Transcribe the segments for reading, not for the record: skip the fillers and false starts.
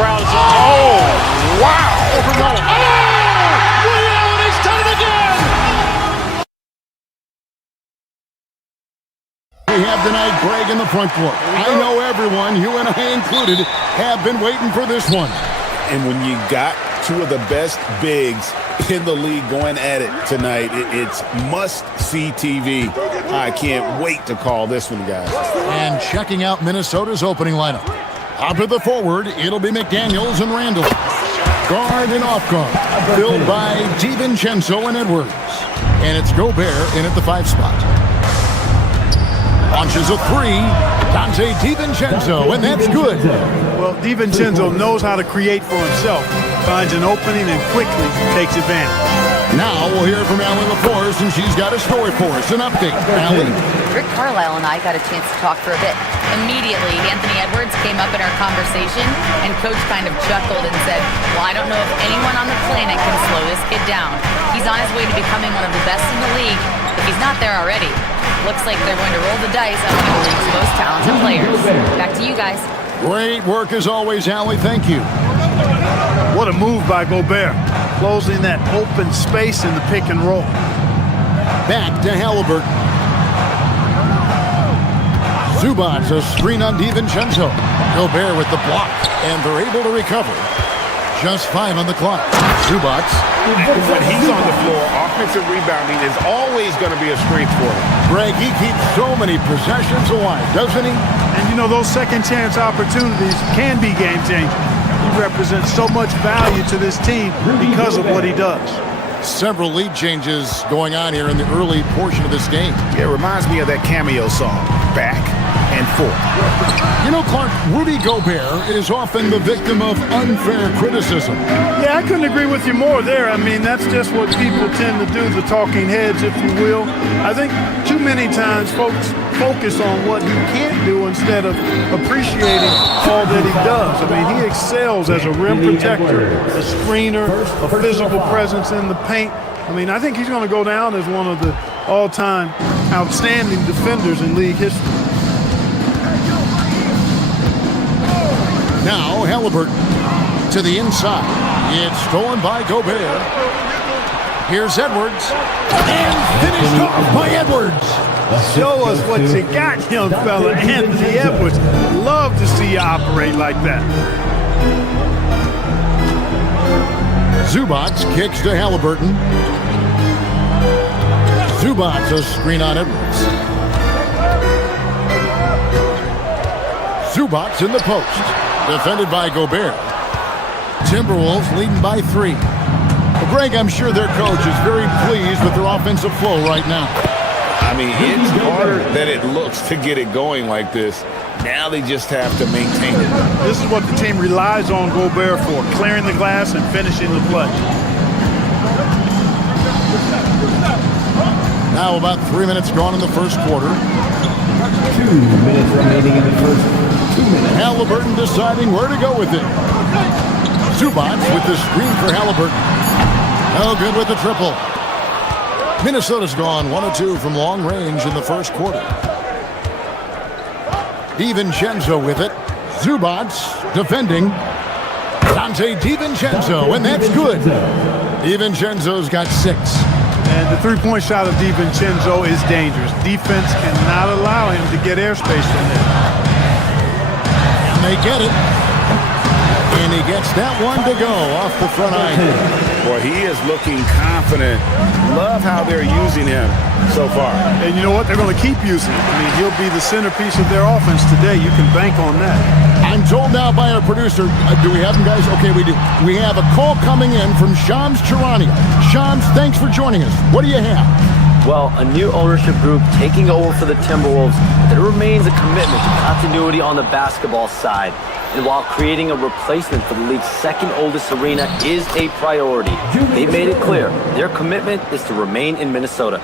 crowd is... Oh, wow! Over Nolan. Oh! Ray Allen, he's done it again! We have tonight Greg in the front court. I know everyone, you and I included, have been waiting for this one. And when you got two of the best bigs in the league going at it tonight, it's must-see TV. I can't wait to call this one, guys. And checking out Minnesota's opening lineup. Up at the forward, it'll be McDaniels and Randall. Guard and off guard, filled by DiVincenzo and Edwards. And it's Gobert in at the 5 spot. Launches a 3, Dante DiVincenzo, and that's good. Well, DiVincenzo knows how to create for himself, finds an opening and quickly takes advantage. Now we'll hear from Allie LaForce, and she's got a story for us. An update. Allie? Rick Carlisle and I got a chance to talk for a bit. Immediately, Anthony Edwards came up in our conversation, and Coach kind of chuckled and said, well, I don't know if anyone on the planet can slow this kid down. He's on his way to becoming one of the best in the league, if he's not there already. Looks like they're going to roll the dice on one of the league's most talented players. Back to you guys. Great work as always, Allie. Thank you. What a move by Gobert, closing that open space in the pick and roll. Back to Halliburton. Zubac, a screen on DiVincenzo. Gobert with the block, and they're able to recover. Just 5 on the clock. Zubac. When he's on the floor, offensive rebounding is always going to be a strength for him. Greg, he keeps so many possessions alive, doesn't he? And you know, those second chance opportunities can be game changing. He represents so much value to this team because of what he does. Several lead changes going on here in the early portion of this game. It reminds me of that cameo song, Back and Forth. You know, Clark, Rudy Gobert is often the victim of unfair criticism. Yeah, I couldn't agree with you more there. I mean, that's just what people tend to do, the talking heads, if you will. I think too many times folks focus on what he can't do instead of appreciating all that he does. I mean, he excels as a rim protector, a screener, a physical presence in the paint. I mean, I think he's going to go down as one of the all-time outstanding defenders in league history. Now Halliburton to the inside. It's stolen by Gobert. Here's Edwards. And finished off by Edwards. Show us what you got, young fella. Anthony Edwards. Love to see you operate like that. Zubac kicks to Halliburton. Zubac a screen on Edwards. Zubac in the post. Defended by Gobert. Timberwolves leading by 3. Well, Greg, I'm sure their coach is very pleased with their offensive flow right now. I mean, it's harder than it looks to get it going like this. Now they just have to maintain it. This is what the team relies on Gobert for, clearing the glass and finishing the play. Now about 3 minutes gone in the first quarter. 2 minutes remaining in the first. 2 minutes. Halliburton deciding where to go with it. Zubac with the screen for Halliburton. No good with the triple. Minnesota's gone 1 of 2 from long range in the first quarter. DiVincenzo with it. Zubac defending. Dante DiVincenzo, and that's good. DiVincenzo's got 6. And the three-point shot of DiVincenzo is dangerous. Defense cannot allow him to get airspace from there. And they get it. And he gets that one to go off the front iron. Boy, he is looking confident. Love how they're using him so far. And you know what? They're going to keep using him. I mean, he'll be the centerpiece of their offense today. You can bank on that. I'm told now by our producer, do we have him, guys? Okay, we do. We have a call coming in from Shams Charania. Shams, thanks for joining us. What do you have? Well, a new ownership group taking over for the Timberwolves. There remains a commitment to continuity on the basketball side. And while creating a replacement for the league's second oldest arena is a priority, they made it clear their commitment is to remain in Minnesota.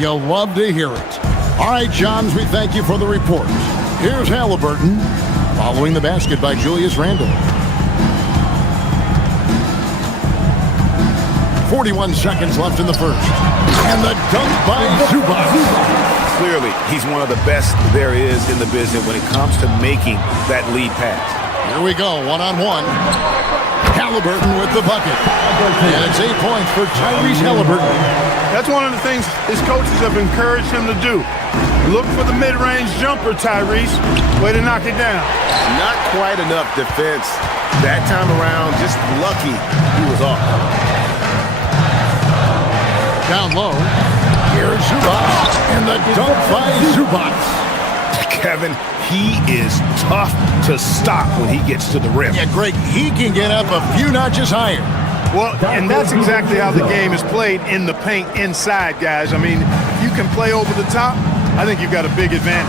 You'll love to hear it. All right, Johns, we thank you for the report. Here's Halliburton, following the basket by Julius Randle. 41 seconds left in the first. And the dunk by Zubac. Clearly, he's one of the best there is in the business when it comes to making that lead pass. Here we go, one-on-one. Halliburton with the bucket. And it's 8 points for Tyrese Halliburton. That's one of the things his coaches have encouraged him to do. Look for the mid-range jumper, Tyrese. Way to knock it down. Not quite enough defense that time around. Just lucky he was off. Down low. Here's Zubac. And the dunk by Zubac. Kevin, he is tough to stop when he gets to the rim. Yeah, Greg, he can get up a few notches higher. Well, and that's exactly how the game is played in the paint inside, guys. I mean, if you can play over the top, I think you've got a big advantage.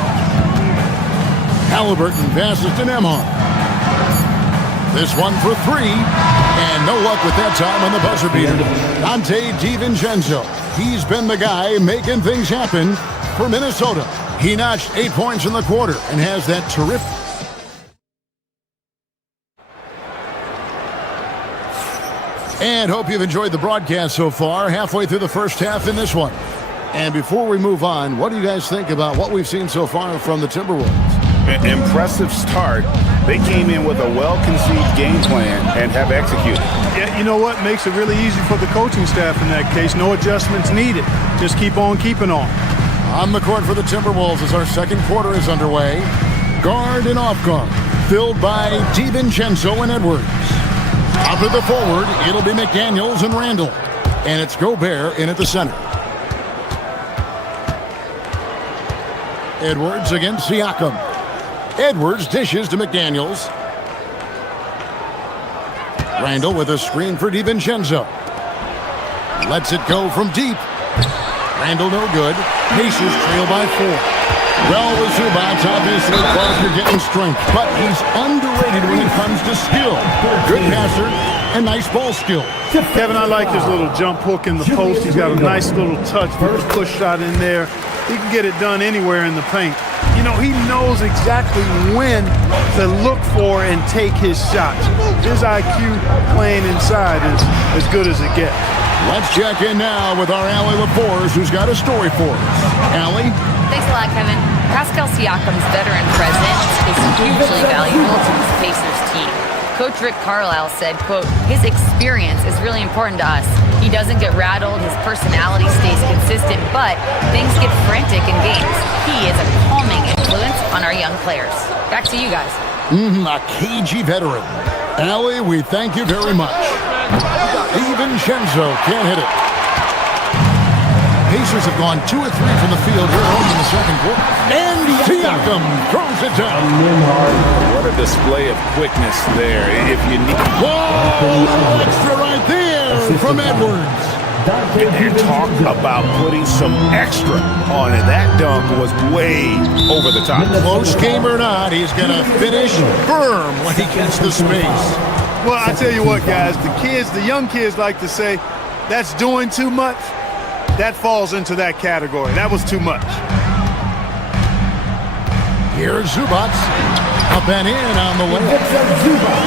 Halliburton passes to Nemhard. This one for three. And no luck with that time on the buzzer beater. Dante DiVincenzo. He's been the guy making things happen for Minnesota. He notched 8 points in the quarter and has that terrific. And hope you've enjoyed the broadcast so far. Halfway through the first half in this one. And before we move on, what do you guys think about what we've seen so far from the Timberwolves? Impressive start. They came in with a well-conceived game plan and have executed. Yeah, you know what? Makes it really easy for the coaching staff in that case. No adjustments needed. Just keep on keeping on. On the court for the Timberwolves as our second quarter is underway. Guard and off guard, filled by DiVincenzo and Edwards. Top of the forward, it'll be McDaniels and Randall. And it's Gobert in at the center. Edwards against Siakam. Edwards dishes to McDaniels. Randall with a screen for DiVincenzo. Lets it go from deep. Randall no good. Pacers trail by 4. Well, with Zubac, obviously Parker getting strength, but he's underrated when it comes to skill. Good passer and nice ball skill. Kevin, I like his little jump hook in the post. He's got a nice little touch for a push shot in there. He can get it done anywhere in the paint. You know, he knows exactly when to look for and take his shots. His IQ playing inside is as good as it gets. Let's check in now with our Allie LaForce, who's got a story for us. Allie? Thanks a lot, Kevin. Pascal Siakam's veteran presence is hugely valuable to this Pacers team. Coach Rick Carlisle said, quote, his experience is really important to us. He doesn't get rattled, his personality stays consistent, but things get frantic in games. He is a calming influence on our young players. Back to you guys. A cagey veteran. Allie, we thank you very much. DiVincenzo can't hit it. Pacers have gone 2 or 3 from the field here home in the second quarter. And Siakam throws it down. What a display of quickness there. If you need... Whoa! Extra right there from Edwards. You talk about putting some extra on it. That dunk was way over the top. Close game or not, he's going to finish firm when he gets the space. Well, I tell you what, guys, the young kids like to say, that's doing too much. That falls into that category. That was too much. Here's Zubac. Up and in on the way.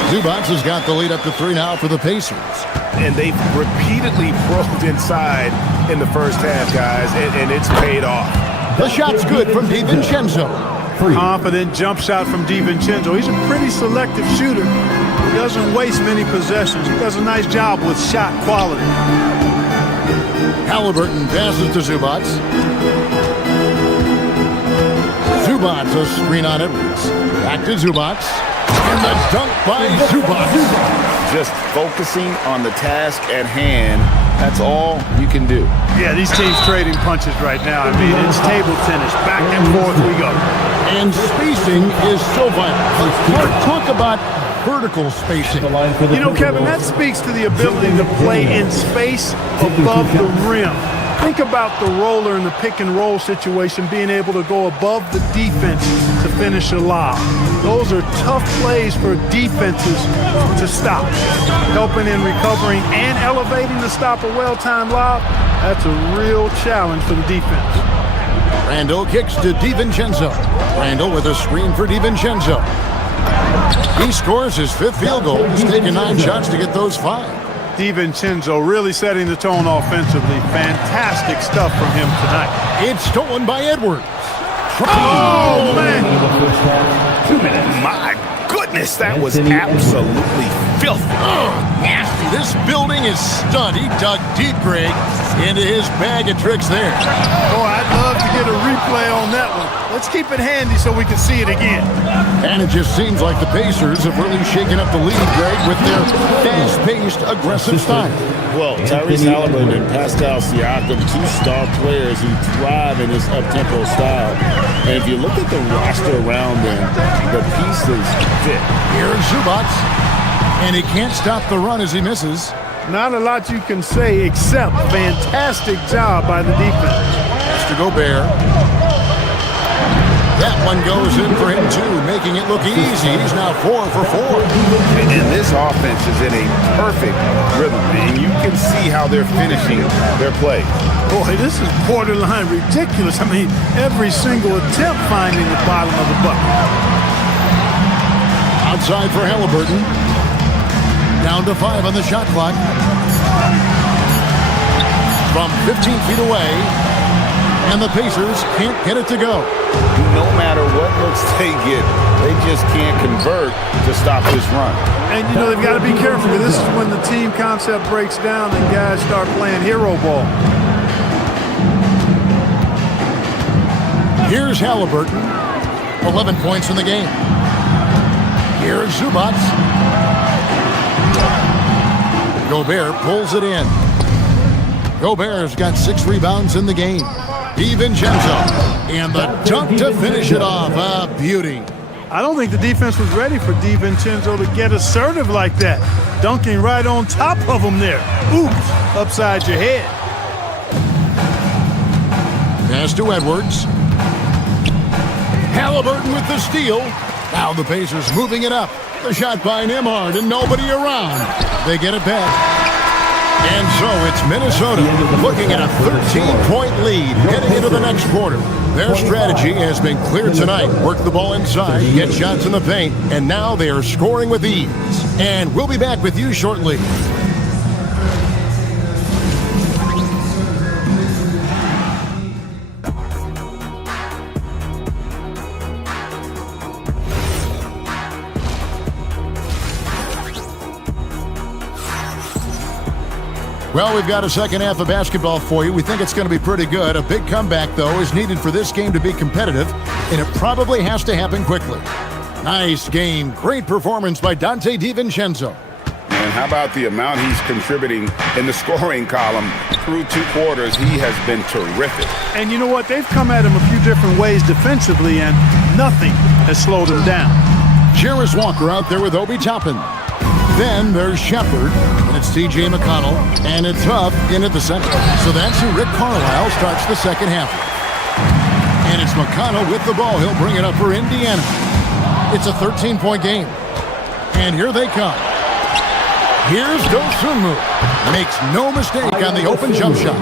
Zubac has got the lead up to 3 now for the Pacers. And they've repeatedly probed inside in the first half, guys, and it's paid off. The shot's good from DiVincenzo. Confident jump shot from DiVincenzo. He's a pretty selective shooter. He doesn't waste many possessions. He does a nice job with shot quality. Halliburton passes to Zubac. Zubac, a screen on Edwards. Back to Zubac. And the dunk by Zubac. Just focusing on the task at hand. That's all you can do. Yeah, these teams trading punches right now. I mean, it's table tennis. Back and forth we go. And spacing is so vital. Mark, talk about vertical spacing. You know, Kevin, that speaks to the ability to play in space above the rim. Think about the roller in the pick and roll situation, being able to go above the defense to finish a lob. Those are tough plays for defenses to stop. Helping in recovering and elevating to stop a well-timed lob, that's a real challenge for the defense. Randall kicks to DiVincenzo. Randall with a screen for DiVincenzo. He scores his 5th field goal. He's taken 9 shots to get those 5. DiVincenzo really setting the tone offensively. Fantastic stuff from him tonight. It's stolen by Edwards. Oh, man. My goodness. goodness, that was absolutely filthy. Nasty. This building is stunned. He dug deep, Greg, into his bag of tricks there. Oh, I'd love to get a replay on that one. Let's keep it handy so we can see it again. And it just seems like the Pacers have really shaken up the league, Greg, with their fast-paced, aggressive style. Well, Tyrese Halliburton and Pascal Siakam, two star players who thrive in this up-tempo style. And if you look at the roster around them, the pieces fit. Here's Zubac, and he can't stop the run as he misses. Not a lot you can say except fantastic job by the defense. That's to Gobert. That one goes in for him, too, making it look easy. He's now 4 for 4. And this offense is in a perfect rhythm, and you can see how they're finishing their play. Boy, this is borderline ridiculous. I mean, every single attempt finding the bottom of the bucket. Outside for Halliburton. Down to 5 on the shot clock. From 15 feet away, and the Pacers can't get it to go. No matter what looks they get, they just can't convert to stop this run. And, you know, they've got to be careful because this is when the team concept breaks down and guys start playing hero ball. Here's Halliburton. 11 points in the game. Here's Zubac. Gobert pulls it in. Gobert's got 6 rebounds in the game. DiVincenzo. And the dunk to finish it off. A beauty. I don't think the defense was ready for DiVincenzo to get assertive like that. Dunking right on top of him there. Oops, upside your head. Pass to Edwards. Halliburton with the steal. Now the Pacers moving it up. The shot by Nembhard and nobody around. They get it back. And so it's Minnesota looking at a 13-point lead heading into the next quarter. Their strategy has been clear tonight. Work the ball inside, get shots in the paint, and now they are scoring with ease. And we'll be back with you shortly. Well, we've got a second half of basketball for you. We think it's going to be pretty good. A big comeback, though, is needed for this game to be competitive, and it probably has to happen quickly. Nice game. Great performance by Donte DiVincenzo. And how about the amount he's contributing in the scoring column through 2 quarters? He has been terrific. And you know what? They've come at him a few different ways defensively, and nothing has slowed him down. Jarris Walker out there with Obi Toppin. Then there's Shepard, and it's T.J. McConnell, and it's Huff in at the center. So that's who Rick Carlisle starts the second half with. And it's McConnell with the ball. He'll bring it up for Indiana. It's a 13-point game. And here they come. Here's Dosunmu. Makes no mistake on the open jump shot.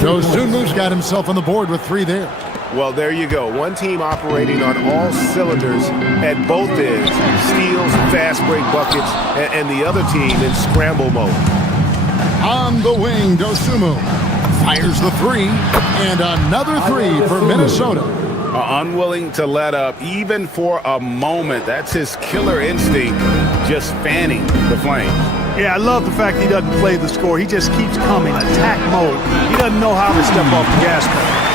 Dosunmu's got himself on the board with 3 there. Well, there you go. One team operating on all cylinders at both ends. Steals, fast break buckets, and the other team in scramble mode. On the wing, Dosunmu fires the 3, and another 3 for Minnesota. Unwilling to let up even for a moment. That's his killer instinct, just fanning the flames. Yeah, I love the fact he doesn't play the score. He just keeps coming, attack mode. He doesn't know how to step off the gas pedal.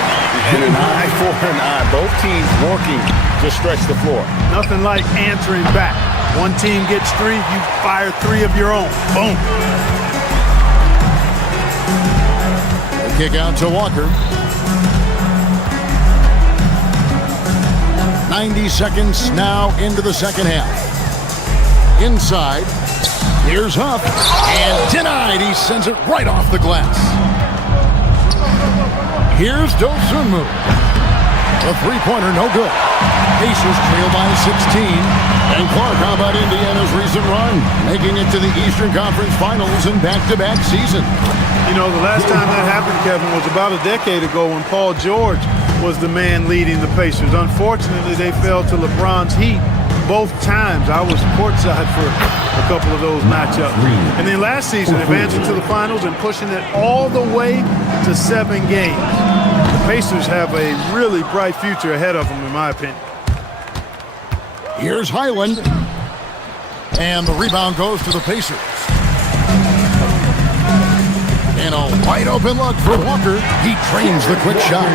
And an eye for an eye. Both teams working to stretch the floor. Nothing like answering back. One team gets 3, you fire 3 of your own. Boom. The kick out to Walker. 90 seconds now into the second half. Inside. Here's Huff. And denied. He sends it right off the glass. Here's Dosunmu. The 3-pointer, no good. Pacers trail by 16. And Clark, how about Indiana's recent run? Making it to the Eastern Conference Finals in back-to-back season. You know, the last time that happened, Kevin, was about a decade ago when Paul George was the man leading the Pacers. Unfortunately, they fell to LeBron's Heat both times. I was courtside for a couple of those matchups. And then last season, advancing to the finals and pushing it all the way to 7 games. The Pacers have a really bright future ahead of them, in my opinion. Here's Highland. And the rebound goes to the Pacers. And a wide open look for Walker. He trains the quick shot.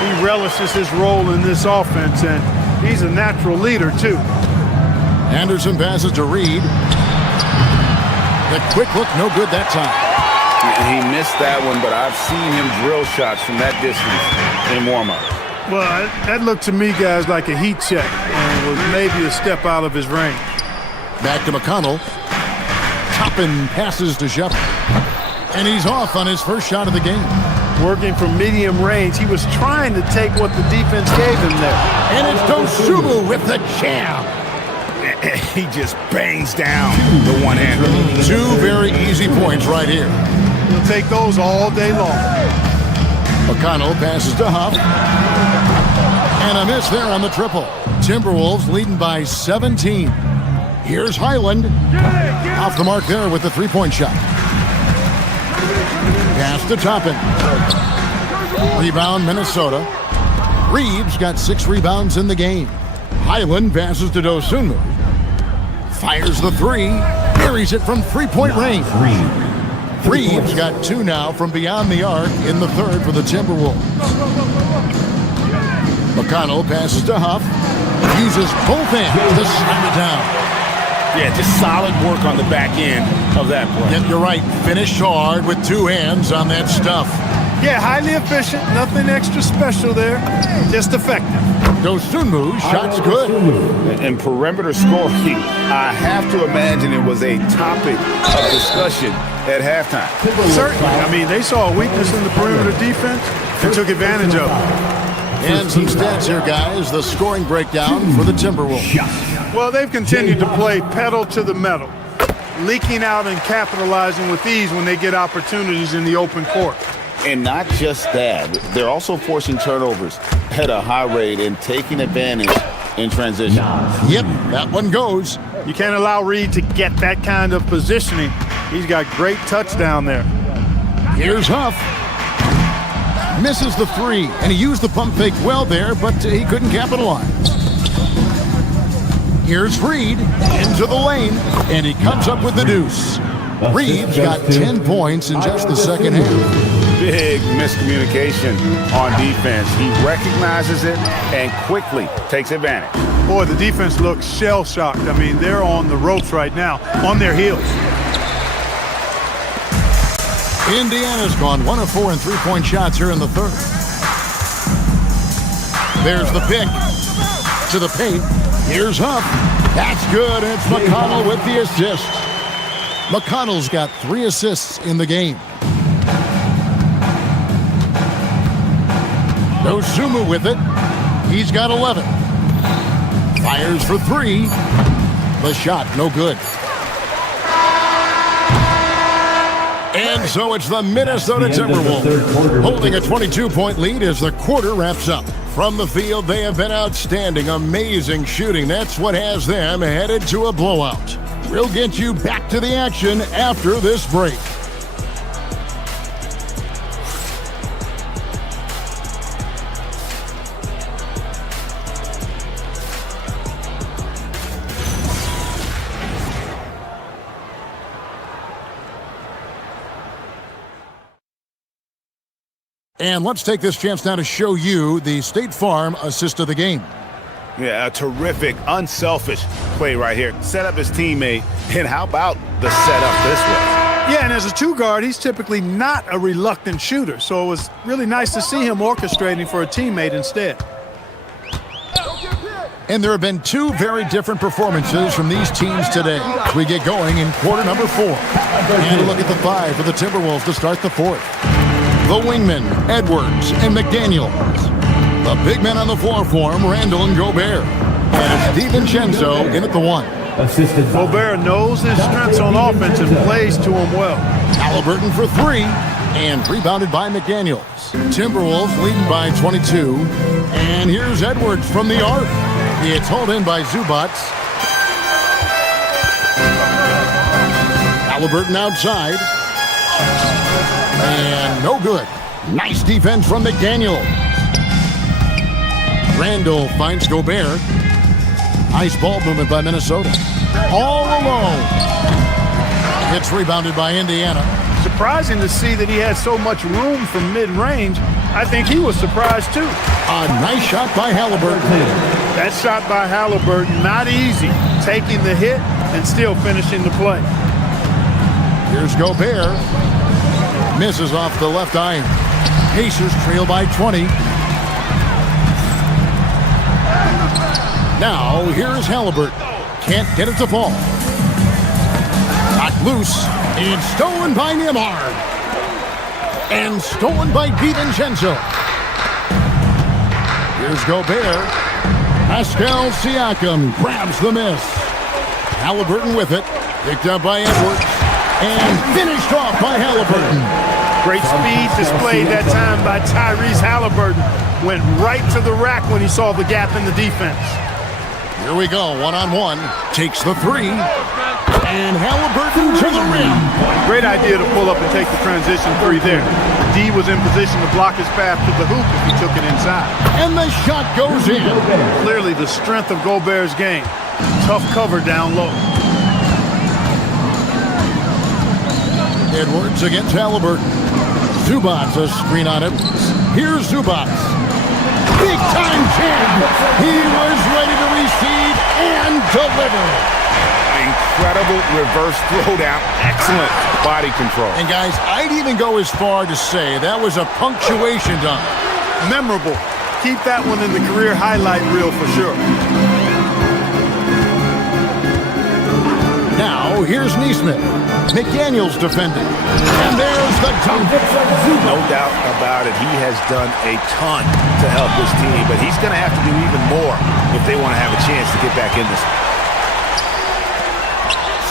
He relishes his role in this offense, and he's a natural leader, too. Anderson passes to Reed. The quick look, no good that time. He missed that one, but I've seen him drill shots from that distance in warm-up. Well, that looked to me, guys, like a heat check, and was maybe a step out of his range. Back to McConnell. Toppin passes to Shepard. And he's off on his first shot of the game. Working from medium range, he was trying to take what the defense gave him there. And it's Dosunmu with the jam. He just bangs down the one-hander. Two very easy points right here. He'll take those all day long. McConnell passes to Huff. And a miss there on the triple. Timberwolves leading by 17. Here's Highland. Off the mark there with the three-point shot. Pass to Toppin. Rebound, Minnesota. Reeves got 6 rebounds in the game. Highland passes to Dosunmu. Fires the three. Buries it from three-point range. Reeves got 2 now from beyond the arc in the third for the Timberwolves. McConnell passes to Huff. Uses both hands to slam it down. Yeah, just solid work on the back end of that play. Yep, you're right. Finished hard with 2 hands on that stuff. Yeah, highly efficient. Nothing extra special there. Just effective. Dosunmu, shot's good. And perimeter scoring, I have to imagine it was a topic of discussion at halftime. Certainly. I mean, they saw a weakness in the perimeter defense and took advantage of it. And some stats here, guys. The scoring breakdown for the Timberwolves. Well, they've continued to play pedal to the metal, leaking out and capitalizing with ease when they get opportunities in the open court. And not just that, they're also forcing turnovers at a high rate and taking advantage in transition. Yep, that one goes. You can't allow Reed to get that kind of positioning. He's got great touch down there. Here's Huff. Misses the three, and he used the pump fake well there, but he couldn't capitalize. Here's Reed into the lane, and he comes up with the deuce. Reed's got 10 points in just the second half. Big miscommunication on defense. He recognizes it and quickly takes advantage. Boy, the defense looks shell-shocked. I mean, they're on the ropes right now, on their heels. Indiana's gone 1 of 4 in three-point shots here in the third. There's the pick to the paint. Here's Huff. That's good. It's McConnell with the assist. McConnell's got 3 assists in the game. Dosunmu with it. He's got 11. Fires for 3. The shot, no good. And so it's the Minnesota Timberwolves holding a 22-point lead as the quarter wraps up. From the field, they have been outstanding, amazing shooting. That's what has them headed to a blowout. We'll get you back to the action after this break. And let's take this chance now to show you the State Farm assist of the game. Yeah, a terrific, unselfish play right here. Set up his teammate, and how about the setup this way? Yeah, and as a two-guard, he's typically not a reluctant shooter, so it was really nice to see him orchestrating for a teammate instead. And there have been 2 very different performances from these teams today. We get going in quarter number 4. And a look at the 5 for the Timberwolves to start the 4th. The wingmen, Edwards and McDaniels. The big men on the floor for him, Randall and Gobert. And it's DiVincenzo in at the 1. Assisted by Gobert knows his strengths on offense and plays to him well. Halliburton for 3, and rebounded by McDaniels. Timberwolves leading by 22. And here's Edwards from the arc. It's hauled in by Zubac. Halliburton outside. And no good. Nice defense from McDaniel. Randall finds Gobert. Nice ball movement by Minnesota. all alone. It's rebounded by Indiana. Surprising to see that he had so much room from mid-range. I think he was surprised too. A nice shot by Halliburton. That shot by Halliburton, not easy. Taking the hit and still finishing the play. Here's Gobert. Misses off the left iron. Pacers trail by 20. Now, here's Halliburton. Can't get it to fall. Not loose. It's stolen by Nembhard. And stolen by DiVincenzo. Here's Gobert. Pascal Siakam grabs the miss. Halliburton with it. Picked up by Edwards. And finished off by Halliburton. Great speed displayed that time by Tyrese Halliburton. Went right to the rack when he saw the gap in the defense. Here we go, one-on-one. Takes the three. And Halliburton to the rim. Great idea to pull up and take the transition three there. D was in position to block his path to the hoop if he took it inside. And the shot goes in. Clearly the strength of Gobert's game. Tough cover down low. Edwards against Halliburton. Zubac a screen on him. Here's Zubac. Big time jam. He was ready to receive and deliver. Incredible reverse throwdown. Excellent body control. And guys, I'd even go as far to say that was a punctuation dunk. Memorable. Keep that one in the career highlight reel for sure. Now, here's Nesmith. McDaniels defending. And there's the dunk. No doubt about it. He has done a ton to help this team, but he's going to have to do even more if they want to have a chance to get back in this.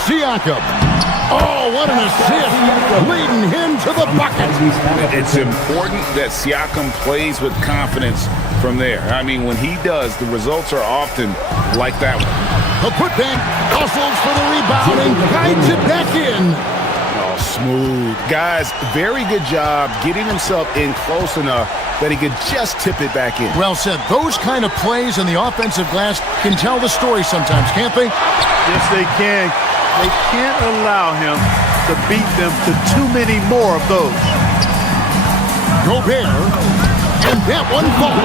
Siakam. Oh, what an assist. Leading him to the bucket. It's important that Siakam plays with confidence from there. I mean, when he does, the results are often like that one. The putback hustles for the rebound and guides it back in. Oh, smooth. Guys, very good job getting himself in close enough that he could just tip it back in. Well said. Those kind of plays in the offensive glass can tell the story sometimes, can't they? Yes, they can. They can't allow him to beat them to too many more of those. Gobert, and that one falls.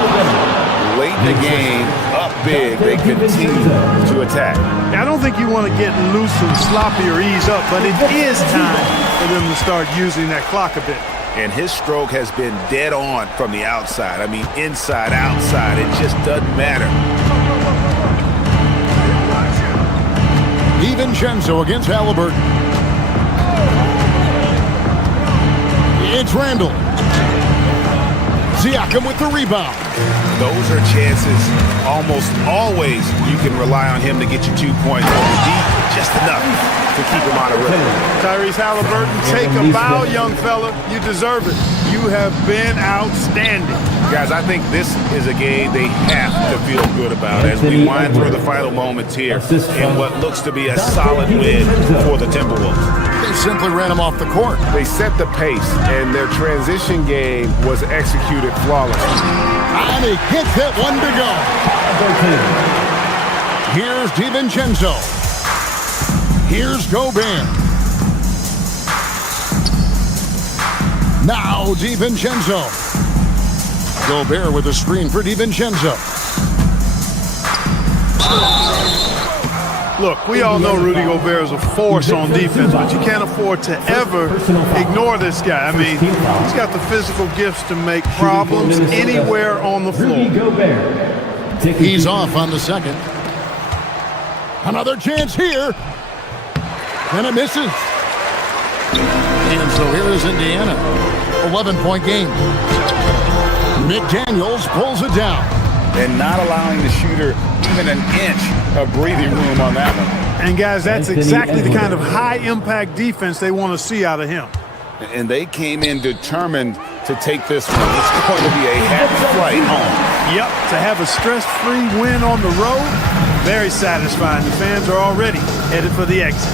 Late in the game, up big, they continue to attack. I don't think you want to get loose and sloppy or ease up, but it is time for them to start using that clock a bit. And his stroke has been dead on from the outside. I mean, inside, outside, it just doesn't matter. DiVincenzo against Halliburton. It's Randall. Siakam with the rebound. Those are chances almost always you can rely on him to get you 2 points. Deep, just enough to keep him out of rhythm. Tyrese Halliburton, take a bow, young fella. You deserve it. You have been outstanding. Guys, I think this is a game they have to feel good about as we wind through the final moments here in what looks to be a solid win for the Timberwolves. They simply ran him off the court. They set the pace, and their transition game was executed flawlessly. And he gets that one to go. Here's DiVincenzo. Here's Gobert. Now DiVincenzo. Gobert with a screen for DiVincenzo. Look, we all know Rudy Gobert is a force on defense, but you can't afford to ever ignore this guy. I mean, he's got the physical gifts to make problems anywhere on the floor. He's off on the second. Another chance here. And it misses. And so here is Indiana. 11-point game. McDaniels pulls it down. And not allowing the shooter even an inch of breathing room on that one. And guys, that's exactly the kind of high-impact defense they want to see out of him. And they came in determined to take this one. It's going to be a happy flight home. Yep, to have a stress-free win on the road, very satisfying. The fans are already headed for the exit.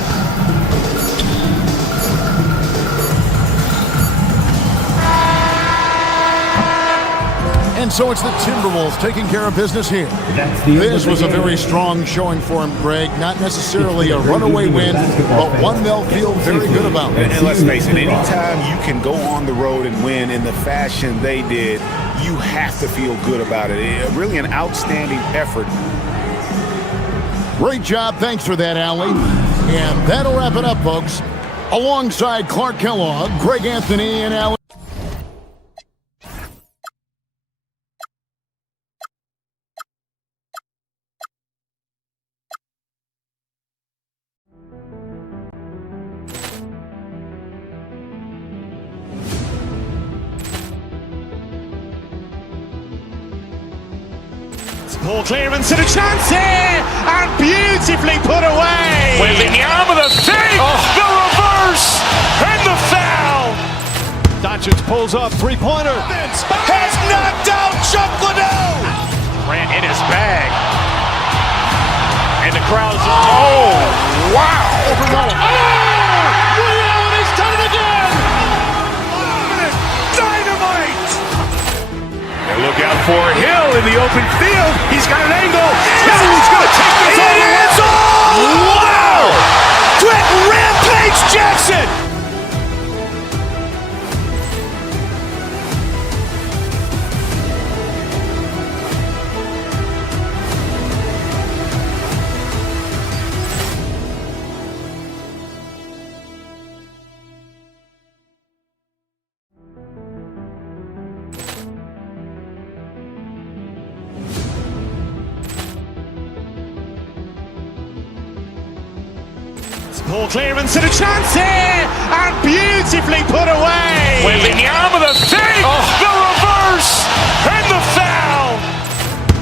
And so it's the Timberwolves taking care of business here. This was a very strong showing for him, Greg. Not necessarily a runaway win, but one they'll feel very good about. And let's face it, anytime you can go on the road and win in the fashion they did, you have to feel good about it. Really an outstanding effort. Great job. Thanks for that, Allie. And that'll wrap it up, folks. Alongside Clark Kellogg, Greg Anthony, and Allie. Ball clearance and a chance here, and beautifully put away. Waving the arm of the fake, the reverse, and the foul. Doncic pulls up, three-pointer. Has knocked out Chuck Liddell. Ran in his bag. And the crowd's, oh, wow. He's done it again. Dynamite. And look out for Hill in the open field. He's got an angle. He's going to take this all the way. Wow! Quick Rampage Jackson. Ball clearance and a chance here, and beautifully put away. Waving the arm of the fake, the reverse, and the foul.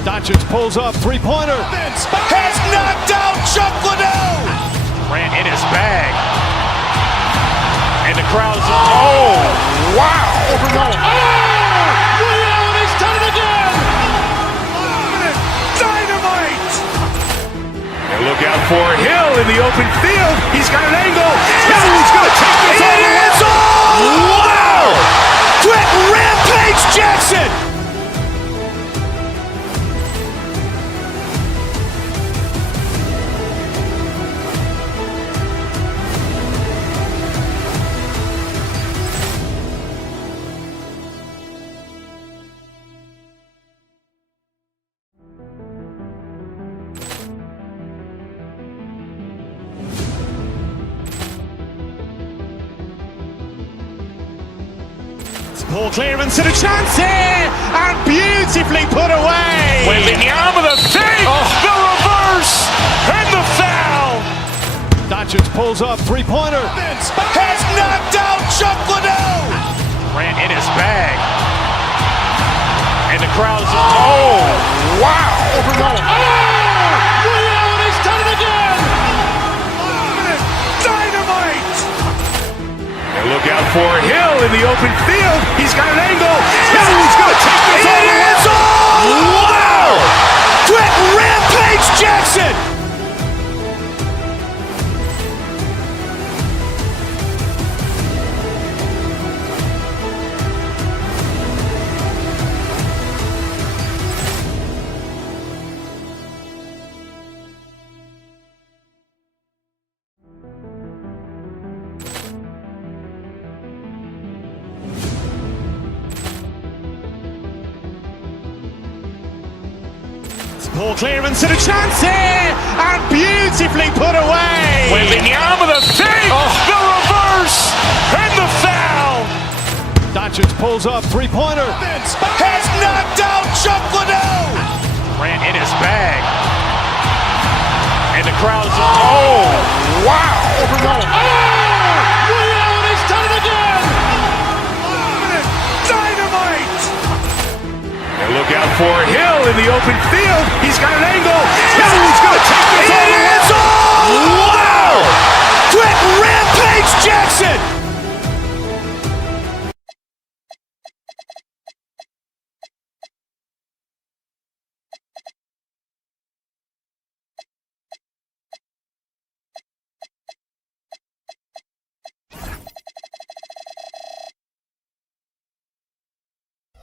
Doncic pulls up, three-pointer. Has knocked out Chuck Liddell. Ran in his bag. And the crowd's, oh, wow. He's done it again. Dynamite. And look out for Hill in the open field. He's got an angle. He's going to take this all the way. Wow! Quick Rampage Jackson. Ball clearance and a chance here, and beautifully put away. Waving the arm of the fake, the reverse, and the foul. Doncic pulls up, three-pointer. Has knocked out Chuck Liddell. Ran in his bag. And the crowd's, oh, wow. He's done it again. Dynamite. And look out for Hill in the open field. He's got an angle. He's going to take this all the way. Wow! Quick Rampage Jackson. Ball clearance and a chance here, and beautifully put away. Waving the arm of the fake, the reverse, and the foul. Doncic pulls up, three-pointer. Has knocked out Chuck Liddell. Ran in his bag. And the crowd's, oh, wow. He's done it again. Dynamite. And look out for Hill in the open field. He's got an angle. He's going to take this all the way. Wow! Quick Rampage Jackson.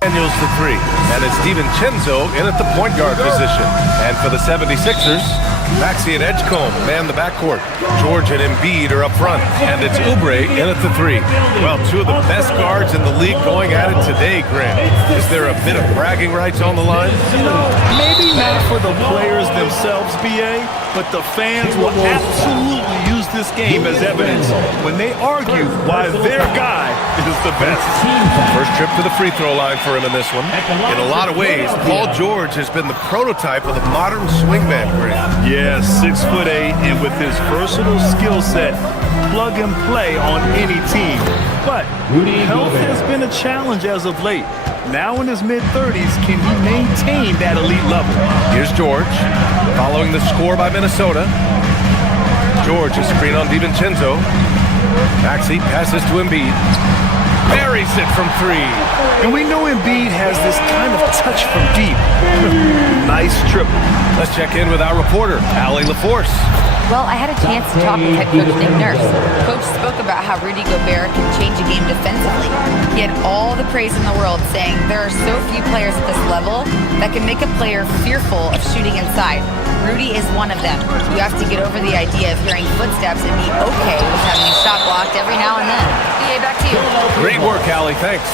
Daniels, the three. And it's DiVincenzo in at the point guard position. And for the 76ers, Maxey and Edgecombe man the backcourt. George and Embiid are up front. And it's Oubre in at the three. Well, two of the best guards in the league going at it today, Grant. Is there a bit of bragging rights on the line? You know, maybe not for the players themselves, BA, but the fans will absolutely use this game as evidence when they argue why their guy is the best. First trip to the free throw line for him in this one. In a lot of ways, Paul George has been the prototype of the modern swingman, Grant. Yeah, 6'8", and with his versatile skill set, plug and play on any team. But health has been a challenge as of late. Now in his mid-30s, can he maintain that elite level? Here's George, following the score by Minnesota. George is screen on DiVincenzo. Maxey passes to Embiid. Buries it from three. And we know Embiid has this kind of touch from deep. Nice triple. Let's check in with our reporter, Allie LaForce. Well, I had a chance to talk with head coach Nick Nurse. Coach spoke about how Rudy Gobert can change a game defensively. He had all the praise in the world, saying there are so few players at this level that can make a player fearful of shooting inside. Rudy is one of them. You have to get over the idea of hearing footsteps and be okay with having a shot blocked every now and then. BA, back to you. Great work, Allie. Thanks.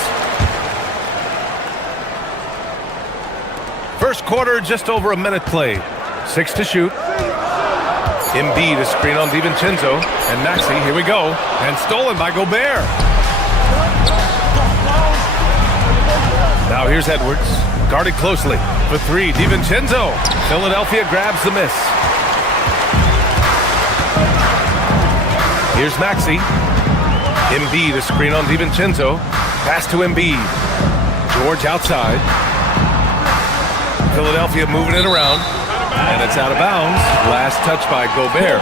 First quarter, just over a minute played. 6 to shoot. Embiid is screen on DiVincenzo. And Maxey, here we go. And stolen by Gobert. Now here's Edwards. Guarded closely. For three, DiVincenzo. Philadelphia grabs the miss. Here's Maxey. Embiid is screen on DiVincenzo. Pass to Embiid. George outside. Philadelphia moving it around. And it's out of bounds. Last touch by Gobert.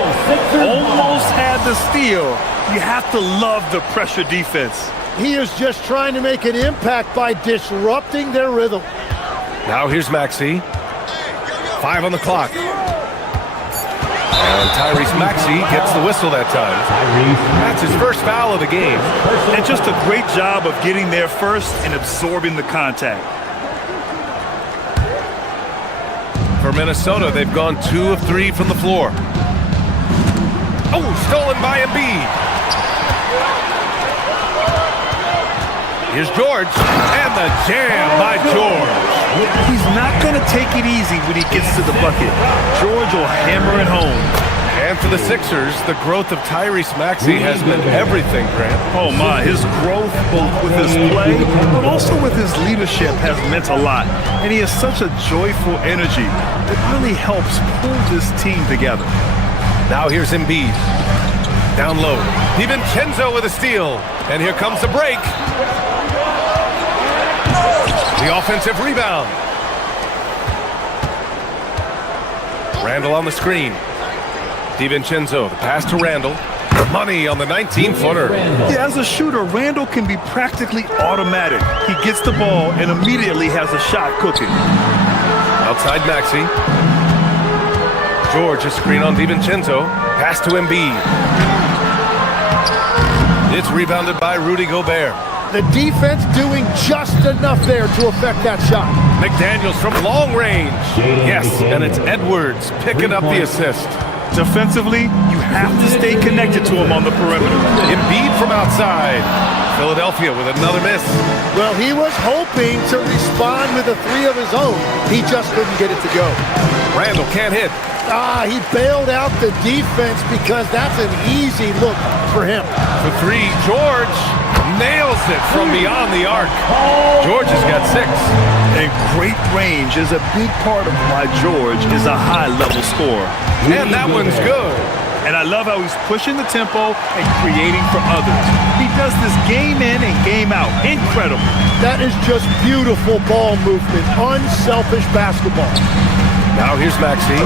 Almost had the steal. You have to love the pressure defense. He is just trying to make an impact by disrupting their rhythm. Now here's Maxey. 5 on the clock. And Tyrese Maxey gets the whistle that time. That's his first foul of the game. And just a great job of getting there first and absorbing the contact. For Minnesota, they've gone 2 of 3 from the floor. Oh, stolen by Embiid. Here's George, and the jam by George. He's not going to take it easy when he gets to the bucket. George will hammer it home. And for the Sixers, the growth of Tyrese Maxey has been everything, Grant. Oh my, his growth both with his play, but also with his leadership has meant a lot. And he has such a joyful energy that really helps pull this team together. Now here's Embiid. Down low. DiVincenzo with a steal. And here comes the break. The offensive rebound. Randall on the screen. DiVincenzo, the pass to Randall. Money on the 19-footer. Yeah, as a shooter, Randall can be practically automatic. He gets the ball and immediately has a shot cooking. Outside Maxey. George, a screen on DiVincenzo. Pass to Embiid. It's rebounded by Rudy Gobert. The defense doing just enough there to affect that shot. McDaniels from long range. Yes, and it's Edwards picking up the assist. Defensively, you have to stay connected to him on the perimeter. Embiid from outside. Philadelphia with another miss. Well, he was hoping to respond with a three of his own. He just couldn't get it to go. Randall can't hit. He bailed out the defense because that's an easy look for him. For three, George nails it from beyond the arc. George has got 6. And great range is a big part of why George is a high-level scorer. And that one's good. And I love how he's pushing the tempo and creating for others. He does this game in and game out. Incredible. That is just beautiful ball movement. Unselfish basketball. Now here's Maxey.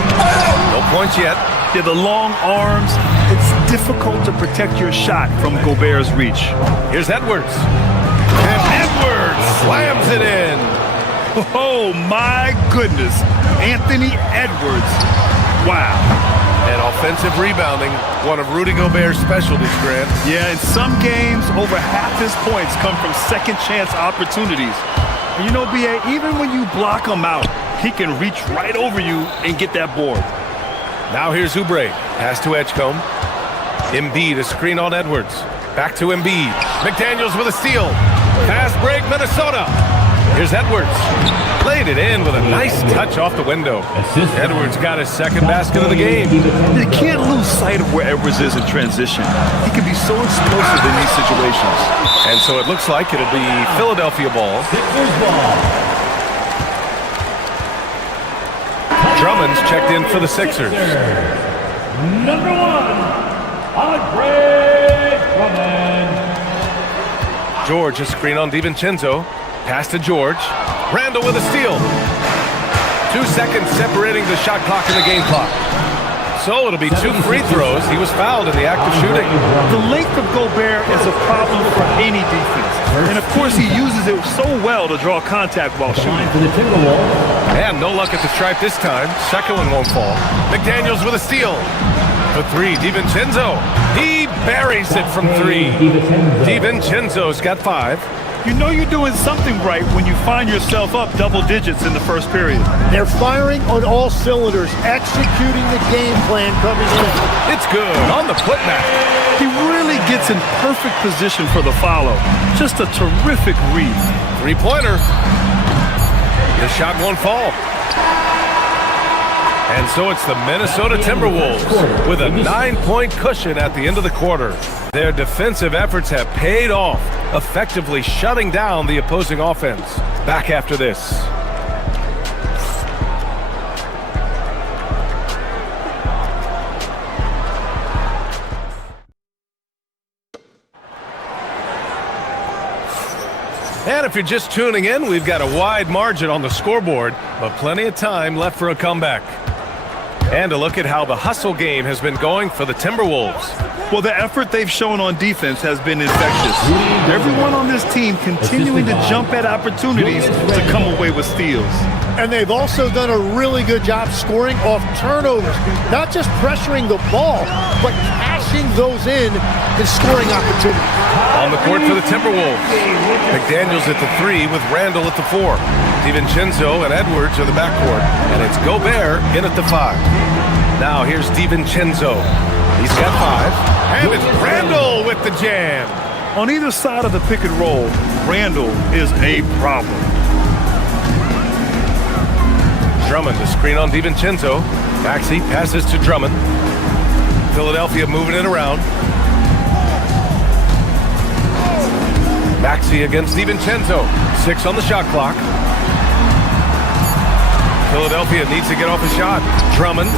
No points yet. Yeah, the long arms. It's difficult to protect your shot from Gobert's reach. Here's Edwards. And Edwards slams it in. Oh, my goodness. Anthony Edwards. Wow. And offensive rebounding, one of Rudy Gobert's specialties, Grant. Yeah, in some games, over half his points come from second chance opportunities. And you know, B.A., even when you block him out, he can reach right over you and get that board. Now here's Oubre. Pass to Edgecombe. Embiid, a screen on Edwards. Back to Embiid. McDaniels with a steal. Fast break, Minnesota. Here's Edwards. Played it in with a nice touch off the window. Edwards got his second basket of the game. You can't lose sight of where Edwards is in transition. He can be so explosive in these situations. And so it looks like it'll be Philadelphia ball. Drummond's checked in for the Sixers. Number 1, Andre Drummond. George, a screen on DiVincenzo. Pass to George. Randall with a steal. 2 seconds separating the shot clock and the game clock. So it'll be 2 free throws. He was fouled in the act of shooting. The length of Gobert is a problem for any defense. And of course he uses it so well to draw contact while shooting. For the Timberwolves. And no luck at the stripe this time. Second one won't fall. McDaniels with a steal. For 3, DiVincenzo. He buries it from 3. DiVincenzo's got 5. You know you're doing something right when you find yourself up double digits in the first period. They're firing on all cylinders, executing the game plan coming in. It's good on the putback. He really gets in perfect position for the follow. Just a terrific read. 3-pointer. The shot won't fall. And so it's the Minnesota Timberwolves with a 9-point cushion at the end of the quarter. Their defensive efforts have paid off, effectively shutting down the opposing offense. Back after this. And if you're just tuning in, we've got a wide margin on the scoreboard, but plenty of time left for a comeback. And a look at how the hustle game has been going for the Timberwolves. Well, the effort they've shown on defense has been infectious. Everyone on this team continuing to jump at opportunities to come away with steals. And they've also done a really good job scoring off turnovers. Not just pressuring the ball, but cashing those in and scoring opportunities. On the court for the Timberwolves. McDaniels at the 3 with Randall at the 4. DiVincenzo and Edwards are the backcourt. And it's Gobert in at the 5. Now here's DiVincenzo. He's got 5. And it's Randall with the jam. On either side of the pick and roll, Randall is a problem. Drummond, the screen on DiVincenzo. Maxey passes to Drummond. Philadelphia moving it around. Maxey against DiVincenzo. 6 on the shot clock. Philadelphia needs to get off a shot. Drummond.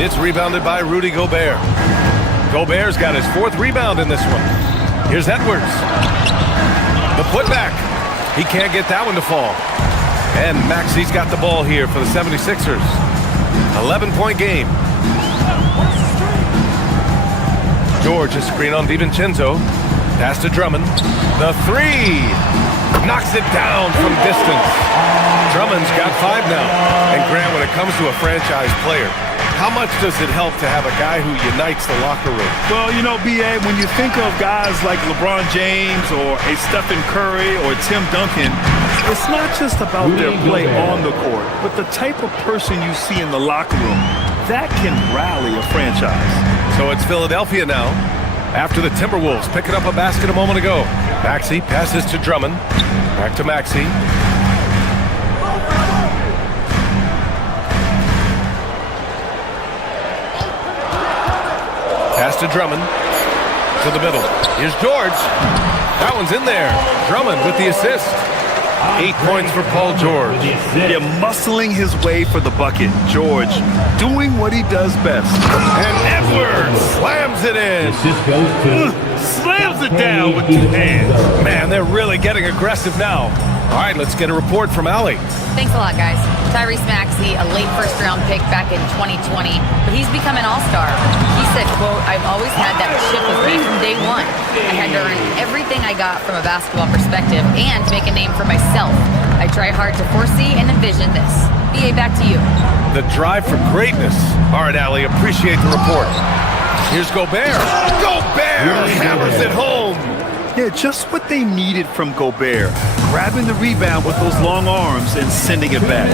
It's rebounded by Rudy Gobert. Gobert's got his 4th rebound in this one. Here's Edwards. The putback. He can't get that one to fall. And Maxey's got the ball here for the 76ers. 11-point game. George, a screen on DiVincenzo. Pass to Drummond. The 3. Knocks it down from distance. Drummond's got 5 now. And Grant, when it comes to a franchise player, how much does it help to have a guy who unites the locker room? Well, you know, B.A., when you think of guys like LeBron James or a Stephen Curry or Tim Duncan, it's not just about their play on the court, but the type of person you see in the locker room. That can rally a franchise. So it's Philadelphia now. After the Timberwolves picking up a basket a moment ago. Maxey passes to Drummond. Back to Maxey. Pass to Drummond. To the middle. Here's George. That one's in there. Drummond with the assist. 8 points for Paul George. Yeah, muscling his way for the bucket. George doing what he does best. And Edwards slams it in. Slams it down with 2 hands. Man, they're really getting aggressive now. All right, let's get a report from Allie. Thanks a lot, guys. Tyrese Maxey, a late first-round pick back in 2020, but he's become an all-star. He said, quote, "I've always had that chip with me from day one. I had to earn everything I got from a basketball perspective and make a name for myself. I try hard to foresee and envision this." BA, back to you. The drive for greatness. All right, Allie, appreciate the report. Here's Gobert. Gobert hammers it home. Yeah, just what they needed from Gobert. Grabbing the rebound with those long arms and sending it back.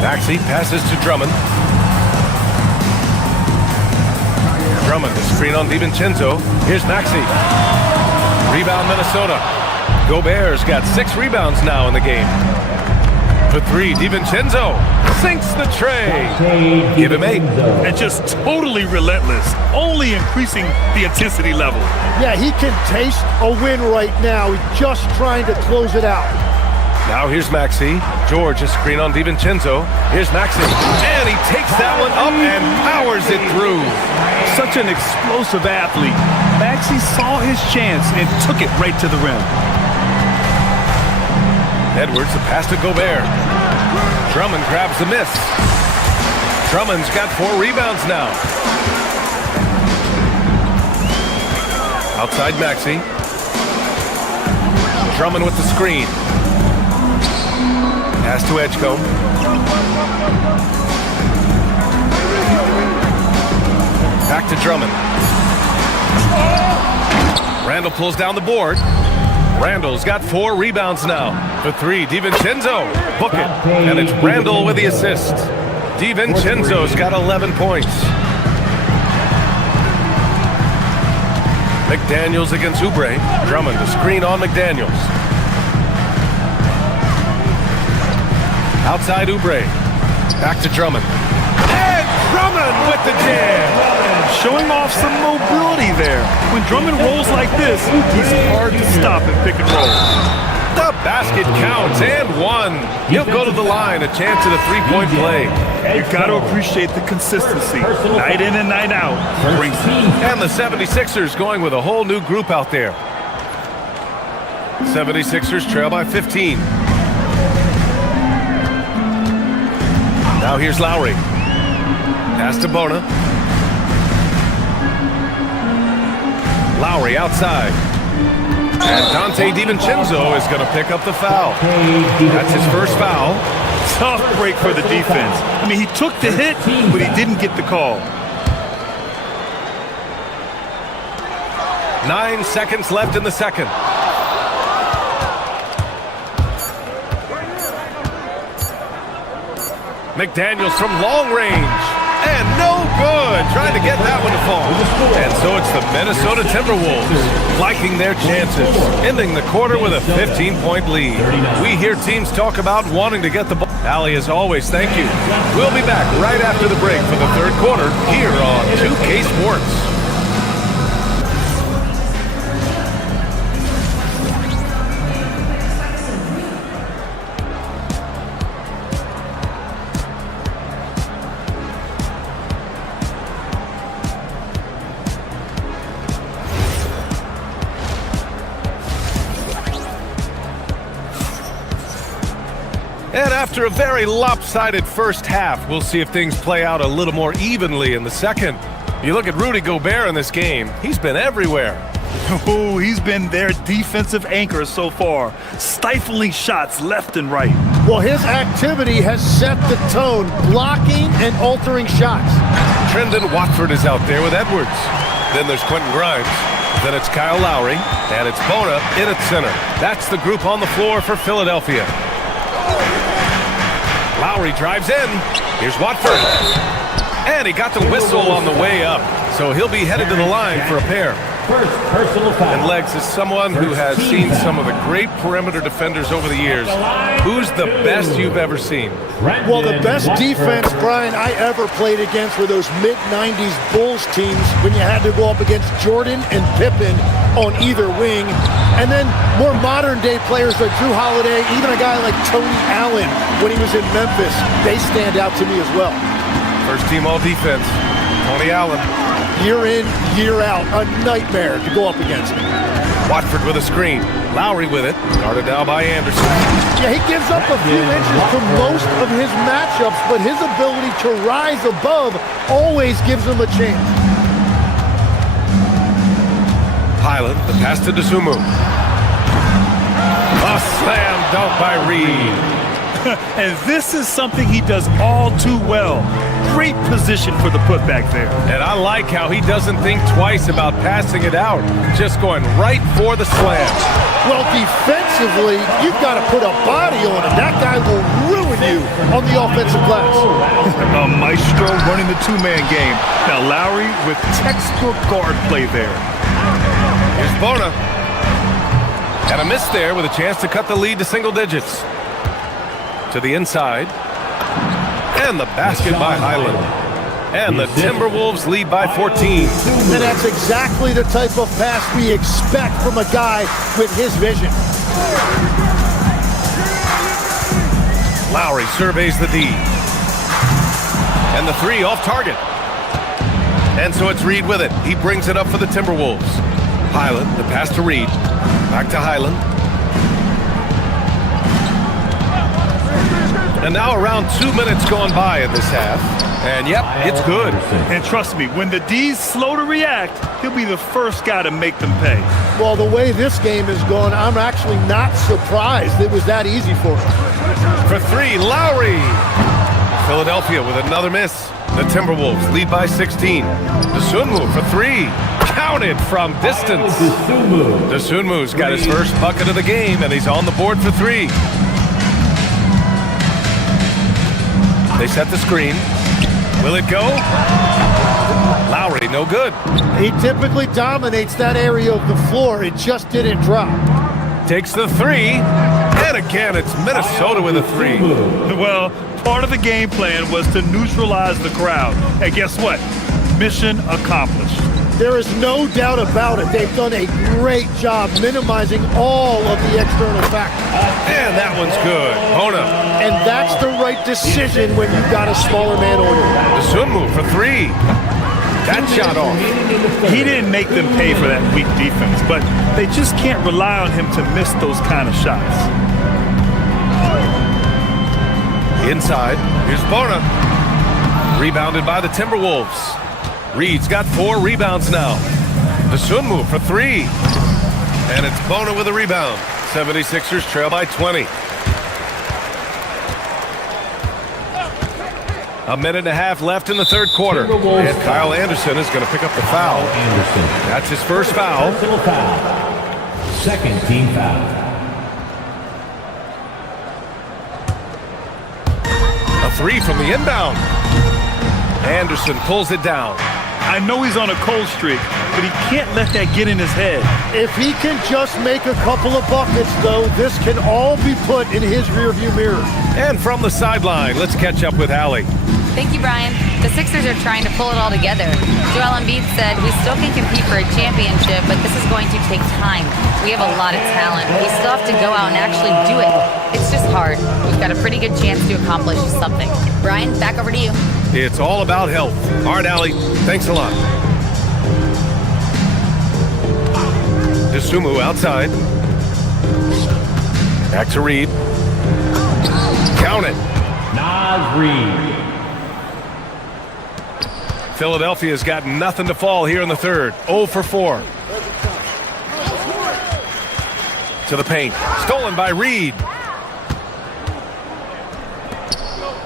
Maxey passes to Drummond. Drummond, the screen on DiVincenzo. Here's Maxey. Rebound Minnesota. Gobert's got 6 rebounds now in the game. For 3, DiVincenzo sinks the tray. Give him 8. And just totally relentless, only increasing the intensity level. Yeah, he can taste a win right now. He's just trying to close it out. Now here's Maxey. George, a screen on DiVincenzo. Here's Maxey. And he takes that one up and powers it through. Such an explosive athlete. Maxey saw his chance and took it right to the rim. Edwards, the pass to Gobert. Drummond grabs the miss. Drummond's got 4 rebounds now. Outside Maxey. Drummond with the screen. Pass to Edgecombe. Back to Drummond. Randall pulls down the board. Randall's got 4 rebounds now. For 3, DiVincenzo. Book it. And it's Randall with the assist. DiVincenzo's got 11 points. McDaniels against Oubre. Drummond, the screen on McDaniels. Outside Oubre. Back to Drummond. And Drummond with the jam. Showing off some mobility there. When Drummond rolls like this, he's hard to stop and pick and roll. The basket counts and 1. He'll go to the line, a chance at a 3-point play. You got to appreciate the consistency. Night in and night out. Brings it. And the 76ers going with a whole new group out there. 76ers trail by 15. Now here's Lowry. Pass to Bona. Lowry outside. And Dante DiVincenzo is going to pick up the foul. That's his first foul. Tough break for the defense. I mean, he took the hit, but he didn't get the call. 9 seconds left in the second. McDaniels from long range. And no good. Trying to get that one to fall. And so it's the Minnesota Timberwolves liking their chances, ending the quarter with a 15-point lead. We hear teams talk about wanting to get the ball. Allie, as always, thank you. We'll be back right after the break for the third quarter here on 2K Sports. And after a very lopsided first half, we'll see if things play out a little more evenly in the second. You look at Rudy Gobert in this game, he's been everywhere. Oh, he's been their defensive anchor so far, stifling shots left and right. Well, his activity has set the tone, blocking and altering shots. Trendon Watford is out there with Edwards. Then there's Quentin Grimes. Then it's Kyle Lowry, and it's Bona in at center. That's the group on the floor for Philadelphia. Lowry drives in. Here's Watford. And he got the whistle on the way up. So he'll be headed to the line for a pair. First personal foul. And Legs is someone who has seen some of the great perimeter defenders over the years. Who's the best you've ever seen? Well, the best defense, Brian, I ever played against were those mid-90s Bulls teams when you had to go up against Jordan and Pippen on either wing. And then more modern-day players like Drew Holiday, even a guy like Tony Allen when he was in Memphis, they stand out to me as well. First team all-defense, Tony Allen. Year in, year out, a nightmare to go up against him. Watford with a screen. Lowry with it. Guarded now by Anderson. Yeah, he gives up a few inches to most of his matchups, but his ability to rise above always gives him a chance. Highland, the pass to DeSumo. A slam dunk by Reed. And this is something he does all too well. Great position for the putback there. And I like how he doesn't think twice about passing it out, just going right for the slam. Well, defensively, you've got to put a body on it. That guy will ruin you on the offensive glass. A maestro running the two-man game. Now Lowry with textbook guard play there. Here's Bona. And a miss there with a chance to cut the lead to single digits. To the inside. And the basket by Highland. And the Timberwolves lead by 14. And that's exactly the type of pass we expect from a guy with his vision. Lowry surveys the D. And the three off target. And so it's Reed with it. He brings it up for the Timberwolves. Highland, the pass to Reed. Back to Highland. And now around 2 minutes gone by in this half. And yep, it's good. And trust me, when the D's slow to react, he'll be the first guy to make them pay. Well, the way this game is going, I'm actually not surprised it was that easy for him. For three, Lowry. Philadelphia with another miss. The Timberwolves lead by 16. Dosunmu for three. Counted from distance. Dosunmu's got his first bucket of the game, and he's on the board for three. They set the screen. Will it go? Lowry, no good. He typically dominates that area of the floor. It just didn't drop. Takes the three. And again, it's Minnesota with a three. Well, part of the game plan was to neutralize the crowd. And guess what? Mission accomplished. There is no doubt about it. They've done a great job minimizing all of the external factors. And that one's good. Bona. And that's the right decision when you've got a smaller man on you. Dosunmu for three. That shot off. He didn't make them pay for that weak defense, but they just can't rely on him to miss those kind of shots. Inside, here's Bona. Rebounded by the Timberwolves. Reed's got 4 rebounds now. Dosunmu for three. And it's Bona with a rebound. 76ers trail by 20. A minute and a half left in the third quarter. And Kyle Anderson is going to pick up the foul. That's his first foul. Second team foul. A three from the inbound. Anderson pulls it down. I know he's on a cold streak, but he can't let that get in his head. If he can just make a couple of buckets, though, this can all be put in his rearview mirror. And from the sideline, let's catch up with Allie. Thank you, Brian. The Sixers are trying to pull it all together. Joel Embiid said, "We still can compete for a championship, but this is going to take time. We have a lot of talent. We still have to go out and actually do it. It's just hard. We've got a pretty good chance to accomplish something." Brian, back over to you. It's all about health. All right, Allie. Thanks a lot. Dosunmu outside. Back to Reed. Count it. Naz Reed. Philadelphia's got nothing to fall here in the third. 0 for 4. To the paint. Stolen by Reed.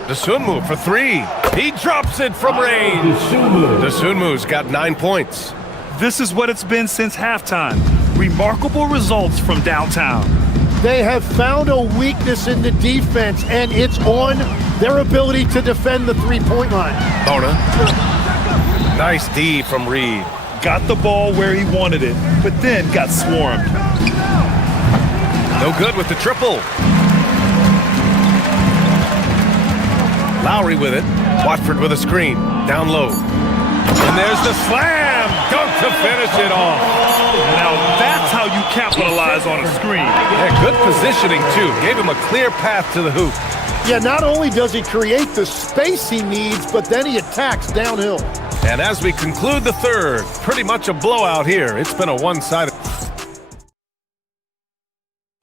Dosunmu for three. He drops it from range. Dosunmu's got 9 points. This is what it's been since halftime. Remarkable results from downtown. They have found a weakness in the defense, and it's on their ability to defend the three-point line. Bona. Nice D from Reed. Got the ball where he wanted it, but then got swarmed. No good with the triple. Lowry with it. Watford with a screen. Down low. And there's the slam. Dunk to finish it off. Now that's how you capitalize on a screen. Yeah, good positioning, too. Gave him a clear path to the hoop. Yeah, not only does he create the space he needs, but then he attacks downhill. And as we conclude the third, pretty much a blowout here. It's been a one-sided.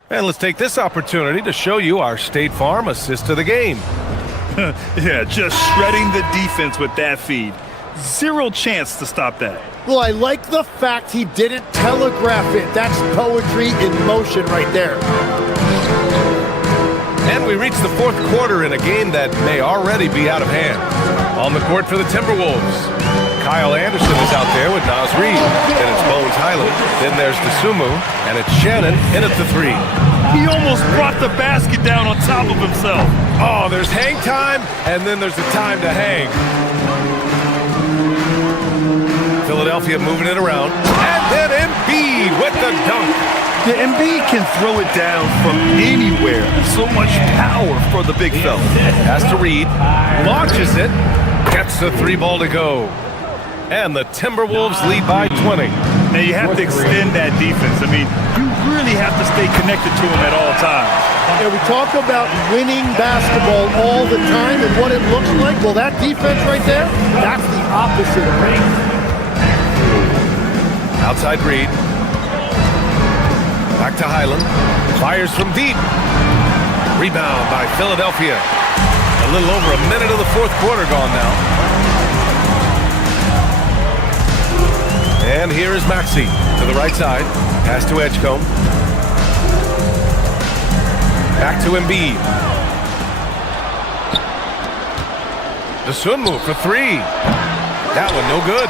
And let's take this opportunity to show you our State Farm assist of the game. Yeah, just shredding the defense with that feed. Zero chance to stop that. Well, I like the fact he didn't telegraph it. That's poetry in motion right there. And we reach the fourth quarter in a game that may already be out of hand. On the court for the Timberwolves, Kyle Anderson is out there with Naz Reid. Then it's Bones Highland. Then there's DeSumo. And it's Shannon in at the 3. He almost brought the basket down on top of himself. Oh, there's hang time, and then there's the time to hang. Philadelphia moving it around. And then Embiid with the dunk. Yeah, Embiid can throw it down from anywhere. So much power for the big fella. Has to Reid. Launches it. Gets the 3 ball to go. And the Timberwolves lead by 20. Now you have to extend that defense. I mean, you really have to stay connected to him at all times. Yeah, we talk about winning basketball all the time and what it looks like. Well, that defense right there, that's the opposite of it. Outside Reid. Back to Highland. Fires from deep. Rebound by Philadelphia. A little over a minute of the fourth quarter gone now. And here is Maxey to the right side. Pass to Edgecombe. Back to Embiid. DeSumo for 3. That one no good.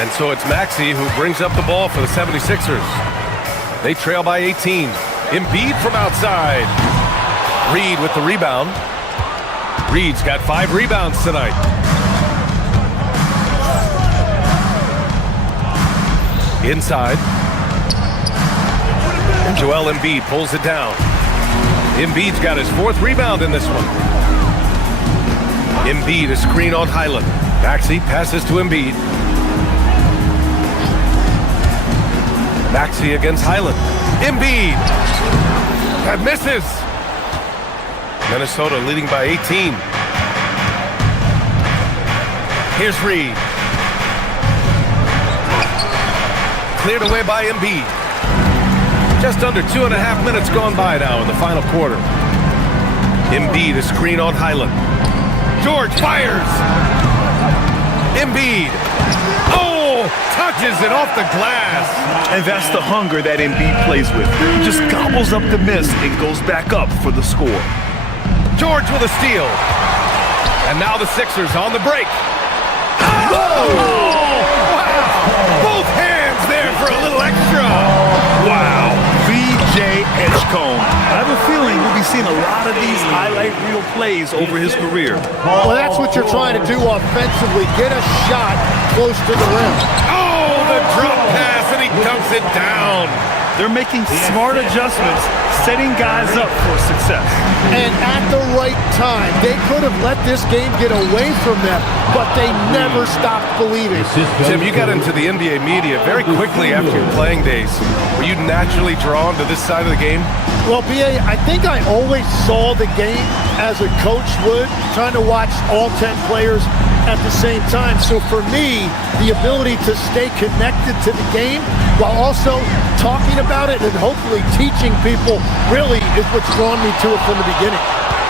And so it's Maxey who brings up the ball for the 76ers. They trail by 18. Embiid from outside. Reid with the rebound. Reid's got 5 rebounds tonight. Inside. Joel Embiid pulls it down. Embiid's got his 4th rebound in this one. Embiid a screen on Highland. Maxey passes to Embiid. Maxey against Highland. Embiid. That misses. Minnesota leading by 18. Here's Reid. Cleared away by Embiid. Just under 2.5 minutes gone by now in the final quarter. Embiid a screen on Highland. George fires. Embiid. Oh, touches it off the glass. And that's the hunger that Embiid plays with. He just gobbles up the miss and goes back up for the score. George with a steal. And now the Sixers on the break. Oh! Wow! Both hands there for a little extra. Wow. VJ Edgecombe. I have a feeling we'll be seeing a lot of these highlight reel plays over his career. Well, that's what you're trying to do offensively. Get a shot close to the rim. Oh, the drop pass, and he dunks it down. They're making smart adjustments, setting guys up for success. And at the right time, they could have let this game get away from them, but they never stopped believing. Tim, you got into the NBA media very quickly after your playing days. Were you naturally drawn to this side of the game? Well, B.A., I think I always saw the game as a coach would, trying to watch all 10 players at the same time. So for me, the ability to stay connected to the game while also talking about it and hopefully teaching people really is what's drawn me to it from the beginning.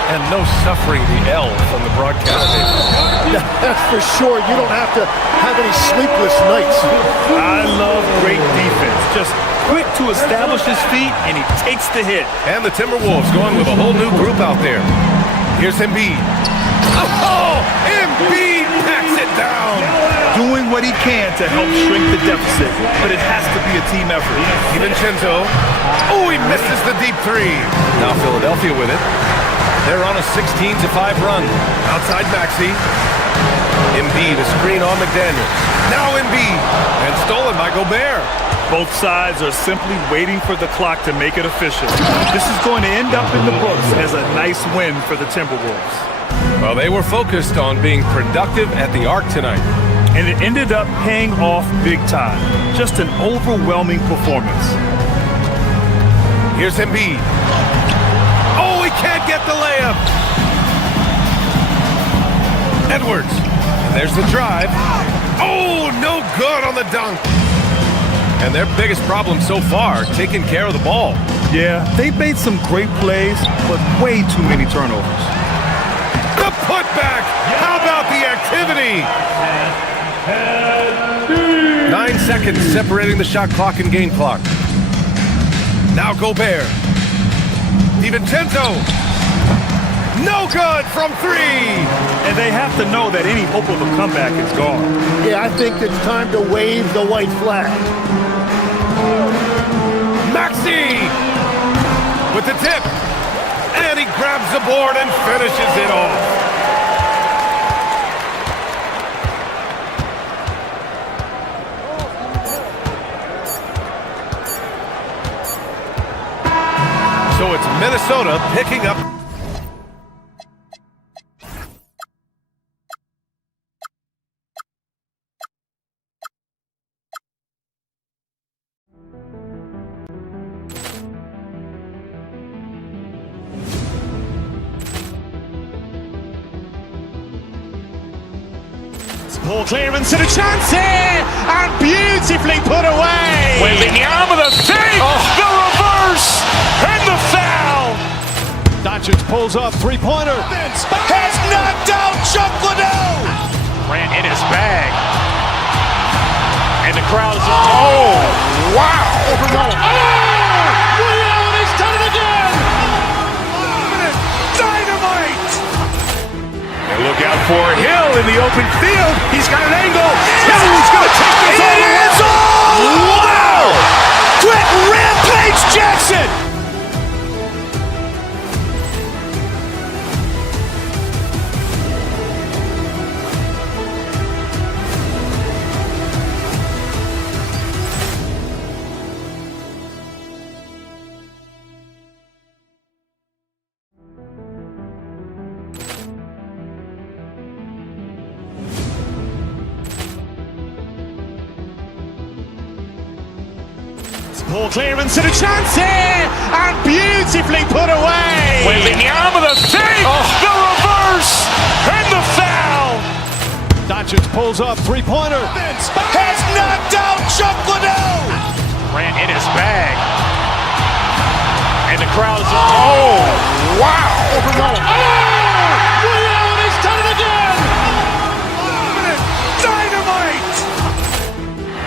And no suffering the L from the broadcast table. That's for sure. You don't have to have any sleepless nights. I love great defense. Just quick to establish his feet, and he takes the hit. And the Timberwolves going with a whole new group out there. Here's Embiid. Oh, Embiid packs it down. Doing what he can to help shrink the deficit, but it has to be a team effort. DiVincenzo. Oh, he misses the deep 3. Now Philadelphia with it. They're on a 16-5 run. Outside Maxey. Embiid a screen on McDaniel. Now Embiid. And stolen by Gobert. Both sides are simply waiting for the clock to make it official. This is going to end up in the books as a nice win for the Timberwolves. Well, they were focused on being productive at the arc tonight. And it ended up paying off big time. Just an overwhelming performance. Here's Embiid. Oh, he can't get the layup. Edwards. And there's the drive. Oh, no good on the dunk. And their biggest problem so far, taking care of the ball. Yeah, they've made some great plays, but way too many turnovers. The putback! How about the activity? 9 seconds separating the shot clock and game clock. Now Gobert. DiVincenzo. No good from three. And they have to know that any hope of a comeback is gone. Yeah, I think it's time to wave the white flag. Maxey with the tip. And he grabs the board and finishes it off. So it's Minnesota picking up. Ball clearance and a chance here, and beautifully put away. Waving the arm of the fake, the reverse, and the foul. Doncic pulls up, three-pointer. Has knocked out Chuck Liddell. Ran in his bag. And the crowd is, oh, wow. He's done it again. Dynamite. And look out for Hill in the open field. He's got an angle. He's going to take this all the way. Wow! Quick Rampage Jackson. Ball clearance and a chance here, and beautifully put away. Waving the arm of the fake, the reverse, and the foul. Doncic pulls up, three-pointer. Has knocked out Chuck Liddell. Ran in his bag. And the crowd is, oh, wow. He's done it again. Dynamite.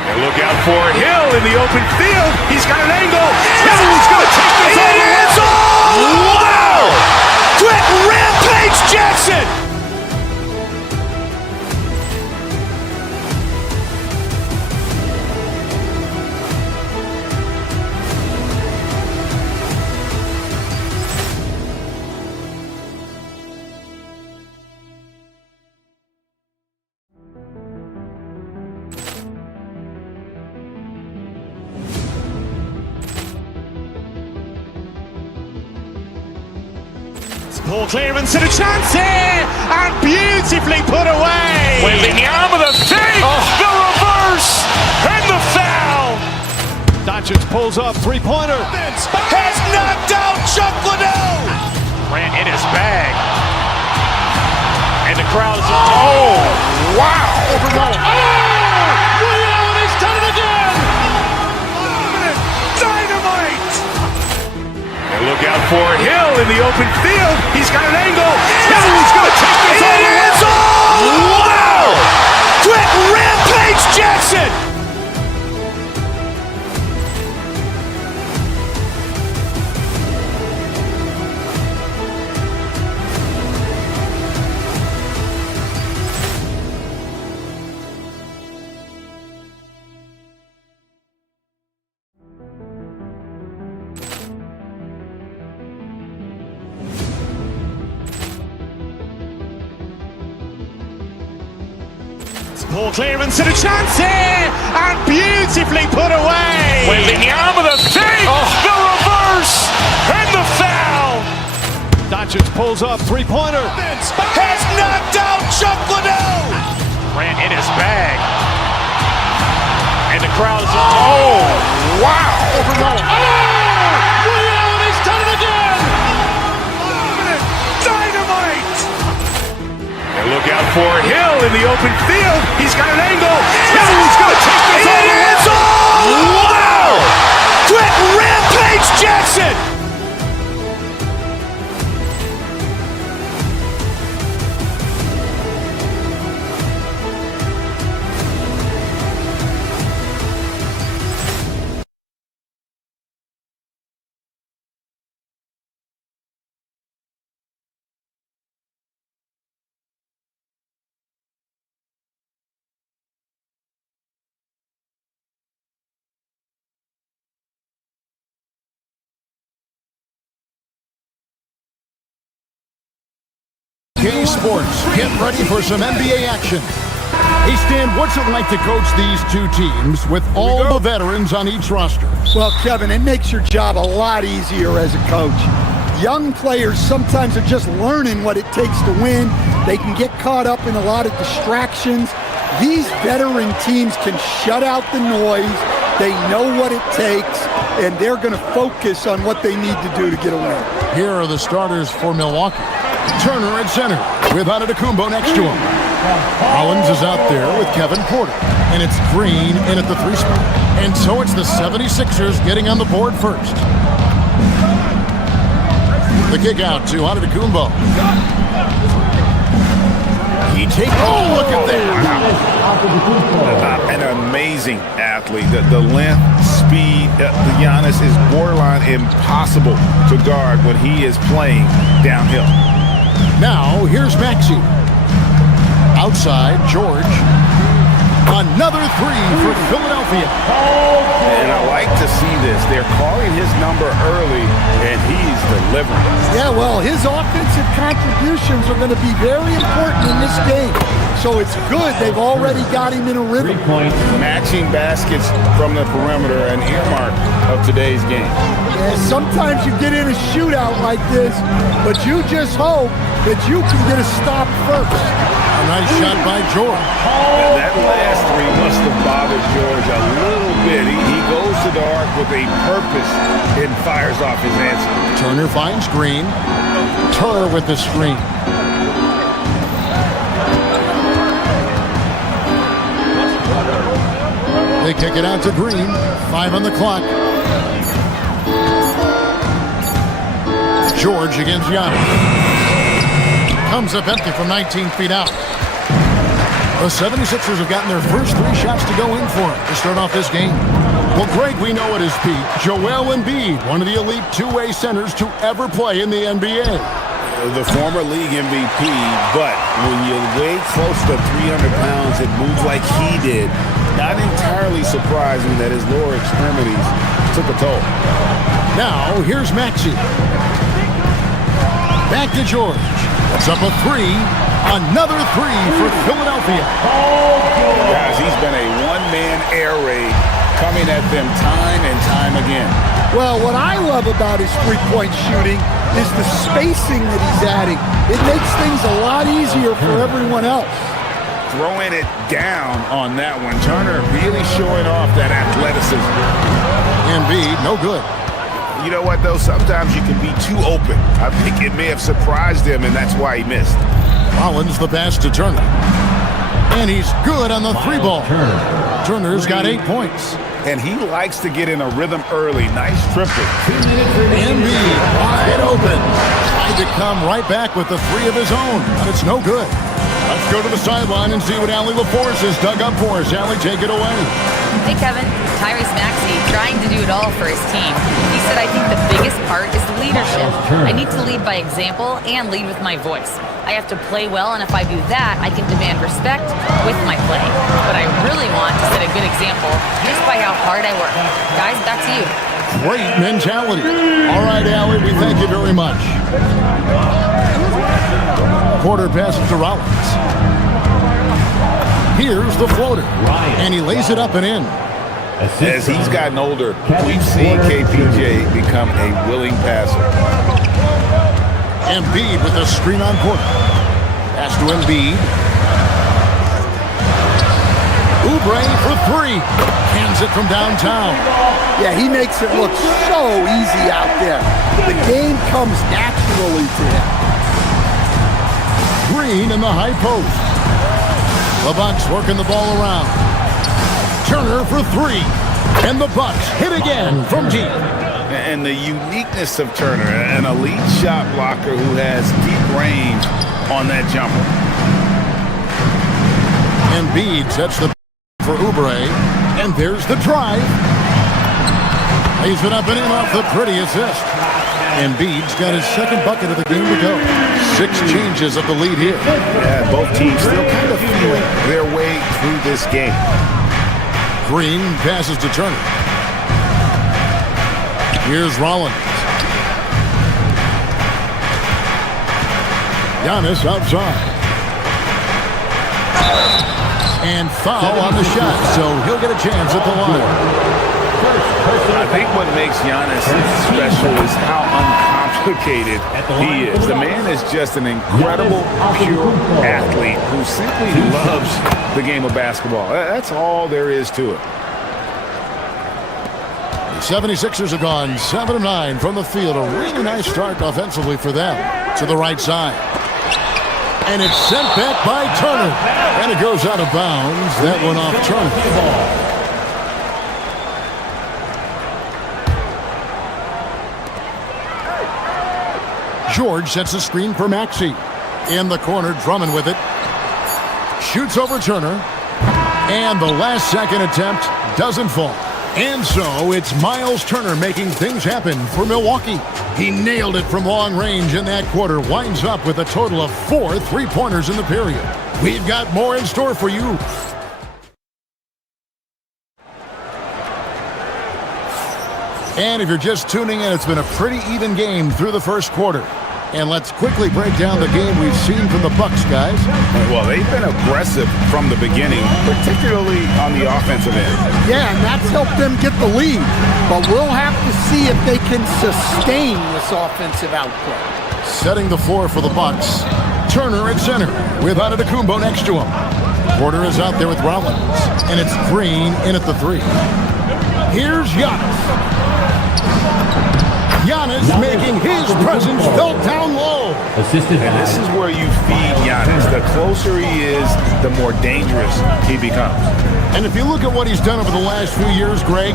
And look out for Hill in the open field. He's got an angle. He's going to take this all the way. Wow! Quick Rampage Jackson. Ball clearance and a chance here, and beautifully put away. Waving the arm of the fake, the reverse, and the foul. Doncic pulls up, three-pointer. Has knocked out Chuck Liddell. Ran in his bag. And the crowd is, oh, wow. He's done it again. Dynamite. And look out for Hill in the open field. He's got an angle. He's going to take this all the way. Wow! Quick Rampage Jackson. Ball clearance and a chance here, and beautifully put away. Waving the arm of the fake, the reverse, and the foul. Doncic pulls up, three-pointer. Has knocked out Chuck Liddell. Ran in his bag. And the crowd is, oh, wow. He's done it again. Dynamite. And look out for Hill in the open field. He's got an angle. He's going to take this all the way. Wow! Quick Rampage Jackson. 2K Sports. Get ready for some NBA action. Hey, Stan, what's it like to coach these two teams with all the veterans on each roster? Well, Kevin, it makes your job a lot easier as a coach. Young players sometimes are just learning what it takes to win. They can get caught up in a lot of distractions. These veteran teams can shut out the noise. They know what it takes, and they're going to focus on what they need to do to get a win. Here are the starters for Milwaukee. Turner at center with Antetokounmpo next to him. Collins is out there with Kevin Porter. And it's Green in at the 3 spot. And so it's the 76ers getting on the board first. The kick out to Antetokounmpo. He takes. Oh, look at that! An amazing athlete. The length, speed. Giannis is borderline impossible to guard when he is playing downhill. Now here's Maxey. Outside, George. Another 3 for Philadelphia. And I like to see this. They're calling his number early, and he's delivering. Yeah, well, his offensive contributions are going to be very important in this game. So it's good they've already got him in a rhythm. Matching baskets from the perimeter, an earmark of today's game. Yeah, sometimes you get in a shootout like this, but you just hope that you can get a stop first. A nice shot by George. That last 3 must have bothered George a little bit. He goes to the arc with a purpose and fires off his answer. Turner finds Green. Turner with the screen. They kick it out to Green. 5 on the clock. George against Giannis. Comes up empty from 19 feet out. The 76ers have gotten their first 3 shots to go in for it to start off this game. Well, Greg, we know at his peak, Joel Embiid, one of the elite two-way centers to ever play in the NBA. The former league MVP, but when you weigh close to 300 pounds and move like he did, not entirely surprising that his lower extremities took a toll. Now, here's Maxey. Back to George. That's up a 3. Another 3 for Philadelphia. Guys, he's been a one-man air raid coming at them time and time again. Well, what I love about his three-point shooting is the spacing that he's adding. It makes things a lot easier for everyone else. Throwing it down on that one. Turner really showing off that athleticism. Embiid, no good. You know what, though? Sometimes you can be too open. I think it may have surprised him, and that's why he missed. Collins the pass to Turner. And he's good on the 3 ball. Turner's got 8 points. And he likes to get in a rhythm early. Nice triple. Embiid wide open. Tried to come right back with the 3 of his own, but it's no good. Let's go to the sideline and see what Allie LaForce has dug up for us. Allie, take it away. Hey, Kevin. Tyrese Maxey trying to do it all for his team. He said, I think the biggest part is leadership. I need to lead by example and lead with my voice. I have to play well, and if I do that, I can demand respect with my play. But I really want to set a good example just by how hard I work. Guys, back to you. Great mentality. All right, Allie, we thank you very much. Porter passes to Rollins. Here's the floater. And he lays it up and in. As he's gotten older, we've seen KPJ become a willing passer. Embiid with the screen on Porter. Pass to Embiid. Oubre for 3. Hands it from downtown. Yeah, he makes it look so easy out there. The game comes naturally to him. Green in the high post. The Bucks working the ball around. Turner for 3. And the Bucks hit again from deep. And the uniqueness of Turner, an elite shot blocker who has deep range on that jumper. Embiid sets the for Oubre. And there's the drive. Lays it up and in off the pretty assist. Embiid's got his second bucket of the game to go. 6 changes of the lead here. Yeah, both teams still kind of feeling their way through this game. Green passes to Turner. Here's Rollins. Giannis outside. And foul on the shot, so he'll get a chance at the line. I think what makes Giannis special is how uncomplicated he is. The man is just an incredible, pure athlete who simply loves the game of basketball. That's all there is to it. The 76ers have gone 7 of 9 from the field. A really nice start offensively for them. To the right side. And it's sent back by Turner. And it goes out of bounds. That went off Turner. George sets a screen for Maxey. In the corner, Drummond with it. Shoots over Turner. And the last second attempt doesn't fall. And so it's Miles Turner making things happen for Milwaukee. He nailed it from long range in that quarter. Winds up with a total of 4 3-pointers in the period. We've got more in store for you. And if you're just tuning in, it's been a pretty even game through the first quarter. And let's quickly break down the game we've seen from the Bucks, guys. Well, they've been aggressive from the beginning, particularly on the offensive end. Yeah, and that's helped them get the lead. But we'll have to see if they can sustain this offensive output. Setting the floor for the Bucks. Turner at center with Antetokounmpo next to him. Porter is out there with Rollins. And it's Green in at the 3. Here's Giannis. Giannis making his presence felt down low. And this is where you feed Giannis. The closer he is, the more dangerous he becomes. And if you look at what he's done over the last few years, Greg,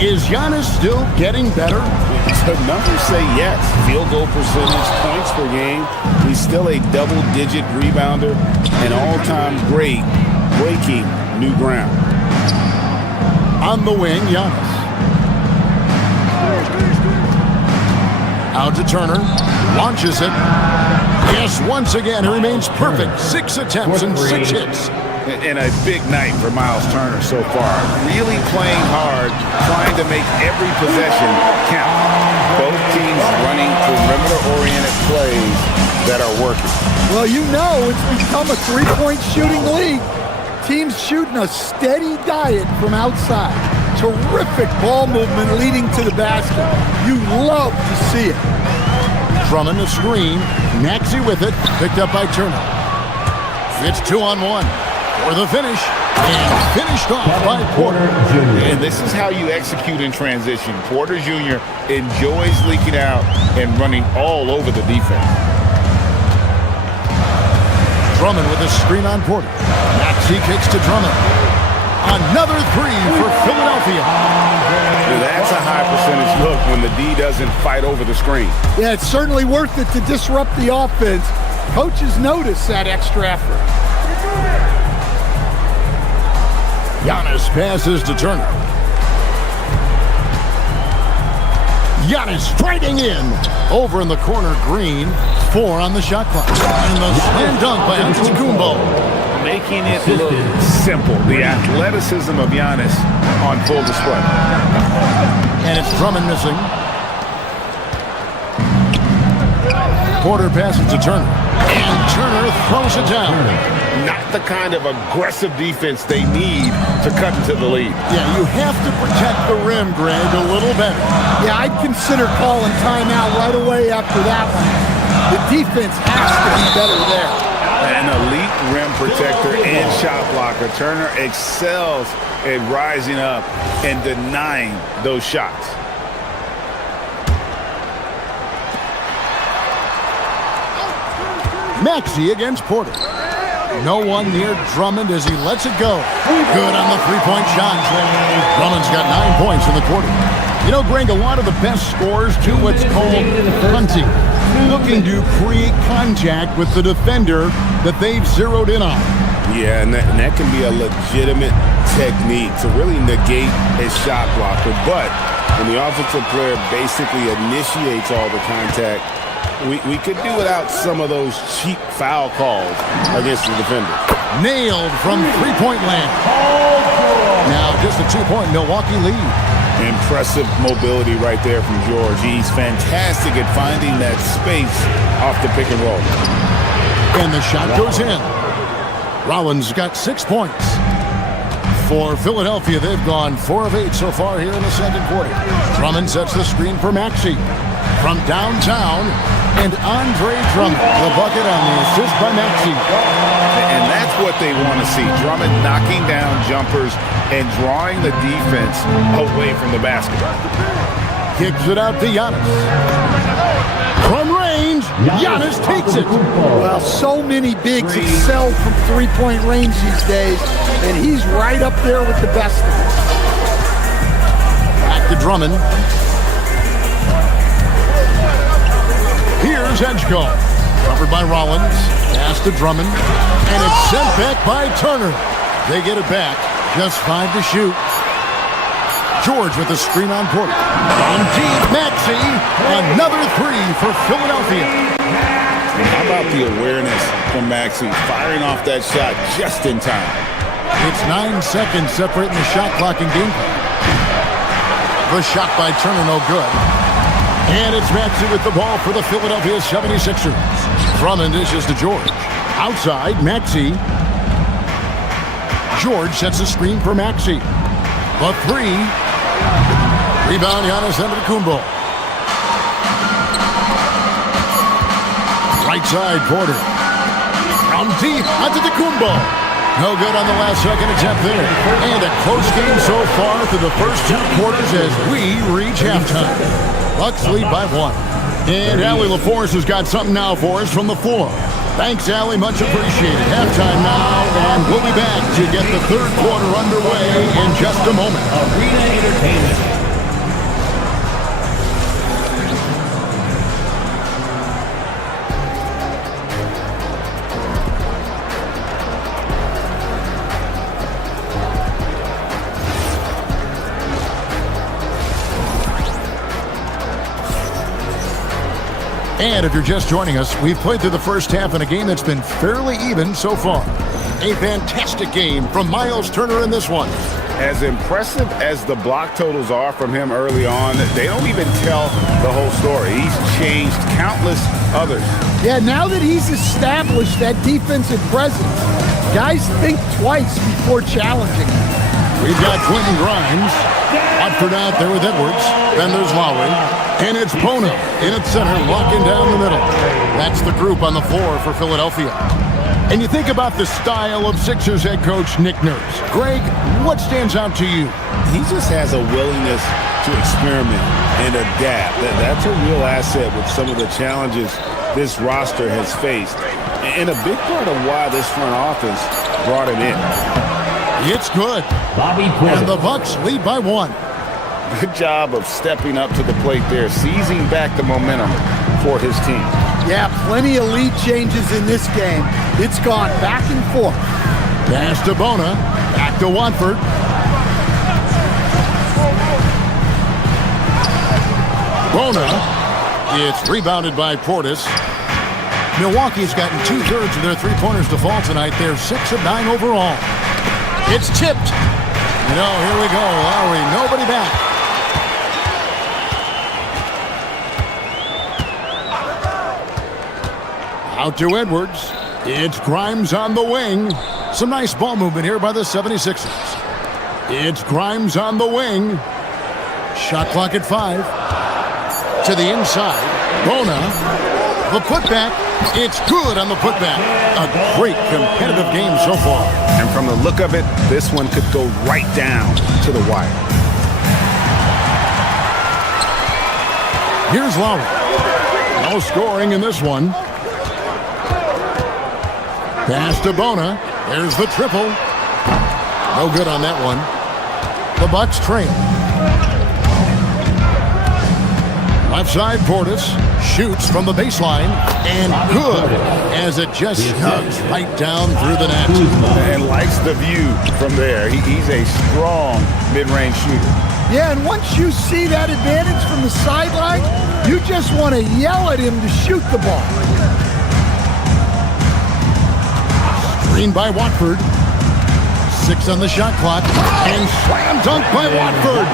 is Giannis still getting better? The numbers say yes. Field goal percentage, points per game. He's still a double-digit rebounder, an all-time great, breaking new ground. On the wing, Giannis. Out to Turner, launches it. Yes, once again, he remains perfect. 6 attempts and 6 hits. And a big night for Miles Turner so far. Really playing hard, trying to make every possession count. Both teams running perimeter-oriented plays that are working. Well, you know it's become a 3-point shooting league. Teams shooting a steady diet from outside. Terrific ball movement leading to the basket. You love to see it. Drummond the screen. Maxey with it. Picked up by Turner. It's 2-on-1 for the finish. And finished off by Porter. And this is how you execute in transition. Porter Jr. enjoys leaking out and running all over the defense. Drummond with a screen on Porter. Maxey kicks to Drummond. Another 3 for Philadelphia. That's a high percentage look when the D doesn't fight over the screen. Yeah, it's certainly worth it to disrupt the offense. Coaches notice that extra effort. Giannis passes to Turner. Giannis striding in. Over in the corner, Green. 4 on the shot clock. And the slam dunk by Antetokounmpo. Making it look simple. The athleticism of Giannis on full display. And it's Drummond missing. Porter passes to Turner. And Turner throws it down. Not the kind of aggressive defense they need to cut into the lead. Yeah, you have to protect the rim, Greg, a little better. Yeah, I'd consider calling timeout right away after that one. The defense has to be better there. An elite rim protector and shot blocker. Turner excels at rising up and denying those shots. Maxey against Porter. No one near Drummond as he lets it go. Good on the 3-point shot. Drummond's got 9 points in the quarter. You know, Greg, a lot of the best scorers do what's called hunting. Looking to create contact with the defender that they've zeroed in on. Yeah, and that can be a legitimate technique to really negate a shot blocker. But when the offensive player basically initiates all the contact, we could do without some of those cheap foul calls against the defender. Nailed from 3-point land. Now just a 2-point Milwaukee lead. Impressive mobility right there from George. He's fantastic at finding that space off the pick and roll. And the shot goes in. Rollins got 6 points. For Philadelphia, they've gone 4 of 8 so far here in the second quarter. Drummond sets the screen for Maxey. From downtown, and Andre Drummond, the bucket on the assist by Maxey. And that's what they want to see. Drummond knocking down jumpers and drawing the defense away from the basket. Kicks it out to Giannis. From range, Giannis takes it. Well, so many bigs excel from three-point range these days, and he's right up there with the best of them. Back to Drummond. Here's Edgecombe. Covered by Rollins. Pass to Drummond. And it's sent back by Turner. They get it back. Just 5 to shoot. George with the screen on Porter. On deep, Maxey. Another 3 for Philadelphia. How about the awareness from Maxey, firing off that shot just in time? It's 9 seconds separating the shot clock and game clock. The shot by Turner, no good. And it's Maxey with the ball for the Philadelphia 76ers. Drummond dishes to George. Outside, Maxey. George sets a screen for Maxey. The 3. Rebound, Giannis Antetokounmpo. Right side, Porter. From deep, Antetokounmpo. No good on the last second attempt there. And a close game so far through the first 2 quarters as we reach halftime. Bucks lead by 1. And Allie LaForce has got something now for us from the floor. Thanks, Allie. Much appreciated. Halftime now, and we'll be back to get the third quarter underway in just a moment. Arena Entertainment. And if you're just joining us, we've played through the first half in a game that's been fairly even so far. A fantastic game from Miles Turner in this one. As impressive as the block totals are from him early on, they don't even tell the whole story. He's changed countless others. Yeah, now that he's established that defensive presence, guys think twice before challenging him. We've got Quentin Grimes. Watford out there with Edwards. Then there's Lowry. And it's Bono in its center, locking down the middle. That's the group on the floor for Philadelphia. And you think about the style of Sixers head coach Nick Nurse. Greg, what stands out to you? He just has a willingness to experiment and adapt. That's a real asset with some of the challenges this roster has faced. And a big part of why this front office brought him in. It's good. And the Bucks lead by 1. Good job of stepping up to the plate there, seizing back the momentum for his team. Yeah, plenty of lead changes in this game. It's gone back and forth. Pass to Bona. Back to Watford. Bona. It's rebounded by Portis. Milwaukee's gotten 2/3 of their three-pointers to fall tonight. They're 6 of 9 overall. It's tipped. Here we go. Lowry, nobody back. Out to Edwards. It's Grimes on the wing. Some nice ball movement here by the 76ers. It's Grimes on the wing. Shot clock at 5. To the inside. Bona. The putback. It's good on the putback. A great competitive game so far. And from the look of it, this one could go right down to the wire. Here's Lowry. No scoring in this one. Pass to Bona. There's the triple. No good on that one. The Bucks trail. Left side, Portis shoots from the baseline, and good, as it just snugs right down through the net. And likes the view from there. He's a strong mid-range shooter. Yeah, and once you see that advantage from the sideline, you just want to yell at him to shoot the ball. Screen by Watford. 6 on the shot clock. And slam dunk by Watford.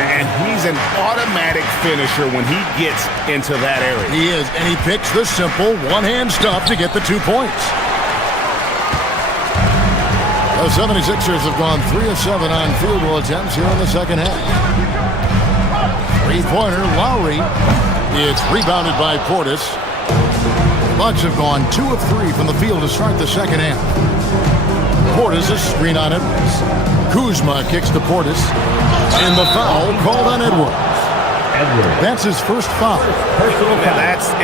And he's an automatic finisher when he gets into that area. He is, and he picks the simple one-hand stuff to get the 2 points. The 76ers have gone 3 of 7 on field goal attempts here in the second half. Three-pointer, Lowry. It's rebounded by Portis. The Bucks have gone 2 of 3 from the field to start the second half. Portis is screen on Edwards. Kuzma kicks to Portis. And the foul called on Edwards. That's his first foul.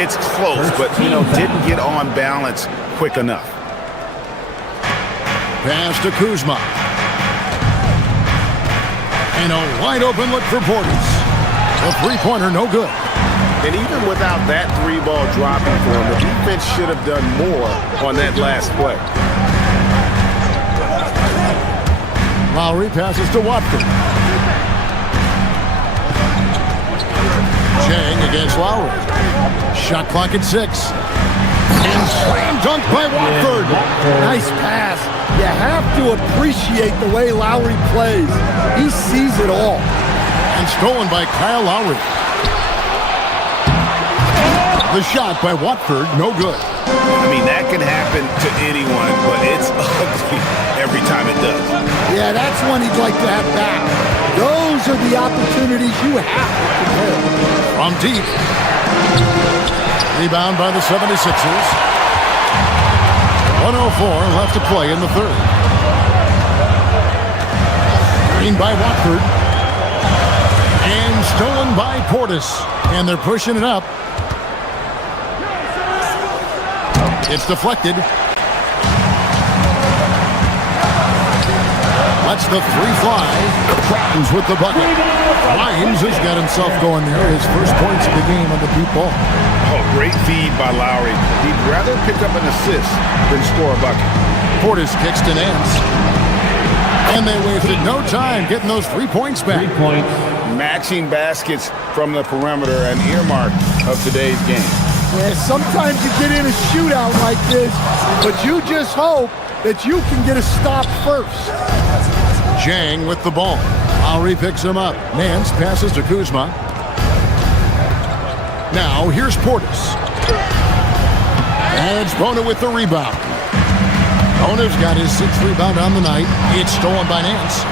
It's close, but, didn't get on balance quick enough. Pass to Kuzma. And a wide-open look for Portis. A three-pointer, no good. And even without that 3-ball dropping for him, the defense should have done more on that last play. Lowry passes to Watford. Chang against Lowry. Shot clock at 6. And slam dunk by Watford. Nice pass. You have to appreciate the way Lowry plays. He sees it all. And stolen by Kyle Lowry. The shot by Watford, no good. I mean, that can happen to anyone, but it's ugly every time it does. Yeah, that's one he'd like to have back. Those are the opportunities you have to convert. From deep. Rebound by the 76ers. 1:04 left to play in the third. Green by Watford. And stolen by Portis. And they're pushing it up. It's deflected. Lets the three fly. Crowns with the bucket. Lyons has got himself going there. His first points of the game on the deep ball. Oh, great feed by Lowry. He'd rather pick up an assist than score a bucket. Portis kicks to Nance. And they wasted no time getting those 3 points back. 3 points. Matching baskets from the perimeter, an earmark of today's game. Yeah, sometimes you get in a shootout like this, but you just hope that you can get a stop first. Jang with the ball. Lowry picks him up. Nance passes to Kuzma. Now here's Portis. And it's Bona with the rebound. Bona's got his 6th rebound on the night. It's stolen by Nance.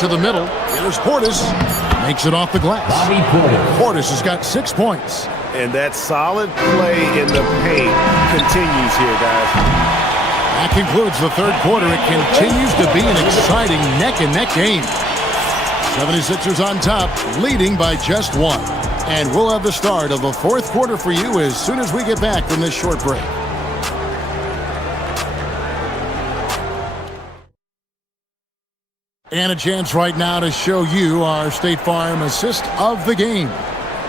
To the middle. Here's Portis. Makes it off the glass. Bobby Portis. Portis has got 6 points. And that solid play in the paint continues here, guys. That concludes the third quarter. It continues to be an exciting neck-and-neck game. 76ers on top, leading by just 1. And we'll have the start of the fourth quarter for you as soon as we get back from this short break. And a chance right now to show you our State Farm assist of the game.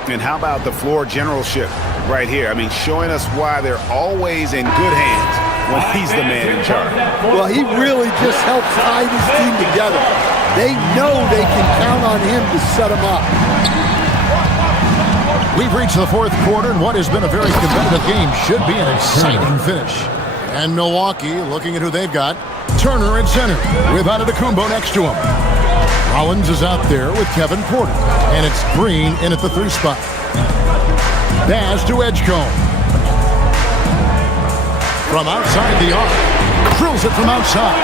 And how about the floor generalship right here? I mean, showing us why they're always in good hands when he's the man in charge. Well, he really just helps tie this team together. They know they can count on him to set them up. We've reached the fourth quarter, and what has been a very competitive game should be an exciting finish. And Milwaukee, looking at who they've got, Turner at center with Antetokounmpo next to him. Rollins is out there with Kevin Porter, and it's Green in at the 3 spot. Pass to Edgecombe. From outside the arc, drills it from outside.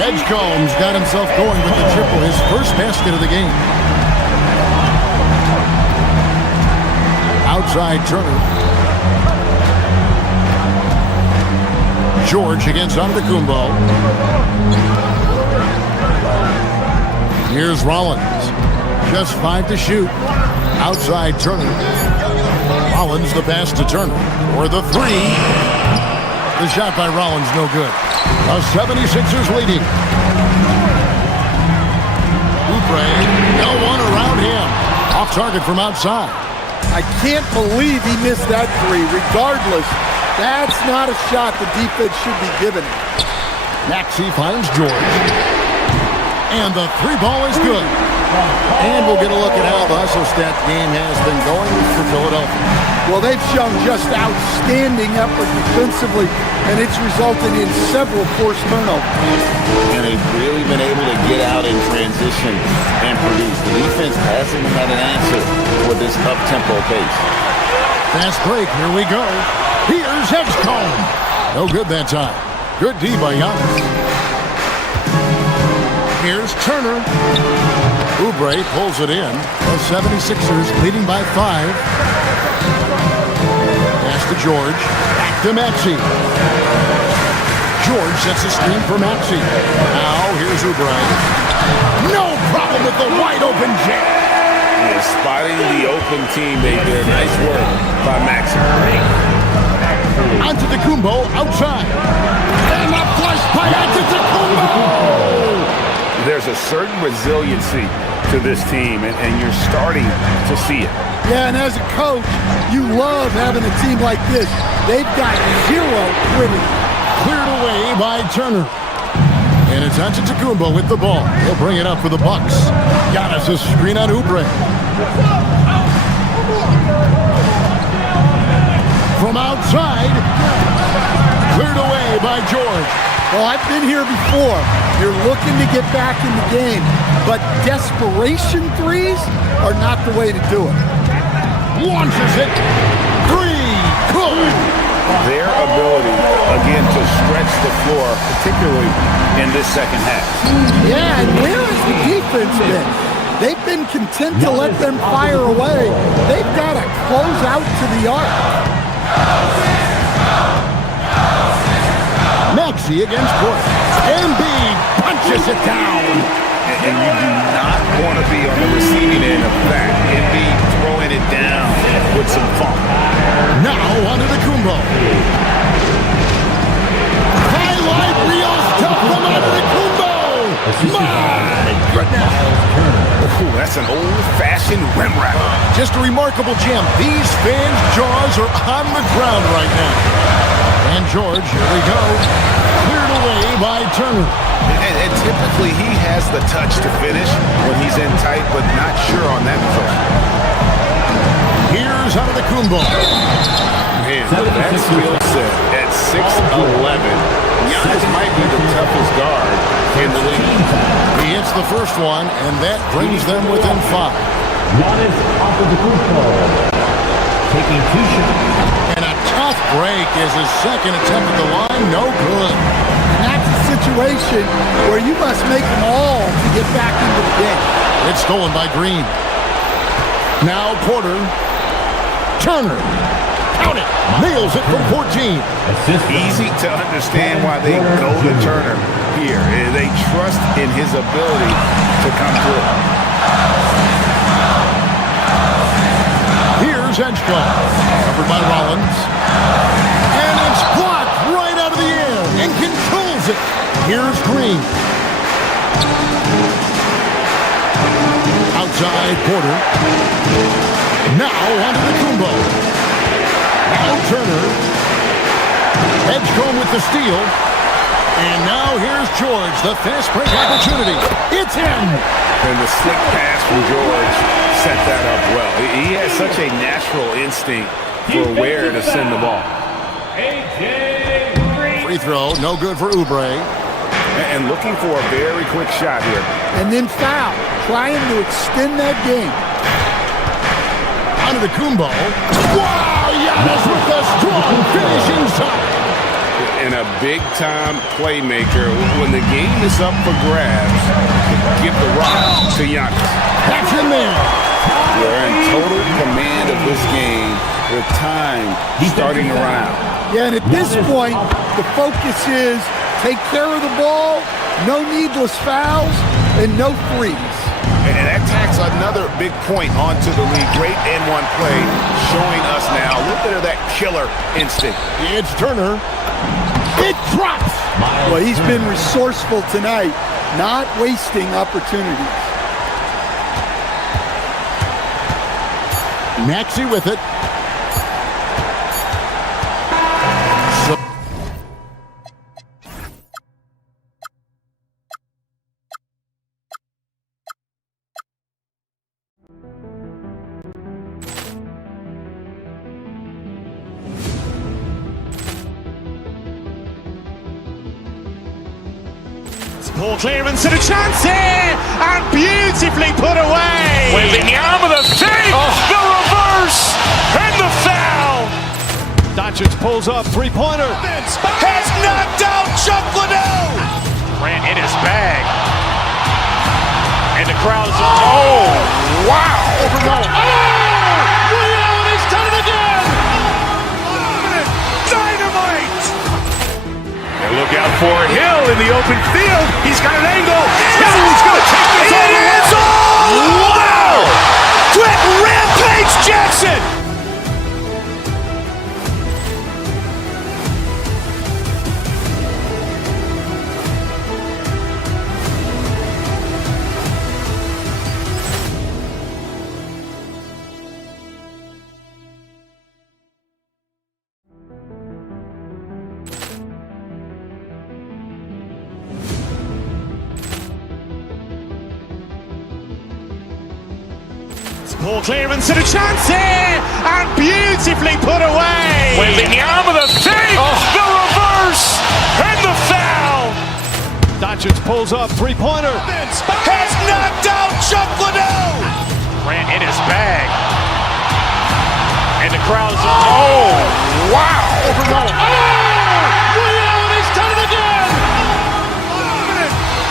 Edgecombe's got himself going with the triple, his first basket of the game. Outside Turner. George against Antetokounmpo. Here's Rollins. Just 5 to shoot. Outside Turner. Rollins the pass to Turner. For the 3. The shot by Rollins no good. The 76ers leading. Oubre. No one around him. Off target from outside. I can't believe he missed that 3. Regardless, that's not a shot the defense should be giving. Maxey finds George. And the 3 ball is good. And we'll get a look at how the hustle stat game has been going for Philadelphia. Well, they've shown just outstanding effort defensively, and it's resulted in several forced turnovers. And they've really been able to get out in transition and produce. The defense hasn't had an answer for this up-tempo pace. Fast break, here we go. Here's Edgecombe. No good that time. Good D by Giannis. Here's Turner. Oubre pulls it in. The 76ers leading by 5. Pass to George. Back to Maxey. George sets a screen for Maxey. Now here's Oubre. No problem with the wide open jam. Yeah, spotting the open teammate there. Nice work by Maxey. Antetokounmpo outside. And a flush by Antetokounmpo. There's a certain resiliency to this team, and you're starting to see it. Yeah, and as a coach, you love having a team like this. They've got zero quitting. Cleared away by Turner. And it's Antetokounmpo with the ball. He'll bring it up for the Bucks. Giannis' screen on Oubre. From outside. Cleared away by George. Well, I've been here before. You're looking to get back in the game, but desperation threes are not the way to do it. Launches it. 3. Good. Their ability, again, to stretch the floor, particularly in this second half. Yeah, and where has the defense been? They've been content to let them fire away. They've got to close out to the arc. Maxey against Court. Embiid punches it down. And you do not want to be on the receiving end of that. Embiid throwing it down with some funk. Now onto the Kumbo. Highlight reel stuff from under the Kumbo. My goodness. Ooh, that's an old-fashioned rim wrap. Just a remarkable gem. These fans' jaws are on the ground right now. And George, here we go. Cleared away by Turner. And typically he has the touch to finish when he's in tight, but not sure on that possession. Here's out of the Kumbo. Man, that skill set at 6'11", Giannis might be the toughest guard in the league. He hits the first one, and that brings them within 5. Giannis off of the Krakow. Taking 2 shots. And a tough break is his second attempt at the line. No good. And that's a situation where you must make them all to get back into the game. It's stolen by Green. Now Porter. Turner. Count it. Nails it from 14. Easy to understand why they go to Turner here. They trust in his ability to come through. Here's Edgecombe. Covered by Rollins. And it's blocked right out of the air and controls it. Here's Green. Outside Porter. Now onto the Kumbo. Now Turner. Edgecombe with the steal. And now here's George, the fast break opportunity. It's in. And the slick pass from George set that up well. He has such a natural instinct for where to send the ball. Free throw, no good for Oubre. And looking for a very quick shot here. And then foul, trying to extend that game. Onto the Kumbo. Wow, Giannis with a strong finish inside. And a big-time playmaker. When the game is up for grabs, give the rock to Giannis. That's in there. We're in total command of this game with time starting to run out. Yeah, and at this point, the focus is take care of the ball, no needless fouls, and no threes. And that tacks another big point onto the league. Great N1 play showing us now a little bit of that killer instinct. It's Turner. It drops. Well, he's been resourceful tonight, not wasting opportunities. Maxey with it. Poor clearance and a chance here, and beautifully put away. With the arm of the fake, the reverse, and the foul. Doncic pulls up, three-pointer. Has knocked out Chuck Liddell. Grant in his bag. And the crowd is, oh, wow. He's done it again. Dynamite. And look out for Hill in the open field. He's got an angle. He's going to take this all the way. Wow! Quick Rampage Jackson. Poor clearance and a chance here, and beautifully put away. With the arm of the fake, the reverse, and the foul. Doncic pulls up, three-pointer. Has knocked out Chuck Liddell. Grant in his bag. And the crowd is, oh, wow. He's done it again.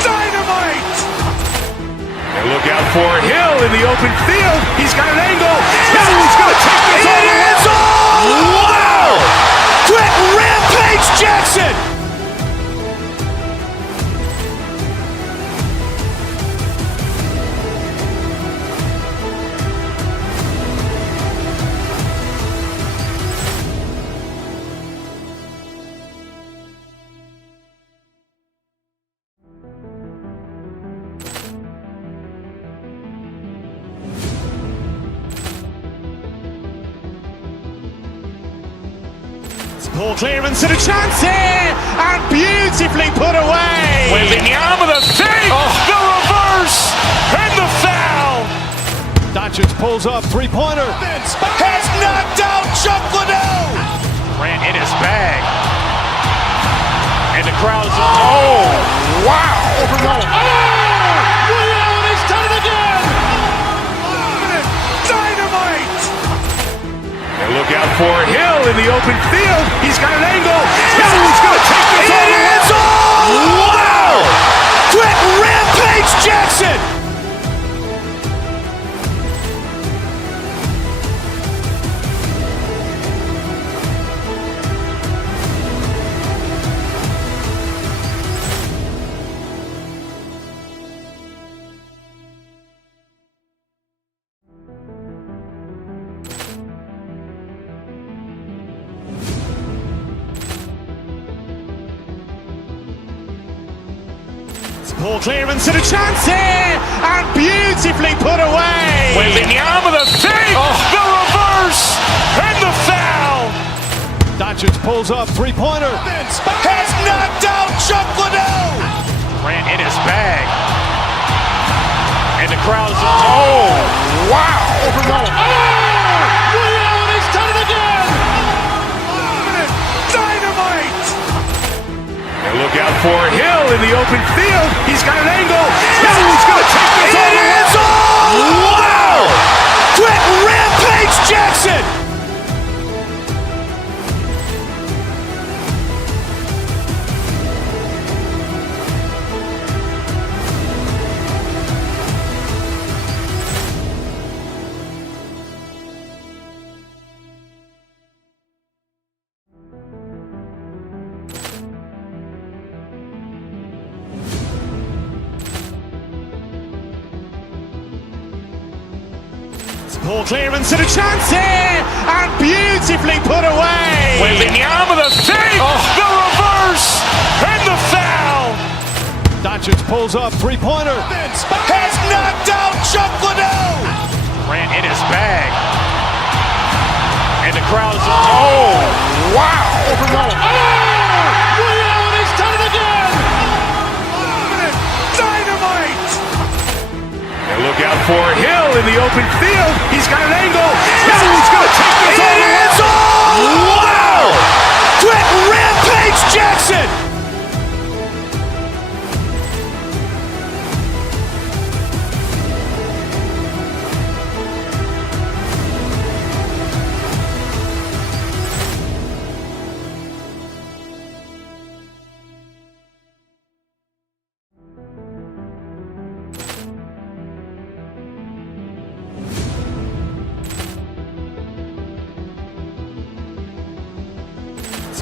Dynamite. And look out for Hill in the open field. He's got an angle. He's going to take this all the way. Wow! Quick Rampage Jackson. Poor clearance and a chance here, and beautifully put away. With the arm of the fake, the reverse, and the foul. Doncic pulls up, three-pointer. Has knocked out Chuck Liddell. Grant in his bag. And the crowd is, oh, wow. He's done it again. Dynamite. And look out for Hill in the open field. He's got an angle. He's going to take this all the way. Wow! Quick Rampage Jackson. Poor clearance and a chance here, and beautifully put away. With the arm of the fake, the reverse, and the foul. Doncic pulls up, three-pointer. Has knocked out Chuck Liddell. Grant in his bag. And the crowd is, oh, wow. He's done it again. Dynamite. And look out for Hill in the open field. He's got an angle. He's going to take this all the way. Wow! Quick Rampage Jackson. Poor clearance and a chance here, and beautifully put away. With the arm of the fake, the reverse, and the foul. Doncic pulls up, three-pointer. Has knocked out Chuck Liddell. Grant in his bag. And the crowd is, oh, wow. He's done it again. Dynamite. And look out for Hill in the open field. He's got an angle. He's going to take this all the way. Wow! Quick Rampage Jackson.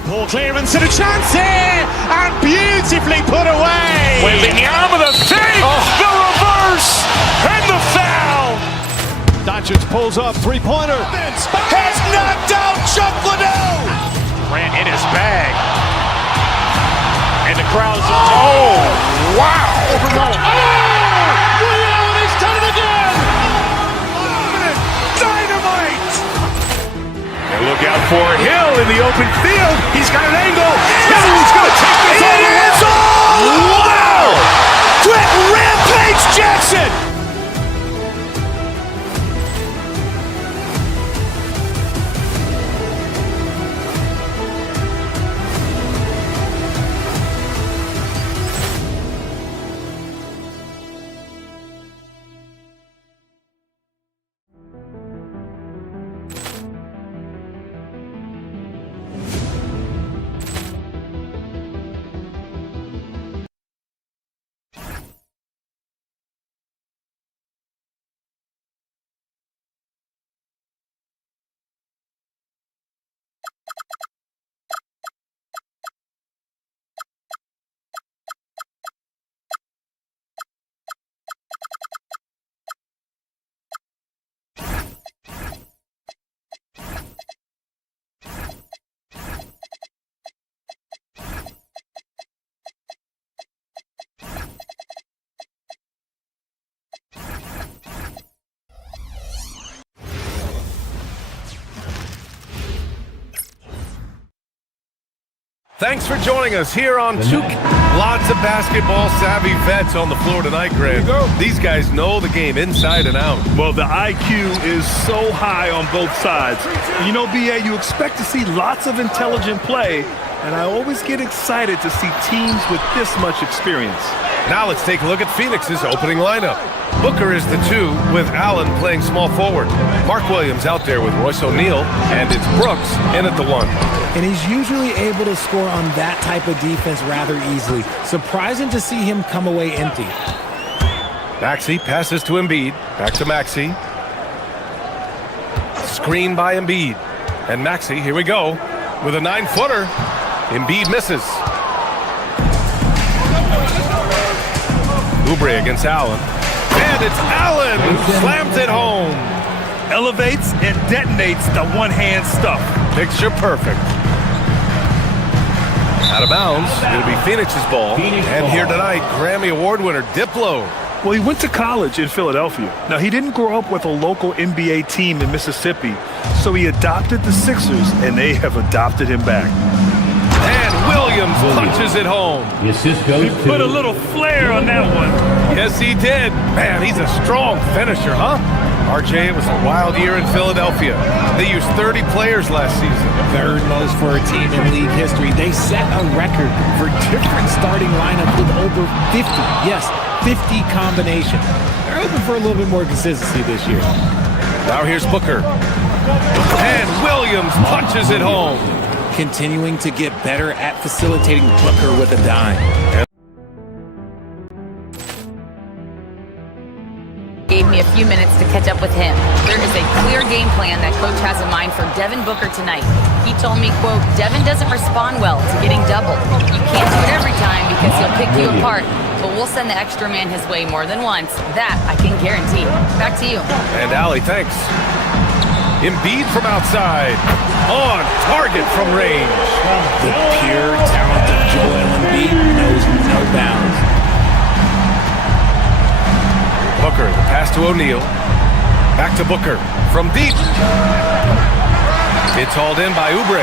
Ball clearance and a chance here, and beautifully put away. Wembanyama the fake, the reverse, and the foul. Doncic pulls up, three-pointer. Has knocked out Chuck Liddell. Ran in his bag. And the crowd is, oh, wow. He's done it again. Dynamite. And look out for Hill in the open field. He's got an angle. Hill's going to take this all the way. Wow. Quick Rampage Jackson. Thanks for joining us here on Lots of basketball savvy vets on the floor tonight, Grant. These guys know the game inside and out. Well, the IQ is so high on both sides. You know, BA, you expect to see lots of intelligent play, and I always get excited to see teams with this much experience. Now let's take a look at Phoenix's opening lineup. Booker is the 2 with Allen playing small forward. Mark Williams out there with Royce O'Neal, and it's Brooks in at the 1. And he's usually able to score on that type of defense rather easily. Surprising to see him come away empty. Maxey passes to Embiid. Back to Maxey. Screen by Embiid. And Maxey, here we go, with a 9-footer. Embiid misses. Oubre against Allen. And it's Allen who slams it home. Elevates and detonates the one-hand stuff. Picture perfect. Out of bounds. It'll be Phoenix's ball. And here tonight, Grammy Award winner Diplo. Well, he went to college in Philadelphia. Now, he didn't grow up with a local NBA team in Mississippi, so he adopted the Sixers, and they have adopted him back. And Williams punches it home. The assist goes He put a little flair on that one. Yes, he did. Man, he's a strong finisher, huh? RJ, it was a wild year in Philadelphia. They used 30 players last season. Third most for a team in league history. They set a record for different starting lineups with over 50. Yes, 50 combinations. They're hoping for a little bit more consistency this year. Now here's Booker. And Williams punches it home. Continuing to get better at facilitating Booker with a dime. Gave me a few minutes to catch up with him. There is a clear game plan that coach has in mind for Devin Booker tonight. He told me, quote, Devin doesn't respond well to getting doubled. You can't do it every time because he'll pick you apart, but we'll send the extra man his way more than once. That I can guarantee. Back to you. And Allie, thanks. Embiid from outside. On target from range. The pure talent of Joel Embiid knows no bounds. Booker, the pass to O'Neal. Back to Booker from deep. It's hauled in by Oubre.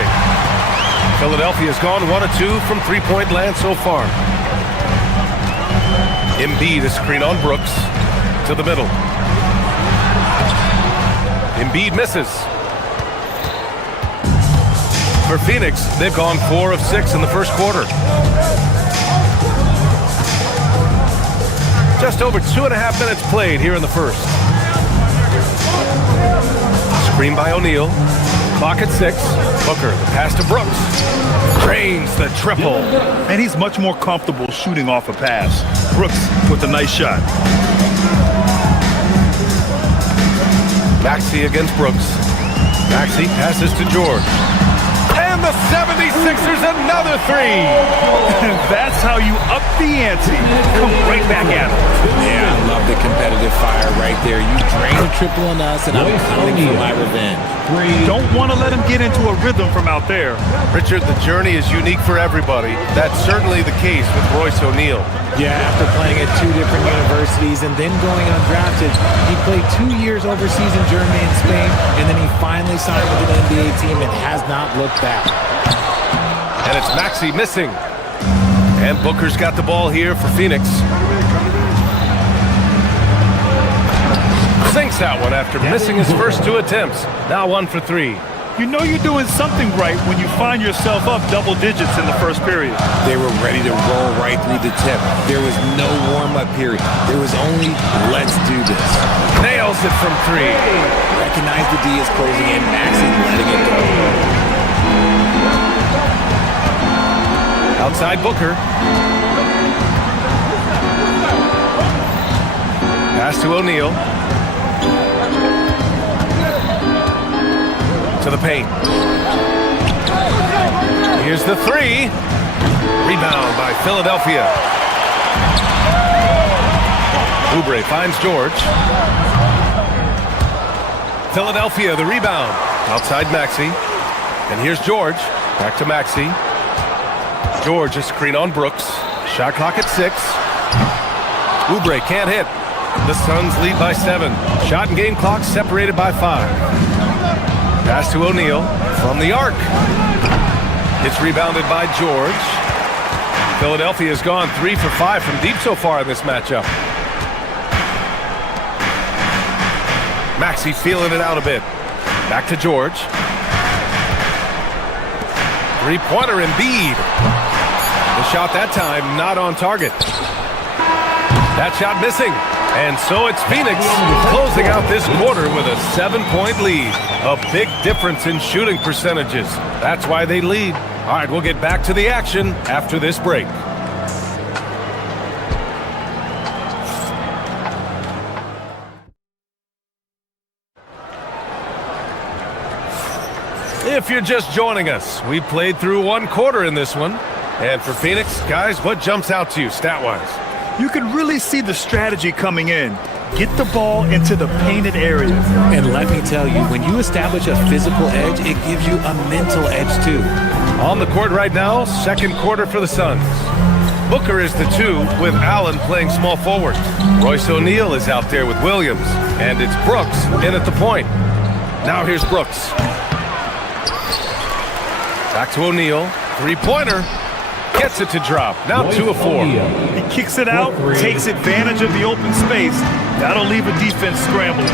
Philadelphia's gone 1 of 2 from three-point land so far. Embiid, a screen on Brooks to the middle. Embiid misses. For Phoenix, they've gone 4 of 6 in the first quarter. Just over 2.5 minutes played here in the first. Screen by O'Neal. Clock at 6. Booker, the pass to Brooks. Drains the triple. And he's much more comfortable shooting off a pass. Brooks with a nice shot. Maxey against Brooks. Maxey passes to George. And the 76ers another three. That's how you up the ante. Come right back at it. Yeah, I love the competitive fire right there. You drain a triple on us, and I'm coming for my revenge. Don't want to let him get into a rhythm from out there. Richard, the journey is unique for everybody. That's certainly the case with Royce O'Neal. Yeah, after playing at 2 different universities and then going undrafted, he played 2 years overseas in Germany and Spain, and then he finally signed with an NBA team and has not looked back. And it's Maxey missing. And Booker's got the ball here for Phoenix. Sinks that one after missing his first 2 attempts. Now 1 for 3. You know you're doing something right when you find yourself up double digits in the first period. They were ready to roll right through the tip. There was no warm-up period. There was only, let's do this. Nails it from 3. Recognize the D is closing in. Maxey letting it go. Outside Booker. Pass to O'Neal. To the paint. Here's the 3. Rebound by Philadelphia. Oubre finds George. Philadelphia, the rebound. Outside Maxey. And here's George. Back to Maxey. George, a screen on Brooks. Shot clock at 6. Oubre can't hit. The Suns lead by 7. Shot and game clock separated by 5. Pass to O'Neal from the arc. It's rebounded by George. Philadelphia has gone 3 for 5 from deep so far in this matchup. Maxey feeling it out a bit. Back to George. Three-pointer Embiid. The shot that time not on target. That shot missing. And so it's Phoenix closing out this quarter with a 7-point lead. A big difference in shooting percentages. That's why they lead. All right, we'll get back to the action after this break. If you're just joining us, we played through 1 quarter in this one. And for Phoenix, guys, what jumps out to you stat-wise? You can really see the strategy coming in. Get the ball into the painted area. And let me tell you, when you establish a physical edge, it gives you a mental edge too. On the court right now, second quarter for the Suns. Booker is the 2 with Allen playing small forward. Royce O'Neal is out there with Williams. And it's Brooks in at the point. Now here's Brooks. Back to O'Neal. Three-pointer. Gets it to drop. Now 2 of 4. He kicks it out, takes advantage of the open space. That'll leave a defense scrambling.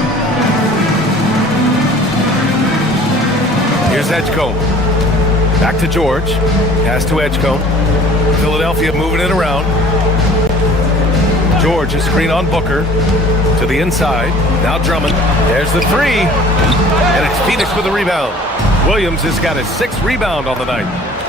Here's Edgecombe. Back to George. Pass to Edgecombe. Philadelphia moving it around. George, a screen on Booker. To the inside. Now Drummond. There's the 3. And it's Phoenix with a rebound. Williams has got his 6th rebound on the night.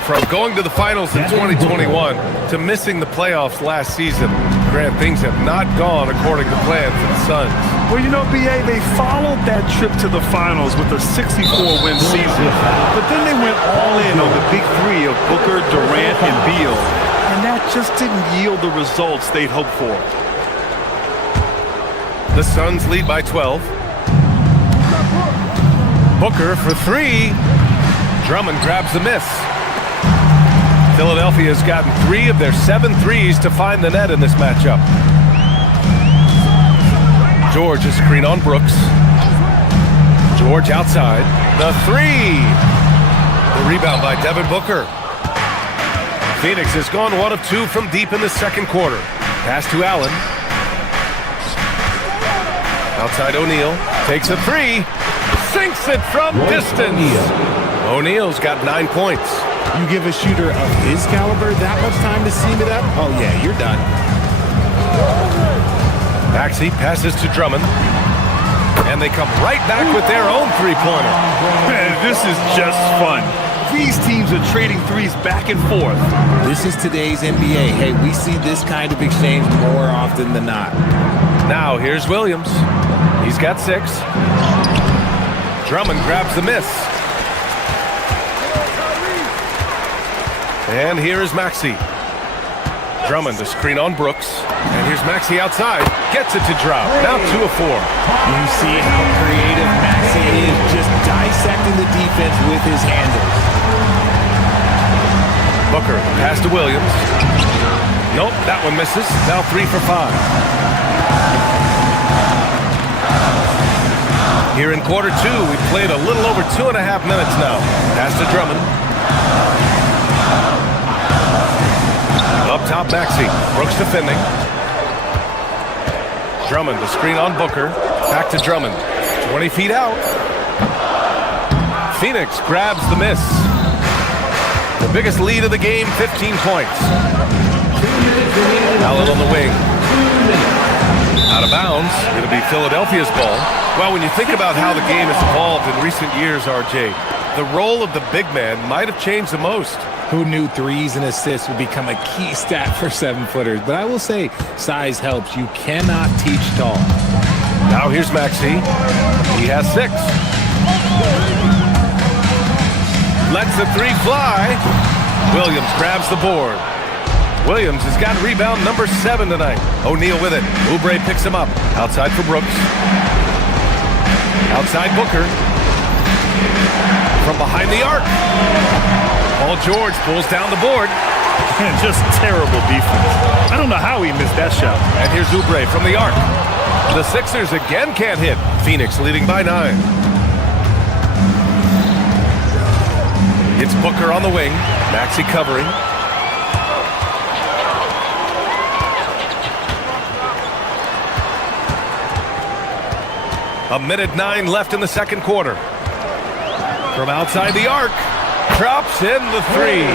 From going to the finals in 2021 to missing the playoffs last season, Grant, things have not gone according to plan for the Suns. Well, you know, B.A., they followed that trip to the finals with a 64-win season. But then they went all in on the big 3 of Booker, Durant, and Beal. And that just didn't yield the results they'd hoped for. The Suns lead by 12. Booker for 3. Drummond grabs the miss. Philadelphia has gotten 3 of their 7 threes to find the net in this matchup. George, a screen on Brooks. George outside. The 3. The rebound by Devin Booker. Phoenix has gone 1 of 2 from deep in the second quarter. Pass to Allen. Outside O'Neal. Takes a 3. Sinks it from distance. O'Neal's got 9 points. You give a shooter of his caliber that much time to seam it up? Oh, yeah, you're done. Maxey passes to Drummond. And they come right back with their own three-pointer. Man, this is just fun. These teams are trading threes back and forth. This is today's NBA. Hey, we see this kind of exchange more often than not. Now, here's Williams. He's got 6. Drummond grabs the miss. And here is Maxey. Drummond to screen on Brooks. And here's Maxey outside. Gets it to drop. Now 2 of 4. You see how creative Maxey is, just dissecting the defense with his handles. Booker, pass to Williams. Nope, that one misses. Now 3 for 5. Here in quarter 2, we've played a little over 2.5 minutes now. Pass to Drummond. Up top, Maxey. Brooks defending. Drummond, the screen on Booker. Back to Drummond. 20 feet out. Phoenix grabs the miss. The biggest lead of the game, 15 points. Allen on the wing. Out of bounds. It'll be Philadelphia's ball. Well, when you think about how the game has evolved in recent years, RJ, the role of the big man might have changed the most. Who knew threes and assists would become a key stat for 7-footers? But I will say, size helps. You cannot teach tall. Now here's Maxey. He has 6. Lets the 3 fly. Williams grabs the board. Williams has got rebound number 7 tonight. O'Neal with it. Oubre picks him up. Outside for Brooks. Outside Booker. From behind the arc. Paul George pulls down the board. Just terrible defense. I don't know how he missed that shot. And here's Oubre from the arc. The Sixers again can't hit. Phoenix leading by 9. It's Booker on the wing. Maxey covering. A minute 9 left in the second quarter. From outside the arc. Drops in the 3.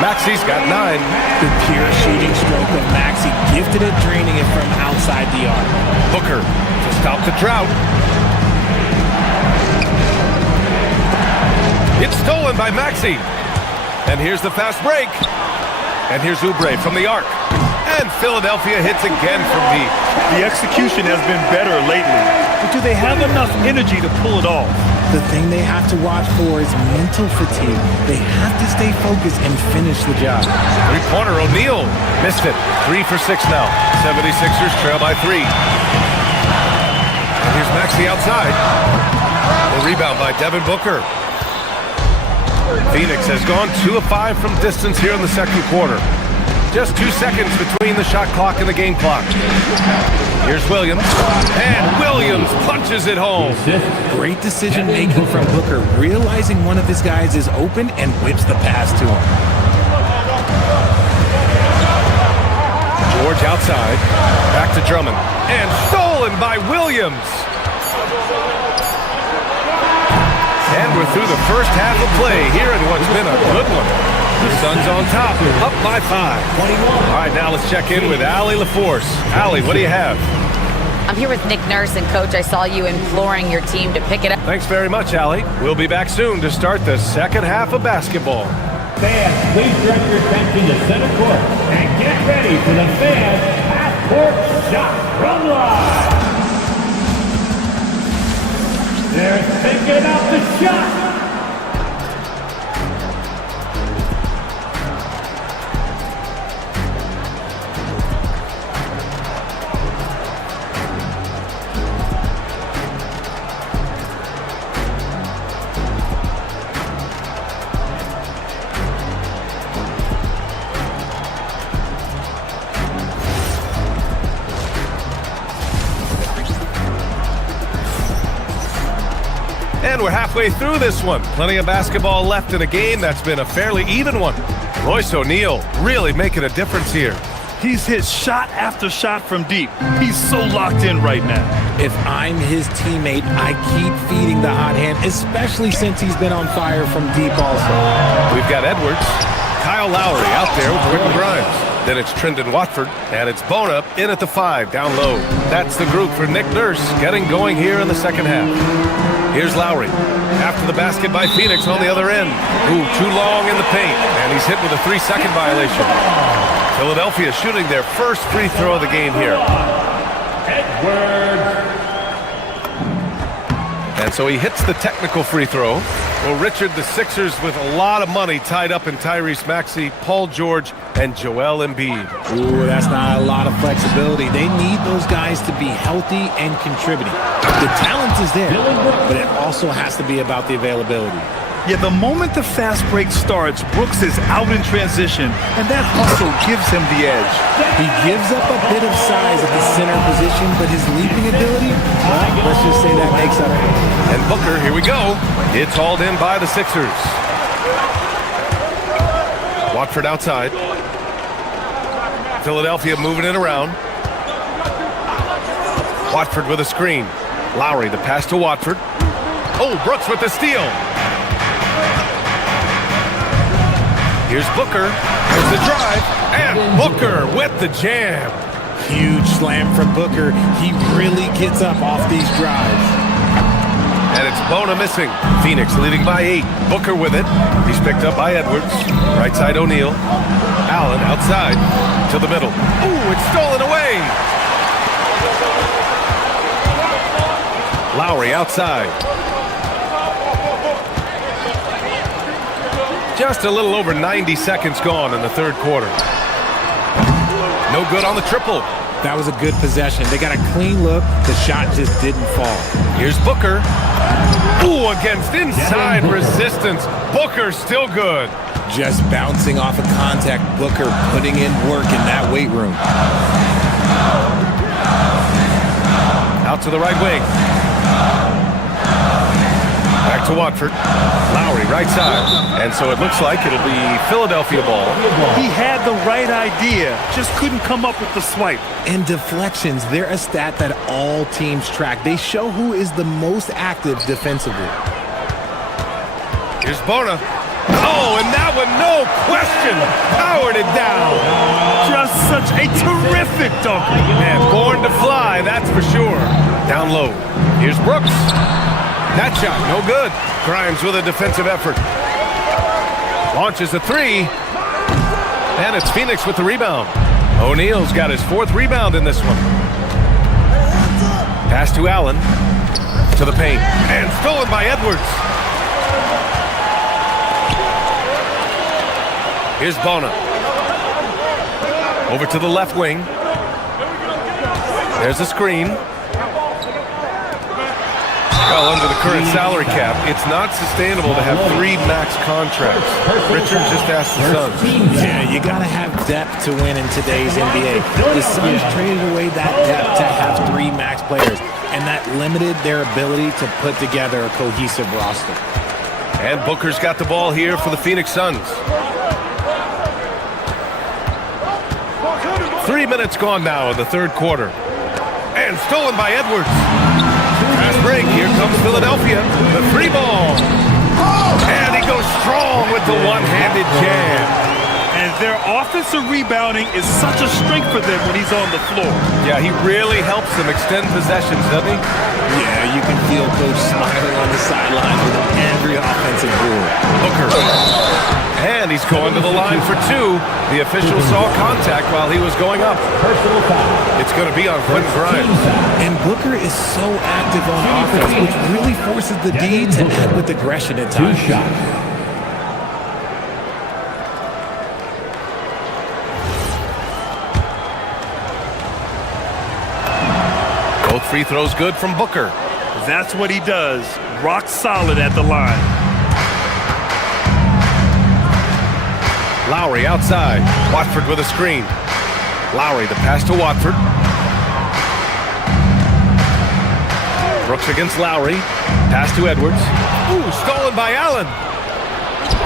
Maxey's got 9. The pure shooting stroke of Maxey, gifted at draining it from outside the arc. Booker to stop the drought. It's stolen by Maxey. And here's the fast break. And here's Oubre from the arc. And Philadelphia hits again from deep. The execution has been better lately. But do they have enough energy to pull it off? The thing they have to watch for is mental fatigue. They have to stay focused and finish the job. Three-pointer, O'Neal. Missed it. 3 for 6 now. 76ers trail by 3. And here's Maxey outside. The rebound by Devin Booker. Phoenix has gone 2 of 5 from distance here in the second quarter. Just 2 seconds between the shot clock and the game clock. Here's Williams. And Williams punches it home. Great decision-making from Booker, realizing one of his guys is open and whips the pass to him. George outside. Back to Drummond. And stolen by Williams. And we're through the first half of play here in what's been a good one. The Suns on top, up by 5. All right, now let's check in with Allie LaForce. Allie, what do you have? I'm here with Nick Nurse, and Coach, I saw you imploring your team to pick it up. Thanks very much, Allie. We'll be back soon to start the second half of basketball. Fans, please direct your attention to center court and get ready for the fans half-court shot from live. They're thinking up the shot. And we're halfway through this one. Plenty of basketball left in a game that's been a fairly even one. Royce O'Neal really making a difference here. He's hit shot after shot from deep. He's so locked in right now. If I'm his teammate, I keep feeding the hot hand, especially since he's been on fire from deep also. We've got Edwards, Kyle Lowry out there with Quentin Grimes. Then it's Trendon Watford, and it's Bona in at the 5, down low. That's the group for Nick Nurse getting going here in the second half. Here's Lowry. After the basket by Phoenix on the other end. Ooh, too long in the paint, and he's hit with a 3-second violation. Philadelphia shooting their first free throw of the game here. And so he hits the technical free throw. Well, Richard, the Sixers with a lot of money tied up in Tyrese Maxey, Paul George, and Joel Embiid. Ooh, that's not a lot of flexibility. They need those guys to be healthy and contributing. The talent is there, but it also has to be about the availability. Yeah, the moment the fast break starts, Brooks is out in transition, and that hustle gives him the edge. He gives up a bit of size at the center position, but his leaping ability, well, let's just say that makes up for it. And Booker, here we go. It's hauled in by the Sixers. Watford outside. Philadelphia moving it around. Watford with a screen. Lowry, the pass to Watford. Oh, Brooks with the steal. Here's Booker. There's the drive. And Booker with the jam. Huge slam from Booker. He really gets up off these drives. And it's Bona missing. Phoenix leading by 8. Booker with it. He's picked up by Edwards. Right side O'Neal. Allen outside to the middle. Ooh, it's stolen away. Lowry outside. Just a little over 90 seconds gone in the third quarter. No good on the triple. That was a good possession. They got a clean look. The shot just didn't fall. Here's Booker. Ooh, against inside resistance. Booker still good. Just bouncing off of contact. Booker putting in work in that weight room. Out to the right wing. Back to Watford. Lowry, right side. And so it looks like it'll be Philadelphia ball. He had the right idea, just couldn't come up with the swipe. And deflections, they're a stat that all teams track. They show who is the most active defensively. Here's Bona. Oh, and that one, no question, powered it down. Just such a terrific dunk. And born to fly, that's for sure. Down low. Here's Brooks. That shot, no good. Grimes with a defensive effort. Launches a three. And it's Phoenix with the rebound. O'Neal's got his 4th rebound in this one. Pass to Allen. To the paint. And stolen by Edwards. Here's Bona. Over to the left wing. There's a screen. Well, under the current salary cap, it's not sustainable to have 3 max contracts. Richard just asked the Suns. Yeah, you got to have depth to win in today's NBA. The Suns traded away that depth to have 3 max players, and that limited their ability to put together a cohesive roster. And Booker's got the ball here for the Phoenix Suns. 3 minutes gone now in the third quarter. And stolen by Edwards. Fast break, here comes Philadelphia. The 3 ball. And he goes strong with the one-handed jam. And their offensive rebounding is such a strength for them when he's on the floor. Yeah, he really helps them extend possessions, doesn't he? Yeah, you can feel Coach smiling on the sideline with every offensive board. Booker. And he's going to the line for 2. The official saw contact while he was going up. It's going to be on Quentin Grimes. And Booker is so active on offense, which really forces the D to act with aggression at times. Both free throws good from Booker. That's what he does. Rock solid at the line. Lowry outside. Watford with a screen. Lowry, the pass to Watford. Brooks against Lowry. Pass to Edwards. Ooh, stolen by Allen.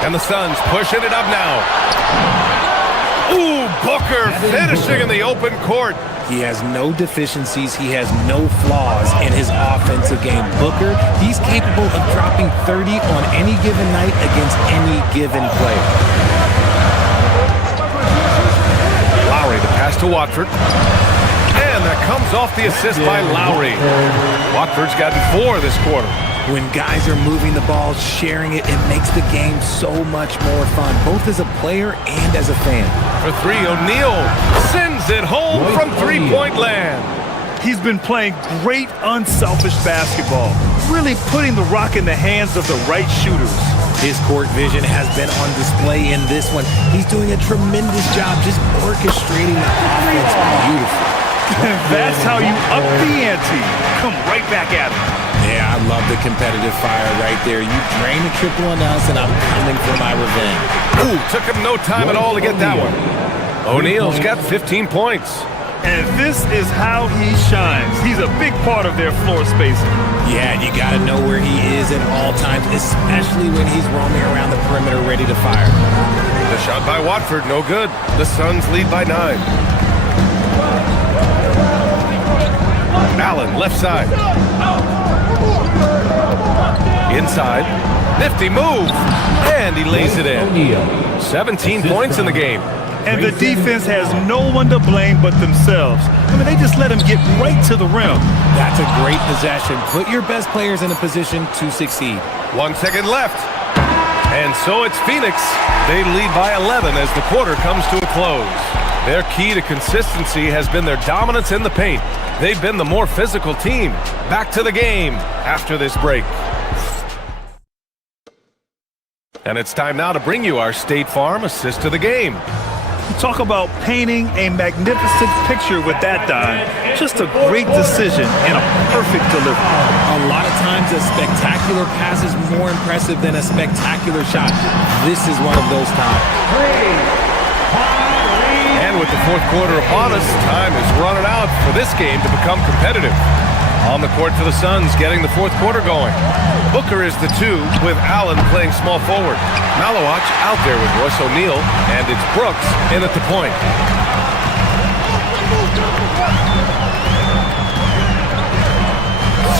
And the Suns pushing it up now. Ooh, Booker finishing in the open court. He has no deficiencies. He has no flaws in his offensive game. Booker, he's capable of dropping 30 on any given night against any given player. Lowry, the pass to Watford. And that comes off the assist by Lowry. Watford's gotten 4 this quarter. When guys are moving the ball, sharing it, it makes the game so much more fun, both as a player and as a fan. For 3, O'Neal sends it home from 3-point land. He's been playing great, unselfish basketball, really putting the rock in the hands of the right shooters. His court vision has been on display in this one. He's doing a tremendous job just orchestrating the offense beautifully. That's how you up the ante. Come right back at him. Yeah, I love the competitive fire right there. You drain the triple on us, and I'm coming for my revenge. Ooh, took him no time at all to get that one. O'Neal's got 15 points. And this is how he shines. He's a big part of their floor spacing. Yeah, you got to know where he is at all times, especially when he's roaming around the perimeter ready to fire. The shot by Watford, no good. The Suns lead by 9. Allen, left side. Inside. Nifty move. And he lays it in. 17 points in the game. And the defense has no one to blame but themselves. I mean, they just let him get right to the rim. That's a great possession. Put your best players in a position to succeed. 1 second left. And so it's Phoenix. They lead by 11 as the quarter comes to a close. Their key to consistency has been their dominance in the paint. They've been the more physical team. Back to the game after this break. And it's time now to bring you our State Farm assist of the game. Talk about painting a magnificent picture with that dime. Just a great decision and a perfect delivery. A lot of times a spectacular pass is more impressive than a spectacular shot. This is one of those times. And with the fourth quarter upon us, time is running out for this game to become competitive. On the court for the Suns, getting the fourth quarter going. Booker is the 2, with Allen playing small forward. Malawach out there with Royce O'Neal, and it's Brooks in at the point.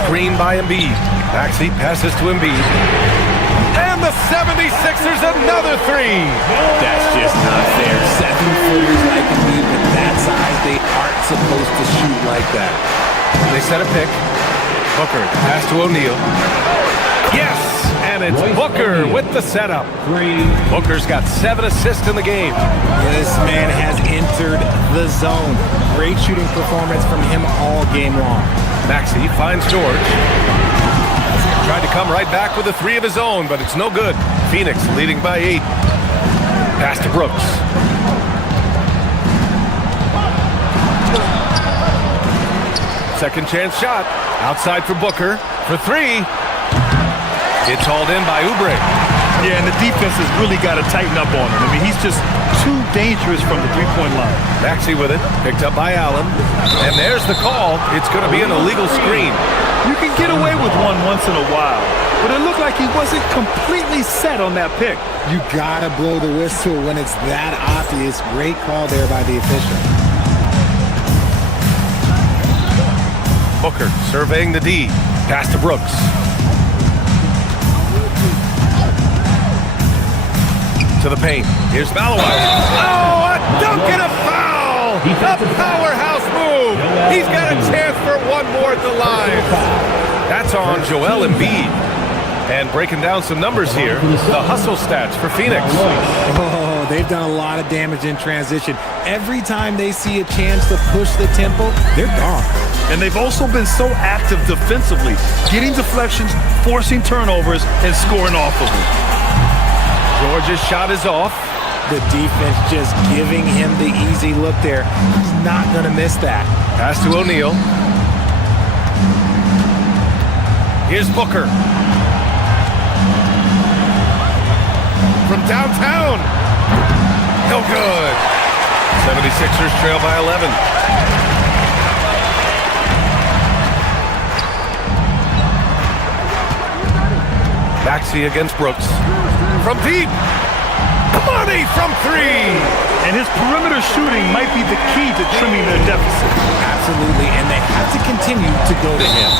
Screen by Embiid. Maxey passes to Embiid. And the 76ers another 3. That's just not fair. 7-footers like Embiid with that size, they aren't supposed to shoot like that. They set a pick. Booker, pass to O'Neal. Yes! And it's Booker with the setup. Booker's got 7 assists in the game. This man has entered the zone. Great shooting performance from him all game long. Maxey finds George. Tried to come right back with a 3 of his own, but it's no good. Phoenix leading by 8. Pass to Brooks. Second chance shot. Outside for Booker. For 3. It's hauled in by Oubre. Yeah, and the defense has really got to tighten up on him. I mean, he's just too dangerous from the three-point line. Maxey with it. Picked up by Allen. And there's the call. It's going to be an illegal screen. You can get away with one once in a while, but it looked like he wasn't completely set on that pick. You got to blow the whistle when it's that obvious. Great call there by the official. Booker surveying the D. Pass to Brooks. To the paint. Here's Malawach. Oh, a dunk and a foul! A powerhouse move! He's got a chance for one more at the line. That's on Joel Embiid. And breaking down some numbers here, the hustle stats for Phoenix. Oh, they've done a lot of damage in transition. Every time they see a chance to push the tempo, they're gone. And they've also been so active defensively, getting deflections, forcing turnovers, and scoring off of them. George's shot is off. The defense just giving him the easy look there. He's not going to miss that. Pass to O'Neal. Here's Booker. From downtown. No good. 76ers trail by 11. Maxey against Brooks. From deep. Money from 3. And his perimeter shooting might be the key to trimming their deficit. Absolutely, and they have to continue to go to him.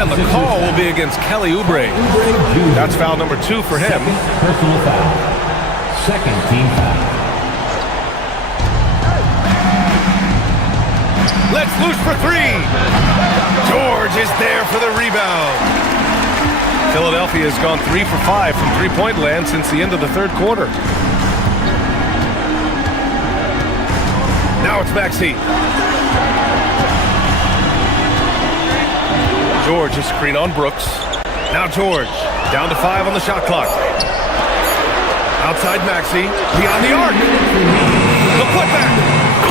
And the call will be against Kelly Oubre. That's foul number 2 for him. Personal foul. Second team foul. Let's loose for 3. George is there for the rebound. Philadelphia has gone 3 for 5 from three-point land since the end of the third quarter. Now it's Maxey. George, a screen on Brooks. Now George, down to 5 on the shot clock. Outside Maxey, beyond the arc. The putback.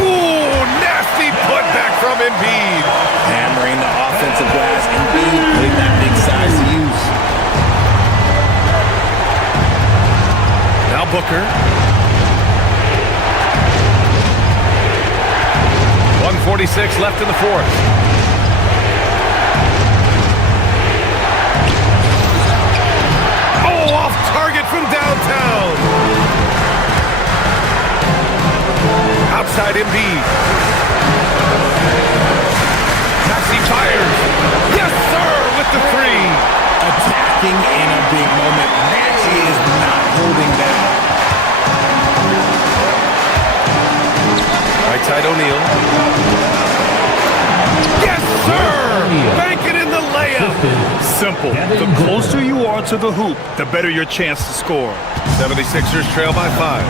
Ooh, nasty putback from Embiid. Hammering the offensive glass. Embiid putting that big size to use. Now Booker. 1:46 left in the fourth. Oh, off target from downtown. Outside Embiid. Maxey fires. Yes, sir, with the three. Attacking in a big moment. Maxey is not holding back. Right side O'Neal. Yes, sir! Bank it in the layup. Simple. The closer you are to the hoop, the better your chance to score. 76ers trail by 5.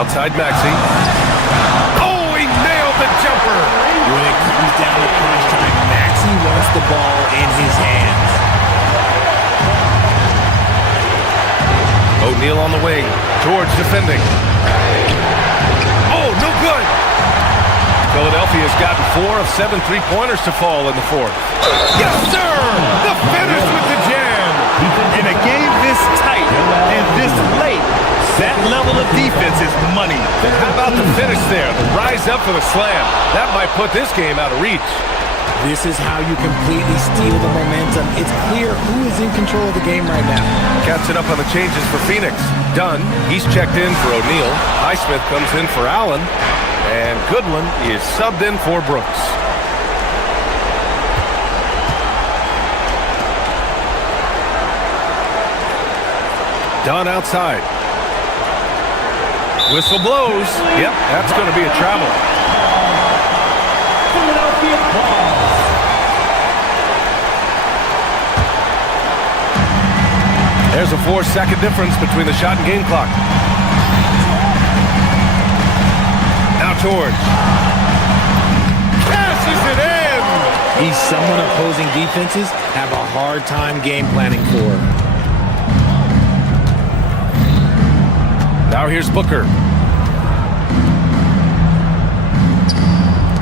Outside Maxey. Oh, he nailed the jumper. When it comes down to crunch time, Maxey wants the ball in his hands. O'Neal on the wing. George defending. Oh, no good. Philadelphia's gotten 4 of 7 3-pointers to fall in the fourth. Yes, sir! The finish with the jam. In a game this tight and this late, that level of defense is money. How about the finish there? The rise up for the slam. That might put this game out of reach. This is how you completely steal the momentum. It's clear who is in control of the game right now. Catching up on the changes for Phoenix. Dunn, he's checked in for O'Neal. Highsmith comes in for Allen. And Goodwin is subbed in for Brooks. Dunn outside. Whistle blows. Yep, that's going to be a travel. Philadelphia ball. There's a 4-second difference between the shot and game clock. Now George. Passes it in! He's someone opposing defenses have a hard time game planning for. Now here's Booker.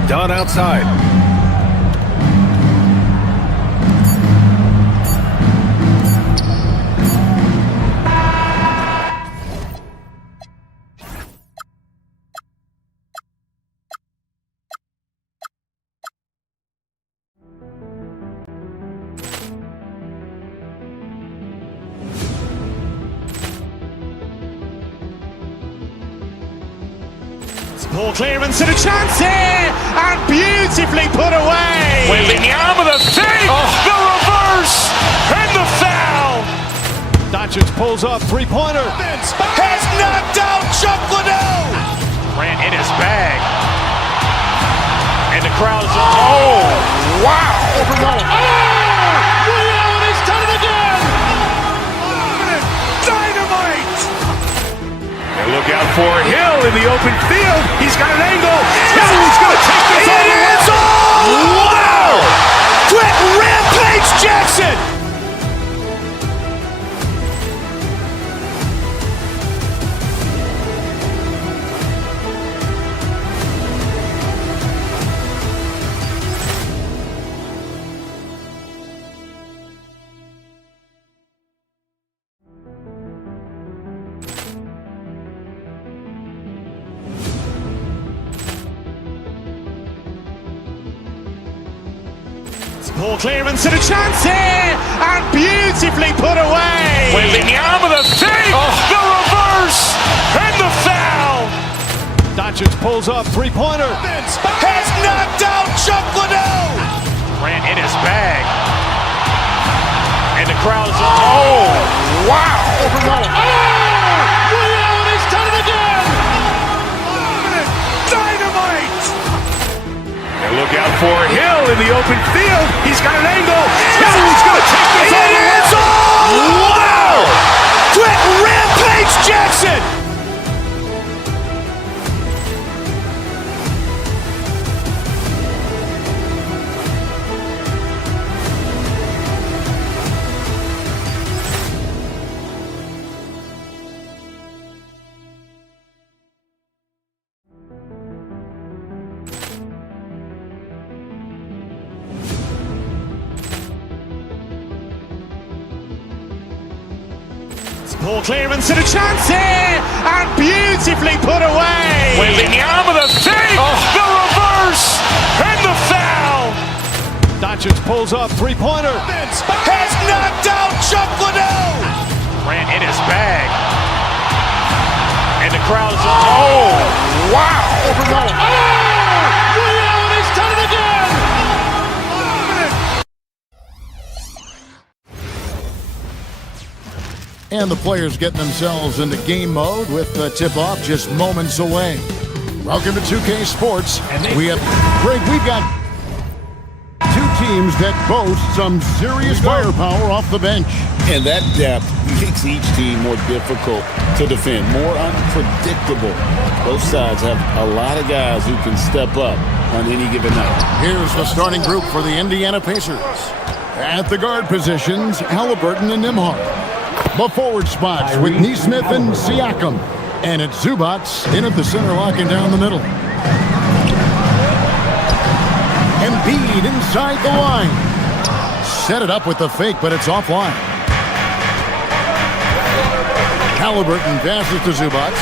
Dunn outside. Ball clearance and a chance here, and beautifully put away. Wembanyama the save, the reverse, and the foul. Doncic pulls up, three-pointer. Has knocked out Chuck Liddell. Grant in his bag. And the crowd is, oh, wow. He's done it again. Dynamite. And look out for Hill in the open field. He's got an angle. Hill's going to take this all the way. Wow! Quick Rampage Jackson. Ball clearance and a chance here, and beautifully put away. Wembanyama the save, the reverse, and the foul. Doncic pulls up, three-pointer. Has knocked out Chuck Liddell. Grant in his bag. And the crowd is, oh, wow. He's done it again. Dynamite. And look out for Hill in the open field. He's got an angle. Hill's going to take this all the way. Wow! Quick Rampage Jackson. Poor clearance and a chance here, and beautifully put away. Waving the arm of the fake, the reverse, and the foul. Doncic pulls up, three-pointer. Has knocked out Chuck Liddell. Grant in his bag. And the crowd is, oh, wow. He's done it again. And the players getting themselves into game mode with the tip-off just moments away. Welcome to 2K Sports. We've got two teams that boast some serious firepower off the bench. And that depth makes each team more difficult to defend, more unpredictable. Both sides have a lot of guys who can step up on any given night. Here's the starting group for the Indiana Pacers. At the guard positions, Halliburton and Nembhard. The forward spots with Nesmith and Siakam. And it's Zubac in at the center, locking down the middle. Embiid inside the line. Set it up with the fake, but it's offline. Halliburton passes to Zubac.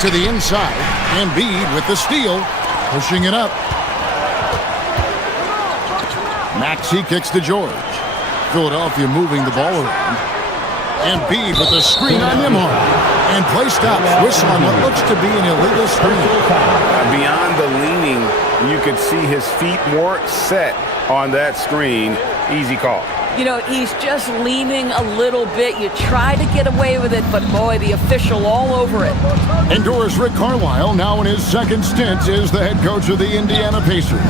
To the inside. Embiid with the steal. Pushing it up. Maxey kicks to George. Philadelphia moving the ball around. Embiid with a screen on Nembhard. And play stops. Whistle on what looks to be an illegal screen. Beyond the leaning, you could see his feet more set on that screen. Easy call. You know, he's just leaning a little bit. You try to get away with it, but boy, the official all over it. Endures Rick Carlisle, now in his second stint as the head coach of the Indiana Pacers.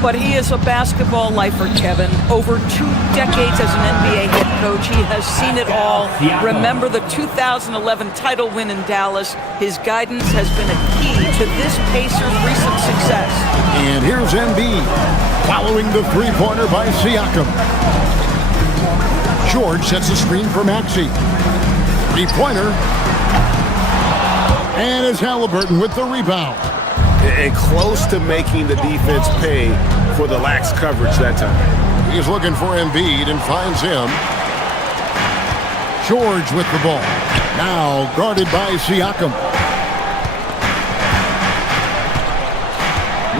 But he is a basketball lifer, Kevin. Over 2 decades as an NBA head coach, he has seen it all. Remember the 2011 title win in Dallas. His guidance has been a key to this Pacers' recent success. And here's Embiid, following the three-pointer by Siakam. George sets a screen for Maxey. Three-pointer. And it's Halliburton with the rebound. And close to making the defense pay for the lax coverage that time. He's looking for Embiid and finds him. George with the ball. Now guarded by Siakam.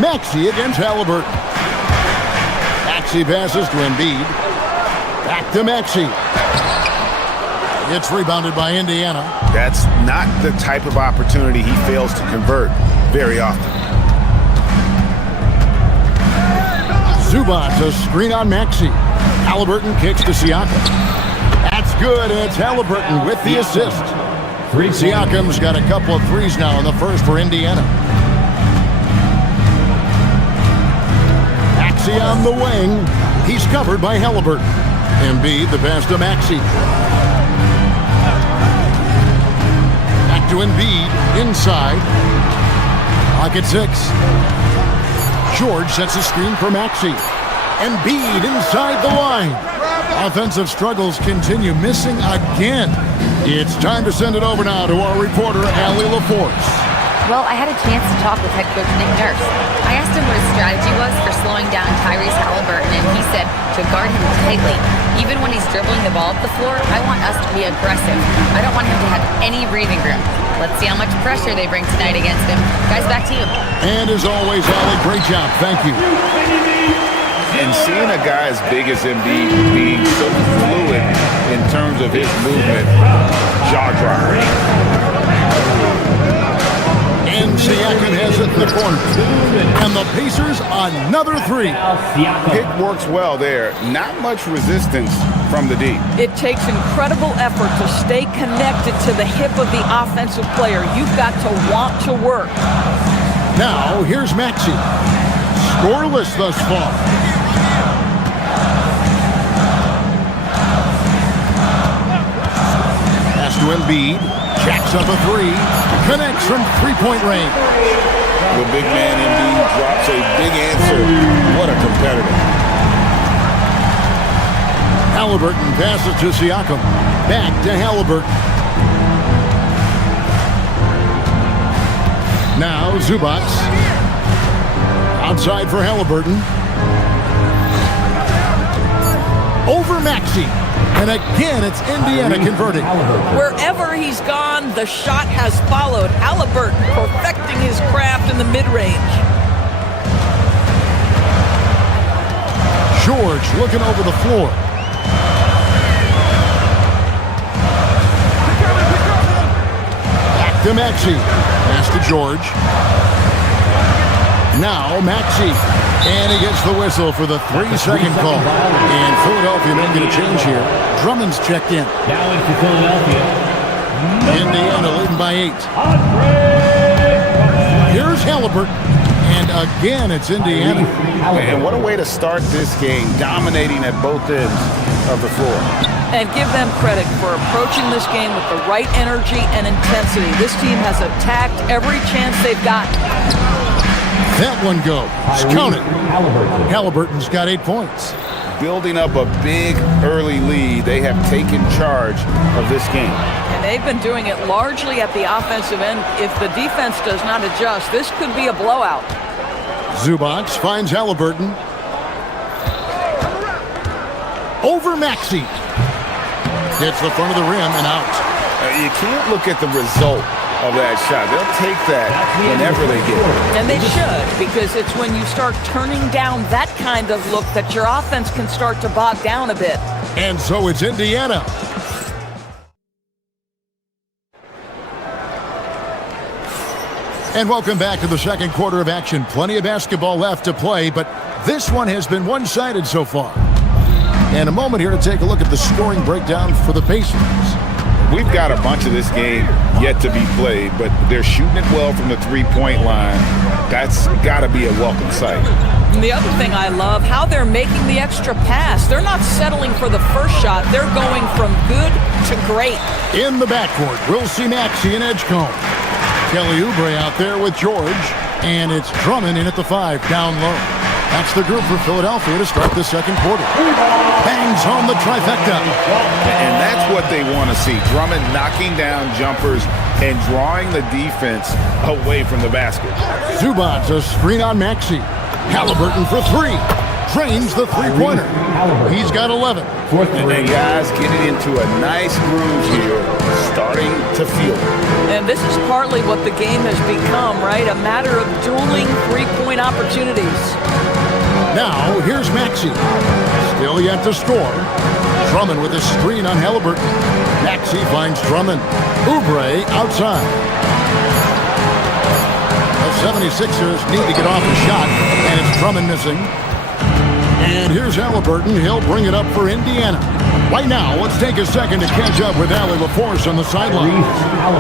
Maxey against Halliburton. Maxey passes to Embiid. Back to Maxey. It's rebounded by Indiana. That's not the type of opportunity he fails to convert very often. Zubac, a screen on Maxey. Halliburton kicks to Siakam. That's good. It's Halliburton with the assist. Siakam's got a couple of threes now in the first for Indiana. Maxey on the wing. He's covered by Halliburton. Embiid, the pass to Maxey. Back to Embiid, inside. Clock at 6. George sets a screen for Maxey. Embiid inside the line. Offensive struggles continue, missing again. It's time to send it over now to our reporter, Allie LaForce. Well, I had a chance to talk with head coach Nick Nurse. I asked him what his strategy was for slowing down Tyrese Halliburton, and he said to guard him tightly. Even when he's dribbling the ball up the floor, I want us to be aggressive. I don't want him to have any breathing room. Let's see how much pressure they bring tonight against him. Guys, back to you. And as always, Allie, great job. Thank you. And seeing a guy as big as Embiid being so fluid in terms of his movement, jaw-dropping. And Siakam has it in the corner. And the Pacers, another three. Pick works well there. Not much resistance from the D. It takes incredible effort to stay connected to the hip of the offensive player. You've got to want to work. Now, here's Maxey. Scoreless thus far. Pass to Embiid. Jacks up a three. Connects from three-point range. The big man Embiid drops a big answer. What a competitor. Halliburton passes to Siakam. Back to Halliburton. Now Zubac. Outside for Halliburton. over Maxey. And again, it's Indiana converting. Wherever he's gone, the shot has followed. Halliburton perfecting his craft in the mid-range. George looking over the floor. Back to Maxey. Pass to George. Now Maxey. And he gets the whistle for the 3-second call. And Philadelphia making a change here. Drummond's checked in. Now into Philadelphia. Indiana leading by 8. Here's Halliburton. And again, it's Indiana. And what a way to start this game, dominating at both ends of the floor. And give them credit for approaching this game with the right energy and intensity. This team has attacked every chance they've gotten. That one goes. Count it. Halliburton's got 8 points. Building up a big early lead, they have taken charge of this game. And they've been doing it largely at the offensive end. If the defense does not adjust, this could be a blowout. Zubac finds Halliburton. Over Maxey. Hits the front of the rim and out. You can't look at the result of that shot. They'll take that whenever they get it. And they should, because it's when you start turning down that kind of look that your offense can start to bog down a bit. And so it's Indiana. And welcome back to the second quarter of action. Plenty of basketball left to play, but this one has been one-sided so far. And a moment here to take a look at the scoring breakdown for the Pacers. We've got a bunch of this game yet to be played, but they're shooting it well from the three-point line. That's got to be a welcome sight. And the other thing I love, how they're making the extra pass. They're not settling for the first shot. They're going from good to great. In the backcourt, we'll see Maxey and Edgecombe. Kelly Oubre out there with George, and it's Drummond in at the 5, down low. That's the group for Philadelphia to start the second quarter. Bangs home the trifecta. And that's what they want to see. Drummond knocking down jumpers and drawing the defense away from the basket. Zubac a screen on Maxey. Halliburton for 3. Drains the three-pointer. He's got 11. And guys getting into a nice groove here, starting to feel it. And this is partly what the game has become, right? A matter of dueling three-point opportunities. Now, here's Maxey. Still yet to score. Drummond with a screen on Halliburton. Maxey finds Drummond. Oubre outside. The 76ers need to get off the shot, and it's Drummond missing. And here's Halliburton. He'll bring it up for Indiana. Right now, let's take a second to catch up with Allie LaForce on the sideline.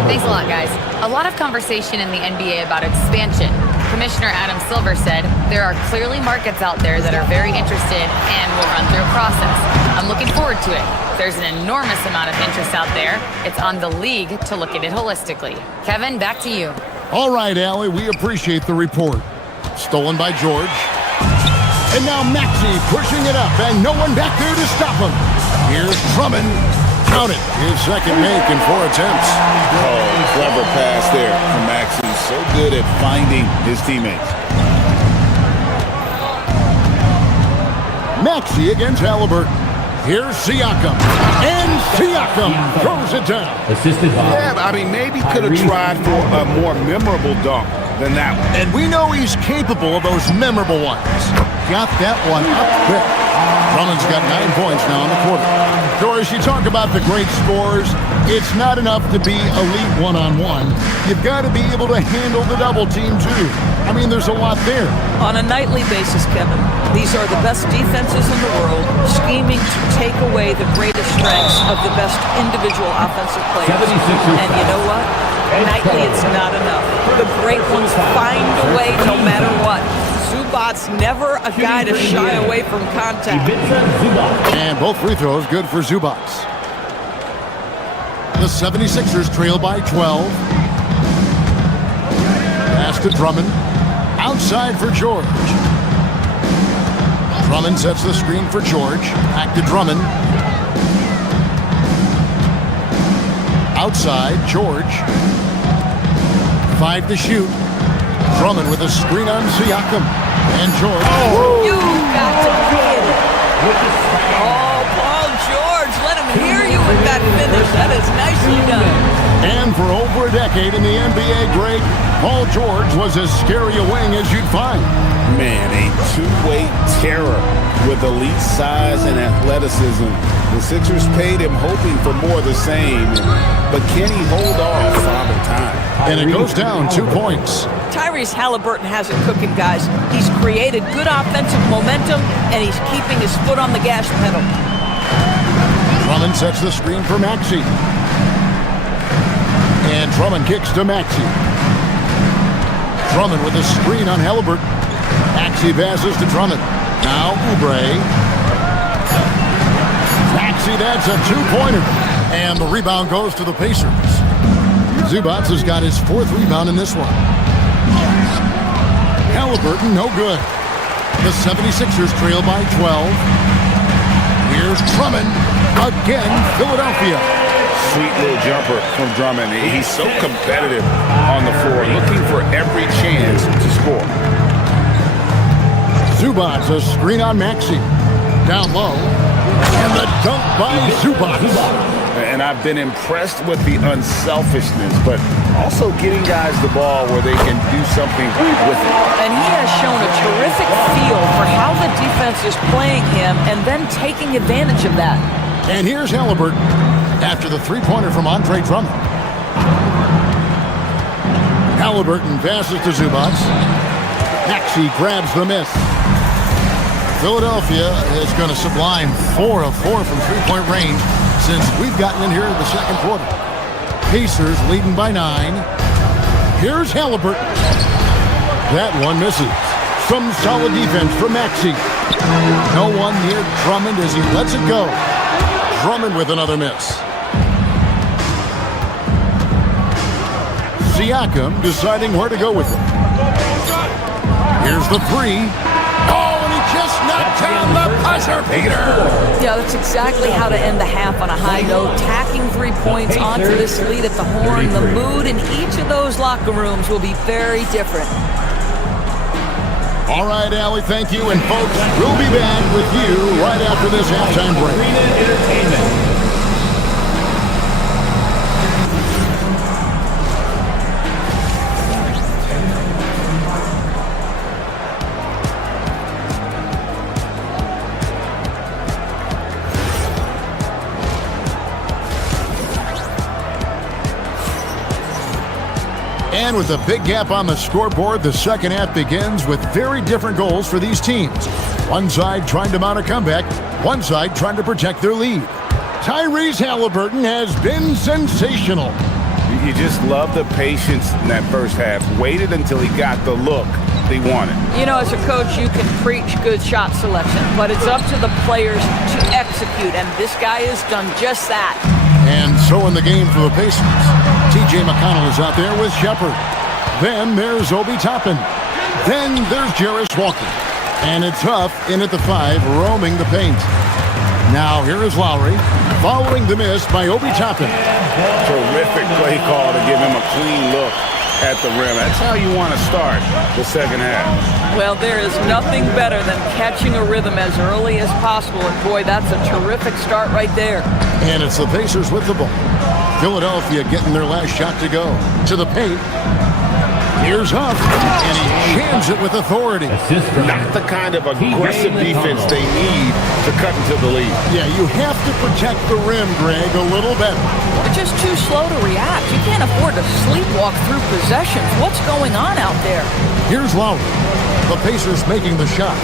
Thanks a lot, guys. A lot of conversation in the NBA about expansion. Commissioner Adam Silver said there are clearly markets out there that are very interested and will run through a process. I'm looking forward to it. There's an enormous amount of interest out there. It's on the league to look at it holistically. Kevin, back to you. All right, Allie, we appreciate the report. Stolen by George. And now Maxey pushing it up, and no one back there to stop him. Here's Drummond. Count it. His second make in 4 attempts. Oh, clever pass there from Maxey. So good at finding his teammates. Maxey against Halliburton. Here's Siakam. And Siakam throws it down. Assisted by. Yeah, I mean, maybe could have tried for a more memorable dunk than that one. And we know he's capable of those memorable ones. Got that one up quick. Drummond's got 9 points now in the quarter. Doris, you talk about the great scores. It's not enough to be elite one-on-one. You've got to be able to handle the double team, too. I mean, there's a lot there. On a nightly basis, Kevin, these are the best defenses in the world, scheming to take away the greatest strengths of the best individual offensive players. And you know what? Nightly, it's not enough. The great ones find a way no matter what. Zubac's never a guy to shy away from contact. And both free throws good for Zubac. The 76ers trail by 12. Pass to Drummond. Outside for George. Drummond sets the screen for George. Back to Drummond. Outside, George. 5 to shoot. Drummond with a screen on Siakam. And George. You got to be kidding. Oh, is. Nicely done. And for over a decade in the NBA, Greg, Paul George was as scary a wing as you'd find. Man, a two-way terror with elite size and athleticism. The Sixers paid him hoping for more of the same, but can he hold off Father Time? And it goes down 2 points. Tyrese Halliburton has it cooking, guys. He's created good offensive momentum, and he's keeping his foot on the gas pedal. Drummond sets the screen for Maxey. And Drummond kicks to Maxey. Drummond with a screen on Halliburton. Maxey passes to Drummond. Now Oubre. Maxey, that's a two-pointer. And the rebound goes to the Pacers. Zubac has got his fourth rebound in this one. Halliburton, no good. The 76ers trail by 12. Here's Drummond. Again, Philadelphia. Sweet little jumper from Drummond. He's so competitive on the floor, looking for every chance to score. Zubac, a screen on Maxey. Down low. And the dunk by Zubac. And I've been impressed with the unselfishness, but also getting guys the ball where they can do something with it. And he has shown a terrific feel for how the defense is playing him and then taking advantage of that. And here's Halliburton after the three-pointer from Andre Drummond. Halliburton passes to Zubac. Maxey grabs the miss. Philadelphia is going to sublime 4 of 4 from three-point range since we've gotten in here in the second quarter. Pacers leading by 9. Here's Halliburton. That one misses. Some solid defense from Maxey. No one near Drummond as he lets it go. Drummond with another miss. Siakam deciding where to go with it. Here's the three. Oh, and he just knocked down the buzzer beater. Yeah, that's exactly how to end the half on a high note. Tacking 3 points onto this lead at the horn. The mood in each of those locker rooms will be very different. All right, Allie, thank you. And folks, we'll be back with you right after this halftime break. Arena Entertainment. And with a big gap on the scoreboard, the second half begins with very different goals for these teams. One side trying to mount a comeback, one side trying to protect their lead. Tyrese Halliburton has been sensational. You just love the patience in that first half. Waited until he got the look they wanted. You know, as a coach, you can preach good shot selection, but it's up to the players to execute, and this guy has done just that. And so in the game for the Pacers, T.J. McConnell is out there with Shepard. Then there's Obi Toppin. Then there's Jarris Walker. And it's Huff in at the 5, roaming the paint. Now here is Lowry, following the miss by Obi Toppin. Terrific play call to give him a clean look at the rim. That's how you want to start the second half. Well, there is nothing better than catching a rhythm as early as possible. And boy, that's a terrific start right there. And it's the Pacers with the ball. Philadelphia getting their last shot to go. To the paint. Here's Huff, and he jams it with authority. Not the kind of aggressive defense they need to cut into the lead. Yeah, you have to protect the rim, Greg, a little better. They're just too slow to react. You can't afford to sleepwalk through possessions. What's going on out there? Here's Lowry. The Pacers making the shot.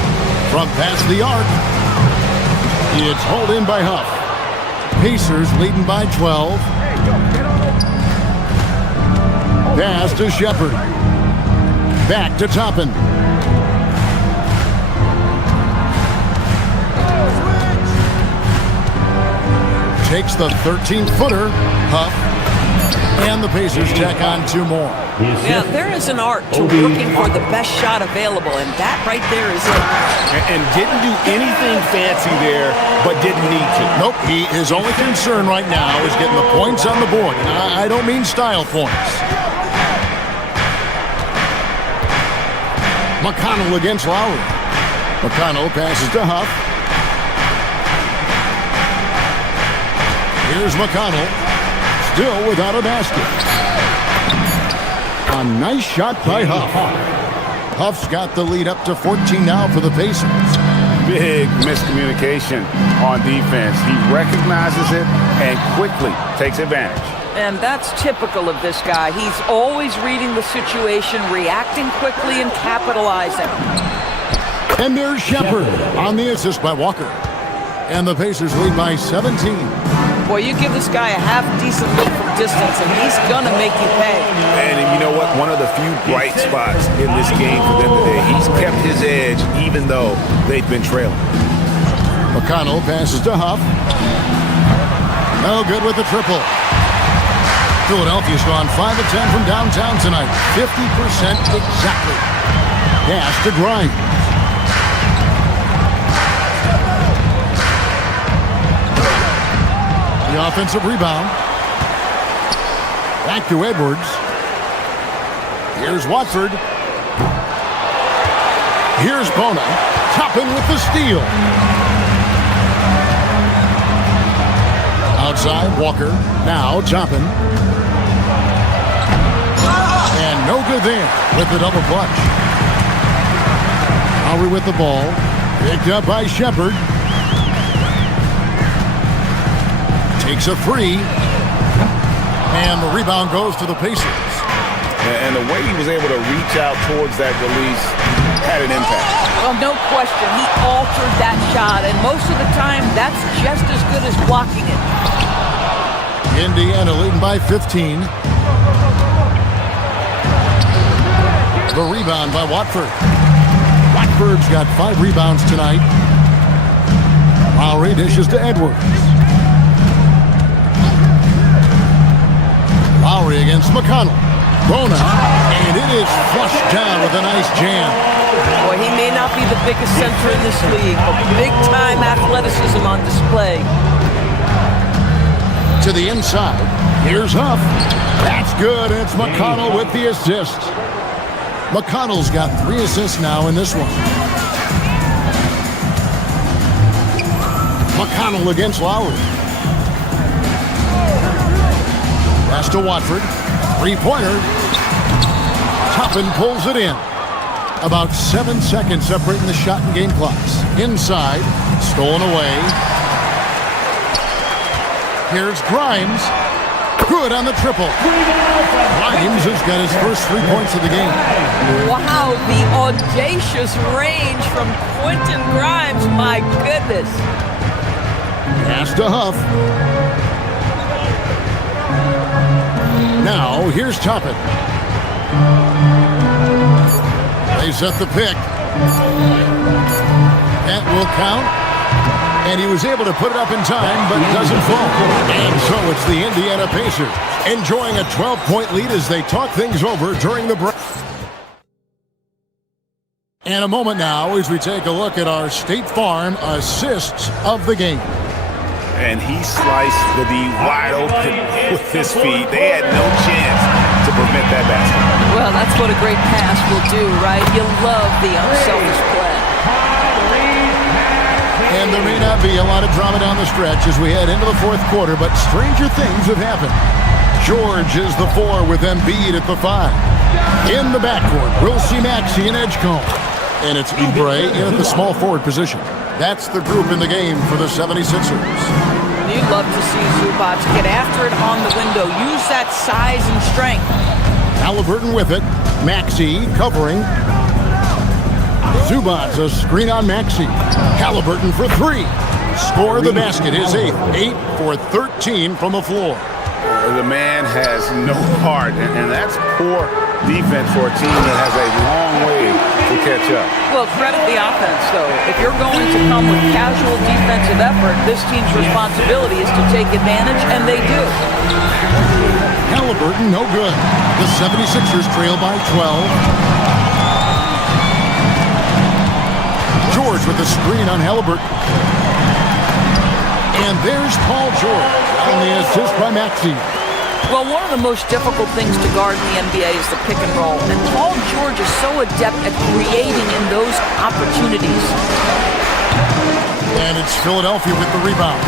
From past the arc. It's hauled in by Huff. Pacers leading by 12. Pass to Shepard. Back to Toppin. Takes the 13-footer. Huff. And the Pacers tack on 2 more. Yeah, there is an art to working for the best shot available, and that right there is it. And didn't do anything fancy there, but didn't need to. Nope, his only concern right now is getting the points on the board. And I don't mean style points. McConnell against Lowry. McConnell passes to Huff. Here's McConnell. still without a basket. A nice shot by Huff. Huff's got the lead up to 14 now for the Pacers. Big miscommunication on defense. He recognizes it and quickly takes advantage. And that's typical of this guy. He's always reading the situation, reacting quickly, and capitalizing. And there's Shepard on the assist by Walker. And the Pacers lead by 17. Boy, you give this guy a half-decent look from distance, and he's going to make you pay. And you know what? One of the few bright spots in this game for them today. He's kept his edge even though they've been trailing. McConnell passes to Huff. No good with the triple. Philadelphia's gone 5 of 10 from downtown tonight. 50% exactly. Pass to Grimes. The offensive rebound. Back to Edwards. Here's Watford. Here's Bona. Toppin with the steal. Outside, Walker. Now Toppin. And no good there with the double clutch. Lowry with the ball. Picked up by Shepard. Takes a three. And the rebound goes to the Pacers. And the way he was able to reach out towards that release had an impact. Well, no question. He altered that shot, and most of the time, that's just as good as blocking it. Indiana leading by 15. The rebound by Watford. Watford's got 5 rebounds tonight. Lowry dishes to Edwards. Lowry against McConnell. Bona. And it is flushed down with a nice jam. Boy, he may not be the biggest center in this league, but big-time athleticism on display. To the inside. Here's Huff. That's good. It's McConnell with the assist. McConnell's got 3 assists now in this one. McConnell against Lowry. Pass to Watford. 3-pointer. Toppin pulls it in. About 7 seconds separating the shot and game clocks. Inside. Stolen away. Here's Grimes. Good on the triple. Grimes has got his first 3 points of the game. Wow, the audacious range from Quentin Grimes. My goodness. Pass to Huff. Now, here's Toppin. They set the pick. That will count. And he was able to put it up in time, but it doesn't fall. And so it's the Indiana Pacers enjoying a 12-point lead as they talk things over during the break. And a moment now as we take a look at our State Farm assists of the game. And he sliced the D wide open with his feet. They had no chance to prevent that basket. Well, that's what a great pass will do, right? You love the unselfish play. And there may not be a lot of drama down the stretch as we head into the 4th quarter, but stranger things have happened. George is the 4 with Embiid at the 5. In the backcourt, we'll see Maxey and Edgecombe. And it's Oubre in at the small forward position. That's the group in the game for the 76ers. You'd love to see Zubac get after it on the window. Use that size and strength. Halliburton with it. Maxey covering. Zubac a screen on Maxey. Halliburton for 3. Score the basket, his 8th. 8 for 13 from the floor. The man has no heart, and that's poor defense for a team that has a long way to catch up. Well, credit the offense, though. If you're going to come with casual defensive effort, this team's responsibility is to take advantage, and they do. Halliburton, no good. The 76ers trail by 12. George with the screen on Halliburton. And there's Paul George on the assist by Maxey. Well, one of the most difficult things to guard in the NBA is the pick and roll. And Paul George is so adept at creating in those opportunities. And it's Philadelphia with the rebound.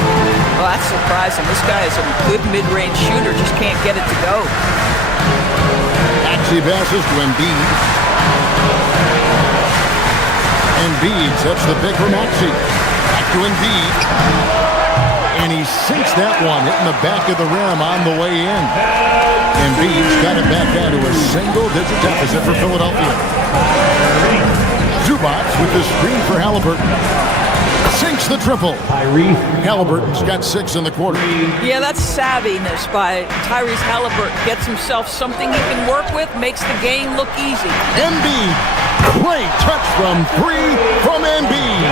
Well, that's surprising. This guy is a good mid-range shooter, just can't get it to go. Maxey passes to Embiid. Embiid sets the pick for Maxey. Back to Embiid. And he sinks that one, hitting the back of the rim on the way in. Embiid's got it back down to a single-digit deficit for Philadelphia. Zubac with the screen for Halliburton. Sinks the triple. Halliburton's got 6 in the quarter. Yeah, that's savviness by Tyrese Halliburton. Gets himself something he can work with, makes the game look easy. Embiid. Great touch from 3 from Embiid.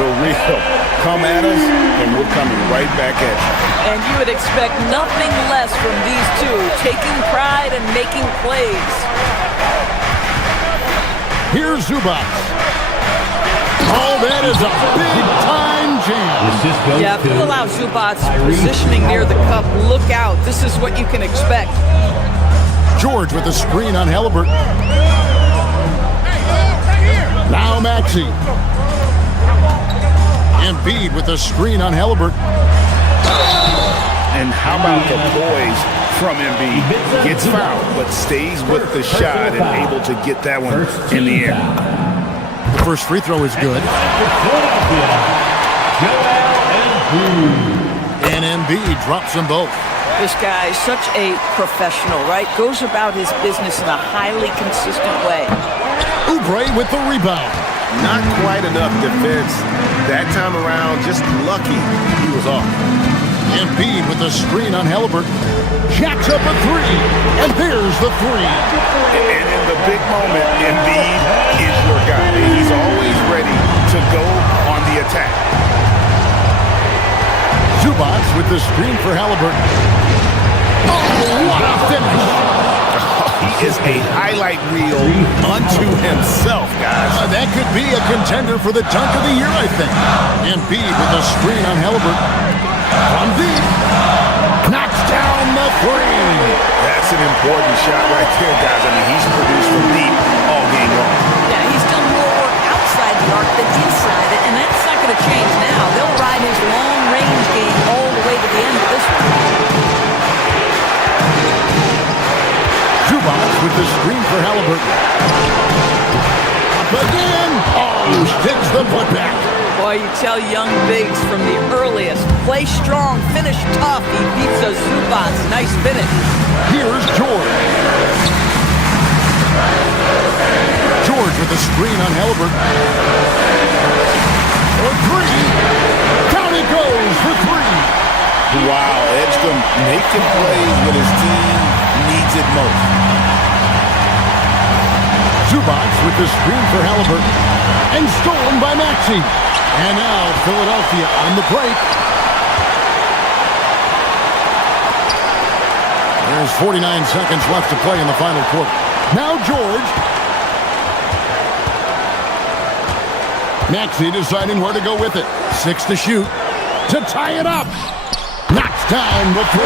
The real. Come at us, and we're coming right back at you. And you would expect nothing less from these two, taking pride and making plays. Here's Zubac. Oh, that is a big-time jam. Yeah, if you allow Zubac's positioning near the cup, look out. This is what you can expect. George with the screen on Halliburton. Now Maxey. Embiid with the screen on Halliburton. And how about the poise from Embiid? Gets fouled, but stays with the shot and able to get that one in the air. The first free throw is good. And Embiid drops them both. This guy is such a professional, right? Goes about his business in a highly consistent way. Oubre with the rebound. Not quite enough defense that time around. Just lucky he was off. Embiid with the screen on Halliburton. Jacks up a 3. And there's the 3. And in the big moment, Embiid is your guy. He's always ready to go on the attack. Zubac with the screen for Halliburton. Oh, what a finish. He is a highlight reel unto himself, guys. That could be a contender for the dunk of the year, I think. Embiid with the screen on Halliburton. From deep. Knocks down the 3. That's an important shot right there, guys. I mean, he's produced from deep all game long. Yeah, he's done more work outside the arc than inside it, and that's not going to change now. They'll ride his long-range game all the way to the end of this one. Zubac with the screen for Halliburton. Up again. Oh, sticks the putback. Boy, you tell young bigs from the earliest, play strong, finish tough. He beats a Zubac. Nice finish. Here's George. George with the screen on Halliburton. For 3. Down it goes for 3. Wow, Edgecomb making plays when his team needs it most. Zubac with the screen for Halliburton. And stolen by Maxey. And now Philadelphia on the break. There's 49 seconds left to play in the final quarter. Now George. Maxey deciding where to go with it. 6 to shoot. To tie it up. Knocks down the 3.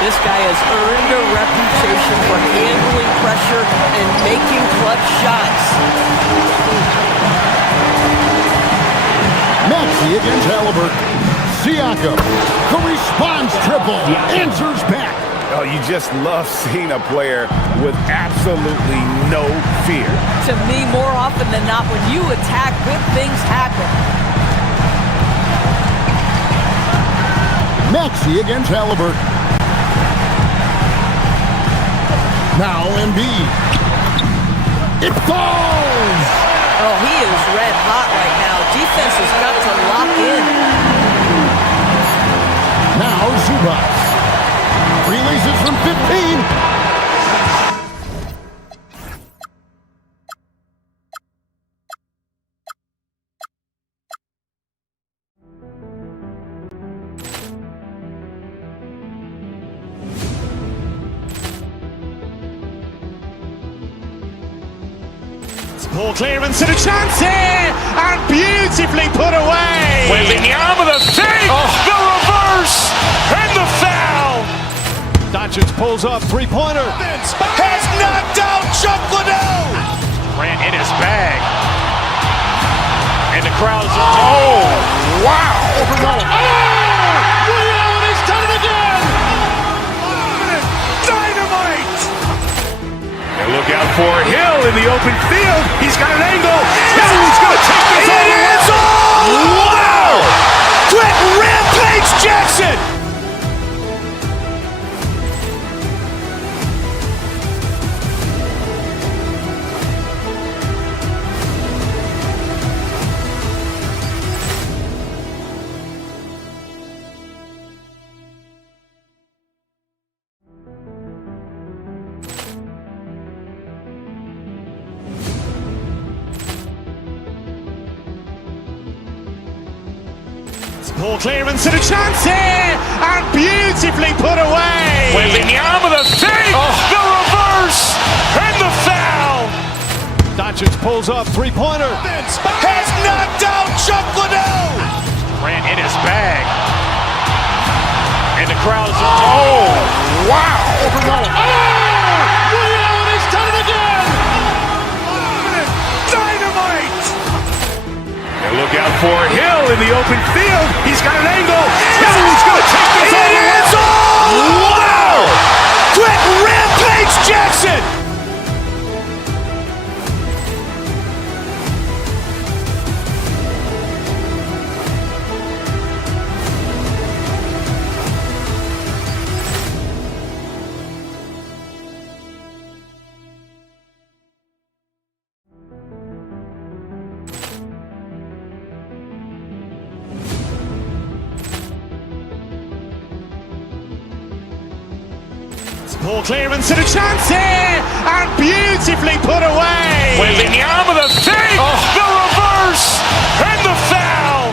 This guy has earned a reputation for handling pressure and making clutch shots. Maxey against Halliburton. Siakam. The response triple. Answers back. Oh, you just love seeing a player with absolutely no fear. To me, more often than not, when you attack, good things happen. Maxey against Halliburton. Now Embiid. It falls! Oh, he is red hot right now. Defense has got to lock in. Now Zubac. Releases from 15. Ball clearance and a chance here, and beautifully put away. With the arm of the fake, the reverse, and the foul. Doncic pulls up, three-pointer. Has knocked out Chuck Liddell. Grant in his bag. And the crowd's oh, wow! Ray Allen has done it again! Dynamite! And look out for Hill in the open field. He's got an angle. Hill's going to take this all the way. Wow! Quick Rampage Jackson! Ball clearance and a chance here, and beautifully put away. Wembanyama the fake, the reverse, and the foul. Doncic pulls up, three-pointer. Vince has knocked out Chuck Liddell. Grant in his bag. And the crowd's oh, wow. Ray Allen has done it again. Dynamite. And look out for Hill in the open field. He's got an angle. Hill's going to take this all the way. Wow! Quick Rampage Jackson! Ball clearance and a chance here, and beautifully put away. Wembanyama the fake, the reverse, and the foul.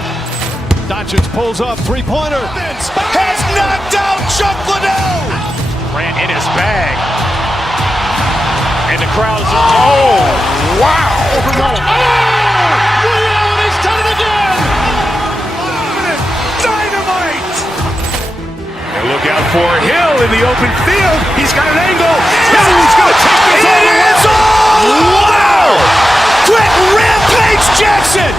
Doncic pulls up, three-pointer. Vince has knocked out Chuck Liddell. Grant in his bag. And the crowd's oh, wow. Ray Allen has done it again. Dynamite. And look out for Hill in the open field. He's got an angle. Hill's going to take this all the way. Wow! Quick Rampage Jackson!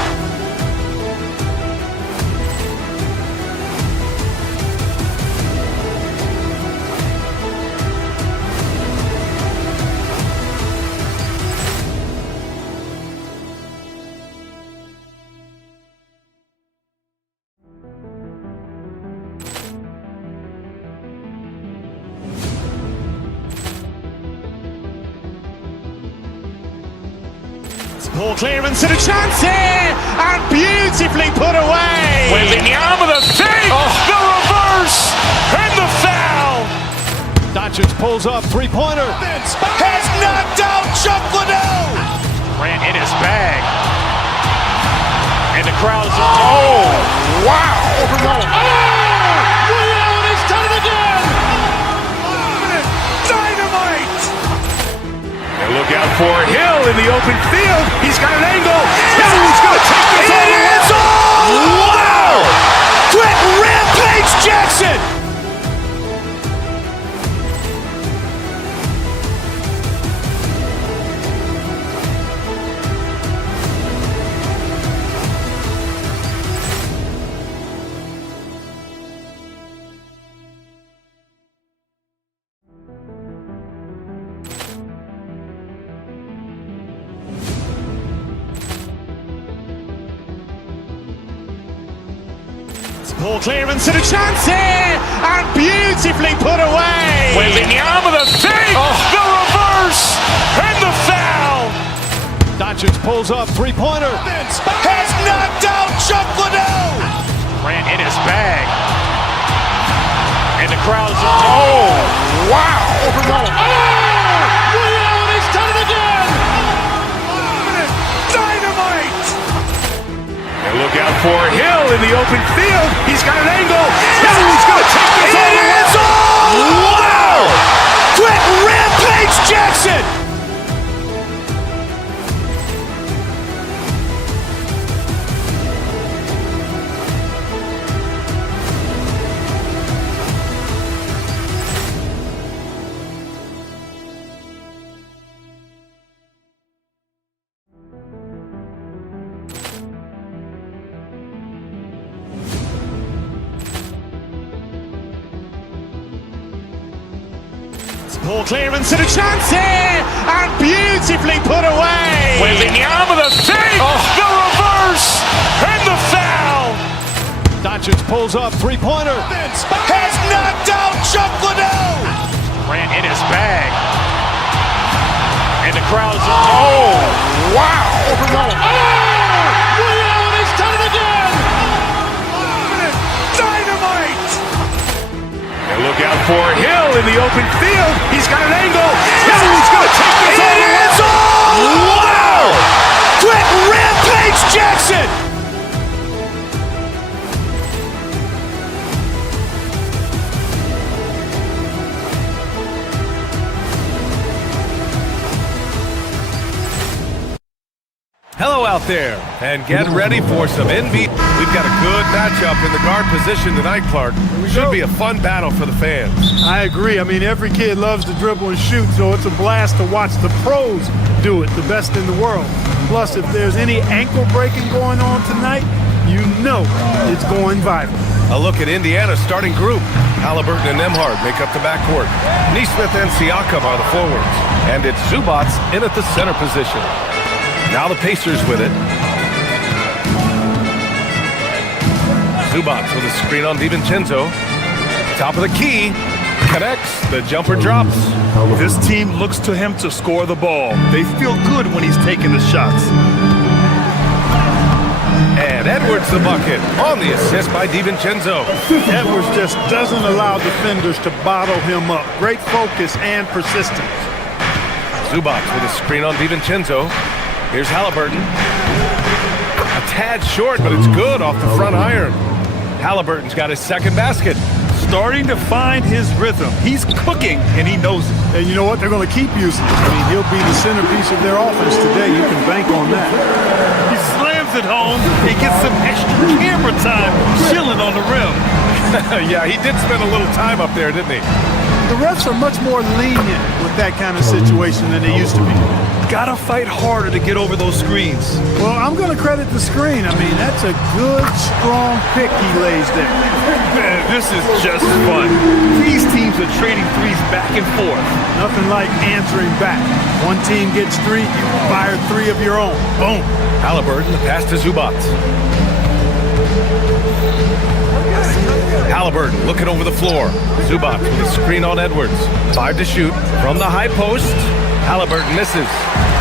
Ball clearance and a chance here, and beautifully put away. Wembanyama the fake, the reverse, and the foul. Doncic pulls up, three-pointer. Vince has knocked out Chuck Liddell. Grant in his bag. And the crowd's oh, wow. Ray Allen has done it again. Dynamite. And look out for Hill in the open field. He's got an angle. Hill's going to take this all the way. Wow! Quick Rampage Jackson! Ball clearance and a chance here, and beautifully put away. Wembanyama the fake, the reverse, and the foul. Doncic pulls up, three-pointer. Vince has knocked out Chuck Liddell. Grant in his bag. And the crowd's oh, wow. Ray Allen has done it again. Dynamite. And look out for Hill in the open field. He's got an angle. Hill's going to take this all the way. Wow! Quick Rampage Jackson! Poor clearance and a chance here, and beautifully put away. Wembanyama the save, the reverse, and the foul. Doncic pulls up, three-pointer. Has knocked out Chuck Liddell. Ran in his bag. And the crowd's oh, wow. Liddell, he's done it again. Dynamite. And look out for Hill in the open field. He's got an angle. Hill's going to take this all the way. Wow! Quick rampage Jackson. Hello out there, and get ready for some NBA. We've got a good matchup in the guard position tonight, Clark. Should be a fun battle for the fans. I agree. I mean, every kid loves to dribble and shoot, so it's a blast to watch the pros do it, the best in the world. Plus, if there's any ankle breaking going on tonight, you know it's going viral. A look at Indiana's starting group. Halliburton and Nembhard make up the backcourt. Nesmith and Siakam are the forwards. And it's Zubac in at the center position. Now the Pacers with it. Zubac with a screen on DiVincenzo. Top of the key. Connects. The jumper drops. This team looks to him to score the ball. They feel good when he's taking the shots. And Edwards the bucket on the assist by DiVincenzo. Edwards just doesn't allow defenders to bottle him up. Great focus and persistence. Zubac with a screen on DiVincenzo. Here's Halliburton. A tad short, but it's good off the front iron. Halliburton's got his second basket. Starting to find his rhythm. He's cooking, and he knows it. And you know what? They're going to keep using him. I mean, he'll be the centerpiece of their offense today. You can bank on that. He slams it home. He gets some extra camera time chilling on the rim. Yeah, he did spend a little time up there, didn't he? The refs are much more lenient with that kind of situation than they used to be. Gotta fight harder to get over those screens. Well, I'm going to credit the screen. I mean, that's a good, strong pick he lays there. Man, this is just fun. These teams are trading threes back and forth. Nothing like answering back. One team gets three, you fire three of your own. Boom. Halliburton, the pass to Zubac. Halliburton looking over the floor. Zubac with a screen on Edwards. 5 to shoot from the high post. Halliburton misses.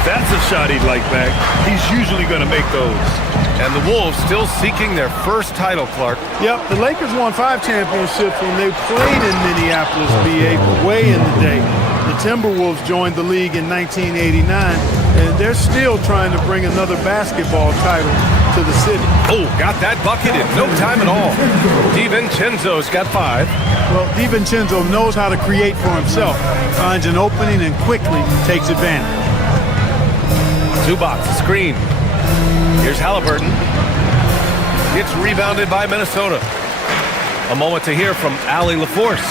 That's a shot he'd like back. He's usually going to make those. And the Wolves still seeking their first title, Clark. Yep, the Lakers won 5 championships when they played in Minneapolis, BA, way in the day. The Timberwolves joined the league in 1989, and they're still trying to bring another basketball title to the city. Oh, got that bucket in no time at all. DiVincenzo's got 5. Well, DiVincenzo knows how to create for himself, finds an opening and quickly takes advantage. Zubac, screen. Here's Halliburton. It's rebounded by Minnesota. A moment to hear from Allie LaForce.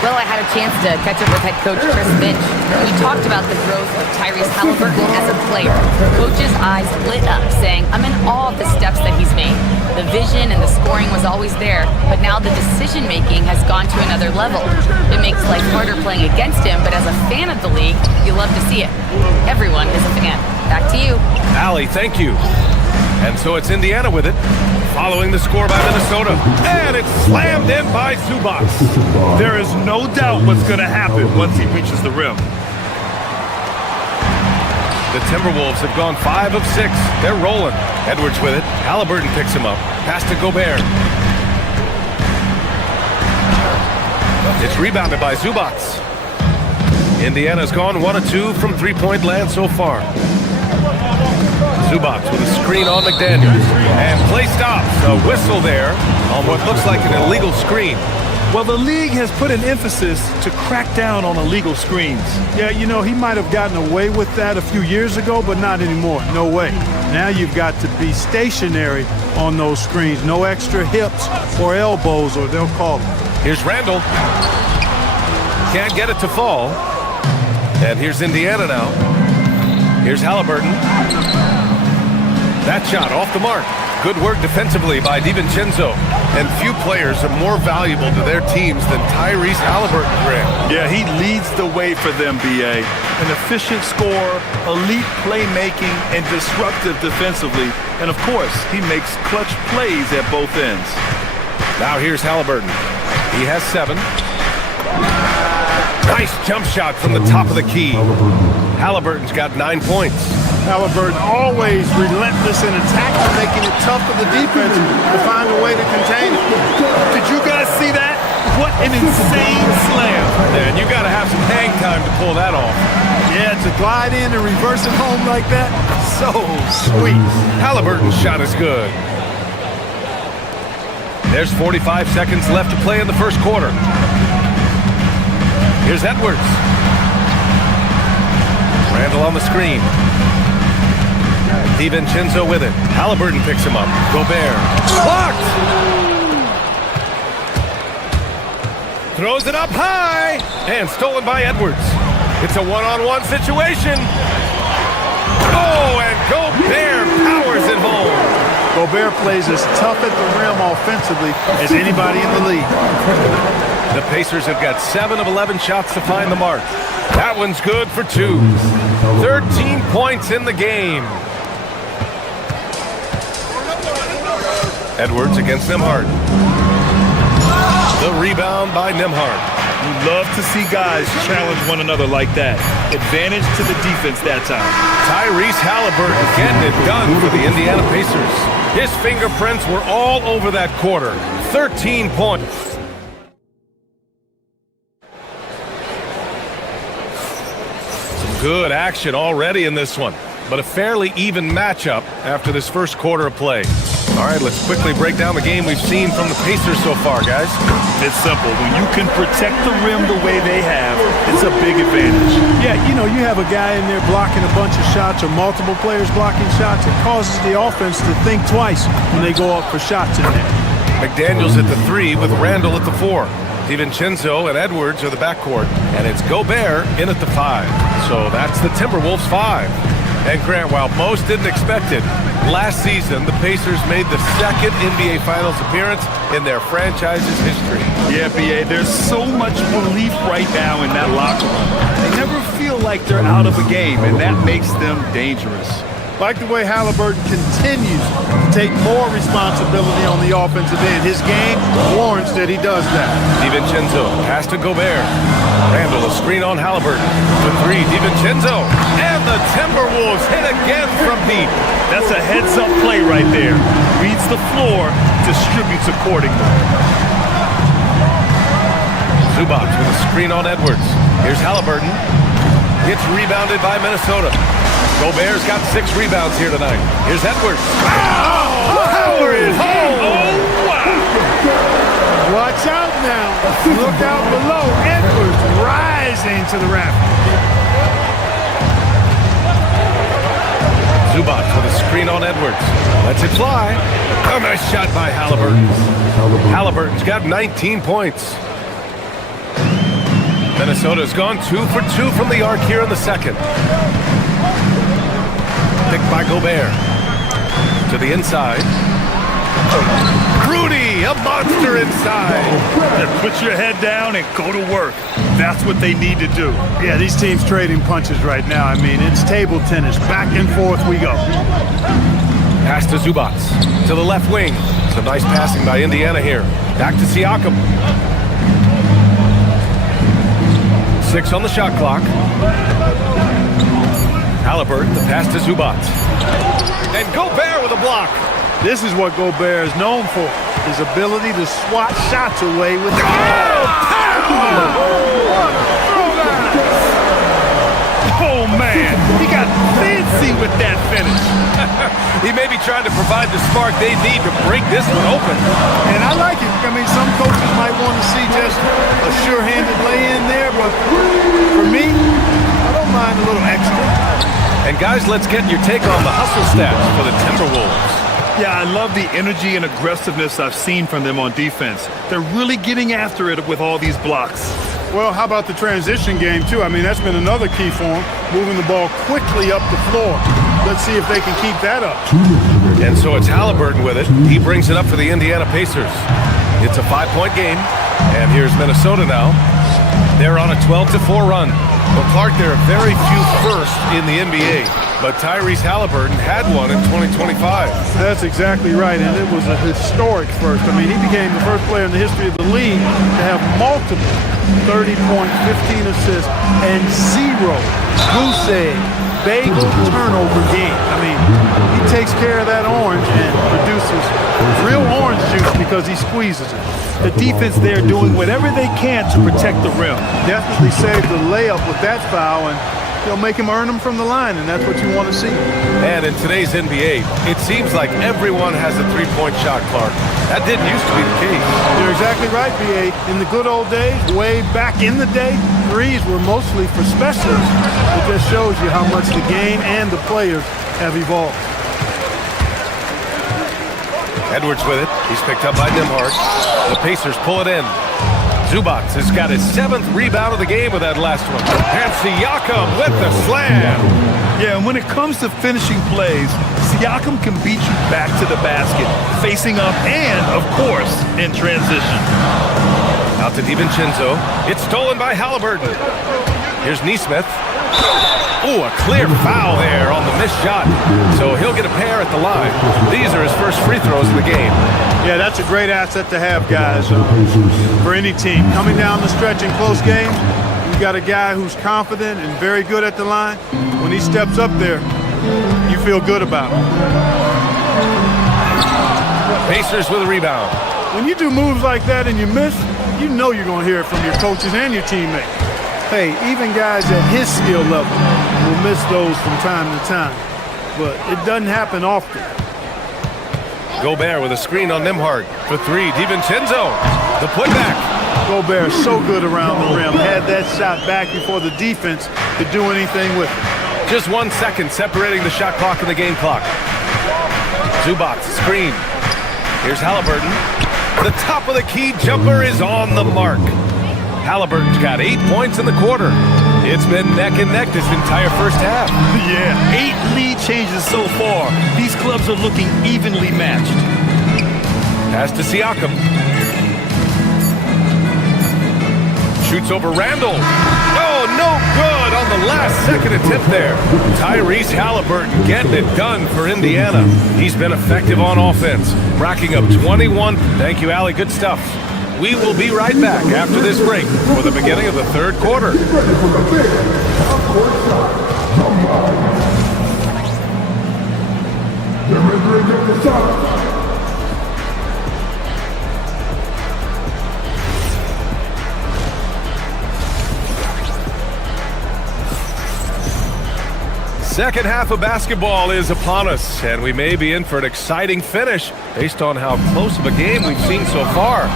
Well, I had a chance to catch up with head coach Chris Finch. We talked about the growth of Tyrese Halliburton as a player. Coach's eyes lit up, saying, I'm in awe of the steps that he's made. The vision and the scoring was always there, but now the decision-making has gone to another level. It makes life harder playing against him, but as a fan of the league, you love to see it. Everyone is a fan. Back to you. Allie, thank you. And so it's Indiana with it, following the score by Minnesota. And it's slammed in by Zubac. There is no doubt what's going to happen once he reaches the rim. The Timberwolves have gone 5 of 6. They're rolling. Edwards with it. Halliburton picks him up. Pass to Gobert. It's rebounded by Zubac. Indiana's gone 1 of 2 from three-point land so far. Zubac with a screen on McDaniels. And play stops. A whistle there on what looks like an illegal screen. Well, the league has put an emphasis to crack down on illegal screens. Yeah, you know, he might have gotten away with that a few years ago, but not anymore. No way. Now you've got to be stationary on those screens. No extra hips or elbows, or they'll call them. Here's Randall. Can't get it to fall. And here's Indiana now. Here's Halliburton. That shot off the mark. Good work defensively by DiVincenzo. And few players are more valuable to their teams than Tyrese Halliburton, Grant. Yeah, he leads the way for them, B.A. An efficient scorer, elite playmaking, and disruptive defensively. And, of course, he makes clutch plays at both ends. Now here's Halliburton. He has 7. Nice jump shot from the top of the key. Halliburton's got 9 points. Halliburton always relentless in attack, making it tough for the defense to find a way to contain it. Did you guys see that? What an insane slam. And you got to have some hang time to pull that off. Yeah, to glide in and reverse it home like that, so sweet. Halliburton's shot is good. There's 45 seconds left to play in the first quarter. Here's Edwards. Randall on the screen. DiVincenzo with it. Halliburton picks him up. Gobert. Blocked! Throws it up high. And stolen by Edwards. It's a one-on-one situation. Oh, and Gobert powers it home. Gobert plays as tough at the rim offensively as anybody in the league. The Pacers have got 7 of 11 shots to find the mark. That one's good for 2. 13 points in the game. Edwards against Nembhard. The rebound by Nembhard. You love to see guys challenge one another like that. Advantage to the defense that time. Tyrese Halliburton getting it done for the Indiana Pacers. His fingerprints were all over that quarter. 13 points. Good action already in this one, but a fairly even matchup after this first quarter of play. All right, let's quickly break down the game we've seen from the Pacers so far, guys. It's simple. When you can protect the rim the way they have, it's a big advantage. Yeah, you know, you have a guy in there blocking a bunch of shots or multiple players blocking shots. It causes the offense to think twice when they go up for shots in there. McDaniels at the 3 with Randall at the 4. DiVincenzo and Edwards are the backcourt, and it's Gobert in at the 5. So that's the Timberwolves 5. And Grant, while most didn't expect it, last season the Pacers made the second NBA Finals appearance in their franchise's history. Yeah, B.A., there's so much belief right now in that locker room. They never feel like they're out of a game, and that makes them dangerous. Like the way Halliburton continues to take more responsibility on the offensive end. His game warrants that he does that. DiVincenzo, pass to Gobert. Randall, a screen on Halliburton. The 3, DiVincenzo. And the Timberwolves hit again from deep. That's a heads-up play right there. Reads the floor, distributes accordingly. Zubac with a screen on Edwards. Here's Halliburton. Gets rebounded by Minnesota. Gobert's got 6 rebounds here tonight. Here's Edwards. Oh, power is home. Oh, wow. Watch out now. Look out below. Edwards rising to the rafters. Zubac with a screen on Edwards. Lets it fly. A nice shot by Halliburton. Halliburton's got 19 points. Minnesota's gone 2 for 2 from the arc here in the second. Picked by Gobert. To the inside. Rudy, a monster inside. Put your head down and go to work. That's what they need to do. Yeah, these teams trading punches right now. I mean, it's table tennis. Back and forth we go. Pass to Zubac. To the left wing. Some nice passing by Indiana here. Back to Siakam. 6 on the shot clock. Halliburton, the pass to Zubac. And Gobert with a block. This is what Gobert is known for. His ability to swat shots away with the Oh, man. He got fancy with that finish. He may be trying to provide the spark they need to break this one open. And I like it. I mean, some coaches might want to see just a sure-handed lay-in there, but for me, I don't mind a little extra. And guys, let's get your take on the hustle stats for the Timberwolves. Yeah, I love the energy and aggressiveness I've seen from them on defense. They're really getting after it with all these blocks. Well, how about the transition game, too? I mean, that's been another key for them, moving the ball quickly up the floor. Let's see if they can keep that up. And so it's Halliburton with it. He brings it up for the Indiana Pacers. It's a 5-point game. And here's Minnesota now. They're on a 12-4 run. Well, Clark, there are very few firsts in the NBA, but Tyrese Halliburton had one in 2025. That's exactly right, and it was a historic first. I mean, he became the first player in the history of the league to have multiple 30-point, 15 assists, and 0 goose egg, bagel turnover game. I mean, he takes care of that orange and produces real orange juice because he squeezes it. The defense there doing whatever they can to protect the rim. Definitely saved the layup with that foul, and they'll make him earn them from the line, and that's what you want to see. And in today's NBA, it seems like everyone has a three-point shot, Clark. That didn't used to be the case. You're exactly right, B.A. In the good old days, way back in the day, threes were mostly for specialists. It just shows you how much the game and the players have evolved. Edwards with it. He's picked up by Nembhard. The Pacers pull it in. Zubac has got his 7th rebound of the game with that last one. And Siakam with the slam. Yeah, and when it comes to finishing plays, Siakam can beat you back to the basket, facing up and, of course, in transition. Out to DiVincenzo. It's stolen by Halliburton. Here's Nesmith. Ooh, a clear foul there on the missed shot. So he'll get a pair at the line. These are his first free throws of the game. Yeah, that's a great asset to have, guys, for any team. Coming down the stretch in close games, you got a guy who's confident and very good at the line. When he steps up there, you feel good about him. Pacers with a rebound. When you do moves like that and you miss, you know you're going to hear it from your coaches and your teammates. Hey, even guys at his skill level will miss those from time to time, but it doesn't happen often. Gobert with a screen on Nembhard for 3. DiVincenzo, the putback. Gobert so good around the rim. Had that shot back before the defense could do anything with it. Just 1 second separating the shot clock and the game clock. Zubac, screen. Here's Halliburton. The top of the key jumper is on the mark. Halliburton's got 8 points in the quarter. It's been neck and neck this entire first half. Yeah, 8 lead changes so far. These clubs are looking evenly matched. Pass to Siakam. Shoots over Randall. Oh, no good on the last second attempt there. Tyrese Halliburton getting it done for Indiana. He's been effective on offense, racking up 21. Thank you, Allie. Good stuff. We will be right back after this break for the beginning of the third quarter. Second half of basketball is upon us, and we may be in for an exciting finish based on how close of a game we've seen so far.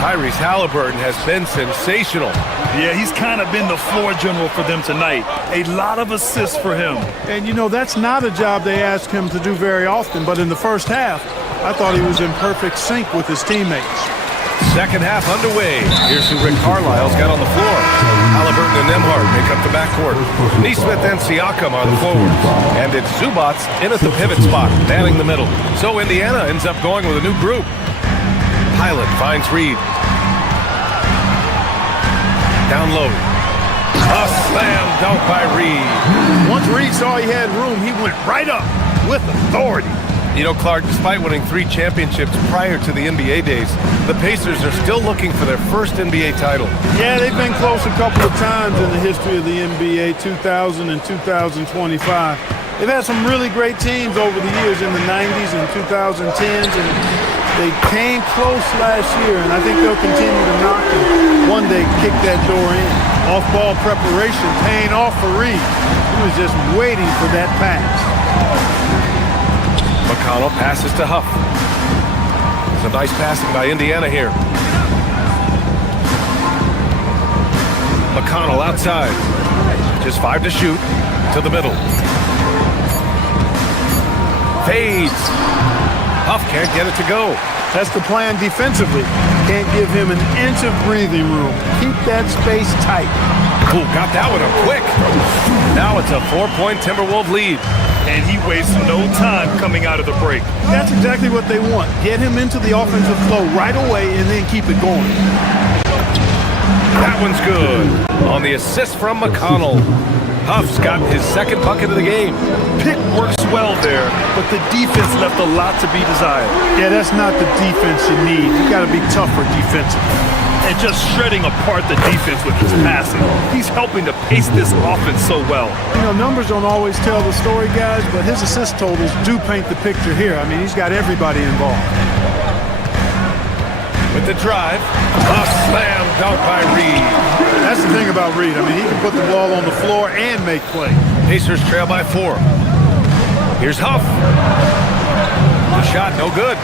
Tyrese Halliburton has been sensational. Yeah, he's kind of been the floor general for them tonight. A lot of assists for him. And, you know, that's not a job they ask him to do very often, but in the first half, I thought he was in perfect sync with his teammates. Second half underway. Here's who Rick Carlisle's got on the floor. Halliburton and Nembhard make up the backcourt. Nesmith and Siakam are the forwards. And it's Zubac in at the pivot spot, manning the middle. So Indiana ends up going with a new group. Highland finds Reed. Down low. A slam dunk by Reed. Once Reed saw he had room, he went right up with authority. You know, Clark, despite winning 3 championships prior to the NBA days, the Pacers are still looking for their first NBA title. Yeah, they've been close a couple of times in the history of the NBA, 2000 and 2025. They've had some really great teams over the years in the 90s and 2010s, and they came close last year, and I think they'll continue to knock and one day kick that door in. Off-ball preparation paying off for Reed. He was just waiting for that pass. McConnell passes to Huff. Some nice passing by Indiana here. McConnell outside. Just 5 to shoot. To the middle. Fades. Huff can't get it to go. That's the plan defensively. Can't give him an inch of breathing room. Keep that space tight. Ooh, got that one up quick. Now it's a 4-point Timberwolves lead. and he wastes no time coming out of the break. That's exactly what they want. Get him into the offensive flow right away and then keep it going. That one's good. On the assist from McConnell. Huff's got his second bucket of the game. Pick works well there, but the defense left a lot to be desired. Yeah, that's not the defense you need. You got to be tougher defensively. And just shredding apart the defense with his passing. He's helping to pace this offense so well. You know, numbers don't always tell the story, guys, but his assist totals do paint the picture here. I mean, he's got everybody involved. With the drive, a slam dunk by Reed. That's the thing about Reed. I mean, he can put the ball on the floor and make plays. Pacers trail by 4. Here's Huff. The shot, no good.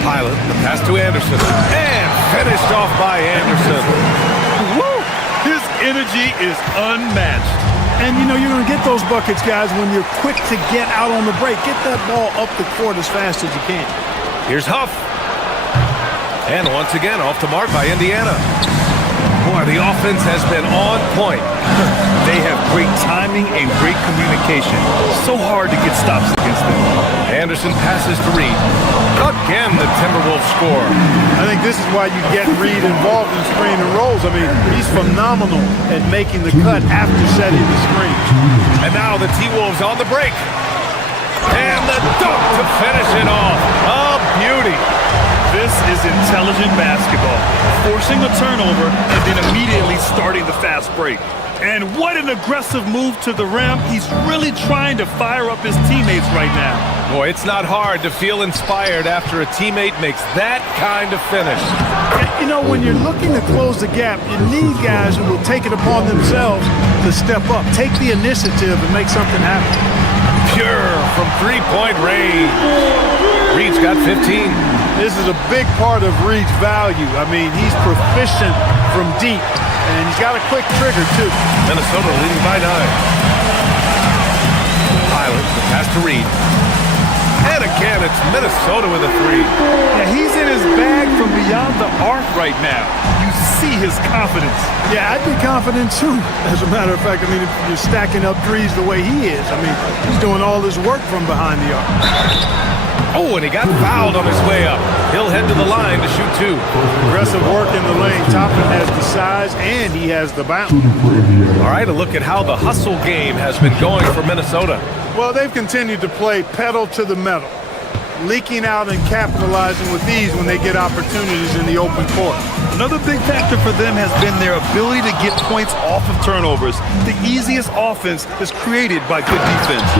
Pilot, the pass to Anderson. And finished off by Anderson. Woo! His energy is unmatched. And, you know, you're going to get those buckets, guys, when you're quick to get out on the break. Get that ball up the court as fast as you can. Here's Huff. And once again, off the mark by Indiana. Boy, the offense has been on point. They have great timing and great communication. So hard to get stops against them. Anderson passes to Reed. Again, the Timberwolves score. I think this is why you get Reed involved in screen and rolls. I mean, he's phenomenal at making the cut after setting the screen. And now the T-Wolves on the break. And the dunk to finish it off. A beauty. This is intelligent basketball. Forcing a turnover and then immediately starting the fast break. And what an aggressive move to the rim. He's really trying to fire up his teammates right now. Boy, it's not hard to feel inspired after a teammate makes that kind of finish. You know, when you're looking to close the gap, you need guys who will take it upon themselves to step up, take the initiative and make something happen. Pure from three-point range. Reed's got 15. This is a big part of Reed's value. I mean, he's proficient from deep, and he's got a quick trigger, too. Minnesota leading by 9. Pilot, the pass to Reed. And again, it's Minnesota with a 3. Yeah, he's in his bag from beyond the arc right now. You see his confidence. Yeah, I'd be confident, too. As a matter of fact, I mean, if you're stacking up threes the way he is, I mean, he's doing all this work from behind the arc. Oh, and he got fouled on his way up. He'll head to the line to shoot 2. Aggressive work in the lane. Toppin has the size, and he has the bounce. All right, a look at how the hustle game has been going for Minnesota. Well, they've continued to play pedal to the metal, leaking out and capitalizing with ease when they get opportunities in the open court. Another big factor for them has been their ability to get points off of turnovers. The easiest offense is created by good defense.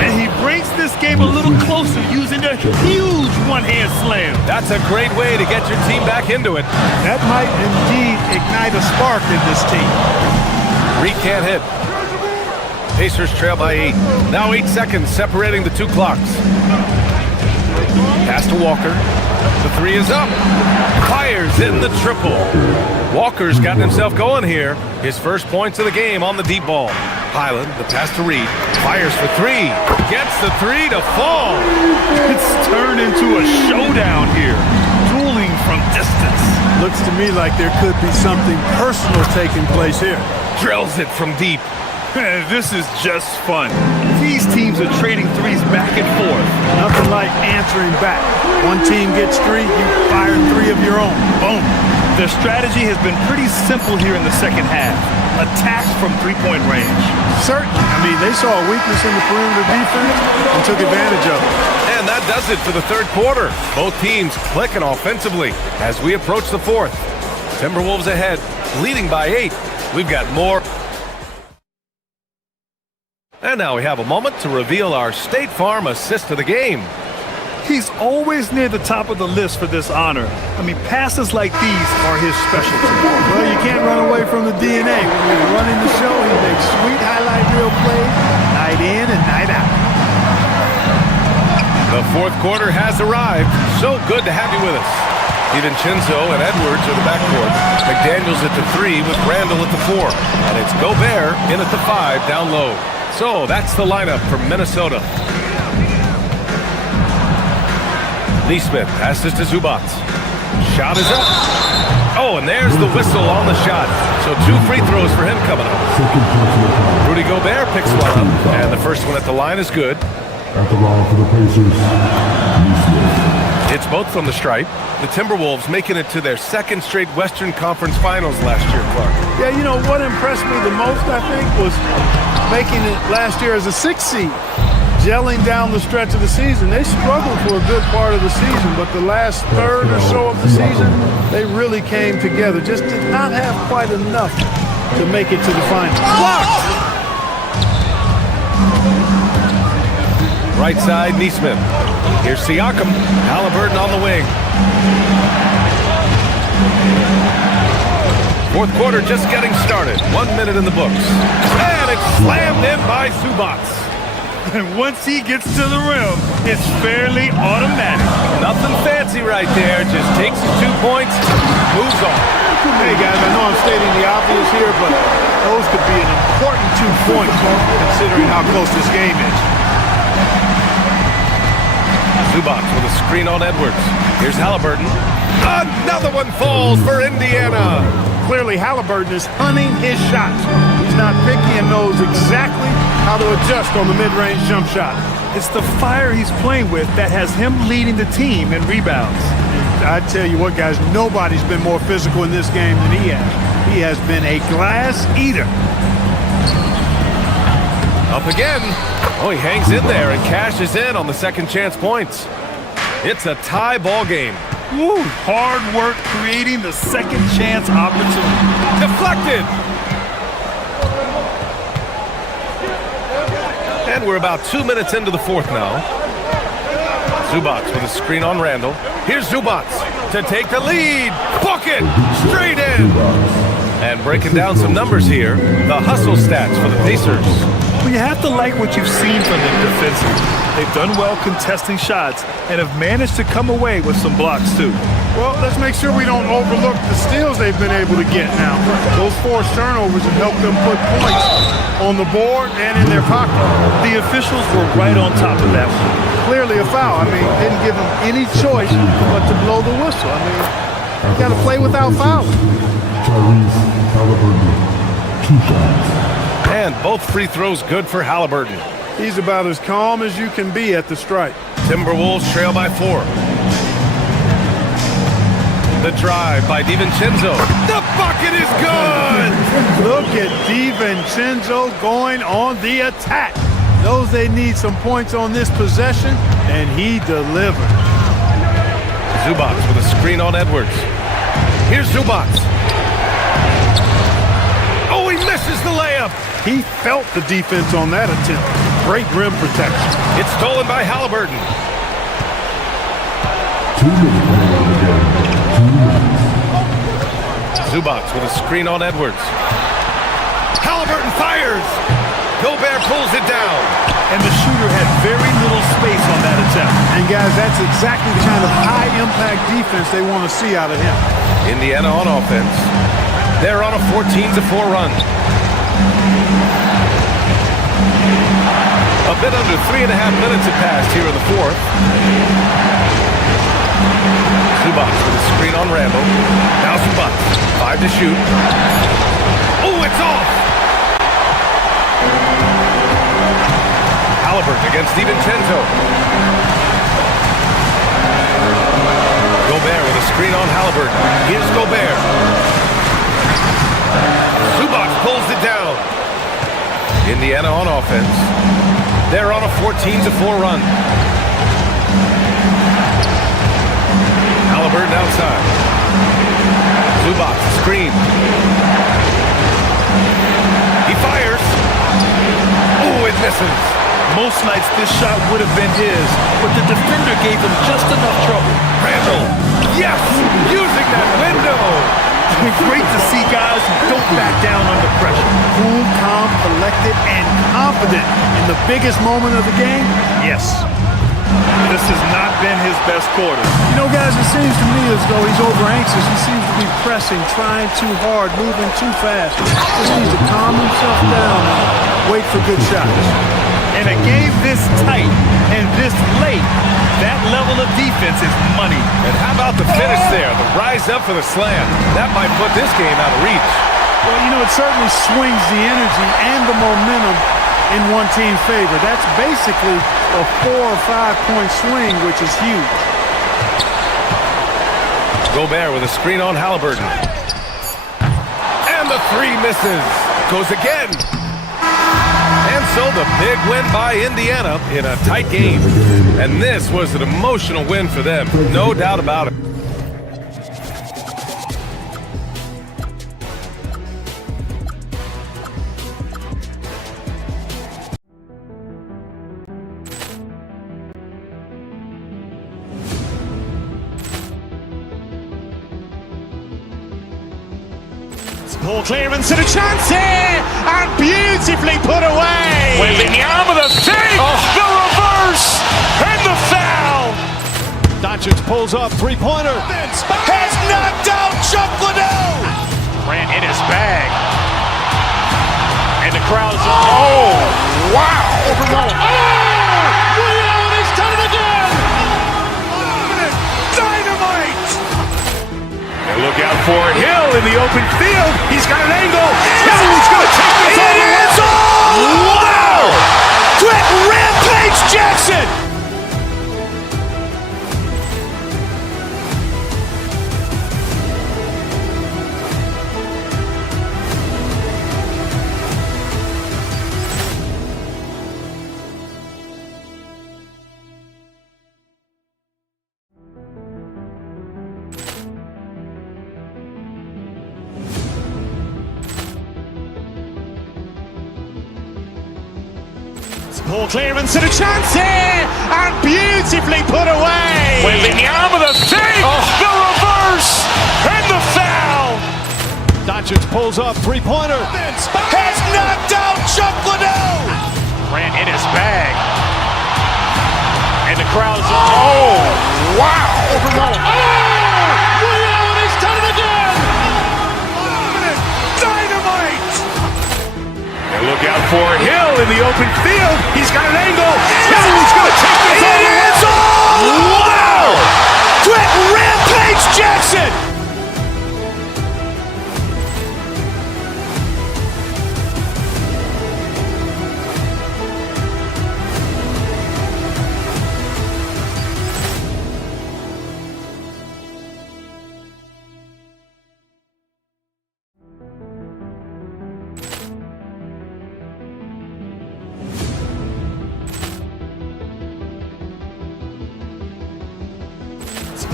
And he brings this game a little closer using a huge one-hand slam. That's a great way to get your team back into it. That might indeed ignite a spark in this team. Reed can't hit. Pacers trail by 8. Now 8 seconds separating the 2 clocks. Pass to Walker. The 3 is up. Fires in the triple. Walker's gotten himself going here. His first points of the game on the deep ball. Highland, the pass to Reed. Fires for 3. Gets the 3 to fall. It's turned into a showdown here. Dueling from distance. Looks to me like there could be something personal taking place here. Drills it from deep. This is just fun. These teams are trading threes back and forth. Nothing like answering back. One team gets 3, you fire 3 of your own. Boom. Their strategy has been pretty simple here in the second half. Attack from three-point range. Certainly. I mean, they saw a weakness in the perimeter defense and took advantage of it. And that does it for the third quarter. Both teams clicking offensively as we approach the 4th. Timberwolves ahead, leading by 8. We've got more. And now we have a moment to reveal our State Farm assist of the game. He's always near the top of the list for this honor. I mean, passes like these are his specialty. Well, you can't run away from the DNA. When he's running the show, he makes sweet highlight reel plays night in and night out. The 4th quarter has arrived. So good to have you with us. DiVincenzo and Edwards are the backcourt. McDaniels at the 3 with Randall at the 4. And it's Gobert in at the 5 down low. So that's the lineup for Minnesota. Neesmith passes to Zubac. Shot is up. Oh, and there's the whistle on the shot. So 2 free throws for him coming up. Rudy Gobert picks one up, and the first one at the line is good. At the line for the Pacers, It's both from the stripe. The Timberwolves making it to their 2nd straight Western Conference Finals last year, Clark. Yeah, you know, what impressed me the most, I think, was making it last year as a 6th seed. Gelling down the stretch of the season. They struggled for a good part of the season, but the last third or so of the season, they really came together. Just did not have quite enough to make it to the final. Blocked! Right side, Neesmith. Here's Siakam. Halliburton on the wing. 4th quarter just getting started. 1 minute in the books. And it's slammed in by Zubac. And once he gets to the rim, it's fairly automatic. Nothing fancy right there. Just takes his 2 points, moves on. Hey, guys, I know I'm stating the obvious here, but those could be an important 2 points considering how close this game is. Zubac with a screen on Edwards. Here's Halliburton. Another one falls for Indiana. Clearly, Halliburton is hunting his shots. He's not picky and knows exactly how to adjust on the mid-range jump shot. It's the fire he's playing with that has him leading the team in rebounds. I tell you what, guys, nobody's been more physical in this game than he has. He has been a glass eater. Up again. Oh, he hangs in there and cashes in on the 2nd chance points. It's a tie ball game. Woo, hard work creating the 2nd chance opportunity. Deflected. And we're about 2 minutes into the 4th now. Zubac with a screen on Randall. Here's Zubac to take the lead. Bucket straight in. And breaking down some numbers here, the hustle stats for the Pacers. Well, you have to like what you've seen from them defensively. They've done well contesting shots and have managed to come away with some blocks too. Well, let's make sure we don't overlook the steals they've been able to get now. Those forced turnovers have helped them put points on the board and in their pocket. The officials were right on top of that one. Clearly a foul. I mean, didn't give them any choice but to blow the whistle. I mean, you got to play without fouling. Halliburton, 2 shots. And both free throws good for Halliburton. He's about as calm as you can be at the stripe. Timberwolves trail by 4. The drive by DiVincenzo. The bucket is good! Look at DiVincenzo going on the attack. Knows they need some points on this possession, and he delivered. Zubac with a screen on Edwards. Here's Zubac. Oh, he misses the layup. He felt the defense on that attempt. Great rim protection. It's stolen by Halliburton. 2 minutes in the game. 2 minutes. Zubac with a screen on Edwards. Halliburton fires. Gobert pulls it down. And the shooter had very little space on that attempt. And guys, that's exactly the kind of high-impact defense they want to see out of him. Indiana on offense. They're on a 14-4 run. A bit under 3.5 minutes have passed here in the 4th. Zubac with a screen on Randall. Now Zubac, 5 to shoot. Oh, it's off! Halliburton against DiVincenzo. Gobert with a screen on Halliburton. Here's Gobert. Zubac pulls it down. Indiana on offense. They're on a 14-4 run. Halliburton outside. Zubac screen. He fires. Oh, it misses. Most nights this shot would have been his, but the defender gave him just enough trouble. Randall, yes, using that window. It's great to see guys who don't back down under pressure. Cool, calm, collected, and confident in the biggest moment of the game. Yes. This has not been his best quarter. You know, guys, it seems to me as though he's over anxious. He seems to be pressing, trying too hard, moving too fast. He needs to calm himself down and wait for good shots. In a game this tight and this late, That level of defense is money. And how about the finish there? The rise up for the slam. That might put this game out of reach. Well, you know, it certainly swings the energy and the momentum in one team's favor. That's basically a 4 or 5 point swing, which is huge. Gobert with a screen on Halliburton. And the three misses. Goes again. And so the big win by Indiana in a tight game. And this was an emotional win for them. No doubt about it. Ball clearance and a chance here, and beautifully put away. Wembanyama with a save, the reverse, and the foul. Doncic pulls up, three-pointer. Has knocked out Chuck Liddell. Ran in his bag. And the crowd's, oh, wow. Overruled. Oh, Liddell, he's done it again. Dynamite. And look out for Hill in the open field. He's got an angle. Hill's going to take this all the way. Wow! Quick Rampage Jackson! Ball clearance and a chance here, and beautifully put away. Wembanyama with a save, the reverse, and the foul. Doncic pulls up, three-pointer. Has knocked out Chuck Liddell. Ran in his bag. And the crowd's, oh, wow. Overruled. Oh, Liddell, he's done it again. Dynamite. And look out for Hill in the open field. He's got an angle. Hill's going to take this all the way. Wow! Quick Rampage Jackson!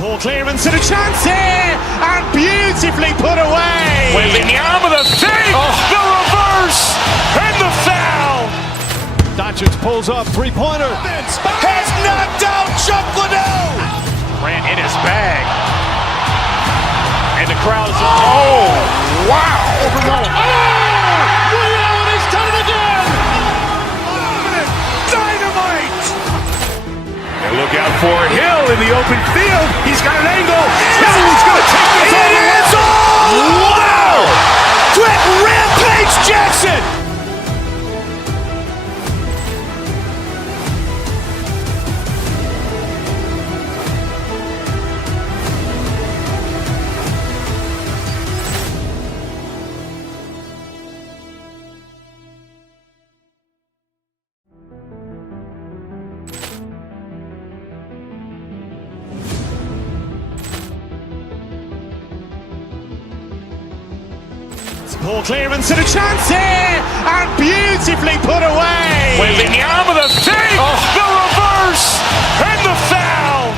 Ball clearance and a chance here, and beautifully put away. Wembanyama with a save, the reverse, and the foul. Doncic pulls up, three-pointer. Has knocked out Chuck Liddell. Ran in his bag. And the crowd's, oh, wow. Overruled. Oh, Liddell, he's done it again. Dynamite. And look out for Hill in the open field. He's got an angle. Hill's going to take this all the way. Wow! Quick Rampage Jackson! Ball clearance and a chance here, and beautifully put away. Wembanyama with a save, the reverse, and the foul.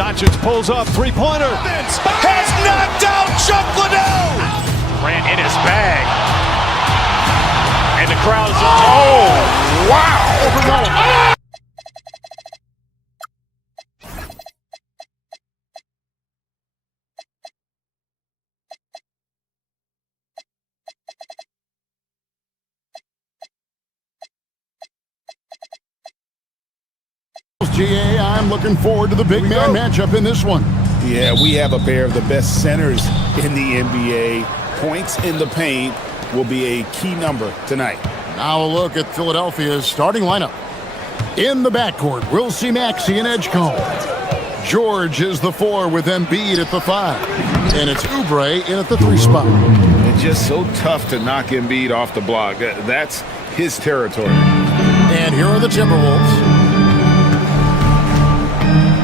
Doncic pulls up, three-pointer. Has knocked out Chuck Liddell. Ran in his bag. And the crowd's, oh, wow. Overruled. Oh! GA, I'm looking forward to the big man matchup in this one. Yeah, we have a pair of the best centers in the NBA. Points in the paint will be a key number tonight. Now a look at Philadelphia's starting lineup. In the backcourt, we'll see Maxey and Edgecombe. George is the 4 with Embiid at the 5. And it's Oubre in at the 3 spot. It's just so tough to knock Embiid off the block. That's his territory. And here are the Timberwolves.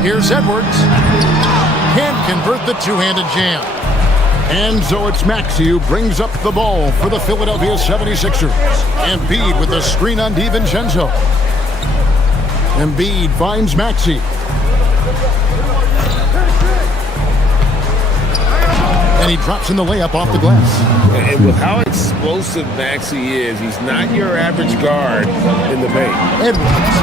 Here's Edwards. Can't convert the two-handed jam. And so it's Maxey who brings up the ball for the Philadelphia 76ers. Embiid with the screen on DiVincenzo. Embiid finds Maxey. And he drops in the layup off the glass. And with how explosive Maxey is, he's not your average guard in the paint. Edwards.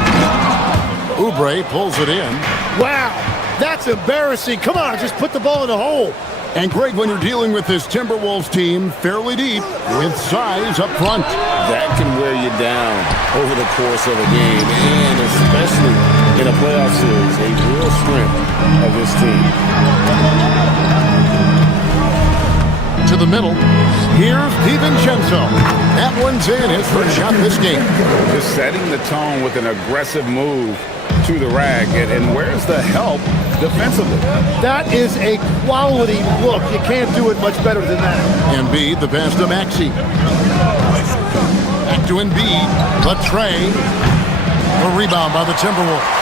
Oubre pulls it in. Wow, that's embarrassing. Come on, just put the ball in the hole. And Greg, when you're dealing with this Timberwolves team fairly deep with size up front, that can wear you down over the course of a game, and especially in a playoff series, a real strength of this team. To the middle, here's DiVincenzo. That one's in, his first shot this game. Just setting the tone with an aggressive move to the rack, and where's the help defensively? That is a quality look. You can't do it much better than that. Embiid, the pass to Maxey. Back to Embiid, the tray. The rebound by the Timberwolves.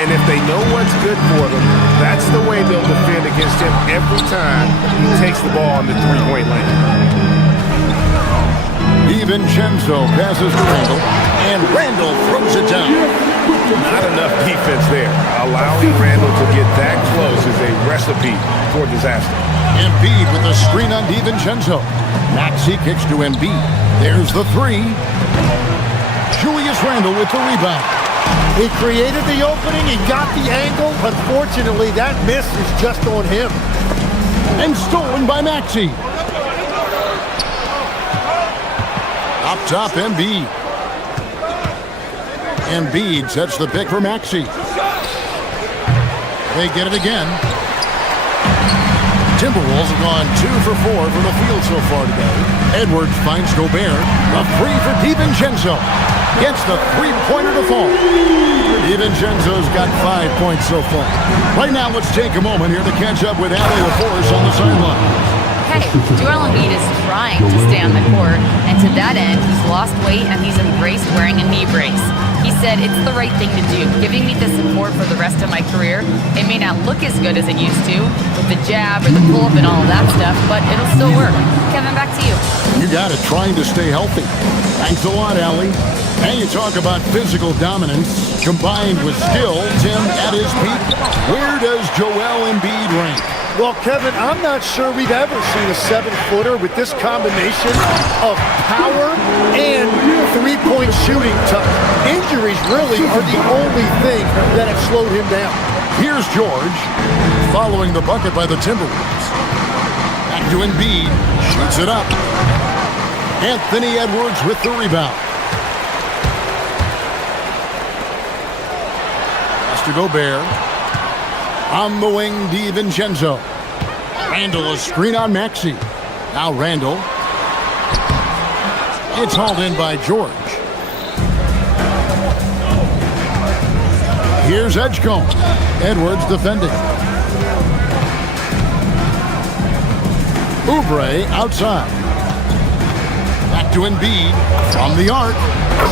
And if they know what's good for them, that's the way they'll defend against him every time he takes the ball in the three-point lane. DiVincenzo passes to Randall, and Randall throws it down. Not enough defense there. Allowing Randall to get that close is a recipe for disaster. Embiid with the screen on DiVincenzo. Maxey kicks to Embiid. There's the 3. Julius Randle with the rebound. He created the opening, he got the angle. Unfortunately, that miss is just on him. And stolen by Maxey. Up top, Embiid. Embiid sets the pick for Maxey. They get it again. Timberwolves have gone 2 for 4 from the field so far today. Edwards finds Gobert. A 3 for DiVincenzo. Gets the three-pointer to fall. DiVincenzo's got 5 points so far. Right now, let's take a moment here to catch up with Allie LaForce on the sideline. Hey, Joel Embiid is trying to stay on the court, and to that end, he's lost weight and he's embraced wearing a knee brace. He said, it's the right thing to do, giving me the support for the rest of my career. It may not look as good as it used to, with the jab or the pull-up and all of that stuff, but it'll still work. Kevin, back to you. You got it, trying to stay healthy. Thanks a lot, Allie. And you talk about physical dominance combined with skill. Tim, at his peak, where does Joel Embiid rank? Well, Kevin, I'm not sure we've ever seen a 7-footer with this combination of power and three-point shooting touch. Injuries really are the only thing that have slowed him down. Here's George, following the bucket by the Timberwolves. Back to Embiid, shoots it up. Anthony Edwards with the rebound. To Gobert. On the wing, DiVincenzo. Randall, a screen on Maxey. Now Randall. It's hauled in by George. Here's Edgecombe. Edwards defending. Oubre outside. Back to Embiid. From the arc.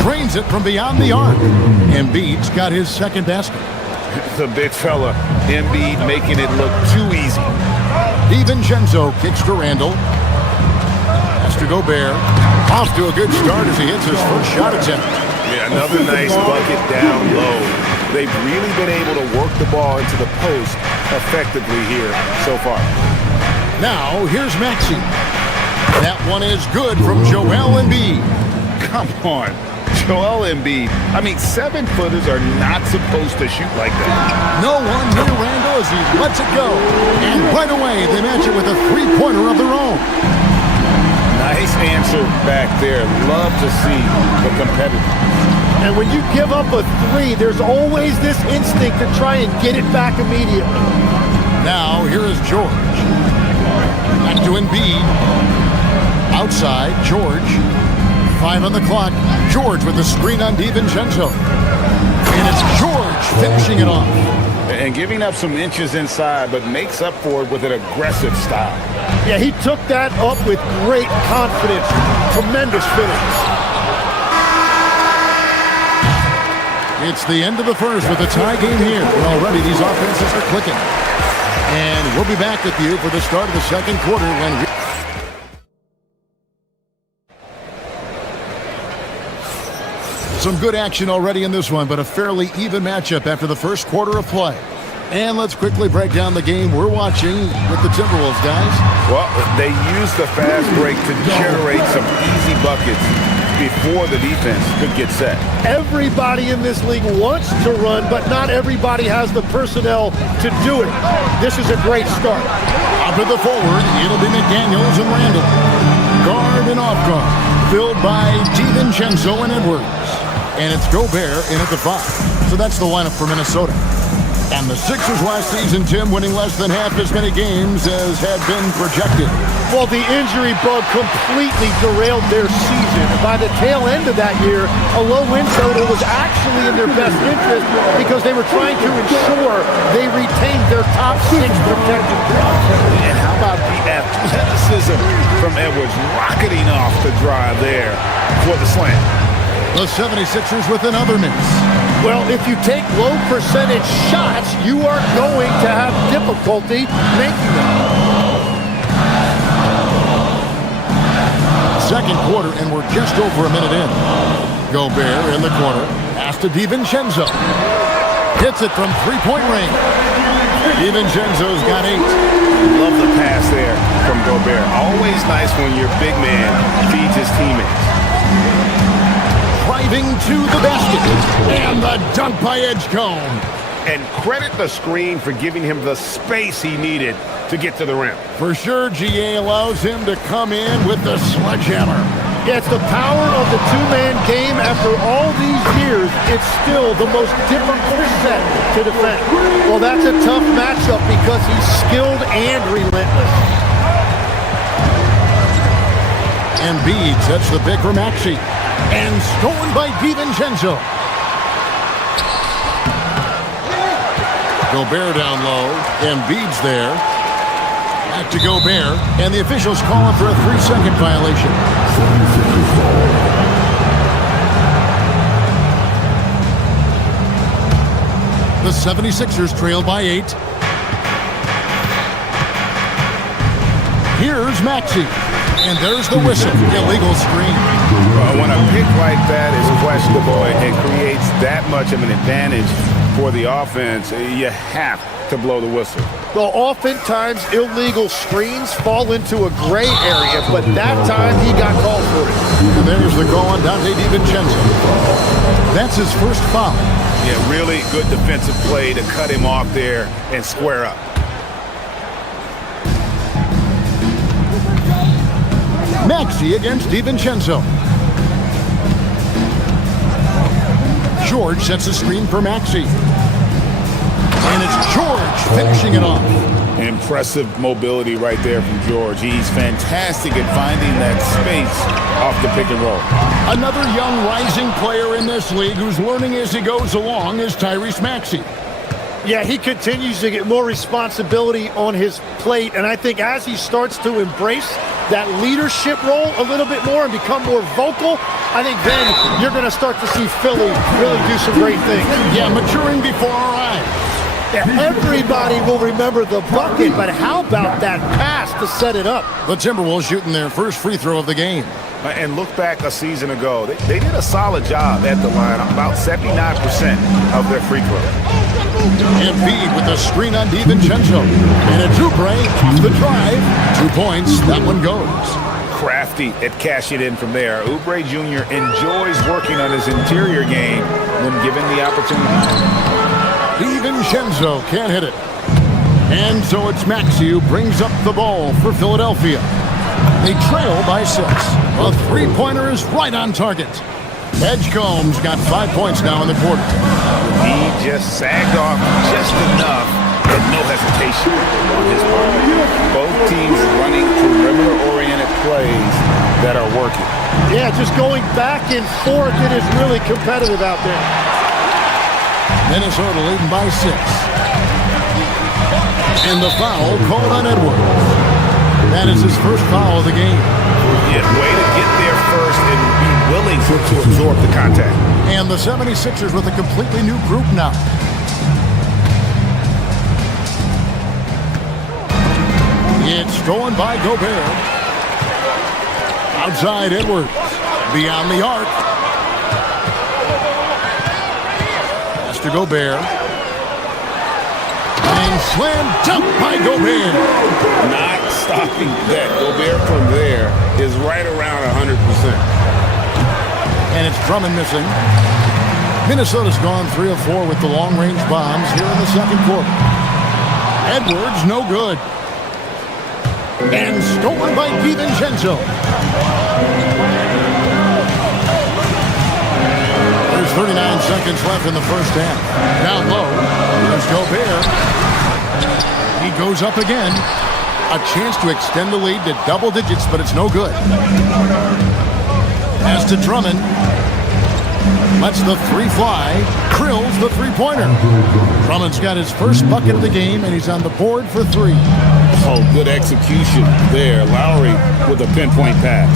Drains it from beyond the arc. Embiid's got his second basket. The big fella, Embiid, making it look too easy. DiVincenzo kicks to Randall. Has to Gobert. Off to a good start as he hits his first shot attempt. Yeah, another nice bucket down low. They've really been able to work the ball into the post effectively here so far. Now, here's Maxey. That one is good from Joel Embiid. Come on. Joel Embiid. I mean, 7-footers are not supposed to shoot like that. No one near Randall as he lets it go. And right away, they match it with a three-pointer of their own. Nice answer back there. Love to see the competitor. And when you give up a 3, there's always this instinct to try and get it back immediately. Now, here is George. Back to Embiid. Outside, George. 5 on the clock. George with the screen on DiVincenzo. And it's George finishing it off. And giving up some inches inside, but makes up for it with an aggressive style. Yeah, he took that up with great confidence. Tremendous finish. It's the end of the first with a tie game here. And already these offenses are clicking. And we'll be back with you for the start of the second quarter when we... Some good action already in this one, but a fairly even matchup after the first quarter of play. And let's quickly break down the game we're watching with the Timberwolves, guys. Well, they used the fast break to generate some easy buckets before the defense could get set. Everybody in this league wants to run, but not everybody has the personnel to do it. This is a great start. Up to the forward, it'll be McDaniels and Randall. Guard and off guard, filled by DiVincenzo and Edwards. And it's Gobert in at the 5. So that's the lineup for Minnesota. And the Sixers last season, Tim, winning less than half as many games as had been projected. Well, the injury bug completely derailed their season. By the tail end of that year, a low win total was actually in their best interest because they were trying to ensure they retained their top 6 protected. And how about the athleticism from Edwards rocketing off the drive there for the slam? The 76ers with another miss. Well, if you take low percentage shots, you are going to have difficulty making them. Second quarter, and we're just over a minute in. Gobert in the corner. Pass to DiVincenzo. Hits it from three-point range. DiVincenzo's got 8. Love the pass there from Gobert. Always nice when your big man feeds his teammates. Driving to the basket. And the dunk by Edgecombe. And credit the screen for giving him the space he needed to get to the rim. For sure, GA allows him to come in with the sledgehammer. Yeah, it's the power of the two-man game. After all these years, it's still the most difficult set to defend. Well, that's a tough matchup because he's skilled and relentless. Embiid sets the pick for Maxey. And stolen by DiVincenzo. Gobert down low. Embiid's there. Back to Gobert. And the officials calling for a 3-second violation. The 76ers trail by 8. Here's Maxey. And there's the whistle. Illegal screen. When a pick like that is questionable and creates that much of an advantage for the offense, you have to blow the whistle. Well, oftentimes illegal screens fall into a gray area, but that time he got called for it. And there's the call on Dante DiVincenzo. That's his first foul. Yeah, really good defensive play to cut him off there and square up. Maxey against DiVincenzo. George sets a screen for Maxey. And it's George finishing it off. Impressive mobility right there from George. He's fantastic at finding that space off the pick and roll. Another young rising player in this league who's learning as he goes along is Tyrese Maxey. Yeah, he continues to get more responsibility on his plate, and I think as he starts to embrace that leadership role a little bit more and become more vocal, I think then you're going to start to see Philly really do some great things. Yeah, maturing before our eyes. Yeah, everybody will remember the bucket, but how about that pass to set it up? The Timberwolves shooting their first free throw of the game. And look back a season ago, they did a solid job at the line, about 79% of their free throw. Embiid with a screen on DiVincenzo. And a Oubre off the drive. 2 points, that one goes. Crafty at cashing in from there. Oubre Jr. enjoys working on his interior game when given the opportunity. DiVincenzo can't hit it. And so it's Maxey who brings up the ball for Philadelphia. They trail by 6. A three-pointer is right on target. Edgecombe's got 5 points now in the quarter. He just sagged off just enough, but no hesitation on his part. Both teams running perimeter-oriented plays that are working. Yeah, just going back and forth. It is really competitive out there. Minnesota leading by 6. And the foul called on Edwards. That is his first foul of the game. Yeah, way to get there first and be willing to absorb the contact. And the 76ers with a completely new group now. It's stolen by Gobert. Outside Edwards. Beyond the arc. Pass to Gobert. And slam dunk by Gobert. Not stopping that. Gobert from there is right around 100%. And it's Drummond missing. Minnesota's gone 3 of 4 with the long-range bombs here in the second quarter. Edwards, no good. And stolen by DiVincenzo. There's 39 seconds left in the first half. Down low, there's Gobert. He goes up again. A chance to extend the lead to double digits, but it's no good. Pass to Drummond. Lets the 3 fly. Krills the three-pointer. Drummond's got his first bucket of the game, and he's on the board for 3. Oh, good execution there. Lowry with a pinpoint pass.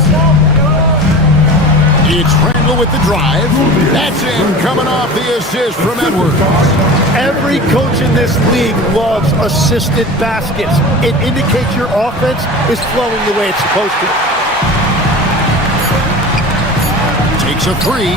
It's Randall with the drive. That's in, coming off the assist from Edwards. Every coach in this league loves assisted baskets. It indicates your offense is flowing the way it's supposed to. Takes a 3.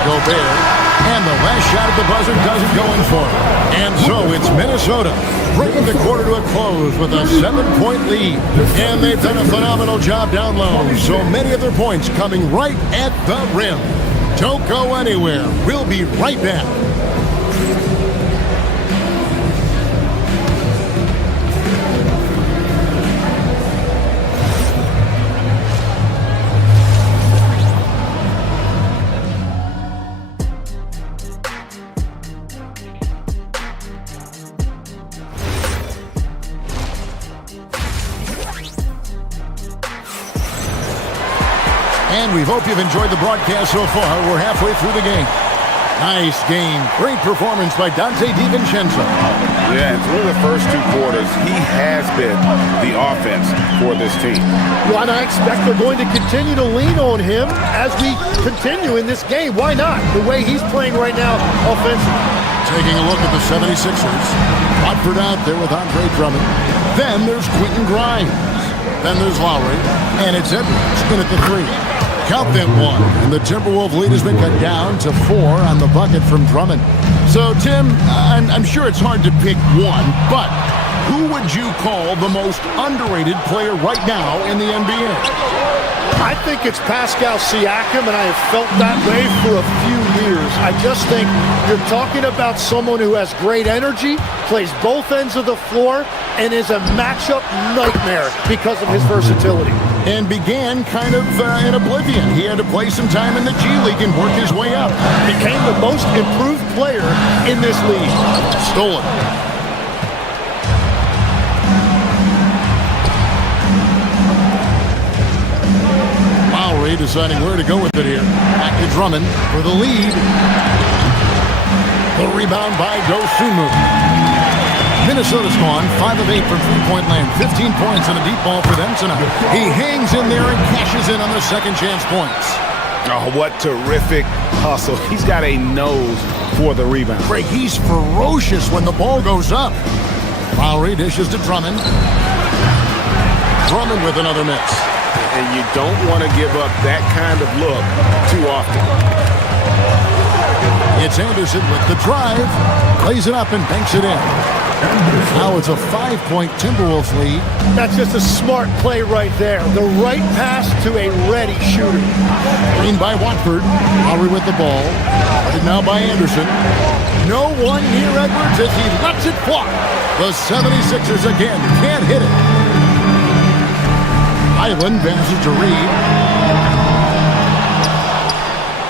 Gobert. And the last shot at the buzzer doesn't go in for him. And so it's Minnesota bringing the quarter to a close with a 7-point lead. And they've done a phenomenal job down low. So many of their points coming right at the rim. Don't go anywhere. We'll be right back. And we hope you've enjoyed the broadcast so far. We're halfway through the game. Nice game. Great performance by Dante DiVincenzo. Yeah, and through the first 2 quarters, he has been the offense for this team. Well, and I expect they're going to continue to lean on him as we continue in this game. Why not? The way he's playing right now offensively. Taking a look at the 76ers. Watford out there with Andre Drummond. Then there's Quentin Grimes. Then there's Lowry. And it's Edwards in at the 3. Count them 1. And the Timberwolves lead has been cut down to 4 on the bucket from Drummond. So, Tim, I'm sure it's hard to pick one, but who would you call the most underrated player right now in the NBA? I think it's Pascal Siakam, and I have felt that way for a few years. I just think you're talking about someone who has great energy, plays both ends of the floor, and is a matchup nightmare because of his versatility. And began kind of in oblivion. He had to play some time in the G League and work his way up. Became the most improved player in this league. Stolen. Lowry deciding where to go with it here. Back to Drummond for the lead. The rebound by Dosunmu. Minnesota's gone 5 of 8 from three-point land. 15 points and a deep ball for them tonight. He hangs in there and cashes in on the second chance points. Oh, what terrific hustle. He's got a nose for the rebound. Greg, he's ferocious when the ball goes up. Lowry dishes to Drummond. Drummond with another miss. And you don't want to give up that kind of look too often. It's Anderson with the drive. Plays it up and banks it in. Now it's a 5-point Timberwolves lead. That's just a smart play right there. The right pass to a ready shooter. Green by Watford. Lowry with the ball. And now by Anderson. No one near Edwards as he lets it fly. The 76ers again can't hit it. Highland passes to Reed.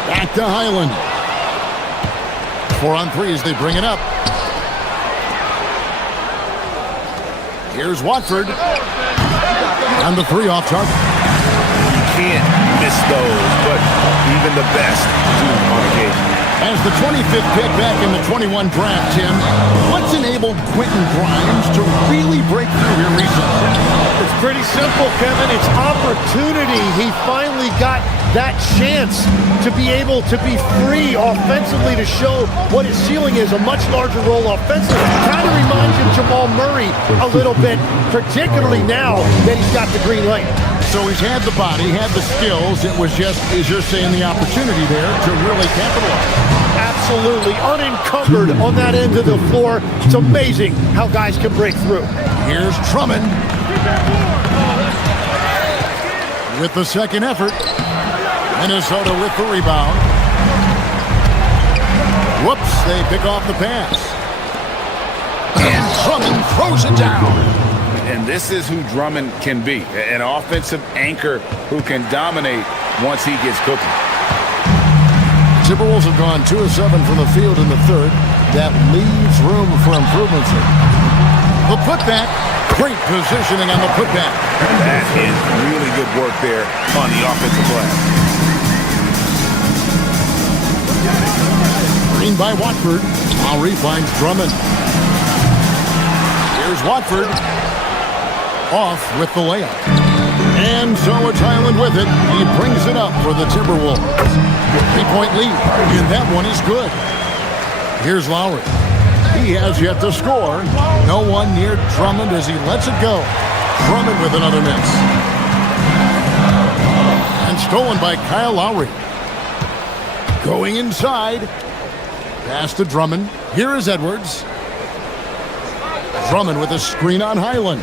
Back to Highland. 4 on 3 as they bring it up. Here's Watford. And the 3 off target. You can't miss those, but even the best do on occasion. As the 25th pick back in the 21 draft, Tim, what's enabled Quentin Grimes to really break through here recently? It's pretty simple, Kevin. It's opportunity. He finally got that chance to be able to be free offensively to show what his ceiling is, a much larger role offensively. Kind of reminds you of Jamal Murray a little bit, particularly now that he's got the green light. So he's had the body, had the skills. It was just, as you're saying, the opportunity there to really capitalize. Absolutely unencumbered on that end of the floor. It's amazing how guys can break through. Here's Drummond with the second effort. Minnesota with the rebound. Whoops, they pick off the pass. And Drummond throws it down. And this is who Drummond can be, an offensive anchor who can dominate once he gets cooking. Timberwolves have gone 2 of 7 from the field in the third. That leaves room for improvements. The putback, great positioning on the putback. That is really good work there on the offensive glass. Green by Watford. Lowry finds Drummond. Here's Watford. Off with the layup. And so it's Highland with it. He brings it up for the Timberwolves. 3-point lead, and that one is good. Here's Lowry. He has yet to score. No one near Drummond as he lets it go. Drummond with another miss. And stolen by Kyle Lowry. Going inside. Pass to Drummond. Here is Edwards. Drummond with a screen on Highland.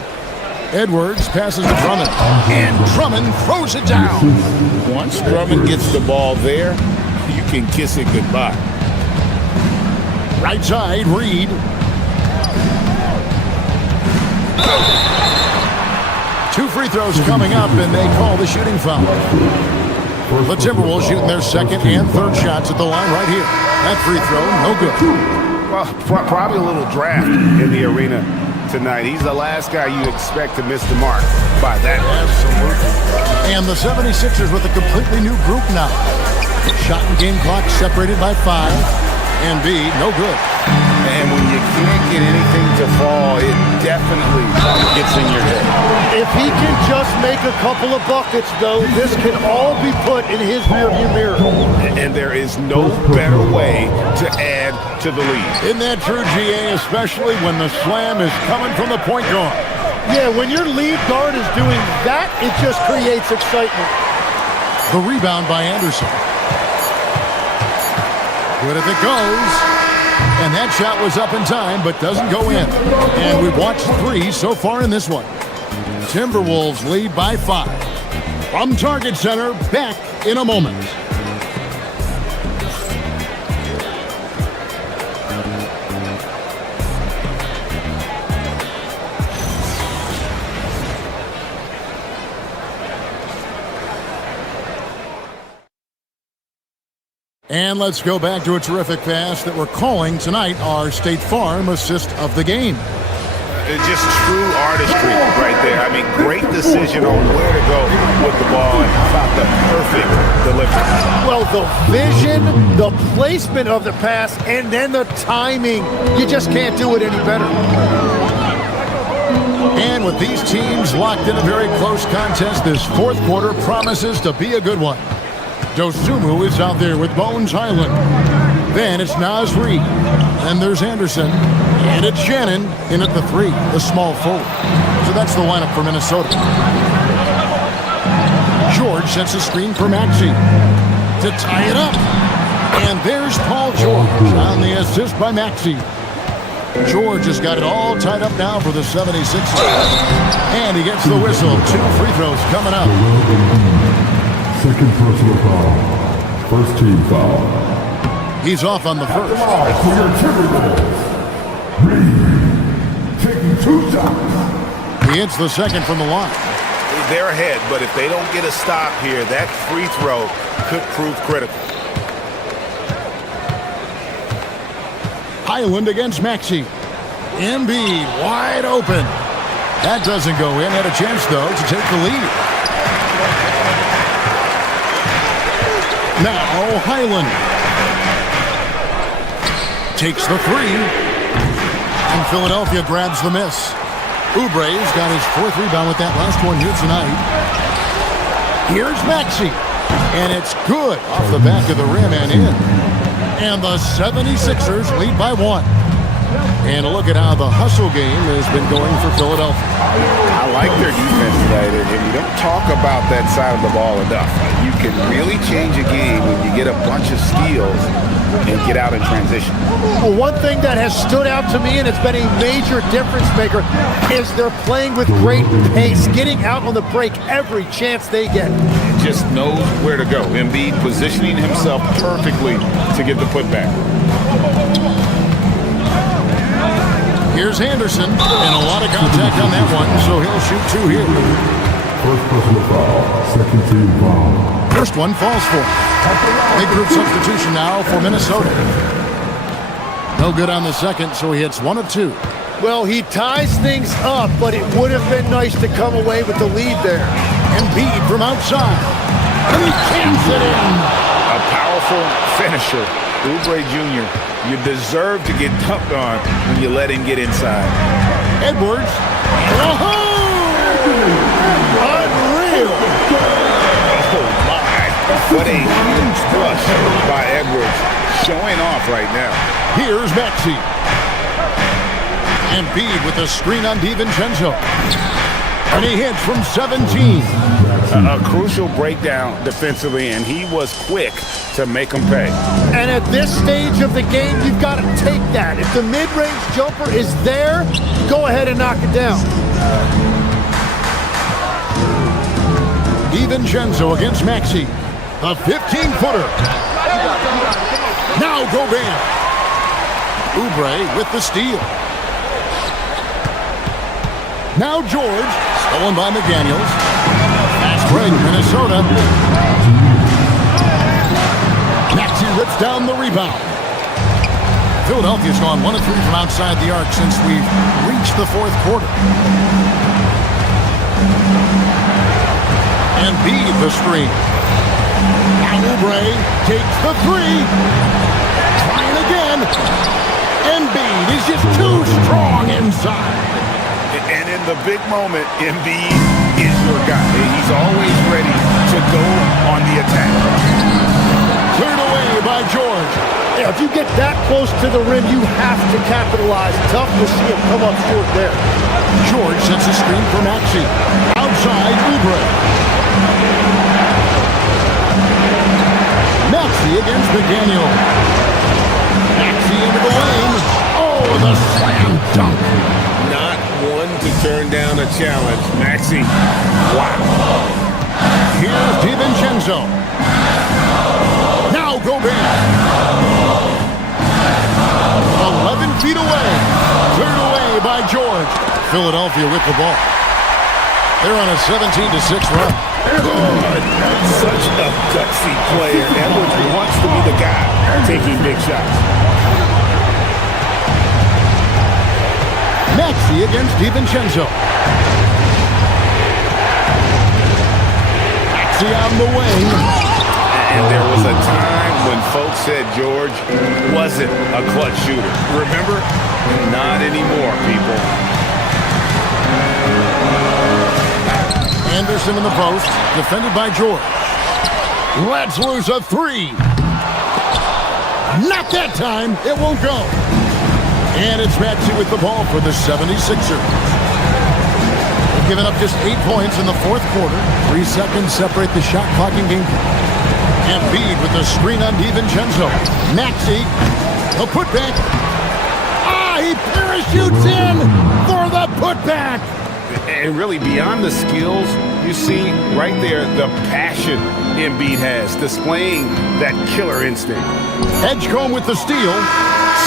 Edwards passes to Drummond, and Drummond throws it down. Once Drummond gets the ball there, you can kiss it goodbye. Right side, Reed. Two free throws coming up, and they call the shooting foul. The Timberwolves shooting their second and third shots at the line right here. That free throw, no good. Well, probably a little draft in the arena tonight. He's the last guy you expect to miss the mark by that. Absolutely. And the 76ers with a completely new group now. Shot and game clock separated by 5. And B, no good. And when you can't get anything to fall, it definitely gets in your head. If he can just make a couple of buckets, though, this can all be put in his rearview mirror. And there is no better way to add to the lead. Isn't that true, GA, especially when the slam is coming from the point guard? Yeah, when your lead guard is doing that, it just creates excitement. The rebound by Anderson. Good if it goes. And that shot was up in time, but doesn't go in. And we've watched 3 so far in this one. Timberwolves lead by 5. From Target Center, back in a moment. And let's go back to a terrific pass that we're calling tonight our State Farm assist of the game. It's just true artistry right there. I mean, great decision on where to go with the ball and about the perfect delivery. Well, the vision, the placement of the pass, and then the timing. You just can't do it any better. And with these teams locked in a very close contest, this fourth quarter promises to be a good one. Dosunmu is out there with Bones Highland. Then it's Naz Reid. And there's Anderson. And it's Shannon in at the 3, the small forward. So that's the lineup for Minnesota. George sets a screen for Maxey to tie it up. And there's Paul George on the assist by Maxey. George has got it all tied up now for the 76ers. And he gets the whistle. 2 free throws coming up. Second personal foul. First team foul. He's off on the first. For your Timberwolves. Reed taking 2 shots. He hits the second from the line. They're ahead, but if they don't get a stop here, that free throw could prove critical. Highland against Maxey. Embiid wide open. That doesn't go in. Had a chance, though, to take the lead. Now Highland. takes the three. And Philadelphia grabs the miss. Oubre's got his 4th rebound with that last one here tonight. Here's Maxey. And it's good off the back of the rim and in. And the 76ers lead by 1. And a look at how the hustle game has been going for Philadelphia. I like their defense tonight, and we don't talk about that side of the ball enough. You can really change a game when you get a bunch of steals and get out in transition. Well, one thing that has stood out to me, and it's been a major difference maker, is they're playing with great pace, getting out on the break every chance they get. Just knows where to go. Embiid positioning himself perfectly to get the putback. Here's Anderson, and a lot of contact on that one, so he'll shoot 2 here. First personal foul, second team foul. First one falls for him. Big group substitution now for Minnesota. No good on the second, so he hits 1 of 2. Well, he ties things up, but it would have been nice to come away with the lead there. Embiid from outside. And he jams it in. A powerful finisher. Oubre Jr., you deserve to get dumped on when you let him get inside. Edwards. Unreal. Oh, my. What a huge thrust by Edwards. Showing off right now. Here's Maxey. Embiid with a screen on DiVincenzo. And he hits from 17. A crucial breakdown defensively, and he was quick to make them pay. And at this stage of the game, you've got to take that. If the mid-range jumper is there, go ahead and knock it down. DiVincenzo against Maxey. The 15-footer. Now Gobert. Oubre with the steal. Now George, stolen by McDaniels. Fast break, Minnesota. Maxey rips down the rebound. Philadelphia's gone 1 of 3 from outside the arc since we've reached the 4th quarter. Embiid the screen. Now Oubre takes the 3. Trying again. Embiid is just too strong inside. And in the big moment, Embiid is your guy. He's always ready to go on the attack. Cleared away by George. Yeah, if you get that close to the rim, you have to capitalize. Tough to see him come up short there. George sets a screen for Maxey. Outside, Oubre. Maxey against McDaniel. Maxey into the lane. Oh, the slam dunk. Not one to turn down a challenge. Maxey, wow. Here's DiVincenzo. Now Gobert. 11 feet away. Cleared away by George. Philadelphia with the ball. They're on a 17-6 run. Good. Such a gutsy player. Edwards wants to be the guy taking big shots. Maxey against DiVincenzo. Maxey on the wing. And there was a time when folks said George wasn't a clutch shooter. Remember? Not anymore, people. Anderson in the post, defended by George. Let's lose a 3. Not that time. It won't go. And it's Maxey with the ball for the 76ers. They've given up just 8 points in the 4th quarter. 3 seconds separate the shot clock and game. Embiid with the screen on DiVincenzo. Maxey, the putback. He parachutes in for the putback. And really, beyond the skills, you see right there the passion Embiid has, displaying that killer instinct. Edgecombe with the steal.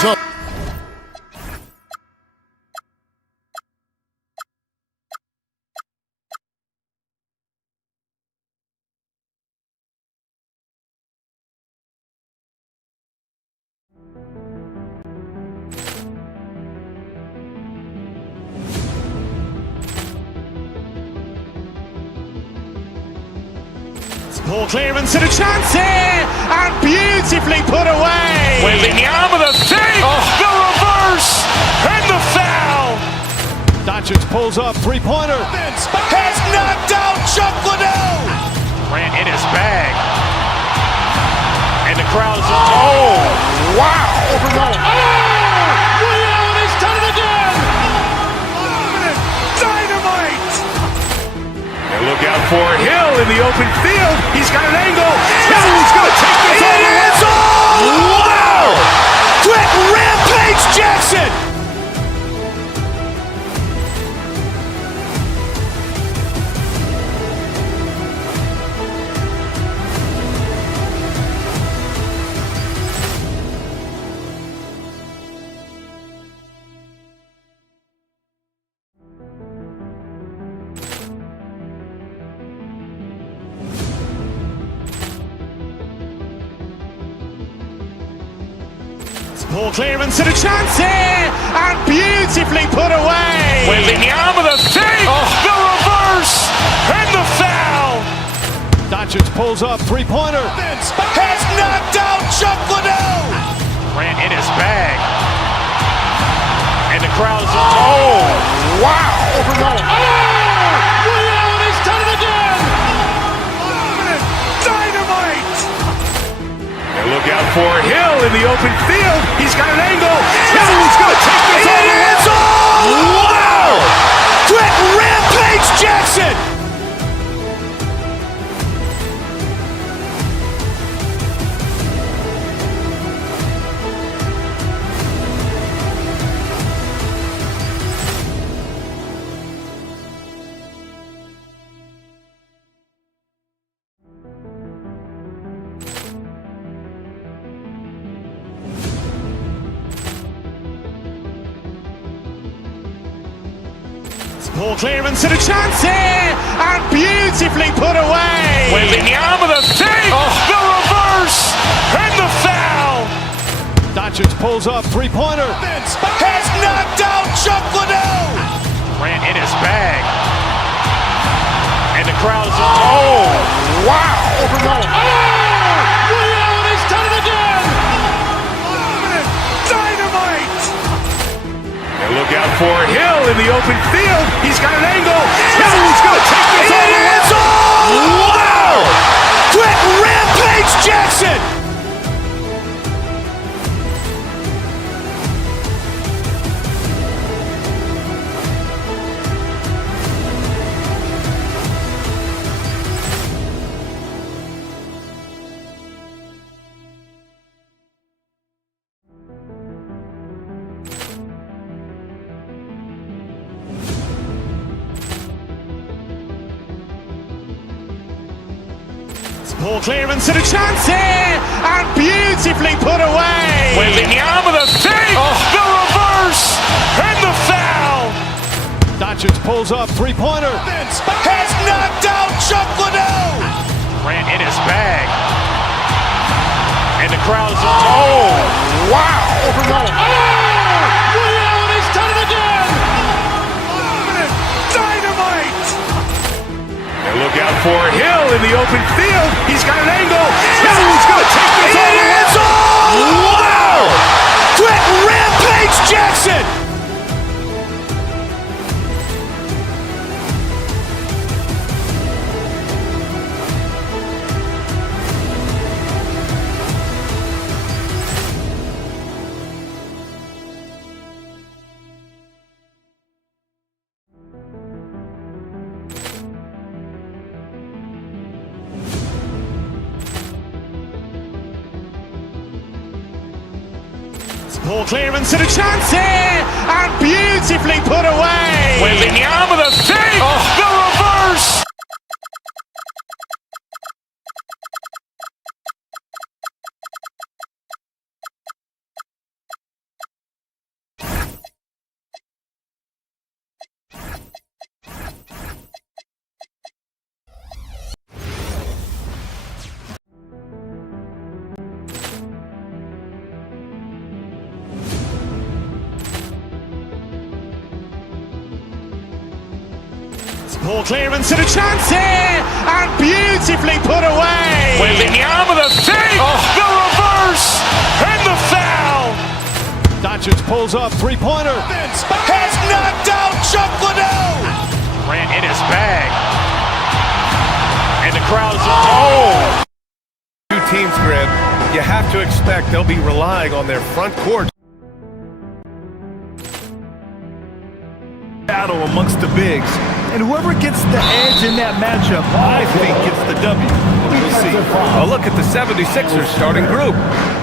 So Ball clearance and a chance here, and beautifully put away. Wembanyama with a save, the reverse, and the foul. Doncic pulls up, three-pointer. Has knocked out Chuck Liddell. Grant in his bag. And the crowd is, oh, wow. Liddell has done it again. Dynamite. And look out for Hill in the open field. He's got an angle. Hill's going to take this all the way. Wow. Quick Rampage Jackson. Ball clearance and a chance here, and beautifully put away. Wembanyama with a save, the reverse, and the foul. Doncic pulls up, three-pointer. Has knocked out Chuck Liddell. Grant in his bag. And the crowd is, oh, wow. Liddell has done it again. Dynamite. And look out for Hill in the open field. He's got an angle. Hill's going to take this all the way. Wow. Quick Rampage Jackson. Ball clearance and a chance here, and beautifully put away. Wembanyama with a save, the reverse, and the foul. Doncic pulls up, three-pointer. Has knocked out Chuck Liddell. Grant in his bag. And the crowd is, oh, wow. Liddell has done it again. Dynamite. And look out for Hill in the open field. He's got an angle. Hill's going to take this all the way. Wow. Quick Rampage Jackson. Ball clearance and a chance here, and beautifully put away. Wembanyama with a save, the reverse, and the foul. Doncic pulls up, three-pointer. Has knocked out Chuck Liddell. Grant in his bag. And the crowd is, oh, wow. Liddell has done it again. Dynamite. And look out for Hill in the open field. He's got an angle. Hill's going to take this all the way. Wow. Quick Rampage Jackson. Ball clearance and a chance here, and beautifully put away. Wembanyama with a save, the reverse. Ball clearance and a chance here, and beautifully put away. pulls up, three-pointer. Has knocked out Chuck Liddell. Grant in his bag. And the crowd is... Oh! Two teams, Grant, you have to expect they'll be relying on their front court. Battle amongst the bigs, and whoever gets the edge in that matchup, I think gets the W. We'll see. A look at the 76ers starting group.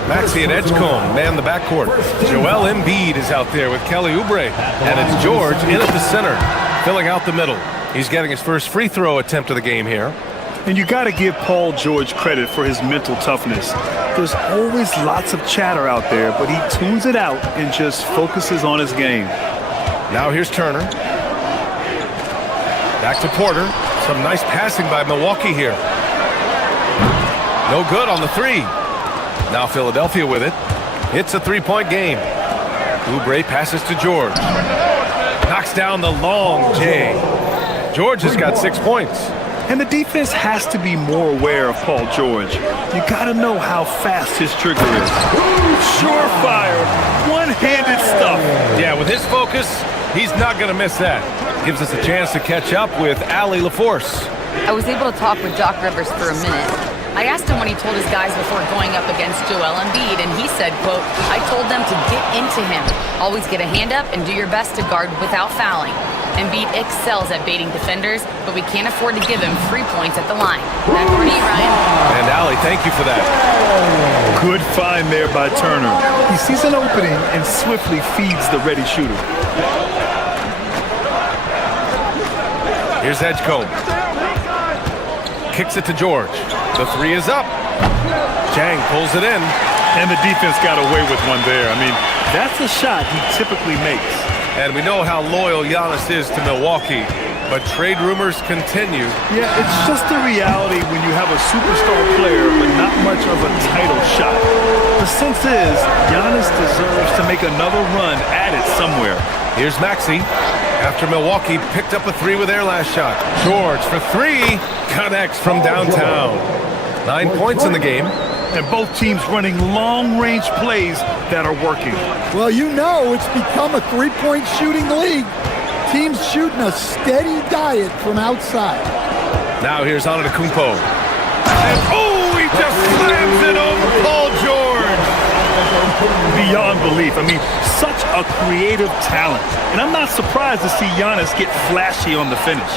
Maxey and Edgecombe man the backcourt. Joel Embiid is out there with Kelly Oubre, and it's George in at the center, filling out the middle. He's getting his first free throw attempt of the game here. And you got to give Paul George credit for his mental toughness. There's always lots of chatter out there, but he tunes it out and just focuses on his game. Now here's Turner. Back to Porter. Some nice passing by Milwaukee here. No good on the three. Now Philadelphia with it. It's a three-point game. Oubre passes to George. Knocks down the long J. George has got 6 points. And the defense has to be more aware of Paul George. You got to know how fast his trigger is. Surefire, one-handed stuff. Yeah, with his focus, he's not going to miss that. Gives us a chance to catch up with Allie LaForce. I was able to talk with Doc Rivers for a minute. I asked him what he told his guys before going up against Joel Embiid, and he said, quote, "I told them to get into him. Always get a hand up and do your best to guard without fouling. Embiid excels at baiting defenders, but we can't afford to give him free points at the line." Back over to you, Ryan. And Allie, thank you for that. Good find there by Turner. He sees an opening and swiftly feeds the ready shooter. Here's Edgecombe. Kicks it to George. The three is up. Jang pulls it in. And the defense got away with one there. I mean, that's a shot he typically makes. And we know how loyal Giannis is to Milwaukee, but trade rumors continue. Yeah, it's just the reality when you have a superstar player but not much of a title shot. The sense is Giannis deserves to make another run at it somewhere. Here's Maxey. After Milwaukee picked up a three with their last shot. George for three. Connects from downtown. 9 points in the game. And both teams running long-range plays that are working. Well, you know it's become a three-point shooting league. Teams shooting a steady diet from outside. Now here's Antetokounmpo. And oh, he just slams it over Paul George. Beyond belief. I mean, such a creative talent. And I'm not surprised to see Giannis get flashy on the finish.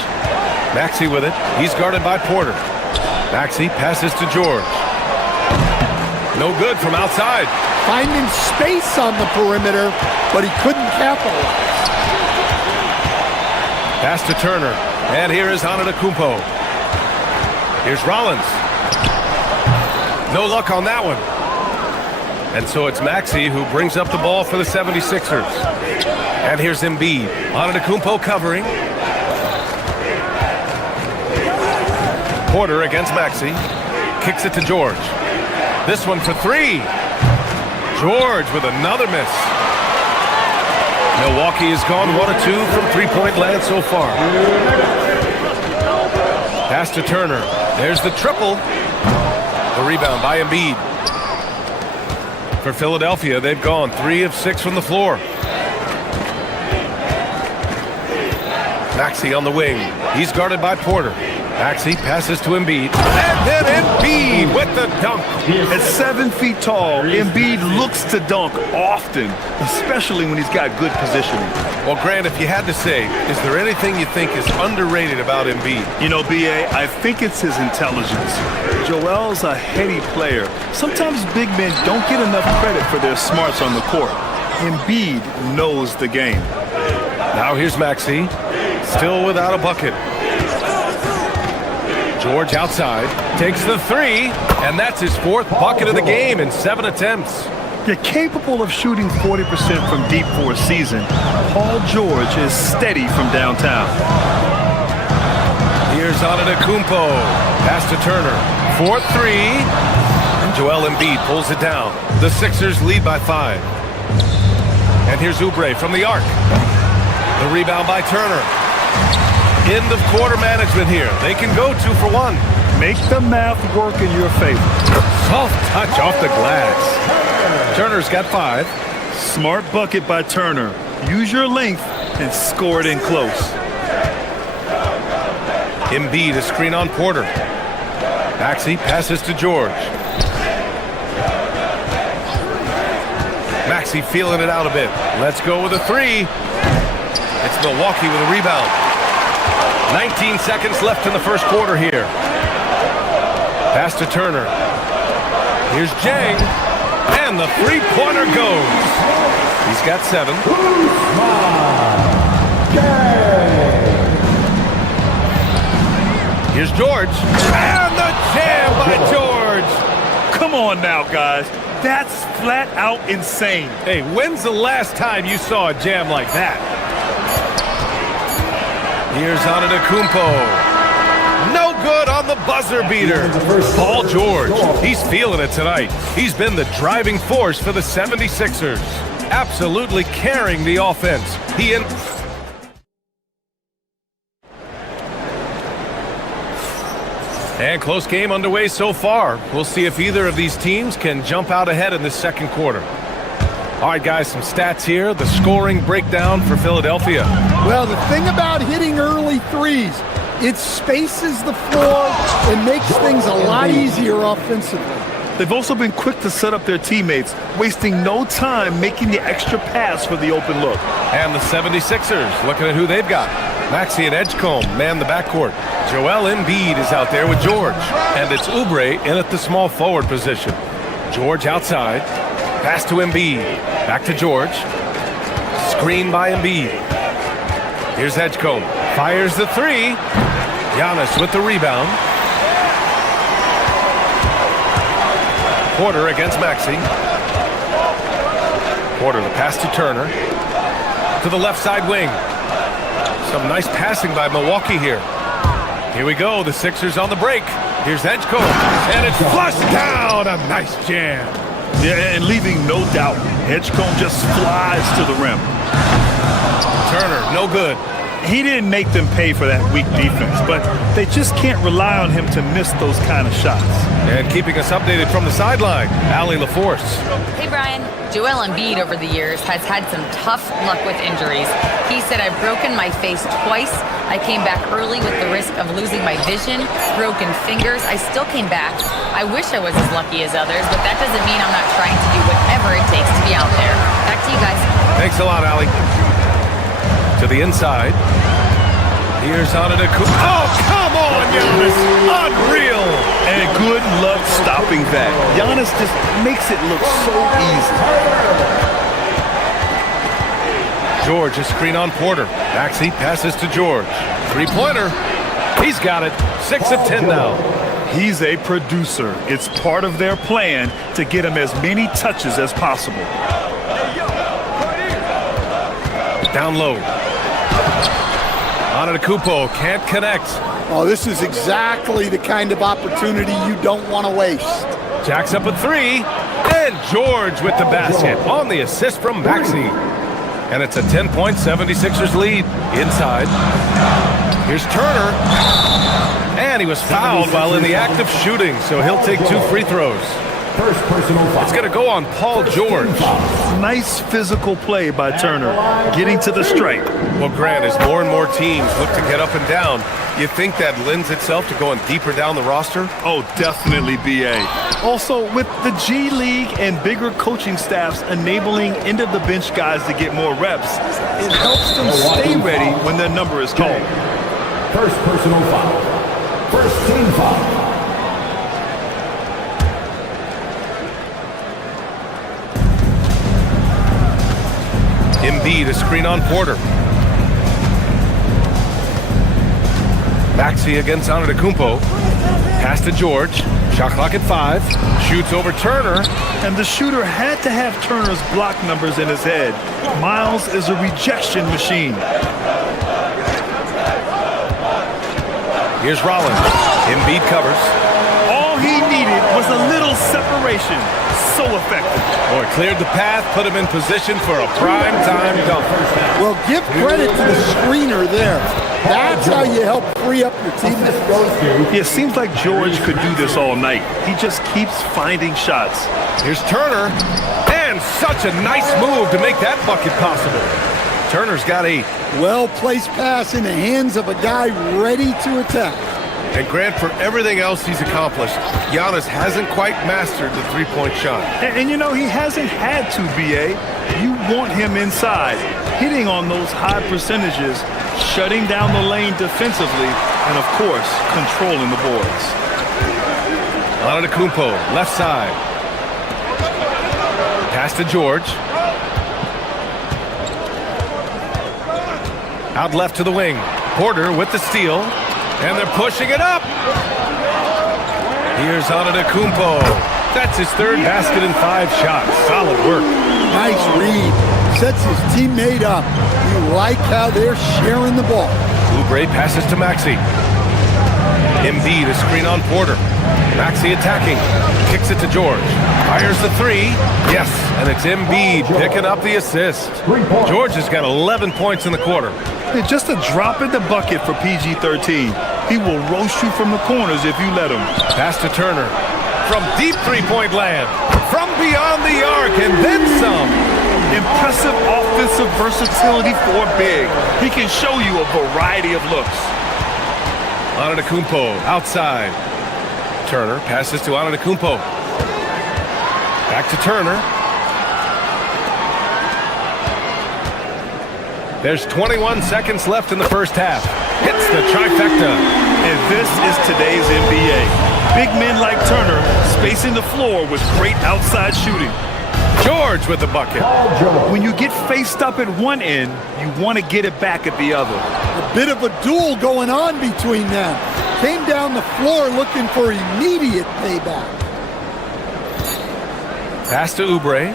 Maxey with it. He's guarded by Porter. Maxey passes to George. No good from outside. Finding space on the perimeter, but he couldn't capitalize. Pass to Turner. And here is Antetokounmpo. Here's Rollins. No luck on that one. And so it's Maxey who brings up the ball for the 76ers. And here's Embiid. Antetokounmpo covering. Porter against Maxey. Kicks it to George. This one for three. George with another miss. Milwaukee has gone 1 of 2 from three-point land so far. Pass to Turner. There's the triple. The rebound by Embiid. For Philadelphia, they've gone 3 of 6 from the floor. Maxey on the wing. He's guarded by Porter. Maxey passes to Embiid. And then Embiid with the dunk. At 7 feet tall, Embiid looks to dunk often, especially when he's got good positioning. Well, Grant, if you had to say, is there anything you think is underrated about Embiid? You know, B.A., I think it's his intelligence. Joel's a heady player. Sometimes big men don't get enough credit for their smarts on the court. Embiid knows the game. Now here's Maxey, still without a bucket. George outside, takes the three, and that's his 4th bucket of the game in 7 attempts. You're capable of shooting 40% from deep for a season. Paul George is steady from downtown. Here's Antetokounmpo, pass to Turner, 4-3, and Joel Embiid pulls it down. The Sixers lead by 5. And here's Oubre from the arc. The rebound by Turner. End of quarter management here. They can go 2 for 1. Make the math work in your favor. Soft touch off the glass. Turner's got 5. Smart bucket by Turner. Use your length and score it in close. Embiid, a screen on Porter. Maxey passes to George. Maxey feeling it out a bit. Let's go with a three. It's Milwaukee with a rebound. 19 seconds left in the first quarter here. Pass to Turner. Here's Jang. And the three-pointer goes. He's got 7. Here's George. And the jam by George. Come on now, guys. That's flat out insane. Hey, when's the last time you saw a jam like that? Here's Antetokounmpo. No good on the buzzer beater. Paul George, he's feeling it tonight. He's been the driving force for the 76ers. Absolutely carrying the offense. And close game underway so far. We'll see if either of these teams can jump out ahead in the second quarter. All right, guys, some stats here. The scoring breakdown for Philadelphia. Well, the thing about hitting early threes, it spaces the floor and makes things a lot easier offensively. They've also been quick to set up their teammates, wasting no time making the extra pass for the open look. And the 76ers, looking at who they've got. Maxey and Edgecombe man the backcourt. Joel Embiid is out there with George. And it's Oubre in at the small forward position. George outside. Pass to Embiid. Back to George. Screen by Embiid. Here's Edgecombe. Fires the three. Giannis with the rebound. Porter against Maxey. Porter, the pass to Turner. To the left side wing. Some nice passing by Milwaukee here. Here we go. The Sixers on the break. Here's Edgecombe. And it's flushed down. A nice jam. Yeah, and leaving no doubt. Edgecombe just flies to the rim. Turner, no good. He didn't make them pay for that weak defense, but they just can't rely on him to miss those kind of shots. And keeping us updated from the sideline, Allie LaForce. Hey, Brian. Joel Embiid over the years has had some tough luck with injuries. He said, I've broken my face twice. I came back early with the risk of losing my vision, broken fingers. I still came back. I wish I was as lucky as others, but that doesn't mean I'm not trying to do whatever it takes to be out there. Back to you guys. Thanks a lot, Allie. To the inside. Here's Antetokounmpo. Oh, come on, Giannis. Unreal. And good luck stopping that. Giannis just makes it look so easy. George, a screen on Porter. Maxey passes to George. Three-pointer. He's got it. 6 of 10 now. He's a producer. It's part of their plan to get him as many touches as possible. Down low. Antetokounmpo can't connect. Oh, this is exactly the kind of opportunity you don't want to waste. Jacks up a three. And George with the basket on the assist from Maxey. And it's a 10-point 76ers lead. Inside. Here's Turner. And he was fouled while in the act of shooting, so he'll take 2 free throws. First personal foul. It's going to go on Paul George. Nice physical play by Turner, getting to the stripe. Well, Grant, as more and more teams look to get up and down, you think that lends itself to going deeper down the roster? Oh, definitely, B.A. Also, with the G League and bigger coaching staffs enabling end-of-the-bench guys to get more reps, it helps them stay ready when their number is called. First personal foul. First team foul. Embiid, a screen on Porter. Maxey against Antetokounmpo. Pass to George. Shot clock at 5. Shoots over Turner. And the shooter had to have Turner's block numbers in his head. Miles is a rejection machine. Here's Rollins. Embiid covers. All he needed was a little separation. So effective. Boy, cleared the path, put him in position for a prime-time dunk. Well, give credit to the screener there. That's how you help free up your teammates. It seems like George could do this all night. He just keeps finding shots. Here's Turner, and such a nice move to make that bucket possible. Turner's got a well-placed pass in the hands of a guy ready to attack. And Grant, for everything else he's accomplished, Giannis hasn't quite mastered the three-point shot. And you know, he hasn't had to, B.A. You want him inside, hitting on those high percentages, shutting down the lane defensively, and, of course, controlling the boards. Antetokounmpo, left side. Pass to George. Out left to the wing. Porter with the steal. And they're pushing it up. Here's Antetokounmpo. That's his third basket in 5 shots. Solid work. Nice read. Sets his teammate up. You like how they're sharing the ball. Oubre passes to Maxey. Embiid a screen on Porter. Maxey attacking. Kicks it to George. Fires the 3. Yes, and it's Embiid picking up the assist. George has got 11 points in the quarter. Just a drop in the bucket for PG-13. He will roast you from the corners if you let him. Pass to Turner. From deep three-point land. From beyond the arc, and then some. Impressive offensive versatility for big. He can show you a variety of looks. Antetokounmpo outside. Turner passes to Antetokounmpo. Back to Turner. There's 21 seconds left in the first half. Hits the trifecta. And this is today's NBA. Big men like Turner spacing the floor with great outside shooting. George with the bucket. When you get faced up at one end, you want to get it back at the other. A bit of a duel going on between them. Came down the floor looking for immediate payback. Pass to Oubre.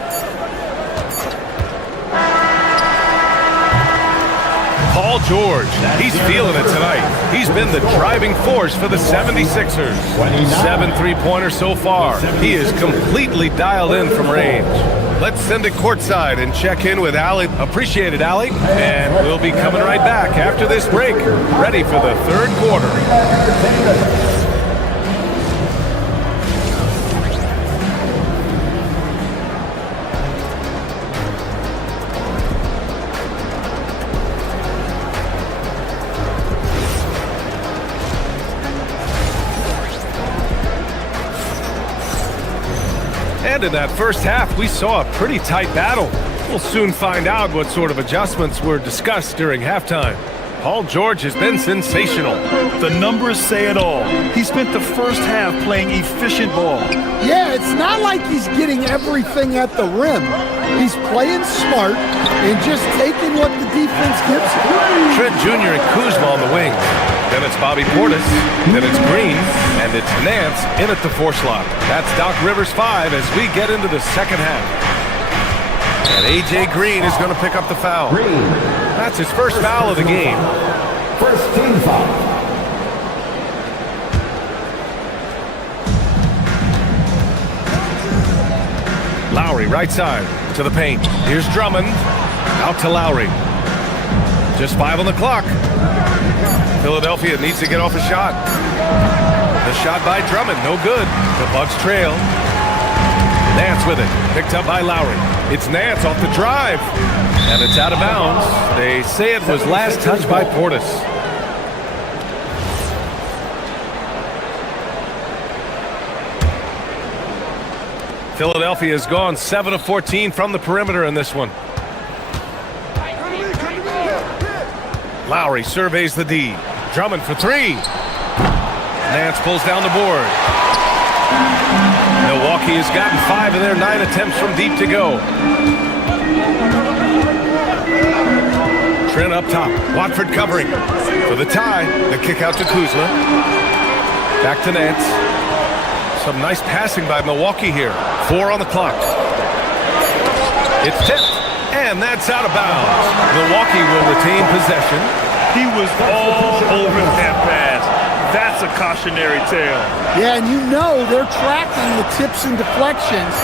Paul George, he's feeling it tonight. He's been the driving force for the 76ers. 7 3-pointers so far. He is completely dialed in from range. Let's send it courtside and check in with Allie. Appreciate it, Allie. And we'll be coming right back after this break. Ready for the third quarter. And in that first half, we saw a pretty tight battle. We'll soon find out what sort of adjustments were discussed during halftime. Paul George has been sensational. The numbers say it all. He spent the first half playing efficient ball. Yeah, it's not like he's getting everything at the rim. He's playing smart and just taking what the defense gives him. Trent Jr. and Kuzma on the wing. Then it's Bobby Portis. Then it's Green. And it's Nance in at the 4 slot. That's Doc Rivers 5 as we get into the second half. And A.J. Green is going to pick up the foul. That's his first foul of the game. First team foul. Lowry right side to the paint. Here's Drummond. Out to Lowry. Just 5 on the clock. Philadelphia needs to get off a shot. The shot by Drummond, no good. The Bucks trail. Nance with it, picked up by Lowry. It's Nance off the drive, and it's out of bounds. They say it was last touched by Portis. Philadelphia has gone 7 of 14 from the perimeter in this one. Lowry surveys the D. Drummond for 3. Nance pulls down the board. Milwaukee has gotten 5 of their 9 attempts from deep to go. Trent up top. Watford covering. For the tie, the kick out to Kuzma. Back to Nance. Some nice passing by Milwaukee here. 4 on the clock. It's tipped, and that's out of bounds. Milwaukee will retain possession. He was all over that pass. That's a cautionary tale. Yeah, and you know they're tracking the tips and deflections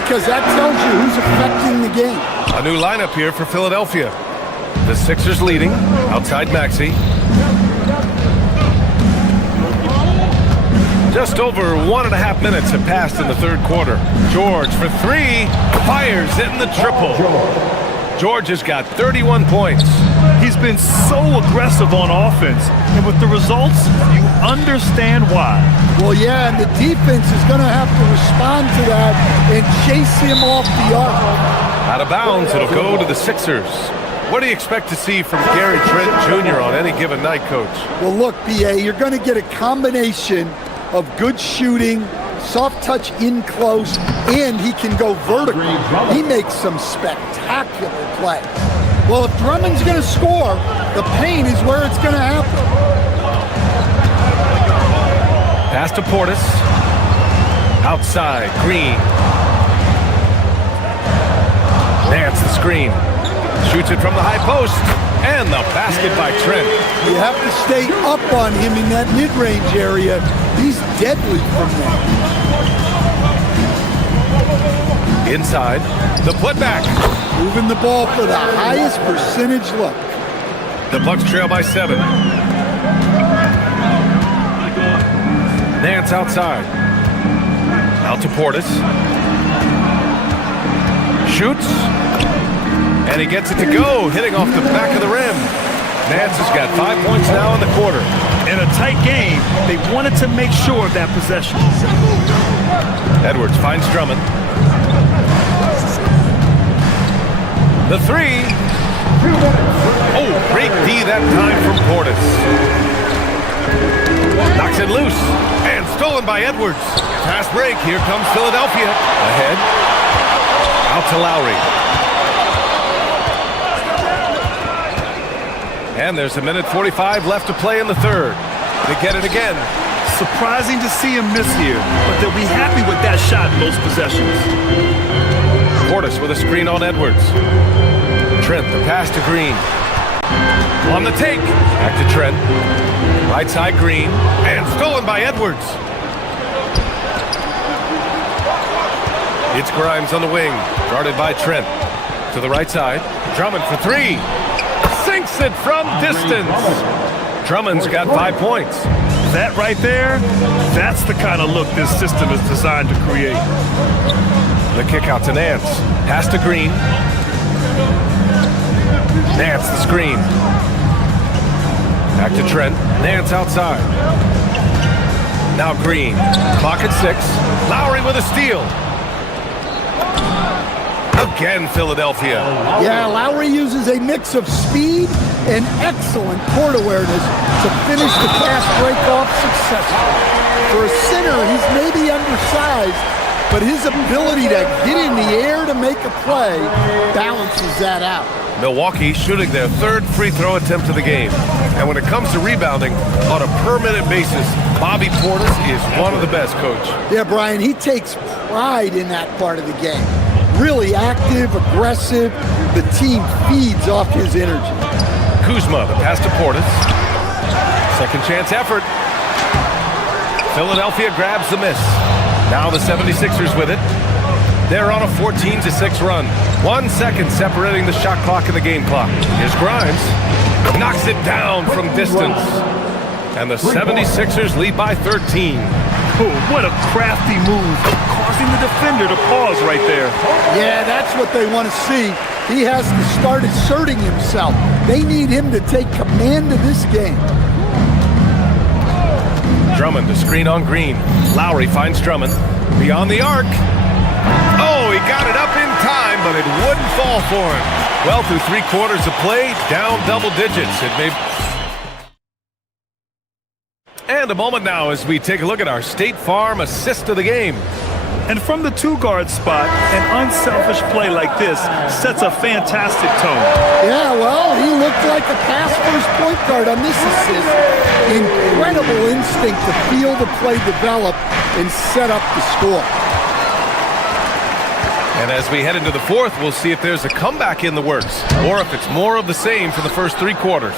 because that tells you who's affecting the game. A new lineup here for Philadelphia. The Sixers leading, outside Maxey. Just over 1.5 minutes have passed in the third quarter. George for three, fires in the triple. George has got 31 points. He's been so aggressive on offense, and with the results, you understand why. Well, yeah, and the defense is going to have to respond to that and chase him off the arc. Out of bounds, it'll go to the Sixers. What do you expect to see from Gary Trent Jr. on any given night, Coach? Well, look, B.A., you're going to get a combination of good shooting, soft touch in close, and he can go vertical. He makes some spectacular plays. Well, if Drummond's going to score, the paint is where it's going to happen. Pass to Portis. Outside, Green. Nance the screen. Shoots it from the high post. And the basket by Trent. You have to stay up on him in that mid-range area. He's deadly from there. Inside, the putback. Moving the ball for the highest percentage look. The Bucks trail by 7. Nance outside. Out to Portis. Shoots. And he gets it to go, hitting off the back of the rim. Nance has got 5 points now in the quarter. In a tight game, they wanted to make sure of that possession. Edwards finds Drummond. The three. Oh, great D that time from Portis. Knocks it loose. And stolen by Edwards. Fast break. Here comes Philadelphia. Ahead. Out to Lowry. And there's 1:45 left to play in the third. They get it again. Surprising to see him miss here, but they'll be happy with that shot in most possessions. Portis with a screen on Edwards. Trent, the pass to Green. On the take. Back to Trent. Right side, Green. And stolen by Edwards. It's Grimes on the wing. Guarded by Trent. To the right side. Drummond for three. Sinks it from distance. Drummond's got 5 points. That right there, that's the kind of look this system is designed to create. The kick out to Nance. Pass to Green. Nance the screen. Back to Trent. Nance outside. Now Green. Clock at 6. Lowry with a steal. Again, Philadelphia. Yeah, Lowry uses a mix of speed and excellent court awareness to finish the fast break off successfully. For a center, he's maybe undersized, but his ability to get in the air to make a play balances that out. Milwaukee shooting their third free throw attempt of the game. And when it comes to rebounding on a per-minute basis, Bobby Portis is one of the best, Coach. Yeah, Brian, he takes pride in that part of the game. Really active, aggressive. The team feeds off his energy. Kuzma, the pass to Portis. Second chance effort. Philadelphia grabs the miss. Now the 76ers with it. They're on a 14-6 run. 1 second separating the shot clock and the game clock. Here's Grimes. Knocks it down from distance. And the 76ers lead by 13. Oh, what a crafty move, causing the defender to pause right there. Yeah, that's what they want to see. He has to start asserting himself. They need him to take command of this game. Drummond, the screen on Green. Lowry finds Drummond. Beyond the arc. Oh, he got it up in time, but it wouldn't fall for him. Well, through 3 quarters of play, down double digits. It may... And a moment now as we take a look at our State Farm assist of the game. And from the two-guard spot, an unselfish play like this sets a fantastic tone. Yeah, well, he looked like a pass-first point guard on this assist. Incredible instinct to feel the play develop and set up the score. And as we head into the fourth, we'll see if there's a comeback in the works or if it's more of the same for the first 3 quarters.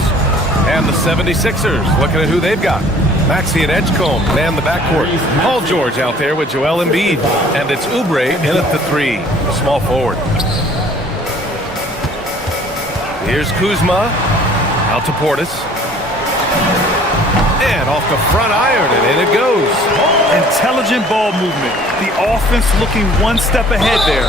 And the 76ers, looking at who they've got. Maxey and Edgecombe man the backcourt. Paul George out there with Joel Embiid. And it's Oubre in at the 3, the small forward. Here's Kuzma. Out to Portis. And off the front iron, and in it goes. Intelligent ball movement. The offense looking one step ahead there.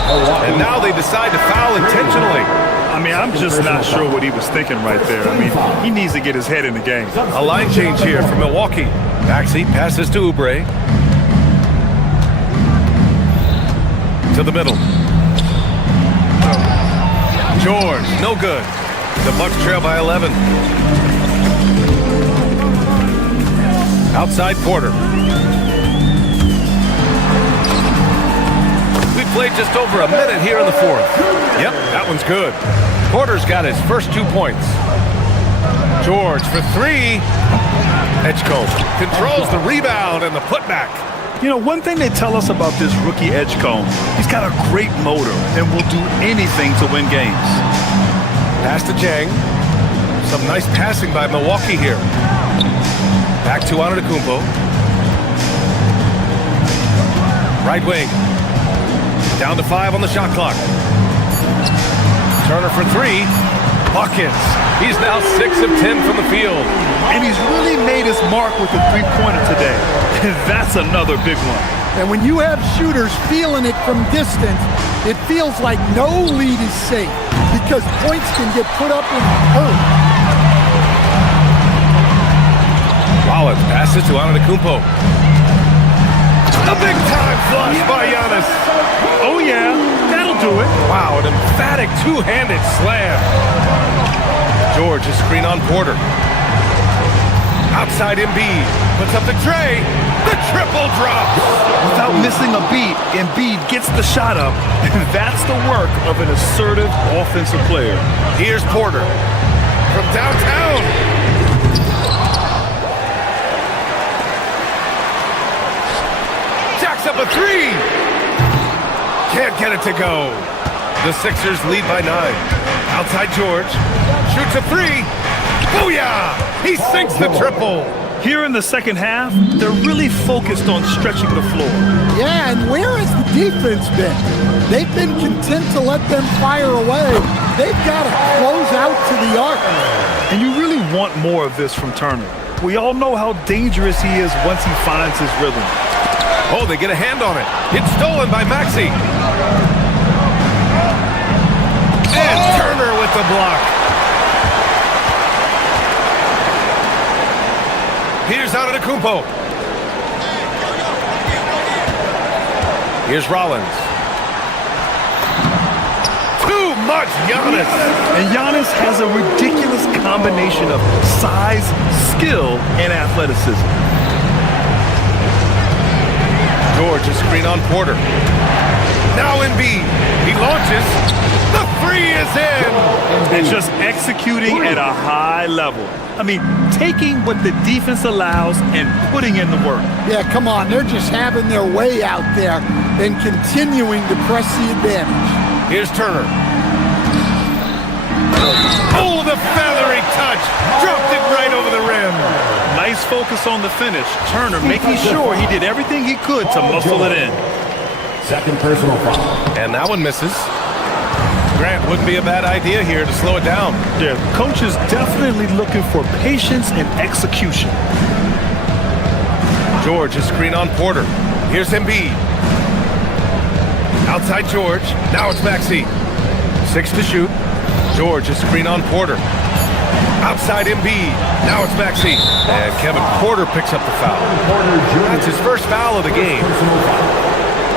And now they decide to foul intentionally. I mean, I'm just not sure what he was thinking right there. I mean, he needs to get his head in the game. A line change here for Milwaukee. Maxey passes to Oubre. To the middle. George, no good. The Bucks trail by 11. Outside Porter. We played just over a minute here in the 4th. Yep, that one's good. Porter's got his first 2 points. George for 3. Edgecombe controls the rebound and the putback. You know, one thing they tell us about this rookie Edgecombe, he's got a great motor and will do anything to win games. Pass to Jang. Some nice passing by Milwaukee here. Back to Antetokounmpo. Right wing. Down to 5 on the shot clock. Turner for 3. Buckets. He's now 6 of 10 from the field. And he's really made his mark with the three-pointer today. That's another big one. And when you have shooters feeling it from distance, it feels like no lead is safe because points can get put up in a hurry. Rollins passes to Antetokounmpo. A big-time flush by Giannis. Oh, yeah, that'll do it. Wow, an emphatic two-handed slam. George is screen on Porter. Outside Embiid. Puts up the tray. The triple drop. Without missing a beat, Embiid gets the shot up. And that's the work of an assertive offensive player. Here's Porter from downtown. Jacks up a 3. Can't get it to go. The Sixers lead by 9. Outside George. Shoots a 3. Booyah! He sinks the triple. Here in the second half, they're really focused on stretching the floor. Yeah, and where has the defense been? They've been content to let them fire away. They've got to close out to the arc. And you really want more of this from Turner. We all know how dangerous he is once he finds his rhythm. Oh, they get a hand on it. It's stolen by Maxey. And Turner with the block. Here's Antetokounmpo. Here's Rollins. Too much Giannis. And Giannis has a ridiculous combination of size, skill, and athleticism. George is screen on Porter. Now Embiid. He launches. The 3 is in. And just executing at a high level. I mean, taking what the defense allows and putting in the work. Yeah, come on. They're just having their way out there and continuing to press the advantage. Here's Turner. Oh, the feathery touch. Dropped it right over the rim. Nice focus on the finish. Turner making sure he did everything he could to muscle it in. Second personal foul. And that one misses. Grant, wouldn't be a bad idea here to slow it down. Yeah, coach is definitely looking for patience and execution. George is screen on Porter. Here's Embiid. Outside George. Now it's Maxey. 6 to shoot. George is screen on Porter. Outside Embiid. Now it's Maxey. And Kevin Porter picks up the foul. That's his first foul of the game.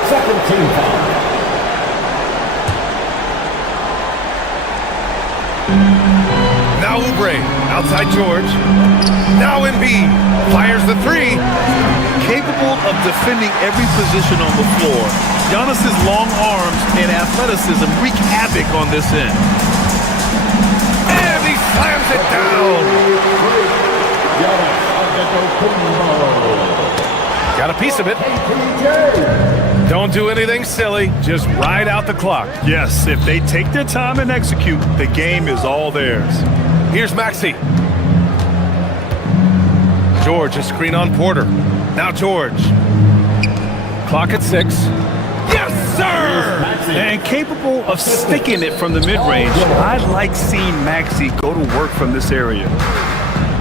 Second team foul. Now Oubre, outside George. Now Embiid, fires the 3. Capable of defending every position on the floor. Giannis's long arms and athleticism wreak havoc on this end. And he slams it down. Got a piece of it. Don't do anything silly. Just ride out the clock. Yes, if they take their time and execute, the game is all theirs. Here's Maxey. George, a screen on Porter. Now George. Clock at 6. Yes, sir! And capable of sticking it from the mid-range. I like seeing Maxey go to work from this area.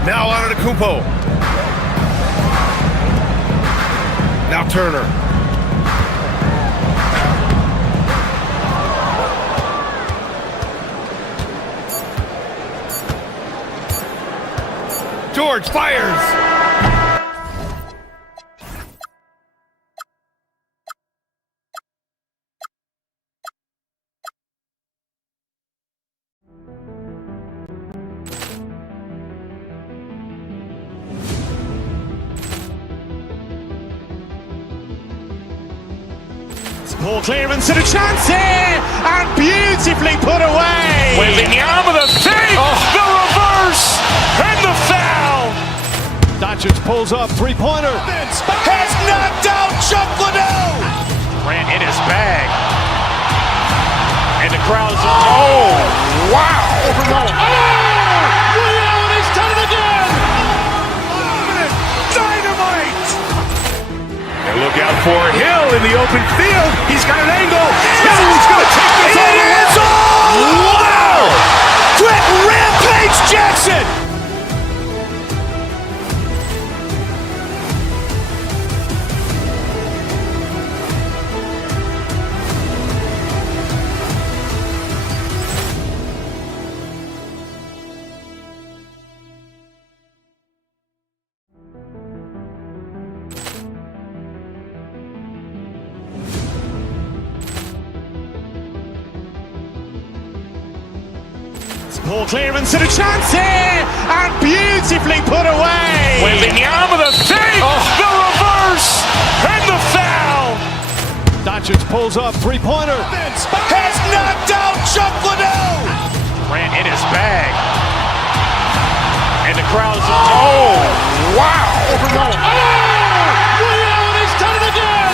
Now on to Kupo. Now Turner. George fires! Ball clearance and a chance here, and beautifully put away. Wembanyama the save, the reverse, and the foul. Doncic pulls up, three-pointer. Has knocked out Chuck Liddell. Grant in his bag. And the crowd's, oh, wow. Allen has done it again. Dynamite. And look out for Hill in the open field. He's got an angle. He's going to take this all the way. Wow. Quick Rampage Jackson. Ball clearance and a chance here, and beautifully put away. Wembanyama the save, the reverse, and the foul. Doncic pulls up, three-pointer. Has knocked out Chuck Liddell. Grant in his bag. And the crowd's, oh, wow. Allen has done it again.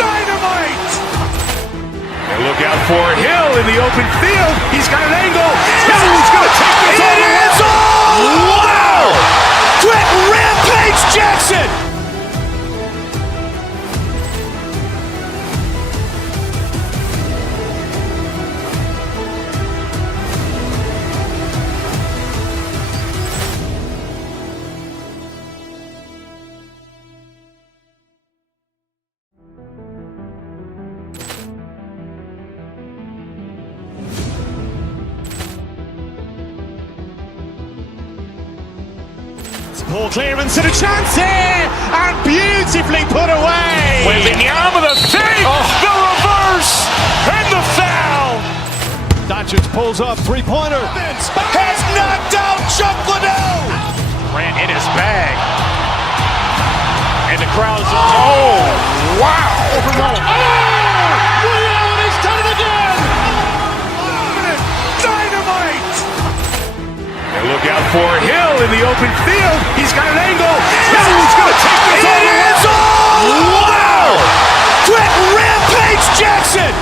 Dynamite. And look out for Hill in the open field. He's got an angle. He's going to take this all the way. Wow. Quick Rampage Jackson. Ball clearance and a chance here, and beautifully put away. Wembanyama the save, the reverse, and the foul. Doncic pulls up, three-pointer. Has knocked out Chuck Liddell. Grant in his bag. And the crowd's, oh, wow. Allen has done it again. Dynamite. And look out for Hill in the open field. He's got an angle. He's going to take this all the way. Wow. Quick Rampage Jackson.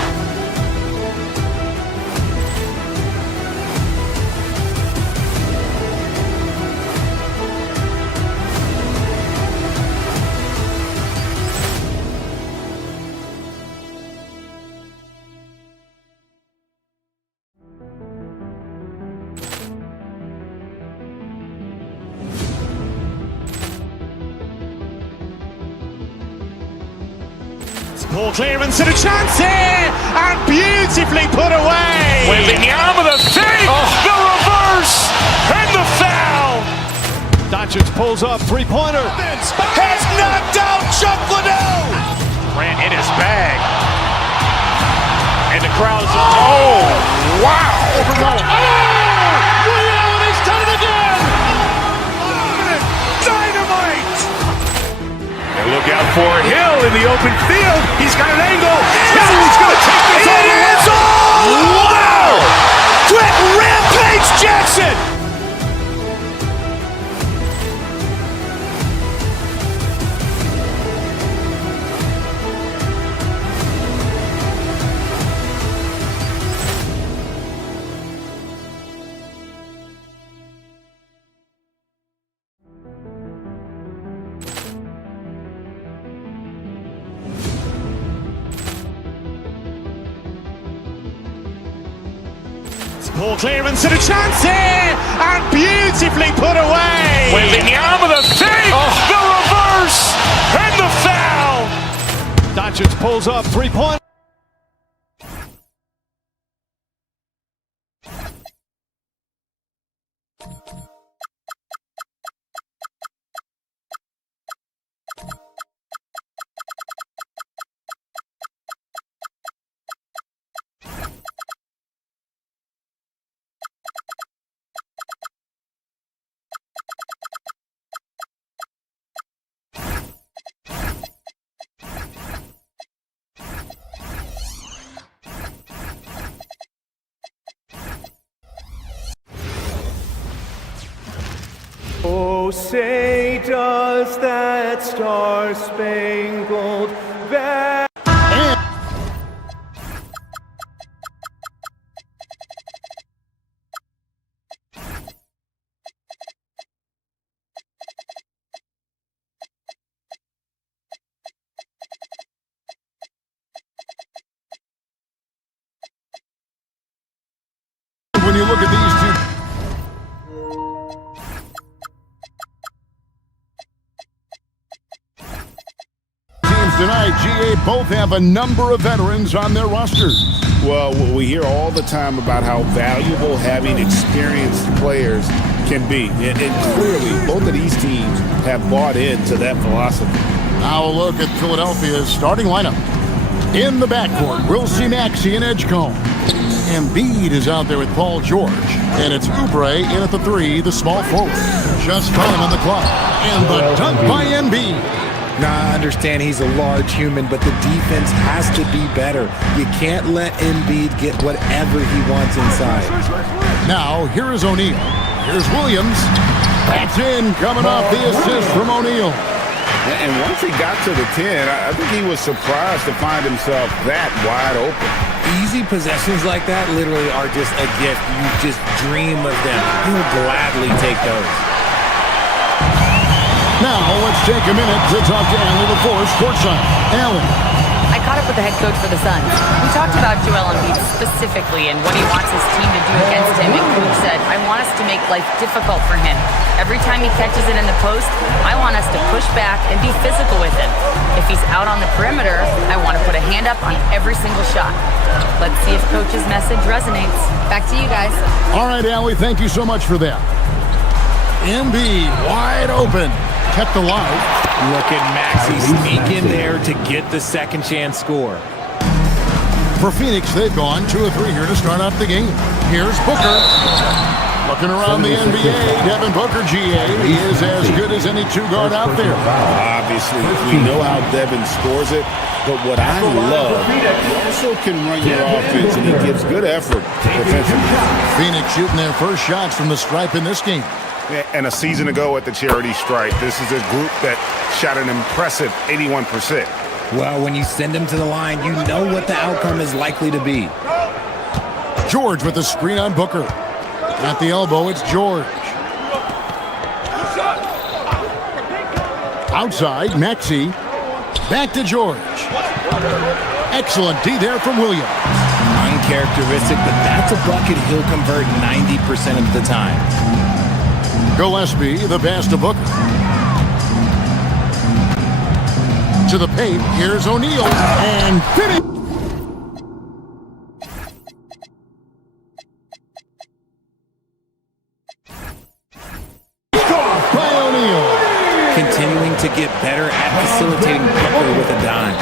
Ball clearance and a chance here, and beautifully put away. Wembanyama the save, the reverse, and the foul. Doncic pulls up, three-pointer. Has knocked out Chuck Liddell. Grant in his bag. And the crowd's, oh, wow. Allen has done it again. Dynamite. And look out for Hill in the open field. He's got an angle. He's going to take this all the way. Wow. Quick Rampage Jackson. Poor clearance and a chance here, and beautifully put away. Wembanyama the fake, the reverse, and the foul. Doncic pulls up 3-point. Oh, say does that star-spangled banner... When you look at these two tonight, GA both have a number of veterans on their rosters. Well, we hear all the time about how valuable having experienced players can be. And clearly, both of these teams have bought into that philosophy. Now a look at Philadelphia's starting lineup. In the backcourt, we'll see Maxey and Edgecombe. Embiid is out there with Paul George. And it's Oubre in at the 3, the small forward. Just time on the clock. And the dunk by Embiid. Now, I understand he's a large human, but the defense has to be better. You can't let Embiid get whatever he wants inside. Now, here is O'Neal. Here's Williams. That's in, coming off the assist from O'Neal. And once he got to the 10, I think he was surprised to find himself that wide open. Easy possessions like that literally are just a gift. You just dream of them. He'll gladly take those. Now, let's take a minute to talk to Allen LaForce courtside. Allen. I caught up with the head coach for the Suns. We talked about Joel Embiid specifically and what he wants his team to do against him. And Coach said, I want us to make life difficult for him. Every time he catches it in the post, I want us to push back and be physical with him. If he's out on the perimeter, I want to put a hand up on every single shot. Let's see if Coach's message resonates. Back to you guys. All right, Allie, thank you so much for that. Embiid wide open. Kept alive. Look at Maxey sneak in there to get the second chance score. For Phoenix, they've gone 2 of 3 here to start out the game. Here's Booker. Looking around the NBA, Devin Booker, GA, he is as good as any 2-guard out there. Obviously, we know how Devin scores it, but what I love, he also can run your offense, and he gives good effort defensively. Phoenix shooting their first shots from the stripe in this game. And a season ago at the charity stripe, this is a group that shot an impressive 81%. Well, when you send them to the line, you know what the outcome is likely to be. George with the screen on Booker. At the elbow, it's George. Outside, Maxey. Back to George. Excellent D there from Williams. Uncharacteristic, but that's a bucket he'll convert 90% of the time. Gillespie, the pass to Booker. To the paint, here's O'Neal. And finish. By O'Neal. Continuing to get better at facilitating Booker with a dime.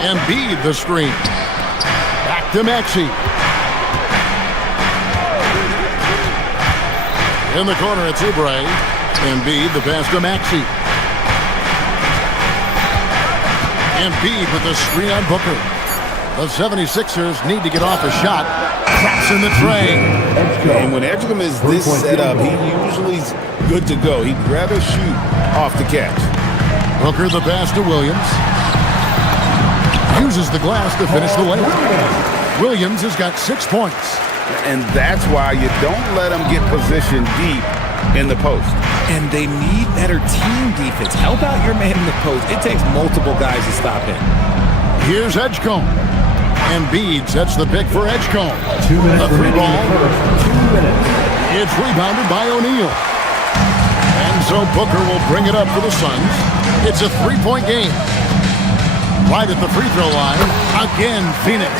Embiid the screen. Back to Maxey. In the corner, it's Oubre. Embiid, the pass to Maxey. Embiid with the screen on Booker. The 76ers need to get off a shot. Traps in the tray. And when Edgecombe is this set up, he usually is good to go. He'd rather shoot off the catch. Booker, the pass to Williams. Uses the glass to finish the layup. Williams has got 6 points. And that's why you don't let them get positioned deep in the post. And they need better team defense. Help out your man in the post. It takes multiple guys to stop him. Here's Edgecombe. Embiid sets the pick for Edgecombe. 2 minutes The three ball. 2 minutes. It's rebounded by O'Neal. And so Booker will bring it up for the Suns. It's a three-point game. Right at the free throw line, again, Phoenix.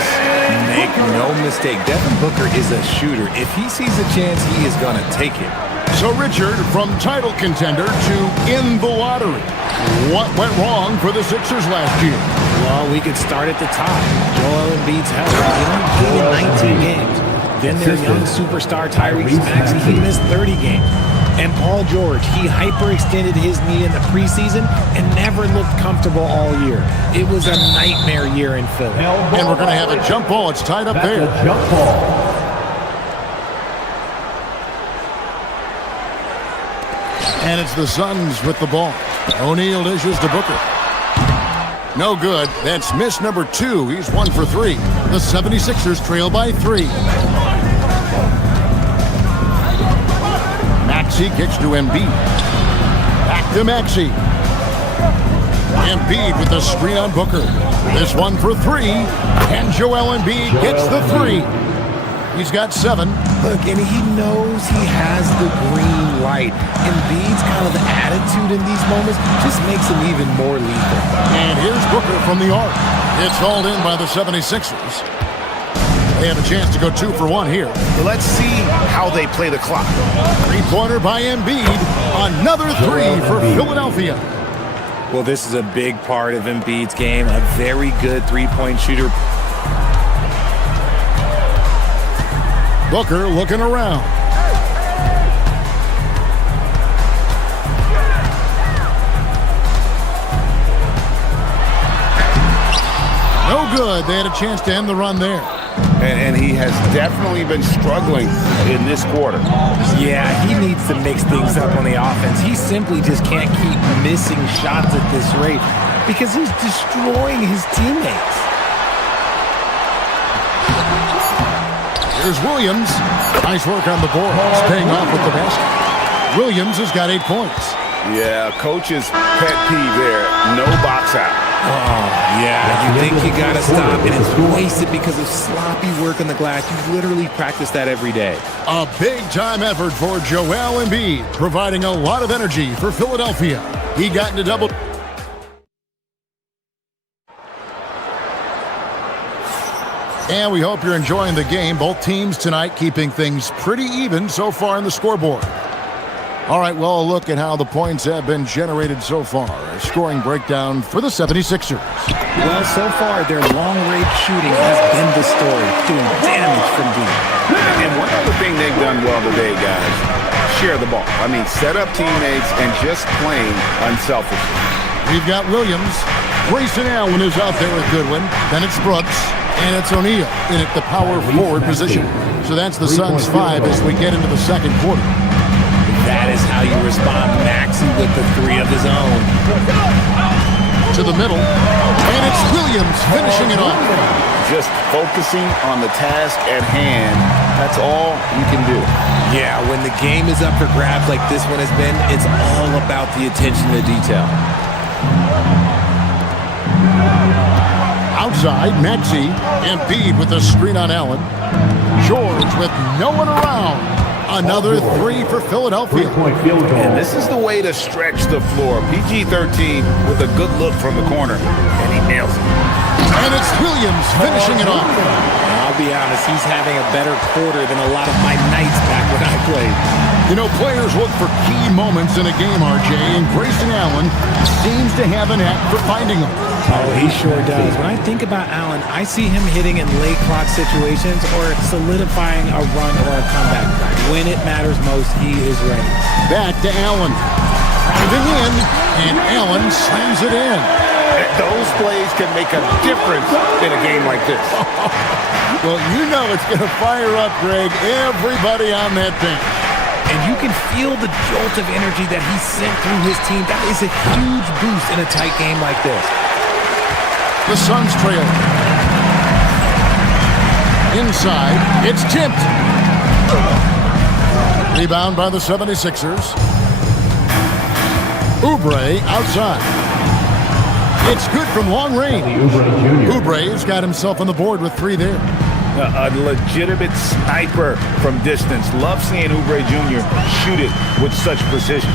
Make no mistake, Devin Booker is a shooter. If he sees a chance, he is going to take it. So Richard, from title contender to in the lottery. What went wrong for the Sixers last year? Well, we could start at the top. Joel Embiid's health. He only played in 19 games. Then their young superstar Tyrese Maxey, he missed 30 games. And Paul George, he hyperextended his knee in the preseason and never looked comfortable all year. It was a nightmare year in Philly. And we're going to have a jump ball. It's tied up there. Jump ball. And it's the Suns with the ball. O'Neal dishes to Booker. No good. That's miss number 2. He's 1 for 3. The 76ers trail by 3. Maxey kicks to Embiid. Back to Maxey. Embiid with the screen on Booker. This one for 3. And Joel Embiid gets the 3. He's got 7. Look, and he knows he has the green light. Embiid's kind of attitude in these moments just makes him even more lethal. And here's Booker from the arc. It's hauled in by the 76ers. They have a chance to go 2 for 1 here. Let's see how they play the clock. Three-pointer by Embiid. Another 3 for Philadelphia. Well, this is a big part of Embiid's game. A very good three-point shooter. Booker looking around. No good. They had a chance to end the run there. And he has definitely been struggling in this quarter. Yeah, he needs to mix things up on the offense. He simply just can't keep missing shots at this rate because he's destroying his teammates. Here's Williams. Nice work on the board. Staying off with the basket. Williams has got 8 points. Yeah, coach's pet peeve there. No box out. Oh, yeah, you think you got to stop, and it's wasted because of sloppy work on the glass. You literally practice that every day. A big-time effort for Joel Embiid, providing a lot of energy for Philadelphia. He got into double. And we hope you're enjoying the game. Both teams tonight keeping things pretty even so far in the scoreboard. All right, well, a look at how the points have been generated so far. A scoring breakdown for the 76ers. Well, so far, their long-range shooting has been the story, doing damage from deep. And one other thing they've done well today, guys, share the ball. I mean, set up teammates and just playing unselfishly. We've got Williams. Grayson Allen is out there with Goodwin. Then it's Brooks. And it's O'Neal in at the power forward position. So that's the Suns' 5 as we get into the second quarter. That is how you respond. Maxey with the 3 of his own. To the middle. And it's Williams finishing it off. Just focusing on the task at hand. That's all you can do. Yeah, when the game is up for grabs like this one has been, it's all about the attention to detail. Outside, Maxey. Embiid with the screen on Allen. George with no one around. Another 3 for Philadelphia. And this is the way to stretch the floor. PG-13 with a good look from the corner. And he nails it. And it's Williams finishing it off. I'll be honest, he's having a better quarter than a lot of my nights back when I played. You know, players look for key moments in a game, RJ, and Grayson Allen seems to have an act for finding them. Oh, he sure does. When I think about Allen, I see him hitting in late clock situations or solidifying a run or a comeback. When it matters most, he is ready. Back to Allen. Driving in, and Allen slams it in. Those plays can make a difference in a game like this. Well, you know it's going to fire up, Greg, everybody on that bench. And you can feel the jolt of energy that he sent through his team. That is a huge boost in a tight game like this. The Suns trail. Inside, it's tipped. Rebound by the 76ers. Oubre outside. It's good from long range. Oubre's got himself on the board with 3 there. A legitimate sniper from distance. Love seeing Oubre Jr. shoot it with such precision.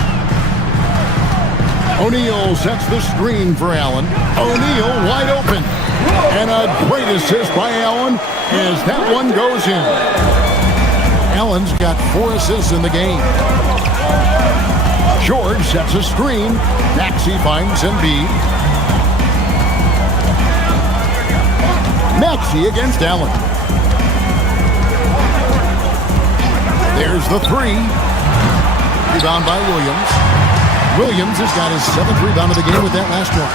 O'Neal sets the screen for Allen. O'Neal wide open. And a great assist by Allen as that one goes in. Allen's got 4 assists in the game. George sets a screen. Maxey finds Embiid. Maxey against Allen. There's the 3. Rebound by Williams. Williams has got his 7th rebound of the game with that last one.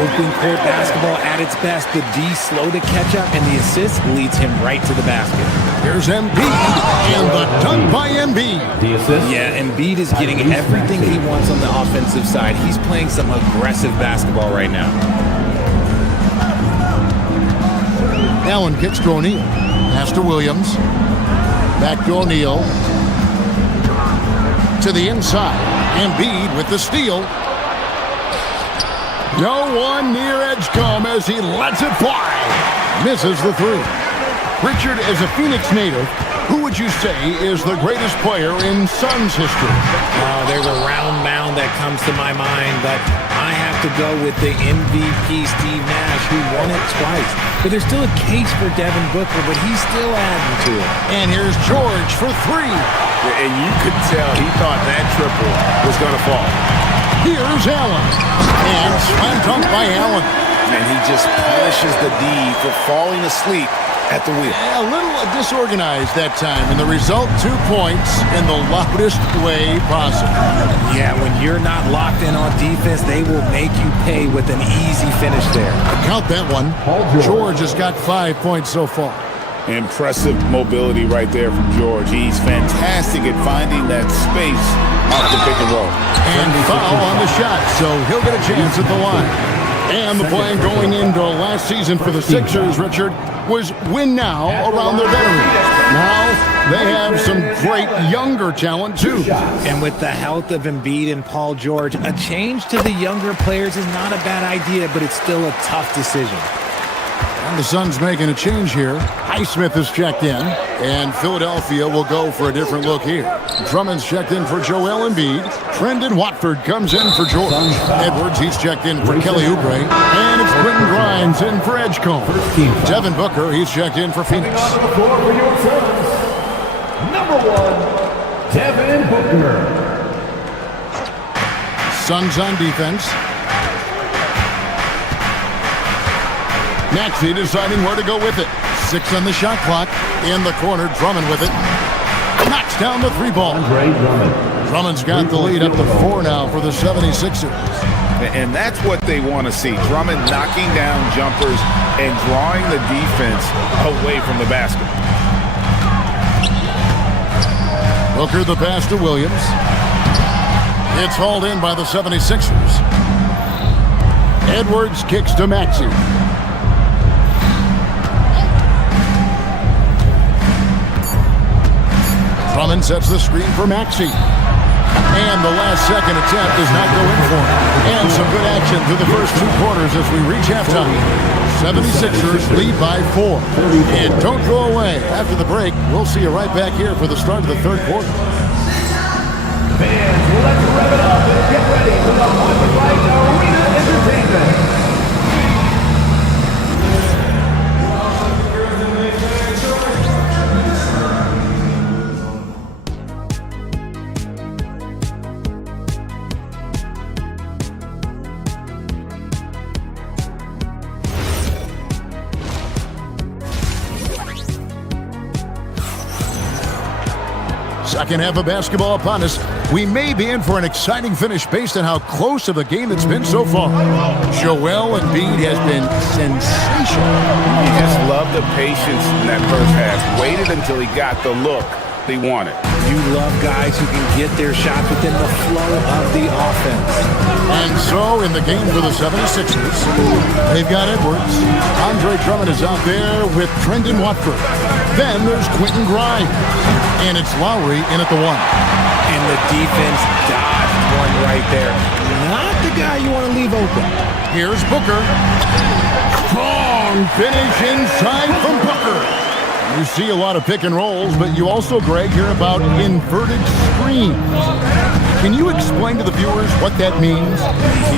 Open court basketball at its best. The D slow to catch up, and the assist leads him right to the basket. Here's Embiid, and the dunk by Embiid. The assist? Yeah, Embiid is getting everything he wants on the offensive side. He's playing some aggressive basketball right now. Allen kicks to O'Neal. Pass to Williams. Back to O'Neal. To the inside. Embiid with the steal. No one near Edgecombe as he lets it fly. Misses the 3. Richard, as a Phoenix native, who would you say is the greatest player in Suns history? There's a round mound that comes to my mind, but I have to go with the MVP Steve Nash, who won it twice. But there's still a case for Devin Booker, but he's still adding to it. And here's George for 3. And you could tell he thought that triple was going to fall. Here's Allen. And slam dunk by Allen. And he just punishes the D for falling asleep at the wheel. A little disorganized that time, and the result 2 points in the loudest way possible. Yeah, when you're not locked in on defense, they will make you pay with an easy finish there. Count that one. George has got 5 points so far. Impressive mobility right there from George. He's fantastic at finding that space off the pick and roll. And foul on the shot, so he'll get a chance at the line. And the plan going into last season for the Sixers, Richard, was win now around their veterans. Now they have some great younger talent, too. And with the health of Embiid and Paul George, a change to the younger players is not a bad idea, but it's still a tough decision. And the Suns making a change here. Highsmith is checked in, and Philadelphia will go for a different look here. Drummond's checked in for Joel Embiid. Trendon Watford comes in for George. Edwards, he's checked in for Kelly Oubre. And it's Quentin Grimes in for Edgecombe. Devin Booker, he's checked in for Phoenix. Number 1, Devin Booker. Suns on defense. Maxey deciding where to go with it. 6 on the shot clock. In the corner, Drummond with it. Knocks down the 3 ball. Drummond's got the lead up to 4 now for the 76ers. And that's what they want to see. Drummond knocking down jumpers and drawing the defense away from the basket. Booker the pass to Williams. It's hauled in by the 76ers. Edwards kicks to Maxey. Drummond sets the screen for Maxey. And the last-second attempt does not go in for him. And some good action through the first 2 quarters as we reach halftime. 76ers lead by 4. And don't go away. After the break, we'll see you right back here for the start of the 3rd quarter. Fans, let's rev it up and get ready for the on-site arena entertainment. Second half of basketball upon us. We may be in for an exciting finish based on how close of a game it's been so far. Joel Embiid has been sensational. He just loved the patience in that first half. Waited until he got the look they wanted. You love guys who can get their shot within the flow of the offense. And so in the game for the 76ers, they've got Edwards. Andre Drummond is out there with Trendon Watford. Then there's Quentin Grimes. And it's Lowry in at the 1. And the defense dodged one right there. Not the the guy you want to leave open. Here's Booker. Strong finish inside from Booker. You see a lot of pick and rolls, but you also, Greg, hear about inverted screens. Can you explain to the viewers what that means?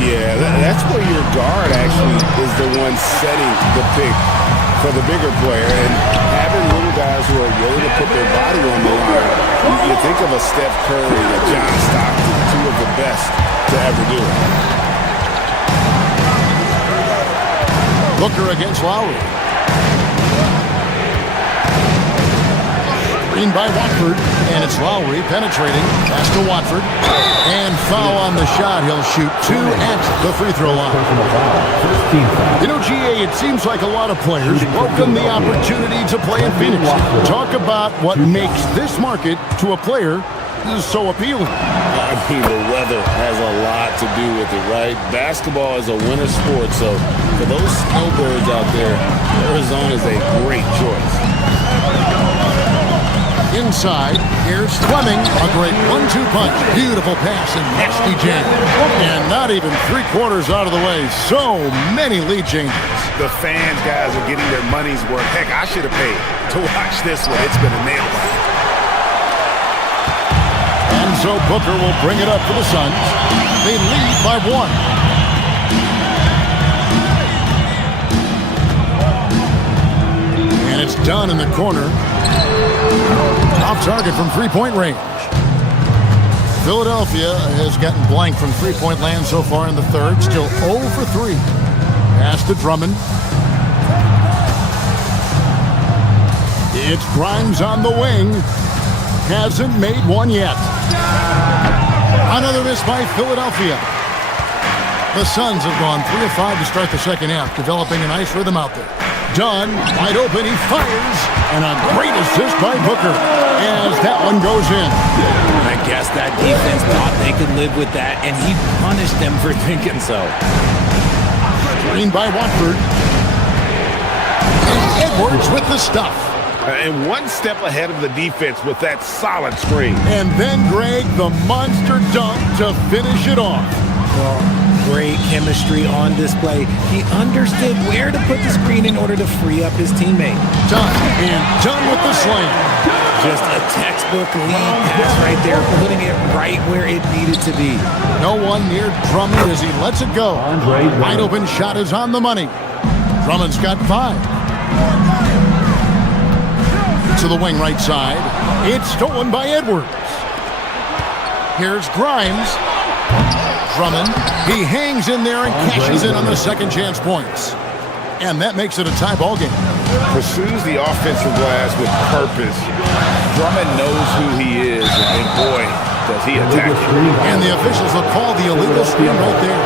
Yeah, that's where your guard actually is the one setting the pick for the bigger player. And having little guys who are willing to put their body on the line, you think of a Steph Curry, a John Stockton, two of the best to ever do it. Booker against Lowry. Screen by Watford, and it's Lowry penetrating. Pass to Watford. And foul on the shot. He'll shoot 2 at the free throw line. You know, GA, it seems like a lot of players welcome the opportunity to play in Phoenix. Talk about what makes this market to a player so appealing. I mean, the weather has a lot to do with it, right? Basketball is a winter sport, so for those snowbirds out there, Arizona is a great choice. Inside, here's Fleming. A great 1-2 punch. Beautiful pass and nasty jam. And not even 3/4 out of the way. So many lead changes. The fans, guys, are getting their money's worth. Heck, I should have paid to watch this one. It's been a nail biter. And so Booker will bring it up for the Suns. They lead by 1. And it's done in the corner. Off target from three-point range. Philadelphia has gotten blank from three-point land so far in the third. Still 0 for 3. Pass to Drummond. It's Grimes on the wing. Hasn't made one yet. Another miss by Philadelphia. The Suns have gone 3 of 5 to start the second half, developing a nice rhythm out there. Dunn, wide open, he fires, and a great assist by Booker as that one goes in. I guess that defense thought they could live with that, and he punished them for thinking so. Screen by Watford. And Edwards with the stuff. And one step ahead of the defense with that solid screen. And then, Greg, the monster dunk to finish it off. Well, great chemistry on display. He understood where to put the screen in order to free up his teammate. Done, and done with the slam. Just a textbook lead pass right there, putting it right where it needed to be. No one near Drummond as he lets it go. Wide open shot is on the money. Drummond's got 5. To the wing right side. It's stolen by Edwards. Here's Grimes. Drummond. He hangs in there and cashes in on the second chance points. And that makes it a tie ball game. Pursues the offensive glass with purpose. Drummond knows who he is, and boy, does he attack it. And the officials will call the illegal screen right there.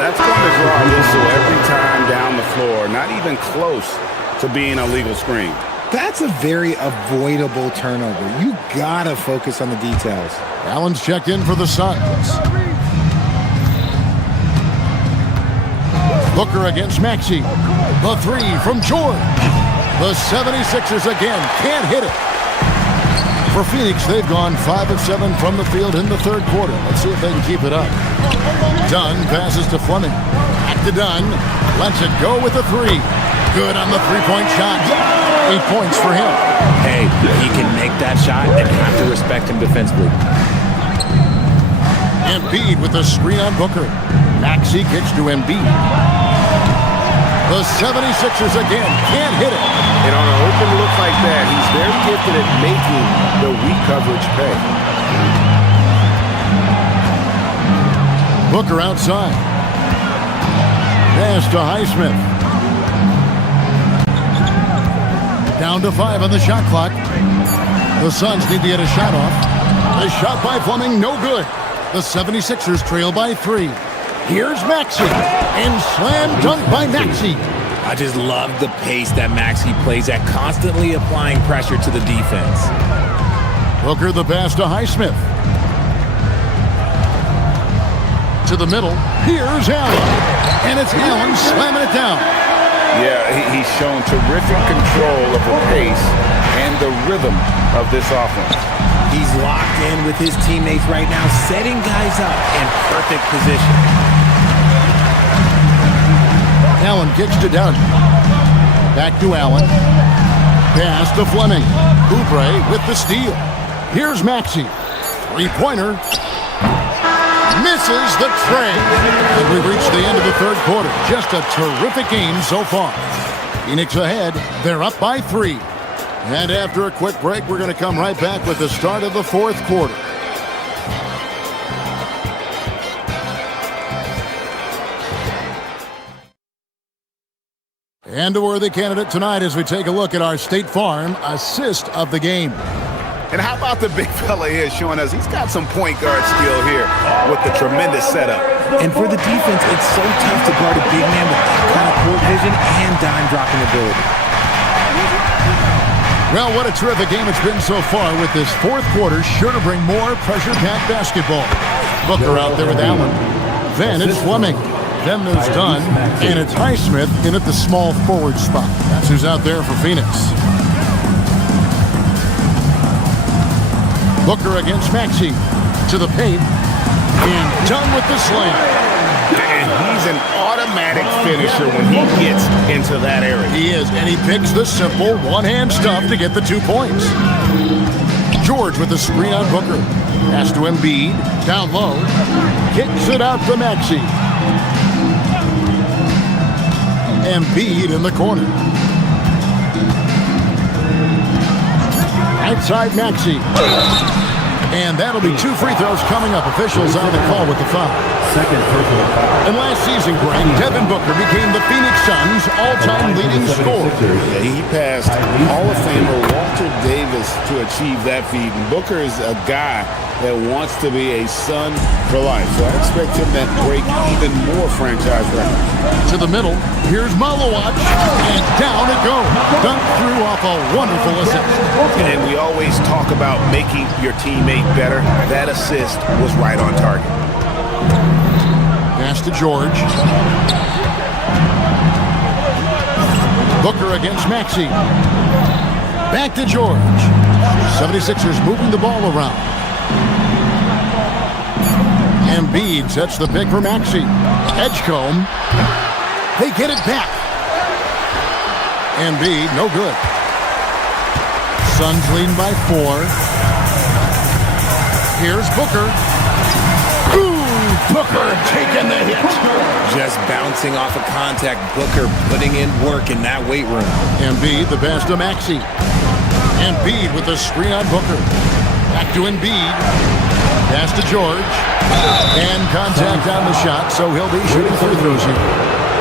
That's going to draw a whistle every time down the floor. Not even close to being a legal screen. That's a very avoidable turnover. You gotta focus on the details. Allen's checked in for the Suns. Booker against Maxey. The 3 from George. The 76ers again can't hit it. For Phoenix, they've gone 5 of 7 from the field in the third quarter. Let's see if they can keep it up. Dunn passes to Fleming. Back to Dunn. Lets it go with the 3. Good on the three-point shot. 8 points for him. Hey, he can make that shot and have to respect him defensively. Embiid with the screen on Booker. Maxey kicks to Embiid. The 76ers again can't hit it. And on an open look like that, he's very gifted at making the weak coverage pay. Booker outside. Pass to Highsmith. Down to 5 on the shot clock. The Suns need to get a shot off. The shot by Fleming, no good. The 76ers trail by 3. Here's Maxey. And slam dunk by Maxey. I just love the pace that Maxey plays at, constantly applying pressure to the defense. Booker the pass to Highsmith. To the middle. Here's Allen. And it's Allen slamming it down. Yeah, he's shown terrific control of the pace and the rhythm of this offense. He's locked in with his teammates right now, setting guys up in perfect position. Allen kicks to Doug. Back to Allen. Pass to Fleming. Oubre with the steal. Here's Maxey. Three-pointer. Misses the tray. And we've reached the end of the third quarter. Just a terrific game so far. Phoenix ahead. They're up by 3. And after a quick break, we're going to come right back with the start of the fourth quarter. And a worthy candidate tonight as we take a look at our State Farm assist of the game. And how about the big fella here showing us he's got some point guard skill here with the tremendous setup. And for the defense, it's so tough to guard a big man with that kind of court vision and dime-dropping ability. Well, what a terrific game it's been so far with this fourth quarter. Sure to bring more pressure-packed basketball. Booker out there with Allen. Then it's Fleming. Then there's Dunn. And it's Highsmith in at the small forward spot. That's who's out there for Phoenix. Booker against Maxey. To the paint. And done with the slam. And he's an automatic finisher when he gets into that area. He is, and he picks the simple one-hand stuff to get the 2 points. George with the screen on Booker. Pass to Embiid. Down low. Kicks it out to Maxey. Embiid in the corner. Outside Maxey. And that'll be 2 free throws coming up. Officials on the call with the foul. Second personal foul. And last season, Greg, Devin Booker became the Phoenix Suns' all-time leading scorer. Yeah, he passed Hall of Famer Walter Davis to achieve that feat. And Booker is a guy that wants to be a Sun for life. So I expect him to break even more franchise records. To the middle, here's Malowacz, and down it goes. Dunked through off a wonderful assist. And we always talk about making your teammate better. That assist was right on target. Pass to George. Booker against Maxey. Back to George. 76ers moving the ball around. Embiid sets the pick for Maxey. Edgecombe. They get it back. Embiid, no good. Suns lead by 4. Here's Booker. Ooh, Booker taking the hit. Just bouncing off of contact. Booker putting in work in that weight room. Embiid, the pass to Maxey. Embiid with the screen on Booker. Back to Embiid. Pass to George. And contact on the shot, so he'll be shooting free throws here.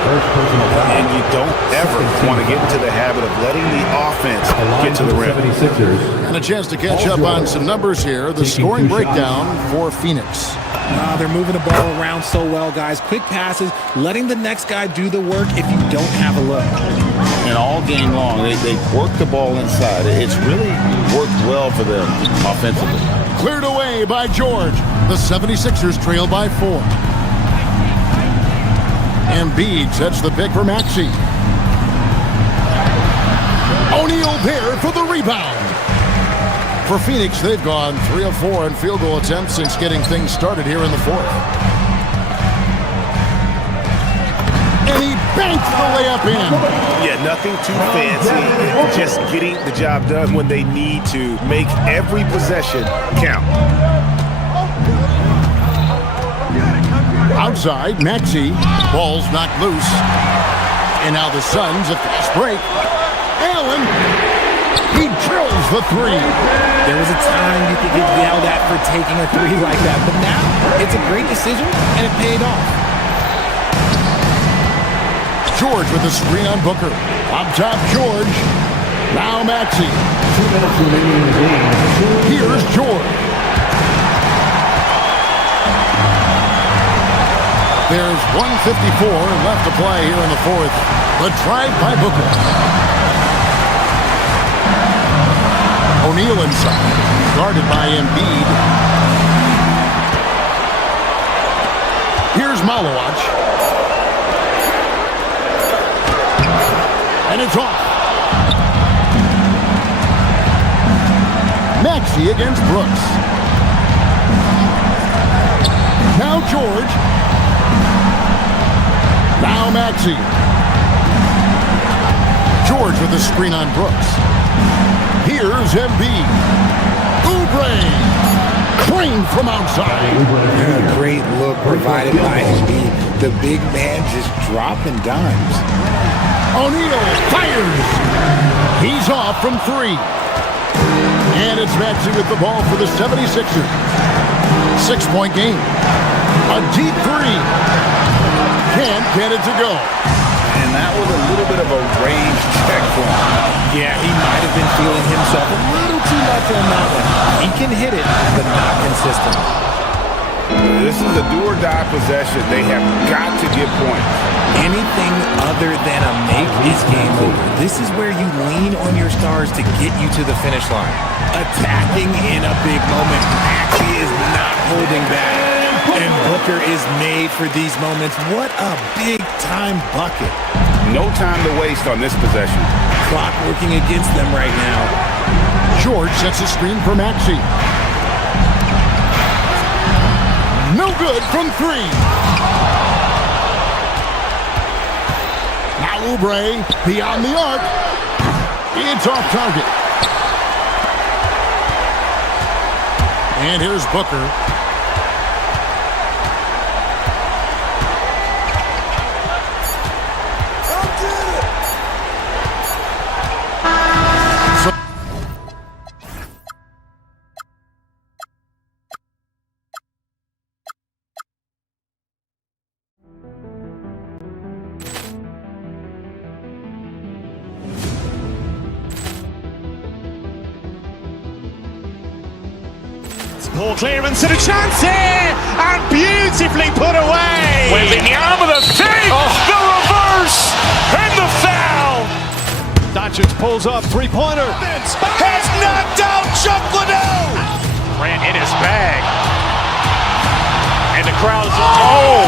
And you don't ever want to get into the habit of letting the offense get to the rim. And a chance to catch up on some numbers here. The scoring breakdown for Phoenix. They're moving the ball around so well, guys. Quick passes, letting the next guy do the work if you don't have a look. And all game long, they work the ball inside. It's really worked well for them offensively. Cleared away by George. The 76ers trail by 4. Embiid sets the pick for Maxey. O'Neal there for the rebound. For Phoenix, they've gone 3 of 4 in field goal attempts since getting things started here in the fourth. And he banks the layup in. Yeah, nothing too fancy. Just getting the job done when they need to. Make every possession count. Outside, Maxey. Ball's knocked loose. And now the Suns, a fast break. Allen. He drills the 3. There was a time you could get yelled at for taking a 3 like that, but now it's a great decision, and it paid off. George with the screen on Booker. Up top, George. Now Maxey. 2 minutes remaining in the game. Here's George. There's 1:54 left to play here in the fourth. The drive by Booker. O'Neal inside. Guarded by Embiid. Here's Malowacz. And it's off. Maxey against Brooks. Now George. Now Maxey. George with the screen on Brooks. Here's Embiid. Oubre. Crane from outside. Great look provided by Embiid. The big man just dropping dimes. O'Neal fires. He's off from 3. And it's Maxey with the ball for the 76ers. 6-point game. A deep 3. Can't get it to go. And that was a little bit of a range check for him. Yeah, he might have been feeling himself a little too much on that one. He can hit it, but not consistent. This is a do-or-die possession. They have got to get points. Anything other than a make is game over. This is where you lean on your stars to get you to the finish line. Attacking in a big moment. Maxey is not holding back. And Booker is made for these moments. What a big-time bucket. No time to waste on this possession. Clock working against them right now. George sets a screen for Maxey. No good from 3. Now Oubre beyond the arc. It's off target. And here's Booker. Poor clearance and a chance here, and beautifully put away. Wembanyama the fake, the reverse, and the foul. Doncic pulls up, three-pointer. Has knocked out Chocolate. Ran in his bag. And the crowd is, oh,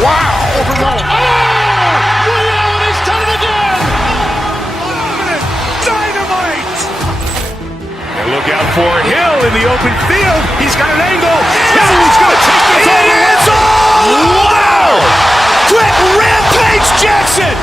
wow. Overrun. Oh, William, he's done it again. Dynamite. And look out for Hill in the open field. He's got an angle. Hill's going to take this all the way. Wow! Quick rampage Jackson.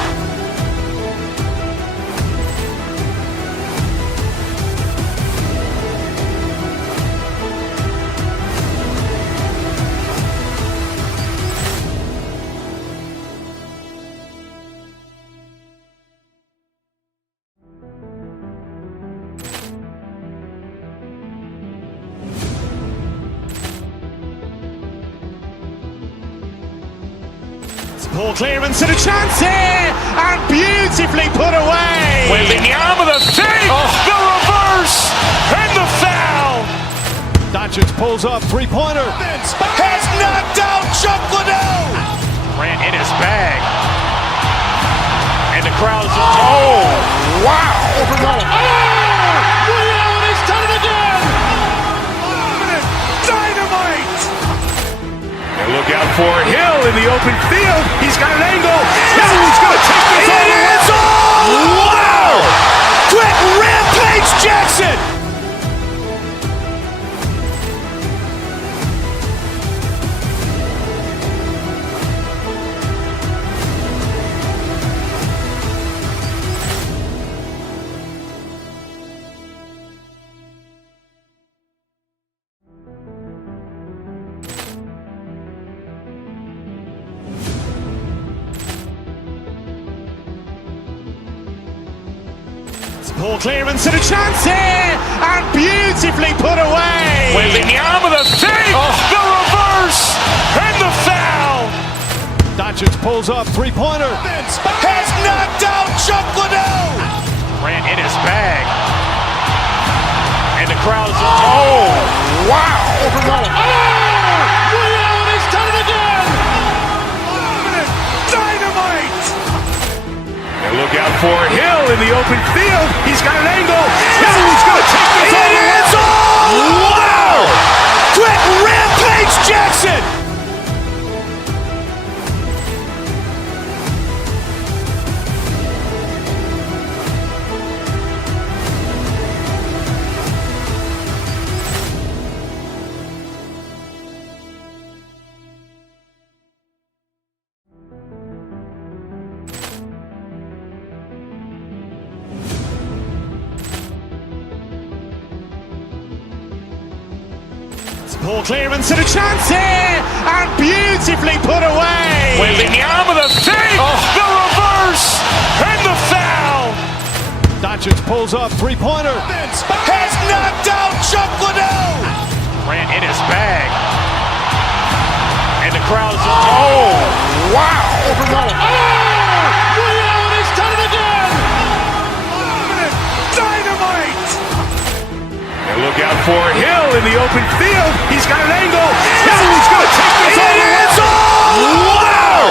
Poor clearance and a chance here, and beautifully put away. Wembanyama the fake, the reverse, and the foul. Doncic pulls up, three-pointer. Has knocked out Chocolate. Ran in his bag. And the crowd is, oh, wow. Overrun. Oh, William, he's done it again. Dynamite. And look out for Hill in the open field. He's got an angle. Hill's going to take this all the way. Wow! Quick rampage Jackson. Poor clearance and a chance here, and beautifully put away. Wembanyama the fake, the reverse, and the foul. Doncic pulls up, three-pointer. Has knocked out Chocolate. Ran in his bag. And the crowd is, oh, wow. Overrun. Oh, William, he's done it again. Dynamite. And look out for Hill in the open field. He's got an angle. Hill's going to take this all the way. Wow! Quick rampage Jackson. Ball clearance and a chance here, and beautifully put away. Wembanyama the fake, the reverse, and the foul. Doncic pulls up, three-pointer. Has knocked out Chuck Liddell. Grant in his bag. And the crowd is, wow. Ray Allen has done it again. Dynamite. And look out for Hill in the open field. He's got an angle. Hill's going to take this all the way. Wow.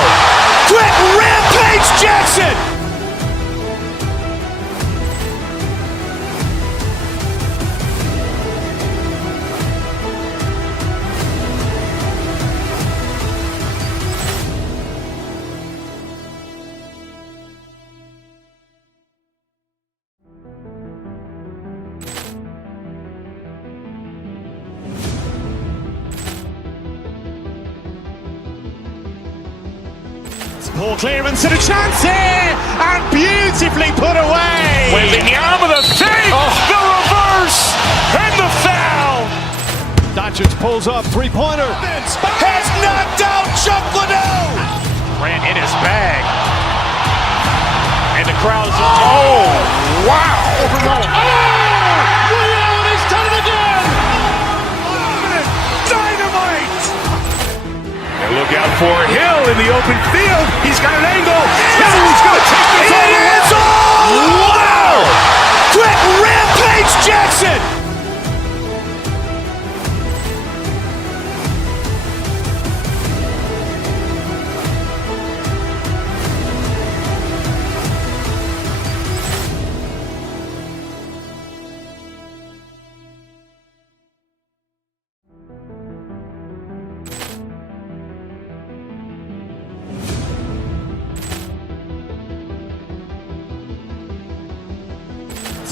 Quick rampage Jackson. Ball clearance and a chance here, and beautifully put away. Wembanyama the fake, the reverse, and the foul. Doncic pulls up, three-pointer. Has knocked out Chuck Liddell. Grant in his bag. And the crowd is, wow. Ray Allen has done it again. Dynamite. And look out for Hill in the open field. He's got an angle. Hill's going to take this all the way. Wow. Quick rampage Jackson.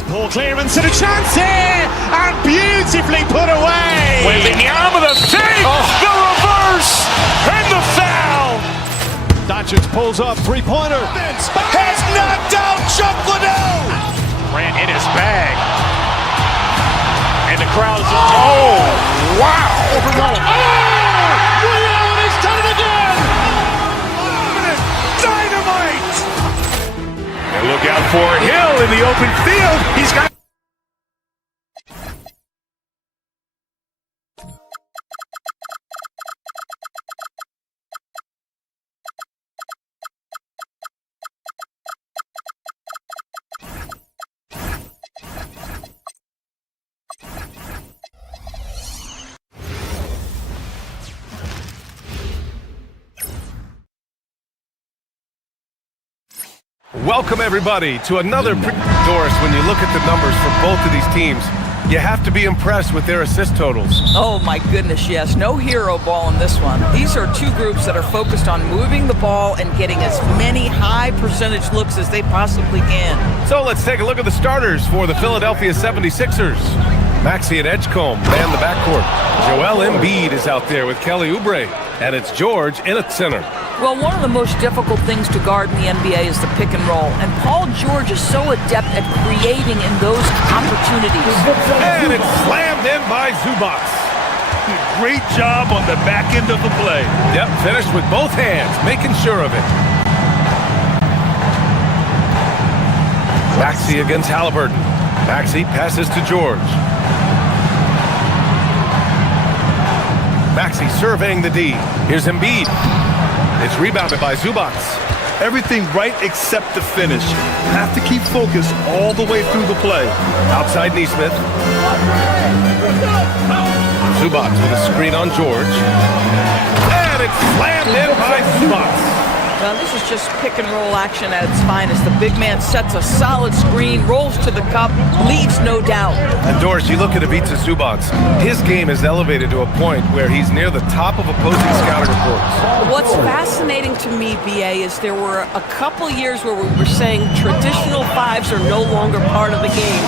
Ball clearance and a chance here, and beautifully put away. Wembanyama the fake, the reverse, and the foul. Doncic pulls up, three-pointer. Has knocked out Chuck Liddell. Grant in his bag. And the crowd is, wow. Ray Allen has done it again. Dynamite. And look out for Hill in the open field. He's got. Welcome, everybody, to another Doris. When you look at the numbers for both of these teams, you have to be impressed with their assist totals. Oh my goodness, yes. No hero ball in this one. These are two groups that are focused on moving the ball and getting as many high percentage looks as they possibly can. So let's take a look at the starters for the Philadelphia 76ers. Maxey and Edgecombe man the backcourt. Joel Embiid is out there with Kelly Oubre, and it's George in at center. Well, one of the most difficult things to guard in the NBA is the pick and roll, and Paul George is so adept at creating in those opportunities. And it's slammed in by Zubac. Great job on the back end of the play. Yep, finished with both hands, making sure of it. Maxey against Halliburton. Maxey passes to George. Maxey surveying the D. Here's Embiid. It's rebounded by Zubac. Everything right except the finish. Have to keep focused all the way through the play. Outside Neesmith. Zubac with a screen on George. And it's slammed in by Zubac. Now, this is just pick and roll action at its finest. The big man sets a solid screen, rolls to the cup, leads no doubt. And Doris, you look at Ivica Zubac. His game is elevated to a point where he's near the top of opposing scouting reports. What's fascinating to me, BA, is there were a couple years where we were saying traditional fives are no longer part of the game.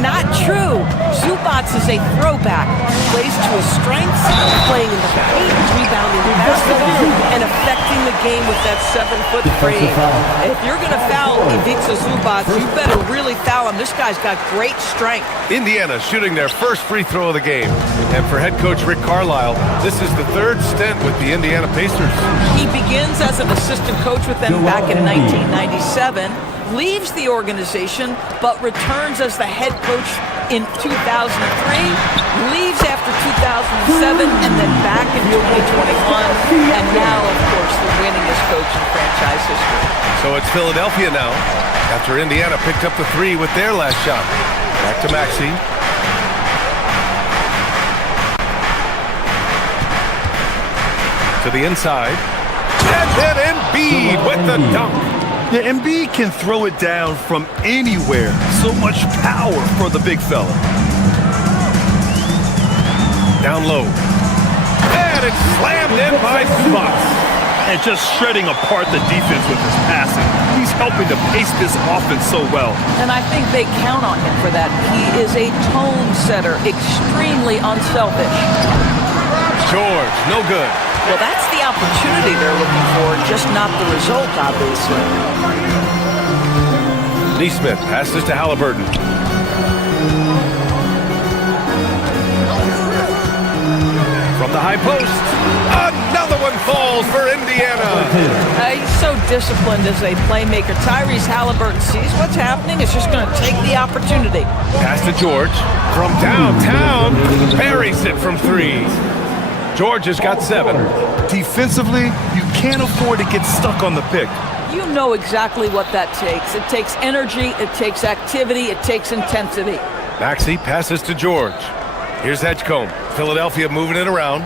Not true. Zubac is a throwback. Plays to his strengths, playing in the paint, rebounding the basketball, and affecting the game with that 7-foot frame. If you're going to foul Ivica Zubac, you better really foul him. This guy's got great strength. Indiana shooting their first free throw of the game. And for head coach Rick Carlisle, this is the third stint with the Indiana Pacers. He begins as an assistant coach with them back in 1997, leaves the organization, but returns as the head coach in 2003, leaves after 2007, and then back in 2021, and now, of course, the winningest coach in franchise history. So it's Philadelphia now, after Indiana picked up the three with their last shot. Back to Maxey. To the inside. And then Embiid with the dunk. Yeah, Embiid can throw it down from anywhere. So much power for the big fella. Down low. And it's slammed in by Zubac. And just shredding apart the defense with his passing. He's helping to pace this offense so well. And I think they count on him for that. He is a tone setter, extremely unselfish. George, no good. Well, that's the opportunity they're looking for, just not the result, obviously. Neesmith passes to Halliburton. From the high post, another one falls for Indiana. He's so disciplined as a playmaker. Tyrese Halliburton sees what's happening. It's just going to take the opportunity. Pass to George. From downtown, buries it from three. George has got 7. Defensively, you can't afford to get stuck on the pick. You know exactly what that takes. It takes energy, it takes activity, it takes intensity. Maxey passes to George. Here's Edgecombe. Philadelphia moving it around.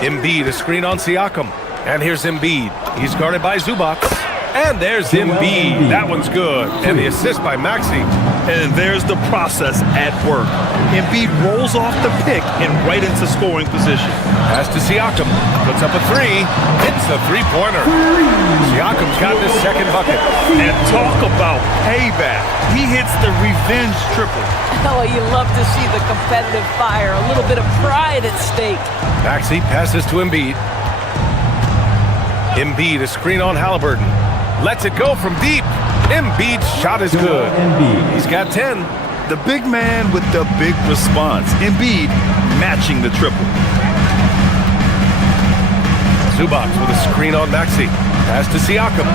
Embiid, a screen on Siakam. And here's Embiid. He's guarded by Zubac. And there's Embiid. That one's good. And the assist by Maxey. And there's the process at work. Embiid rolls off the pick and right into scoring position. Pass to Siakam. Puts up a 3. Hits the three-pointer. Siakam's got his second bucket. And talk about payback. He hits the revenge triple. Oh, you love to see the competitive fire. A little bit of pride at stake. Maxey passes to Embiid. Embiid, a screen on Halliburton. Lets it go from deep. Embiid's shot is good. He's got 10. The big man with the big response. Embiid matching the triple. Zubac with a screen on Maxey. Pass to Siakam.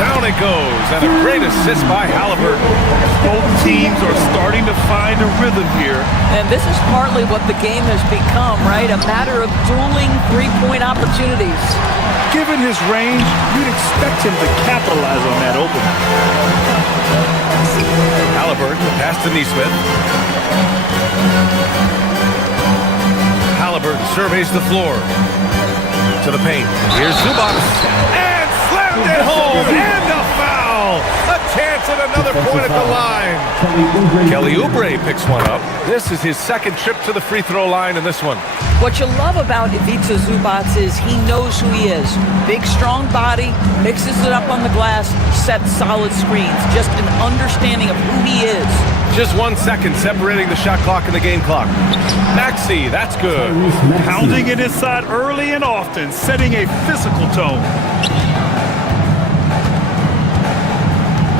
Down it goes, and a great assist by Halliburton. Both teams are starting to find a rhythm here. And this is partly what the game has become, right? A matter of dueling three-point opportunities. Given his range, you'd expect him to capitalize on that opening. Halliburton, pass to Neesmith. Halliburton surveys the floor. To the paint. Here's Zubac. And slammed it home. And a foul. A chance at another point at the line. Kelly Oubre picks one up. This is his second trip to the free throw line in this one. What you love about Ivica Zubac is he knows who he is. Big, strong body, mixes it up on the glass, sets solid screens. Just an understanding of who he is. Just 1 second separating the shot clock and the game clock. Maxey, that's good. Pounding it inside early and often, setting a physical tone.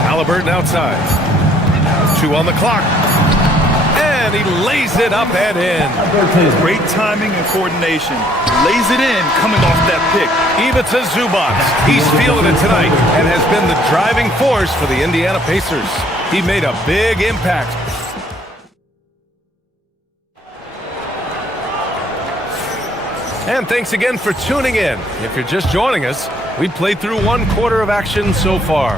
Halliburton outside. 2 on the clock. And he lays it up and in. Great timing and coordination. Lays it in, coming off that pick. Ivica Zubac. He's feeling it tonight and has been the driving force for the Indiana Pacers. He made a big impact. And thanks again for tuning in. If you're just joining us, we played through 1 quarter of action so far.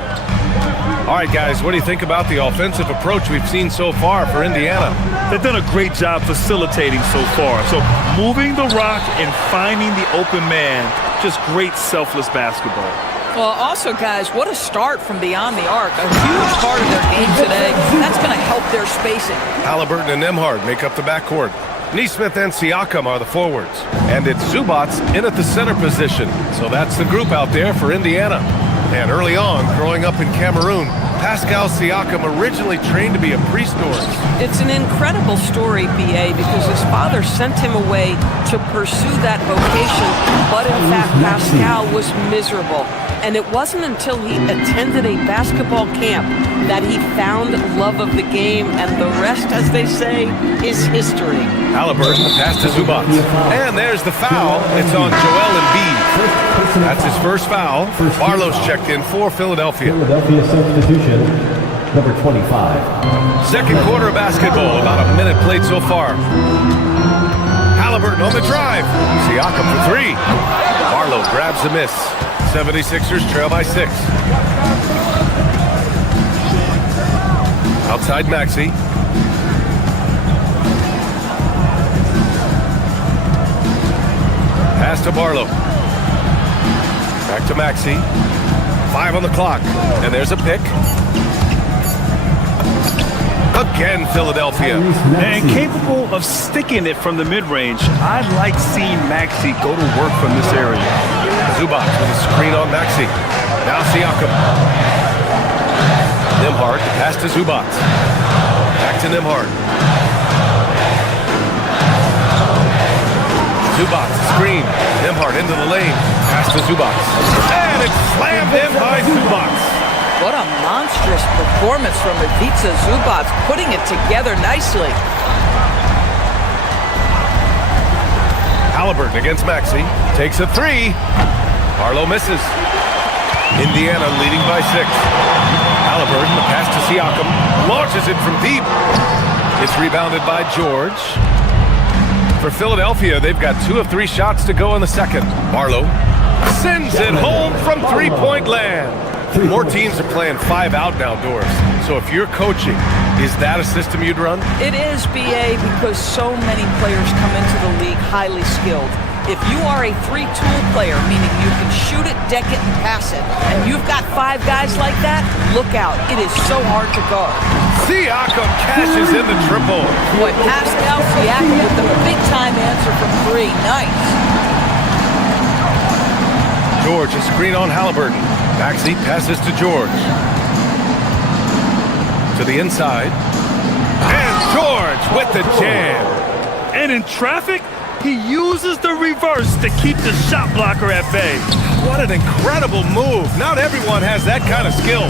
All right, guys, what do you think about the offensive approach we've seen so far for Indiana? They've done a great job facilitating so far. So moving the rock and finding the open man, just great selfless basketball. Well, also, guys, what a start from beyond the arc. A huge part of their game today. That's going to help their spacing. Halliburton and Nembhard make up the backcourt. Neesmith and Siakam are the forwards. And it's Zubac in at the center position. So that's the group out there for Indiana. And early on, growing up in Cameroon, Pascal Siakam originally trained to be a priest Norris. It's an incredible story, BA, because his father sent him away to pursue that vocation, but in fact, Pascal was miserable. And it wasn't until he attended a basketball camp that he found love of the game, and the rest, as they say, is history. Halliburton, the pass to Zubac. And there's the foul. It's on Joel Embiid. That's his first foul. Barlow's checked in for Philadelphia. Philadelphia substitution, number 25. Second quarter of basketball, about a minute played so far. Halliburton on the drive. Siakam for three. Barlow grabs the miss. 76ers trail by 6. Outside Maxey. Pass to Barlow. Back to Maxey. 5 on the clock. And there's a pick. Again, Philadelphia. And capable of sticking it from the mid-range. I like seeing Maxey go to work from this area. Zubac with a screen on Maxey. Now Siakam. Nembhard, the pass to Zubac. Back to Nembhard. Zubac, screen. Nembhard into the lane. Pass to Zubac. And it's slammed in by Zubac. What a monstrous performance from Ivica Zubac, putting it together nicely. Halliburton against Maxey. Takes a three. Barlow misses. Indiana leading by 6. Halliburton, the pass to Siakam. Launches it from deep. It's rebounded by George. For Philadelphia, they've got 2 of 3 shots to go in the second. Barlow sends it home from three-point land. More teams are playing 5 out now, Doris. So if you're coaching, is that a system you'd run? It is, BA, because so many players come into the league highly skilled. If you are a 3-tool player, meaning you can shoot it, deck it, and pass it, and you've got 5 guys like that, look out. It is so hard to guard. Siakam cashes in the triple. Boy, Pascal Siakam with the big-time answer from 3. Nice. George, a screen on Halliburton. Maxey passes to George. To the inside. And George with the jam. And in traffic, he uses the reverse to keep the shot blocker at bay. What an incredible move. Not everyone has that kind of skill.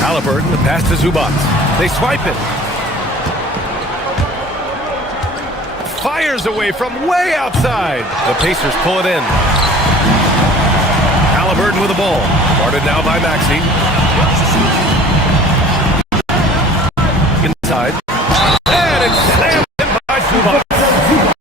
Halliburton, the pass to Zubac. They swipe it. Fires away from way outside. The Pacers pull it in. Halliburton with the ball. Guarded now by Maxey. Inside. And it's slammed in by Zubac.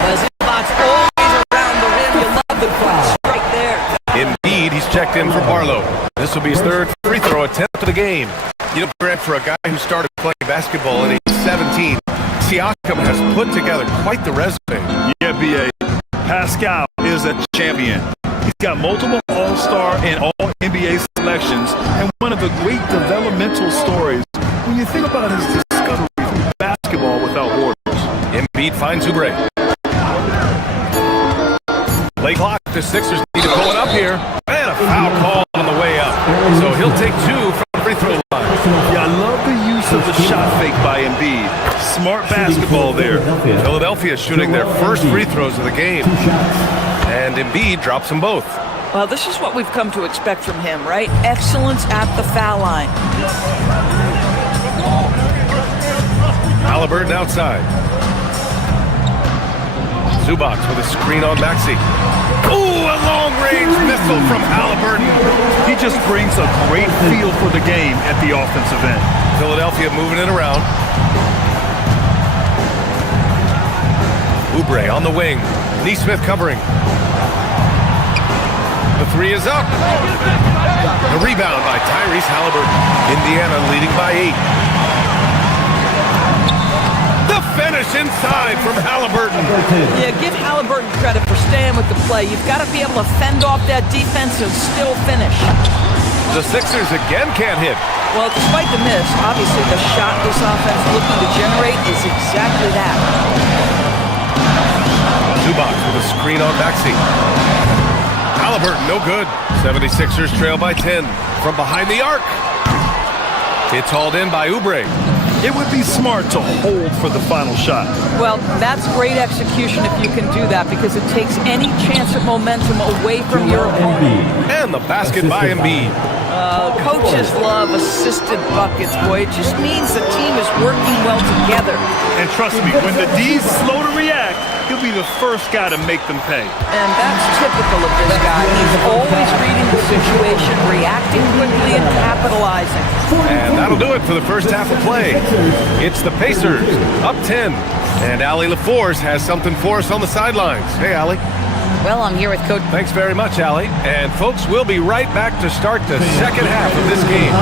Zubac's always around the rim. You love the quick strike there. Indeed, he's checked in for Barlow. This will be his 3rd free throw attempt of the game. You know, Grant, for a guy who started playing basketball at age 17, Siakam has put together quite the resume. Yeah, BA. Pascal is a champion. He's got multiple All-Star and All-NBA selections, and one of the great developmental stories when you think about his discovery of basketball without borders. Embiid finds Oubre. Late clock, the Sixers need to pull it up here. And a foul call on the way up. So he'll take 2 from the free throw line. Yeah, I love the use of the shot fake by Embiid. Smart basketball there. Philadelphia shooting their first free throws of the game. And Embiid drops them both. Well, this is what we've come to expect from him, right? Excellence at the foul line. Halliburton outside. Zubac with a screen on Maxey. Ooh, a long-range missile from Halliburton. He just brings a great feel for the game at the offensive end. Philadelphia moving it around. Oubre on the wing. Nesmith covering. The 3 is up. The rebound by Tyrese Halliburton. Indiana leading by 8. The finish inside from Halliburton. Yeah, give Halliburton credit for staying with the play. You've got to be able to fend off that defense and still finish. The Sixers again can't hit. Well, despite the miss, obviously the shot this offense looking to generate is exactly that. Zubac with a screen on Maxey. Halliburton, no good. 76ers trail by 10 from behind the arc. It's hauled in by Oubre. It would be smart to hold for the final shot. Well, that's great execution if you can do that, because it takes any chance of momentum away from your opponent. And the basket by Embiid. Coaches love assisted buckets, boy. It just means the team is working well together. And trust me, when the D's slow to react, he'll be the first guy to make them pay. And that's typical of this guy. He's always reading the situation, reacting quickly, and capitalizing. And that'll do it for the first half of play. It's the Pacers, up 10. And Allie LaForce has something for us on the sidelines. Hey, Allie. Well, I'm here with Coach. Thanks very much, Allie. And folks, we'll be right back to start the second half of this game.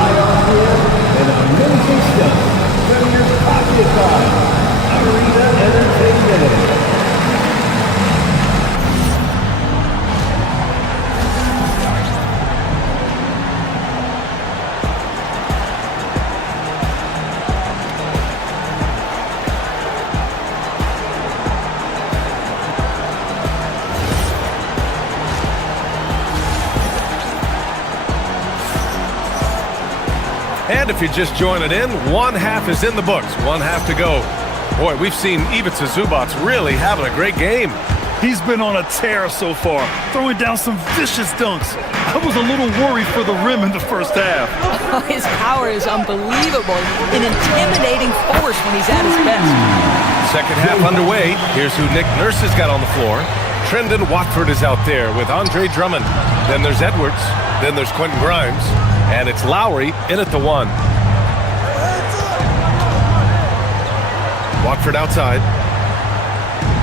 And if you're just joining in, one half is in the books. One half to go. Boy, we've seen Ivica Zubac really having a great game. He's been on a tear so far, throwing down some vicious dunks. I was a little worried for the rim in the first half. His power is unbelievable, an intimidating force when he's at his best. Second half underway. Here's who Nick Nurse has got on the floor. Trendon Watford is out there with Andre Drummond. Then there's Edwards. Then there's Quentin Grimes. And it's Lowry in at the 1. Watford outside.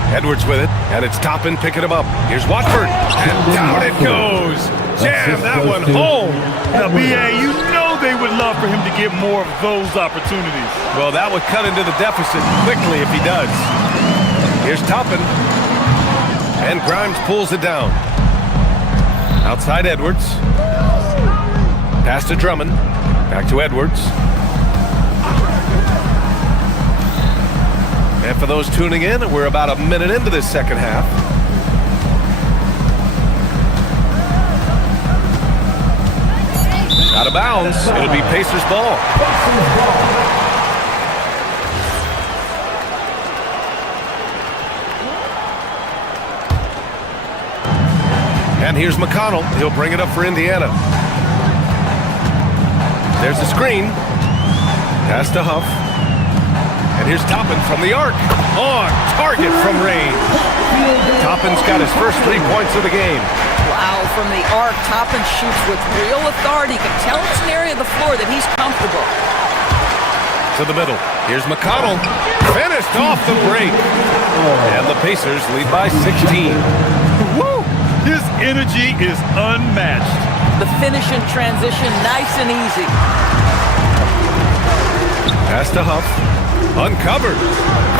Edwards with it, and it's Toppin picking him up. Here's Watford, and down it goes. Jam that one home. Now, B.A., you know they would love for him to get more of those opportunities. Well, that would cut into the deficit quickly if he does. Here's Toppin, and Grimes pulls it down. Outside Edwards. Pass to Drummond. Back to Edwards. And for those tuning in, we're about a minute into this second half. Out of bounds. It'll be Pacers ball. And here's McConnell. He'll bring it up for Indiana. There's the screen. Pass to Huff. And here's Toppin from the arc. On target from range. Toppin's got his first 3 points of the game. Wow, from the arc, Toppin shoots with real authority. You can tell it's an area of the floor that he's comfortable. To the middle. Here's McConnell. Finished off the break. And the Pacers lead by 16. Woo! His energy is unmatched. The finish in transition, nice and easy. Pass to Huff. Uncovered.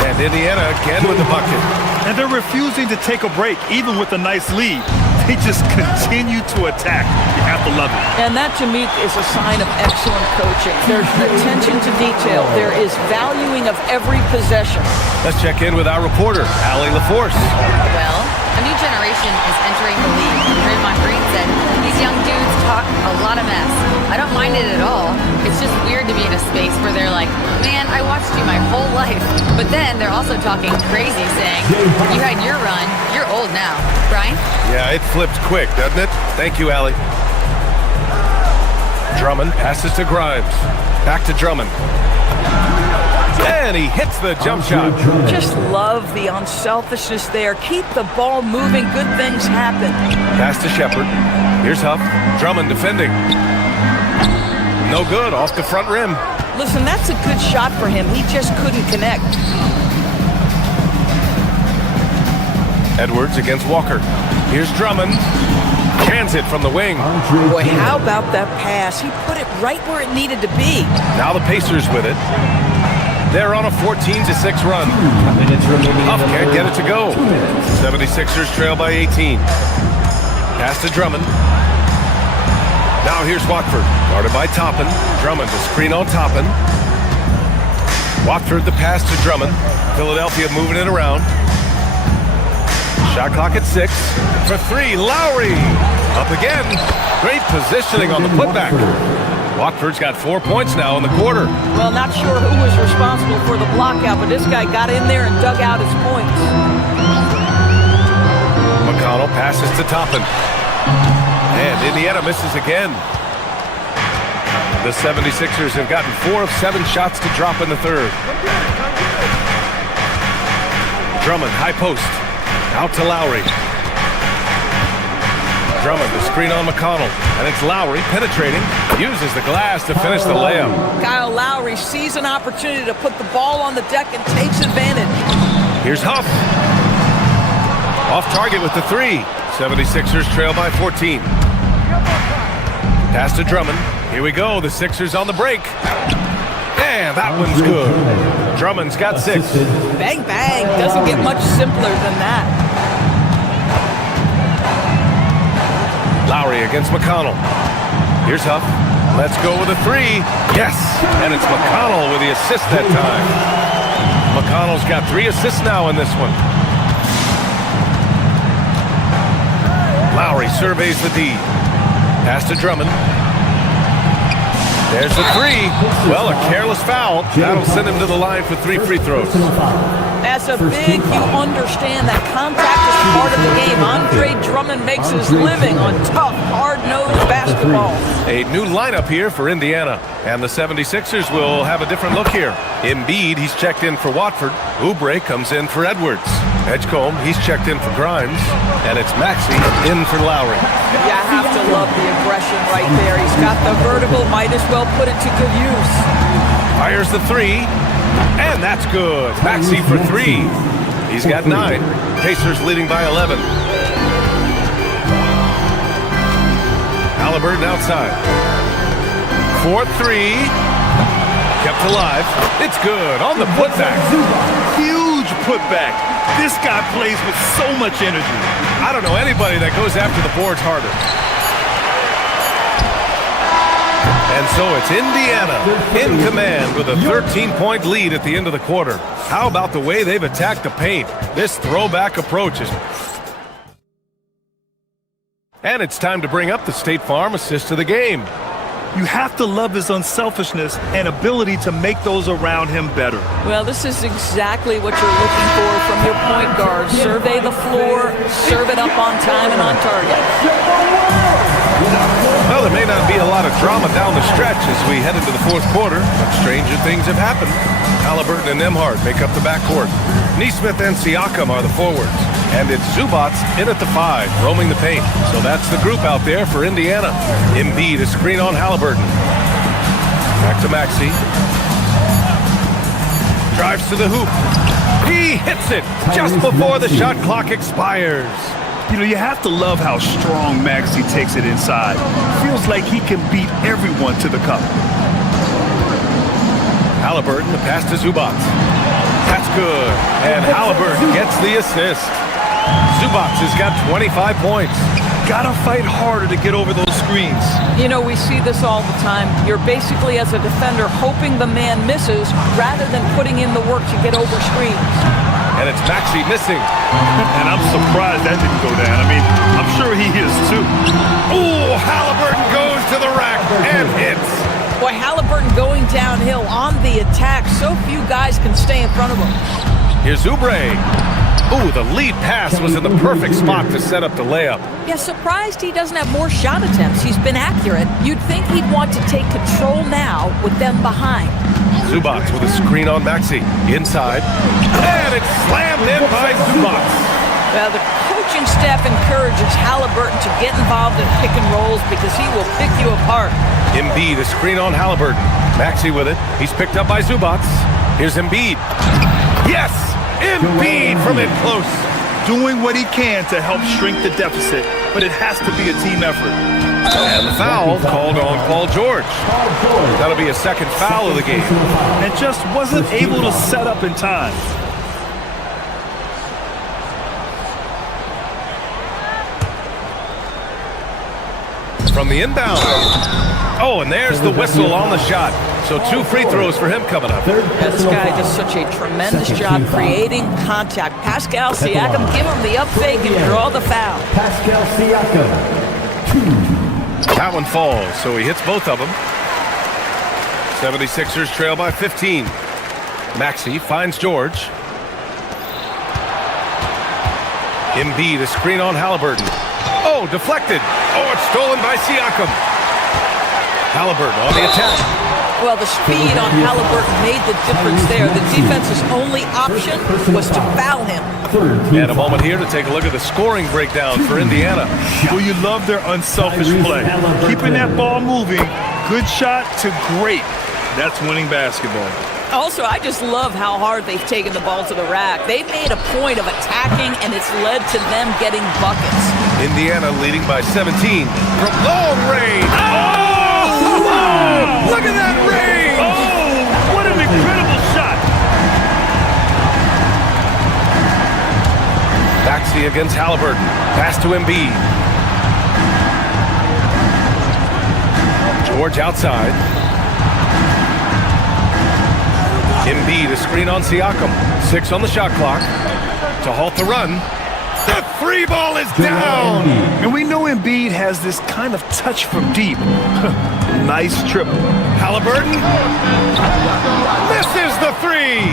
And Indiana again with the bucket. And they're refusing to take a break, even with a nice lead. They just continue to attack. You have to love it. And that, to me, is a sign of excellent coaching. There's attention to detail. There is valuing of every possession. Let's check in with our reporter, Allie LaForce. Well, a new generation is entering the league. Draymond Green said, these young dudes talk a lot of mess. I don't mind it at all. It's just weird to be in a space where they're like, man, I watched you my whole life. But then they're also talking crazy, saying, you had your run, you're old now. Brian? Yeah, it flipped quick, doesn't it? Thank you, Allie. Drummond passes to Grimes. Back to Drummond. And he hits the jump shot. Just love the unselfishness there. Keep the ball moving. Good things happen. Pass to Shepherd. Here's Huff. Drummond defending. No good. Off the front rim. Listen, that's a good shot for him. He just couldn't connect. Edwards against Walker. Here's Drummond. Transit from the wing. Boy, how about that pass? He put it right where it needed to be. Now the Pacers with it. They're on a 14-6 run. Huff can't get it to go. 76ers trail by 18. Pass to Drummond. Now here's Watford. Guarded by Toppin. Drummond to screen on Toppin. Watford the pass to Drummond. Philadelphia moving it around. Shot clock at 6. For 3, Lowry. Up again. Great positioning on the putback. Watford's got 4 points now in the quarter. Well, not sure who was responsible for the blockout, but this guy got in there and dug out his points. McConnell passes to Toppin. And Indiana misses again. The 76ers have gotten 4 of 7 shots to drop in the third. Drummond, high post. Out to Lowry. Drummond, the screen on McConnell. And it's Lowry penetrating. Uses the glass to finish the layup. Kyle Lowry sees an opportunity to put the ball on the deck and takes advantage. Here's Huff. Off target with the 3. 76ers trail by 14. Pass to Drummond. Here we go. The Sixers on the break. And that one's good. Drummond's got 6. Bang, bang. Doesn't get much simpler than that. Lowry against McConnell. Here's Huff. Let's go with a 3. Yes. And it's McConnell with the assist that time. McConnell's got 3 assists now in this one. Lowry surveys the D. Pass to Drummond. There's the 3. Well, a careless foul. That'll send him to the line for 3 free throws. As a big, you understand that contact is part of the game. Andre Drummond makes his living on tough, hard-nosed basketball. A new lineup here for Indiana. And the 76ers will have a different look here. Embiid, he's checked in for Watford. Oubre comes in for Edwards. Edgecombe, he's checked in for Grimes. And it's Maxey in for Lowry. You have to love the aggression right there. He's got the vertical, might as well put it to good use. Fires the 3. And that's good. Maxey for 3. He's got 9. Pacers leading by 11. Halliburton outside. 4-3. Kept alive. It's good on the putback. Huge putback. This guy plays with so much energy. I don't know anybody that goes after the boards harder. And so it's Indiana in command with a 13-point lead at the end of the quarter. How about the way they've attacked the paint? This throwback approach is... And it's time to bring up the State Farm assist of the game. You have to love his unselfishness and ability to make those around him better. Well, this is exactly what you're looking for from your point guard. Survey the floor, serve it up on time and on target. Well, there may not be a lot of drama down the stretch as we head into the fourth quarter, but stranger things have happened. Halliburton and Nembhard make up the backcourt. Nesmith and Siakam are the forwards. And it's Zubats in at the 5, roaming the paint. So that's the group out there for Indiana. Embiid, a screen on Halliburton. Back to Maxey. Drives to the hoop. He hits it just before the shot clock expires. You know, you have to love how strong Maxey takes it inside. Feels like he can beat everyone to the cup. Halliburton, the pass to Zubats. That's good. And Halliburton gets the assist. Zubats has got 25 points. Gotta fight harder to get over those screens. You know, we see this all the time. You're basically, as a defender, hoping the man misses rather than putting in the work to get over screens. And it's Maxey missing. And I'm surprised that didn't go down. I mean, I'm sure he is too. Oh, Halliburton goes to the rack and hits. Boy, Halliburton going downhill on the attack. So few guys can stay in front of him. Here's Oubre. Ooh, the lead pass was in the perfect spot to set up the layup. Yeah, surprised he doesn't have more shot attempts. He's been accurate. You'd think he'd want to take control now with them behind. Zubats with a screen on Maxey. Inside. And it's slammed in by Zubats. Well, the coaching staff encourages Halliburton to get involved in pick and rolls because he will pick you apart. Embiid, a screen on Halliburton. Maxey with it. He's picked up by Zubats. Here's Embiid. Yes! Embiid from in close. Doing what he can to help shrink the deficit, but it has to be a team effort. And the foul called on Paul George. That'll be a second foul of the game. And just wasn't able to set up in time. From the inbound. Oh, and there's the whistle on the shot. So 2 free throws for him coming up. This guy does such a tremendous job creating contact. Pascal Siakam, give him the up fake and draw the foul. Pascal Siakam. That one falls, so he hits both of them. 76ers trail by 15. Maxey finds George. Embiid, a screen on Halliburton. Oh, deflected. Oh, it's stolen by Siakam. Halliburton on the attack. Well, the speed on Halliburton made the difference there. The defense's only option was to foul him. And a moment here to take a look at the scoring breakdown for Indiana. Well, you love their unselfish play. Keeping that ball moving, good shot to great. That's winning basketball. Also, I just love how hard they've taken the ball to the rack. They've made a point of attacking, and it's led to them getting buckets. Indiana leading by 17 from long range. Oh! Wow! Look at that range! Oh, what an incredible shot! Maxey against Halliburton. Pass to Embiid. George outside. Embiid, a screen on Siakam. 6 on the shot clock to halt the run. The three ball is down! And we know Embiid has this kind of touch from deep. Nice triple. Halliburton misses the three!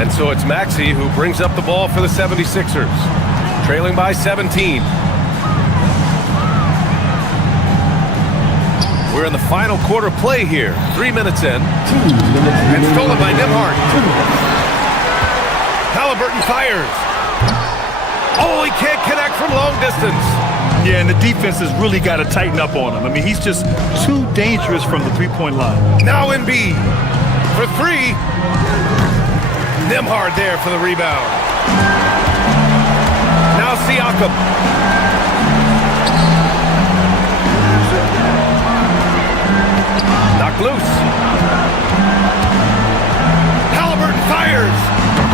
And so it's Maxey who brings up the ball for the 76ers. Trailing by 17. We're in the final quarter play here. 3 minutes in. And stolen by Nembhard. Halliburton fires. Oh, he can't connect from long distance. Yeah, and the defense has really got to tighten up on him. I mean, he's just too dangerous from the three-point line. Now Embiid for 3. Nembhard there for the rebound. Now Siakam. Knocked loose. Halliburton fires.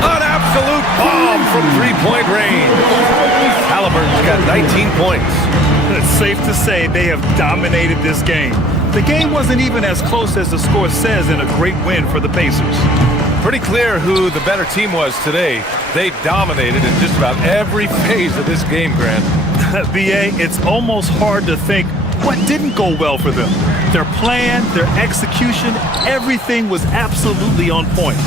An absolute bomb from three-point range. Halliburton's got 19 points. It's safe to say they have dominated this game. The game wasn't even as close as the score says in a great win for the Pacers. Pretty clear who the better team was today. They dominated in just about every phase of this game, Grant. BA, it's almost hard to think what didn't go well for them. Their plan, their execution, everything was absolutely on point.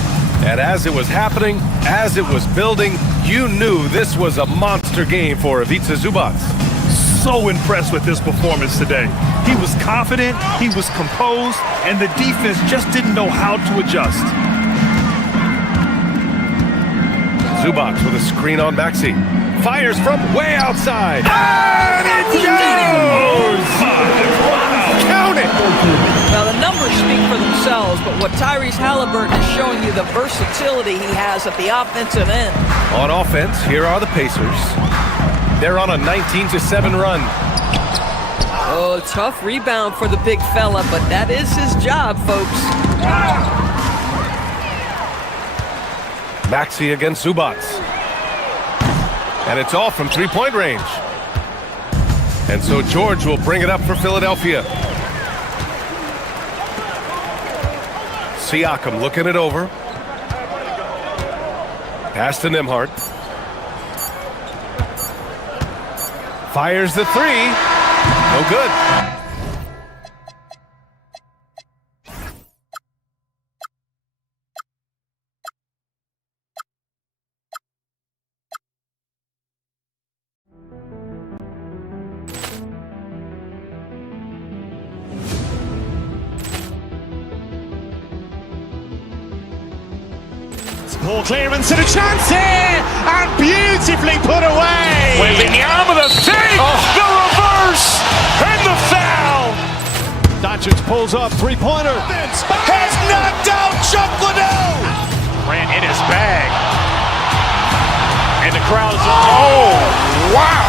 And as it was happening, as it was building, you knew this was a monster game for Ivica Zubac. So impressed with his performance today. He was confident, he was composed, and the defense just didn't know how to adjust. Zubac with a screen on Maxey. Fires from way outside. And it goes! Count it! Now, the numbers speak for themselves, but what Tyrese Halliburton is showing you, the versatility he has at the offensive end. On offense, here are the Pacers. They're on a 19-7 run. Oh, tough rebound for the big fella, but that is his job, folks. Maxey against Zubac. And it's all from three-point range. And so George will bring it up for Philadelphia. Siakam looking it over. Pass to Nembhard. Fires the three. No good. Ball clearance and a chance here, and beautifully put away. Wembanyama the save, the reverse, and the foul. Doncic pulls up, three-pointer. Has knocked out Chuck Liddell. Ran in his bag. And the crowd is, oh, wow.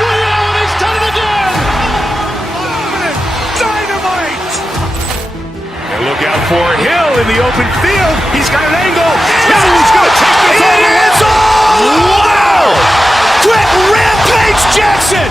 Liddell, he's done it again. Dynamite. And look out for Hill in the open field. He's got an angle. Hill's going to take this all the way. Wow! Quick Rampage Jackson.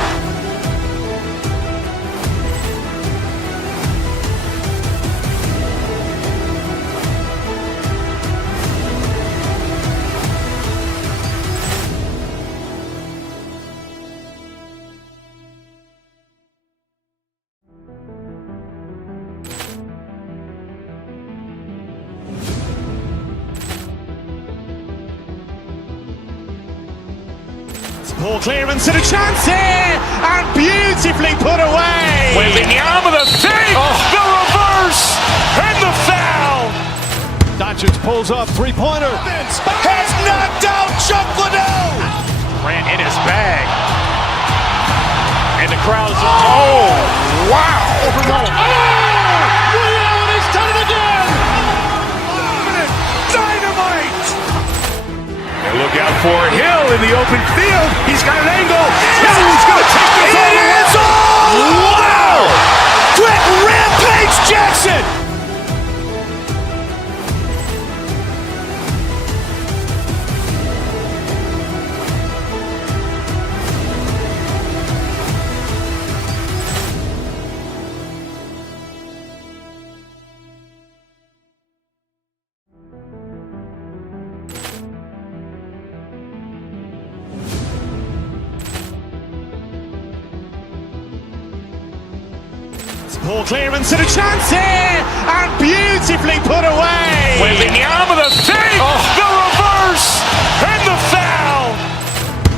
Ball clearance and a chance here, and beautifully put away. Wembanyama the save, the reverse, and the foul. Doncic pulls up, three-pointer. Has knocked out Chuck Liddell. Ran in his bag. And the crowd's wow. Ray Allen has done it again. Dynamite. And look out for Hill in the open field. He's got an angle. Hill's going to take this all the way. Wow. Quick Rampage Jackson. Ball clearance and a chance here, and beautifully put away. Wembanyama the save, the reverse, and the foul.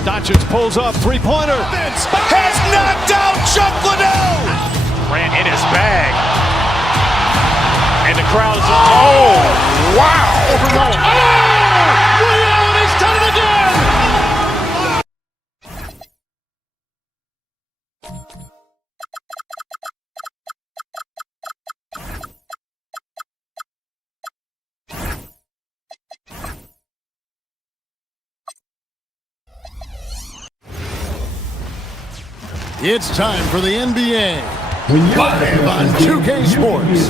Doncic pulls up, three-pointer. Has knocked out Chuck Liddell. Ran in his bag. And the crowd's wow. Ray Allen has done it again. It's time for the NBA. Live on 2K Sports.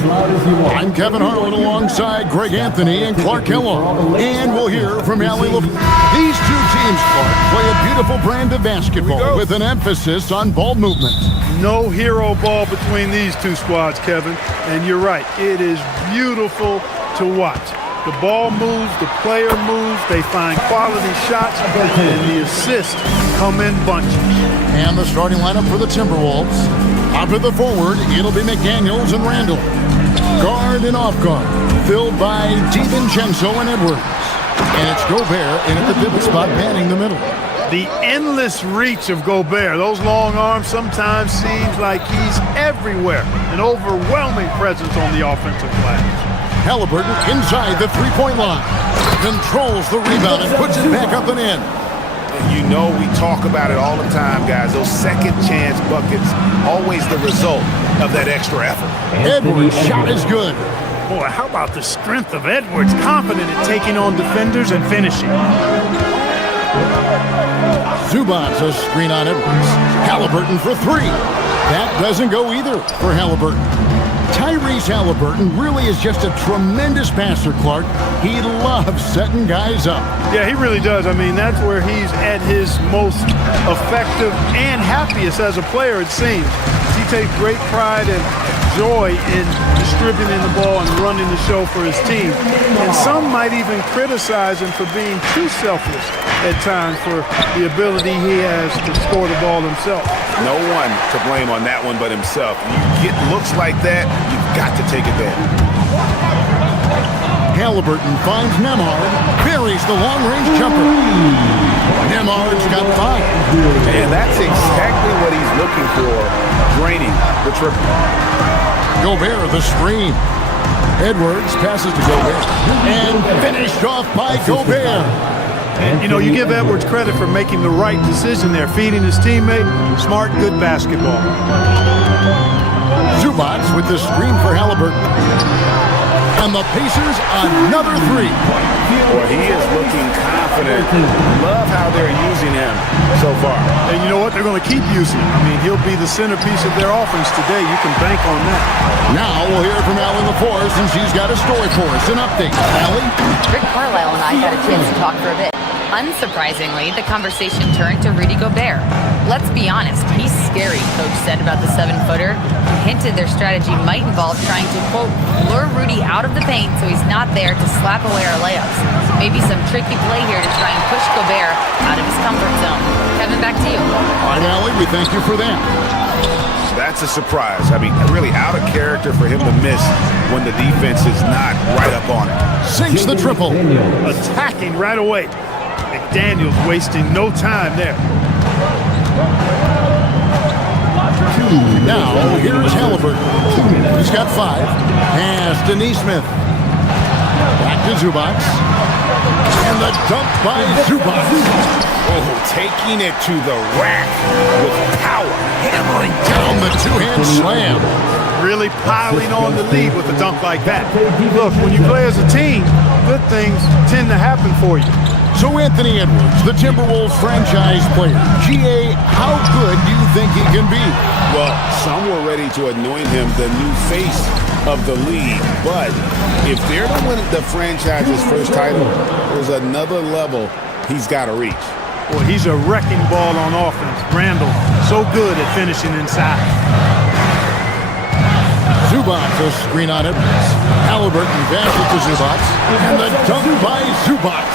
I'm Kevin Harlan alongside Greg Anthony and Clark Kellogg. And we'll hear from Allie LaFleur. These two teams, Clark, play a beautiful brand of basketball with an emphasis on ball movement. No hero ball between these two squads, Kevin. And you're right, it is beautiful to watch. The ball moves, the player moves, they find quality shots, and the assists come in bunches. And the starting lineup for the Timberwolves. Out at the forward, it'll be McDaniels and Randall. Guard and off guard, filled by DiVincenzo and Edwards. And it's Gobert in at the pivot spot, panning the middle. The endless reach of Gobert. Those long arms sometimes seems like he's everywhere. An overwhelming presence on the offensive glass. Halliburton inside the three-point line. Controls the rebound and puts it back up and in. You know we talk about it all the time, guys. Those second chance buckets, always the result of that extra effort. Edwards' shot is good. Boy, how about the strength of Edwards? Confident in taking on defenders and finishing. Zubac's a screen on Edwards. Halliburton for three. That doesn't go either for Halliburton. Tyrese Halliburton really is just a tremendous passer, Clark. He loves setting guys up. Yeah, he really does. I mean, that's where he's at his most effective and happiest as a player, it seems. He takes great pride and joy in distributing the ball and running the show for his team. And some might even criticize him for being too selfless at times for the ability he has to score the ball himself. No one to blame on that one but himself. You get looks like that, you've got to take advantage. Halliburton finds Nembhard, buries the long-range jumper. Nembhard's got five. And that's exactly what he's looking for, draining the triple. Gobert the screen. Edwards passes to Gobert. And finished off by Gobert. And, you know, you give Edwards credit for making the right decision there, feeding his teammate. Smart, good basketball. Zubac with the screen for Halliburton. And the Pacers, another three. Boy, he is looking confident. Love how they're using him so far. And you know what? They're going to keep using him. I mean, he'll be the centerpiece of their offense today. You can bank on that. Now we'll hear from Allie LaFleur, and she's got a story for us. An update. Allie? Rick Carlisle and I got a chance to talk for a bit. Unsurprisingly, the conversation turned to Rudy Gobert. Let's be honest, he's scary, Coach said about the 7-footer. He hinted their strategy might involve trying to, quote, lure Rudy out of the paint so he's not there to slap away our layups. Maybe some tricky play here to try and push Gobert out of his comfort zone. Kevin, back to you. All right, Allie, we thank you for that. That's a surprise. I mean, really out of character for him to miss when the defense is not right up on it. Sinks the triple. Attacking right away. McDaniels wasting no time there. Now, here's Halliburton. He's got 5. Pass to Neesmith. Back to Zubac. And the dunk by Zubac. Oh, taking it to the rack with power. Hammering down the two-hand slam. Really piling on the lead with a dunk like that. Look, when you play as a team, good things tend to happen for you. So Anthony Edwards, the Timberwolves franchise player. GA, how good do you think he can be? Well, some were ready to anoint him the new face of the league. But if they're to win the franchise's first title, there's another level he's got to reach. Well, he's a wrecking ball on offense. Randall, so good at finishing inside. Zubac, a screen on Edwards. Halliburton passes to Zubac. And the dunk by Zubac.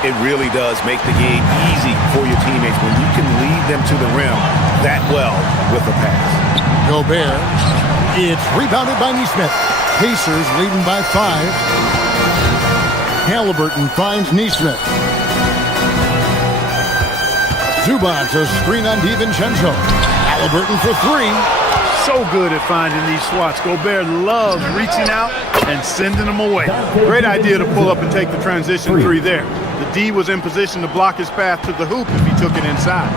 It really does make the game easy for your teammates when you can lead them to the rim that well with a pass. Gobert. It's rebounded by Neesmith. Pacers leading by 5. Halliburton finds Neesmith. Zubac, a screen on DiVincenzo. Halliburton for 3. So good at finding these swats. Gobert loves reaching out and sending them away. Great idea to pull up and take the transition 3 there. The D was in position to block his path to the hoop if he took it inside.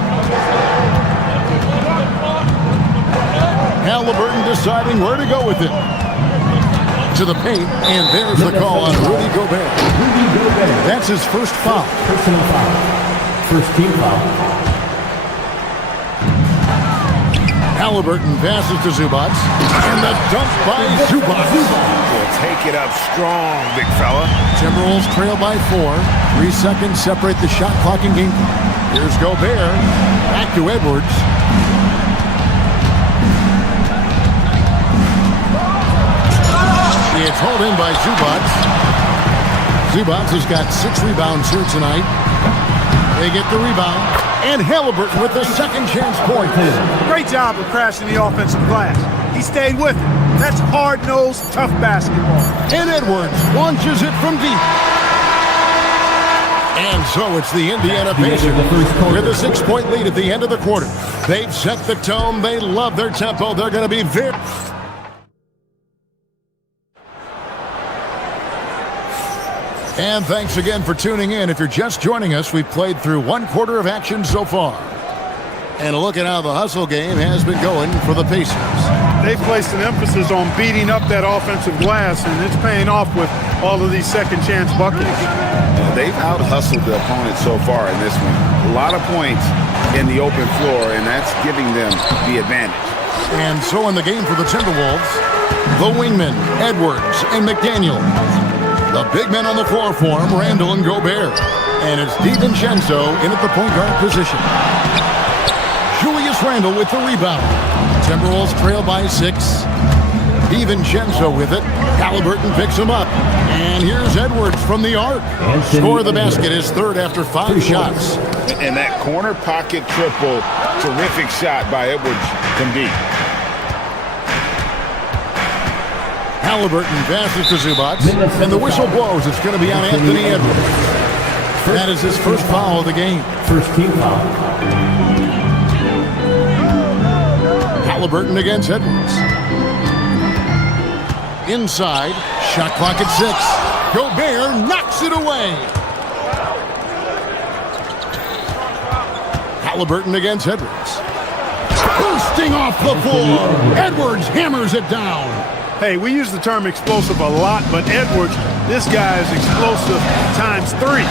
Halliburton deciding where to go with it. To the paint, and there's the call on Rudy Gobert. That's his first foul. Personal foul. First team foul. Halliburton passes to Zubac, and the dunk by Zubac. Will take it up strong, big fella. Timberwolves trail by 4. 3 seconds separate the shot clock and game. Here's Gobert. Back to Edwards. It's hauled in by Zubac. Zubac has got 6 rebounds here tonight. They get the rebound. And Halliburton with the second chance point. Great job of crashing the offensive glass. He stayed with it. That's hard-nosed, tough basketball. And Edwards launches it from deep. And so it's the Indiana Pacers with a 6-point lead at the end of the quarter. They've set the tone. They love their tempo. They're going to be very... And thanks again for tuning in. If you're just joining us, we've played through 1 quarter of action so far. And a look at how the hustle game has been going for the Pacers. They've placed an emphasis on beating up that offensive glass, and it's paying off with all of these second chance buckets. They've out-hustled the opponent so far in this one. A lot of points in the open floor, and that's giving them the advantage. And so in the game for the Timberwolves, the wingmen, Edwards and McDaniel. The big men on the floor for him, Randall and Gobert. And it's DiVincenzo in at the point guard position. Julius Randle with the rebound. Timberwolves trail by 6. DiVincenzo with it. Halliburton picks him up. And here's Edwards from the arc. Score of the basket, his 3rd after 5 shots. And that corner pocket triple, terrific shot by Edwards from deep. Halliburton passes to Zubac, and the whistle blows. It's going to be on Anthony Edwards. That is his first foul of the game. First team foul. Halliburton against Edwards. Inside, shot clock at 6. Gobert knocks it away. Halliburton against Edwards. Bursting off the floor. Edwards hammers it down. Hey, we use the term explosive a lot, but Edwards, this guy is explosive times 3.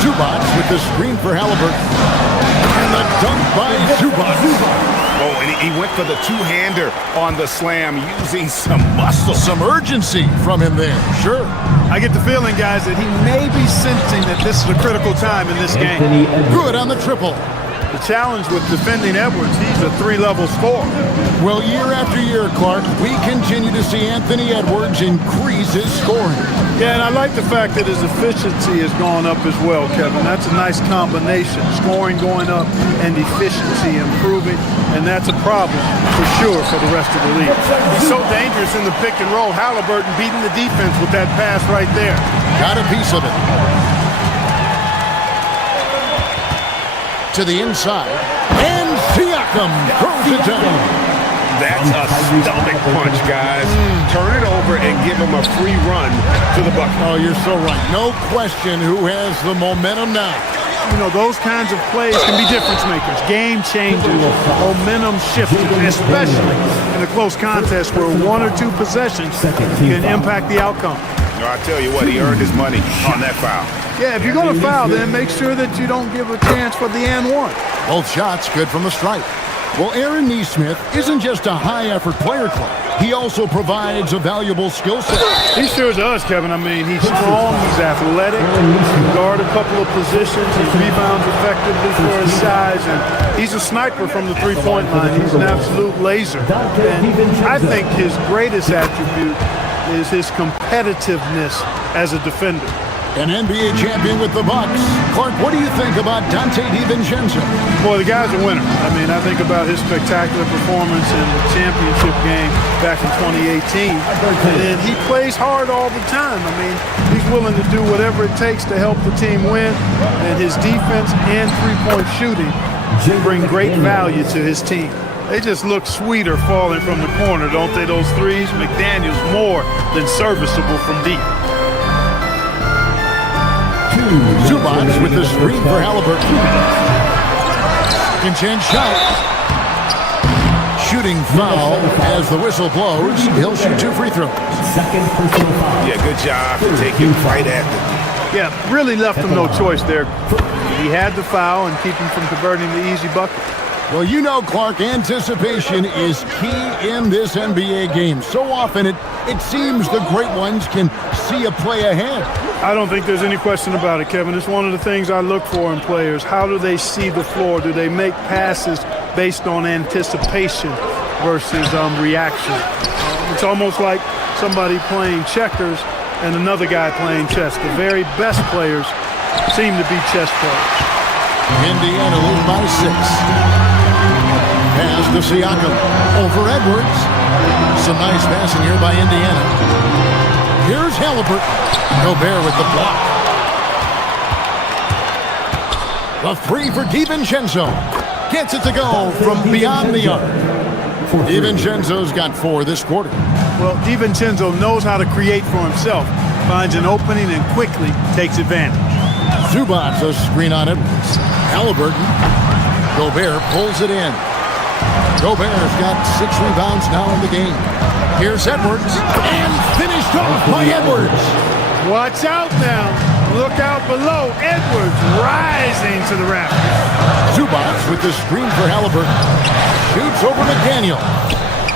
Zubac with the screen for Halliburton. And the dunk by Zubac. Oh, and he went for the two-hander on the slam using some muscle. Some urgency from him there, sure. I get the feeling, guys, that he may be sensing that this is a critical time in this game. Good on the triple. The challenge with defending Edwards, he's a 3-level scorer. Well, year after year, Clark, we continue to see Anthony Edwards increase his scoring. Yeah, and I like the fact that his efficiency has gone up as well, Kevin. That's a nice combination. Scoring going up and efficiency improving, and that's a problem for sure for the rest of the league. He's so dangerous in the pick and roll. Halliburton beating the defense with that pass right there. Got a piece of it. To the inside. And Siakam throws it down. That's a stomach punch, guys. Turn it over and give him a free run to the bucket. Oh, you're so right. No question who has the momentum now. You know, those kinds of plays can be difference makers, game changers, momentum shifters, especially in a close contest where one or two possessions can impact the outcome. I tell you what, he earned his money on that foul. Yeah, if you're going to foul, then make sure that you don't give a chance for the and one. Both shots good from the stripe. Well, Aaron Nesmith isn't just a high-effort player club. He also provides a valuable skill set. He sure does, Kevin. I mean, he's strong, he's athletic, he can guard a couple of positions, he rebounds effectively for his size, and he's a sniper from the three-point line. He's an absolute laser. And I think his greatest attribute is his competitiveness as a defender. An NBA champion with the Bucks. Clark, what do you think about Dante DiVincenzo? Boy, the guy's a winner. I mean, I think about his spectacular performance in the championship game back in 2018. And he plays hard all the time. I mean, he's willing to do whatever it takes to help the team win. And his defense and three-point shooting bring great value to his team. They just look sweeter falling from the corner, don't they, those threes? McDaniels more than serviceable from deep. Zubac with the screen for Halliburton. Second-chance shot. Shooting foul as the whistle blows. He'll shoot 2 free throws. Second personal foul. Yeah, good job to take him right at them. Yeah, really left him no choice there. He had the foul and keep him from converting the easy bucket. Well, you know, Clark, anticipation is key in this NBA game. So often it seems the great ones can see a play ahead. I don't think there's any question about it, Kevin. It's one of the things I look for in players. How do they see the floor? Do they make passes based on anticipation versus reaction? It's almost like somebody playing checkers and another guy playing chess. The very best players seem to be chess players. Indiana leads by 6. Pass to Siakam over Edwards. Some nice passing here by Indiana. Here's Halliburton. Gobert with the block. The 3 for DiVincenzo. Gets it to go from beyond the arc. DiVincenzo's got 4 this quarter. Well, DiVincenzo knows how to create for himself. Finds an opening and quickly takes advantage. Zubac a screen on Edwards. Halliburton. Gobert pulls it in. Gobert's got 6 rebounds now in the game. Here's Edwards, and finished off by Edwards. Watch out now. Look out below. Edwards rising to the rack. Zubac with the screen for Halliburton. Shoots over McDaniel.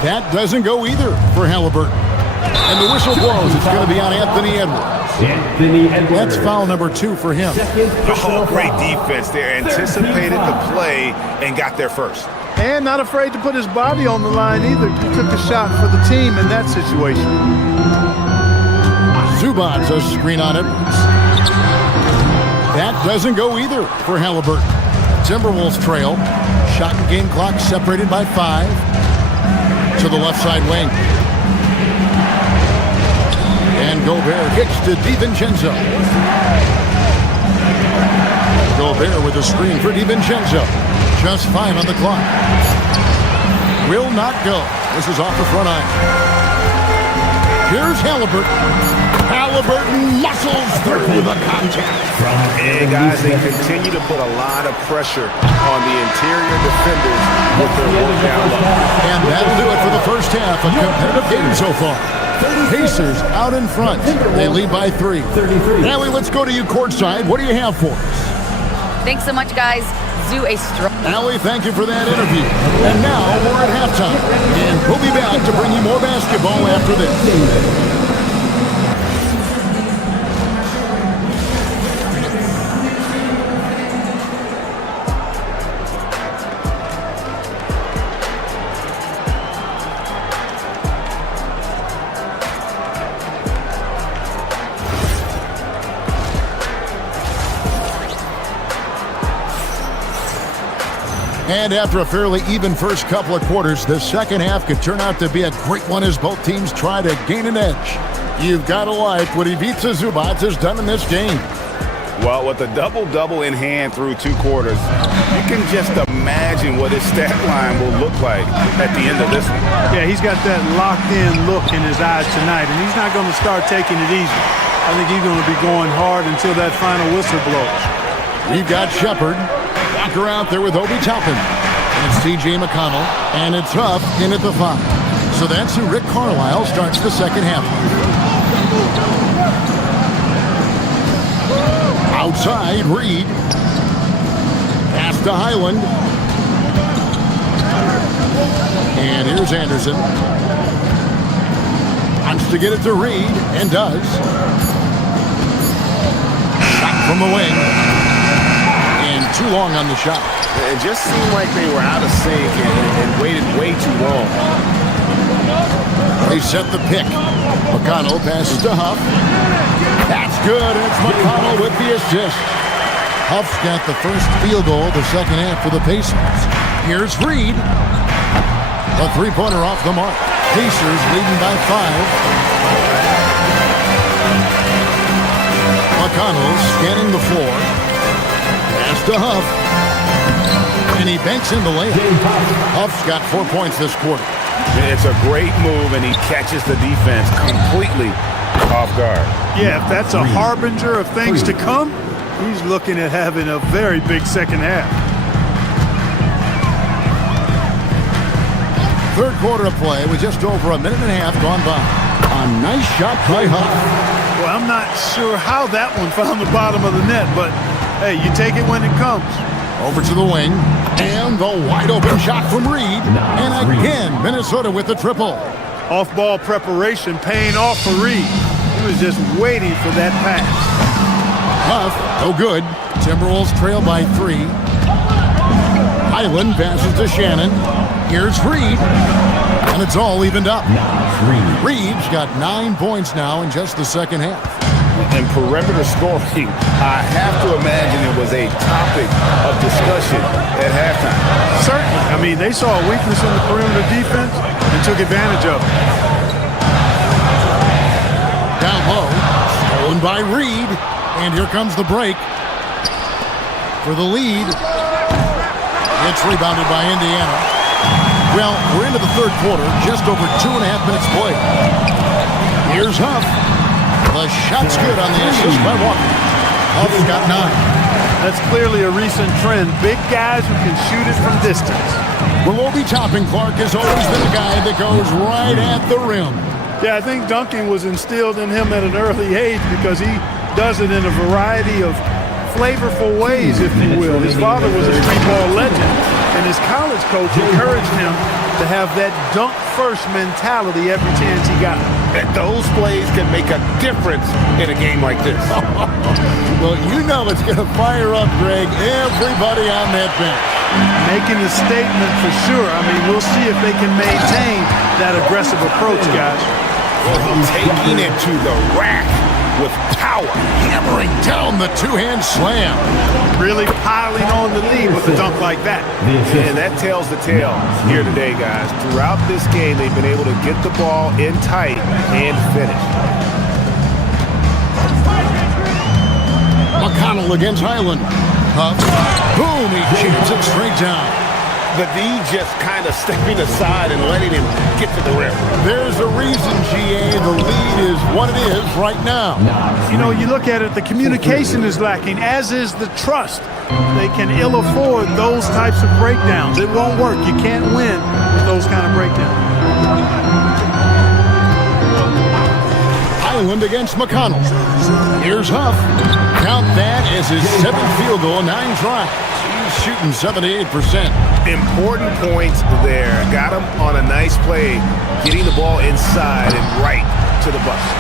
That doesn't go either for Halliburton. And the whistle blows. It's going to be on Anthony Edwards. That's foul number 2 for him. Oh, great defense there. Anticipated the play and got there first. And not afraid to put his body on the line either. He took a shot for the team in that situation. Zubac a screen on Edwards. That doesn't go either for Halliburton. Timberwolves trail. Shot and game clock separated by 5. To the left side wing. And Gobert kicks to DiVincenzo. Gobert with a screen for DiVincenzo. Just 5 on the clock. Will not go. This is off the front iron. Here's Halliburton. Halliburton muscles through the contact. And guys, they continue to put a lot of pressure on the interior defenders with their work down low. And that'll do it for the first half. A competitive game so far. Pacers out in front. They lead by 3. Allie, let's go to you courtside. What do you have for us? Thanks so much, guys. Zoo a strong. Allie, thank you for that interview. And now we're at halftime. And we'll be back to bring you more basketball after this. And after a fairly even first couple of quarters, the second half could turn out to be a great one as both teams try to gain an edge. You've got to like what Ivica Zubac has done in this game. Well, with a double-double in hand through 2 quarters, you can just imagine what his stat line will look like at the end of this one. Yeah, he's got that locked-in look in his eyes tonight, and he's not going to start taking it easy. I think he's going to be going hard until that final whistle blows. We've got Shepard. Walker out there with Obi Toppin. And it's T.J. McConnell, and it's Huff in at the 5. So that's who Rick Carlisle starts the second half. Outside, Reed. Pass to Highland. And here's Anderson. Wants to get it to Reed, and does. Shot from the wing. And too long on the shot. It just seemed like they were out of sync and waited way too long. They set the pick. McConnell passes to Huff. That's good. It's McConnell with the assist. Huff's got the first field goal of the second half for the Pacers. Here's Reed. A three-pointer off the mark. Pacers leading by 5. McConnell scanning the floor. Pass to Huff. And he banks in the layup. Huff's got 4 points this quarter. It's a great move, and he catches the defense completely off guard. Yeah, if that's a harbinger of things to come, he's looking at having a very big second half. Third quarter of play with just over a minute and a half gone by. A nice shot by Huff. Well, I'm not sure how that one found the bottom of the net, but hey, you take it when it comes. Over to the wing, and the wide-open shot from Reed. And again, Minnesota with the triple. Off-ball preparation paying off for Reed. He was just waiting for that pass. Huff, no good. Timberwolves trail by 3. Highland passes to Shannon. Here's Reed. And it's all evened up. Reed's got 9 points now in just the second half. And perimeter scoring, I have to imagine it was a topic of discussion at halftime. Certainly. I mean, they saw a weakness in the perimeter defense and took advantage of it. Down low, stolen by Reed. And here comes the break for the lead. It's rebounded by Indiana. Well, we're into the third quarter, just over 2.5 minutes played. Here's Huff. The shot's good on the assist by Walker. Huff's got 9. That's clearly a recent trend. Big guys who can shoot it from distance. Well, Obi Toppin Clark has always been a guy that goes right at the rim. Yeah, I think dunking was instilled in him at an early age because he does it in a variety of flavorful ways, if you will. His father was a street ball legend, and his college coach encouraged him to have that dunk-first mentality every chance he got. And those plays can make a difference in a game like this. Well, you know it's going to fire up, Greg, everybody on that bench. Making a statement for sure. I mean, we'll see if they can maintain that aggressive approach, guys. Well, taking it to the rack with power. Hammering down the two-hand slam. Really piling on the lead with a dunk like that. And that tells the tale here today, guys. Throughout this game, they've been able to get the ball in tight and finish. McConnell against Highland. Huff. Boom, he jams it straight down. The D just kind of stepping aside and letting him get to the rim. There's a reason, GA, the lead is what it is right now. You know, you look at it, the communication is lacking, as is the trust. They can ill afford those types of breakdowns. It won't work. You can't win with those kind of breakdowns. Highland against McConnell. Here's Huff. Count that as his 7th field goal, 9 tries. He's shooting 78%. Important points there. Got him on a nice play, getting the ball inside and right to the bucket.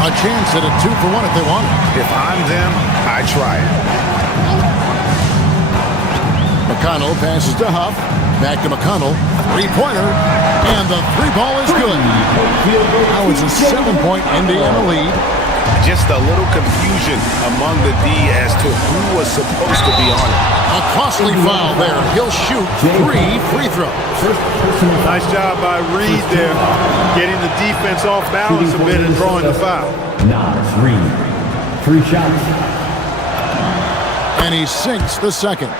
A chance at a 2-for-1 if they want it. If I'm them, I try it. McConnell passes to Huff. Back to McConnell. Three-pointer. And the three ball is good. Now it's a 7-point Indiana lead. Just a little confusion among the D as to who was supposed to be on it. A costly foul there. He'll shoot 3 free throws. Nice job by Reed there, getting the defense off balance a bit and drawing the foul. 3 shots. And he sinks the second.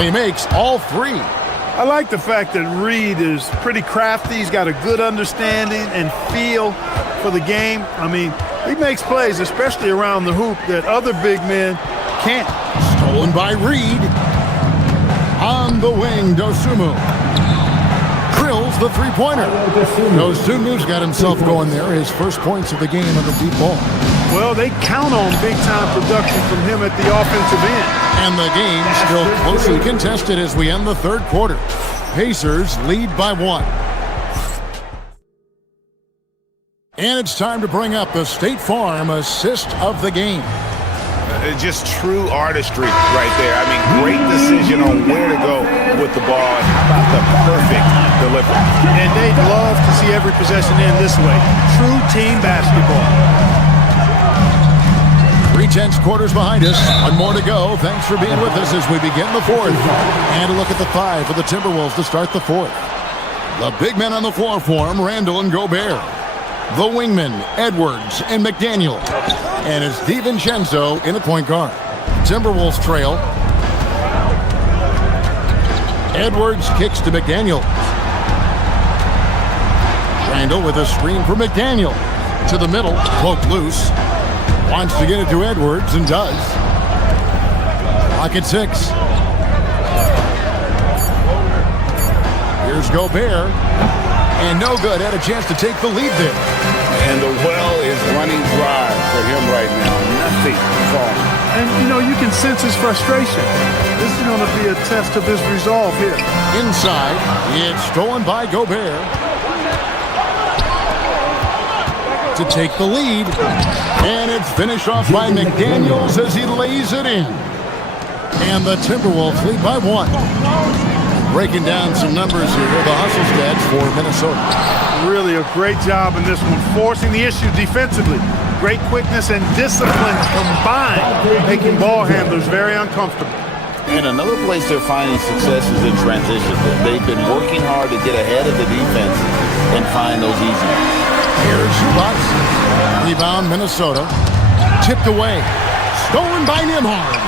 He makes all 3. I like the fact that Reed is pretty crafty. He's got a good understanding and feel for the game. I mean, he makes plays, especially around the hoop, that other big men can't. Stolen by Reed. On the wing, Dosunmu. Drills the three-pointer. Dosumu's got himself going there. His first points of the game on the deep ball. Well, they count on big-time production from him at the offensive end. And the game still closely contested as we end the third quarter. Pacers lead by 1. And it's time to bring up the State Farm assist of the game. Just true artistry right there. I mean, great decision on where to go with the ball. And how about the perfect delivery? And they'd love to see every possession end this way. True team basketball. 3/10 quarters behind us. 1 more to go. Thanks for being with us as we begin the fourth. And a look at the 5 for the Timberwolves to start the fourth. The big men on the floor for him, Randall and Gobert. The wingmen, Edwards and McDaniel. And it's DiVincenzo in at point guard. Timberwolves trail. Edwards kicks to McDaniel. Randall with a screen for McDaniel. To the middle, poke loose. Wants to get it to Edwards and does. Clock at 6. Here's Gobert. And no good. Had a chance to take the lead there. And the well is running dry for him right now. Nothing falling. And, you know, you can sense his frustration. This is going to be a test of his resolve here. Inside, it's stolen by Gobert. To take the lead. And it's finished off by McDaniels as he lays it in. And the Timberwolves lead by 1. Breaking down some numbers here, the hustle stats for Minnesota. Really a great job in this one, forcing the issue defensively. Great quickness and discipline combined, making ball handlers very uncomfortable. And another place they're finding success is in transition. They've been working hard to get ahead of the defense and find those easy ones. Here's Zubac. Rebound, Minnesota. Tipped away. Stolen by Nembhard.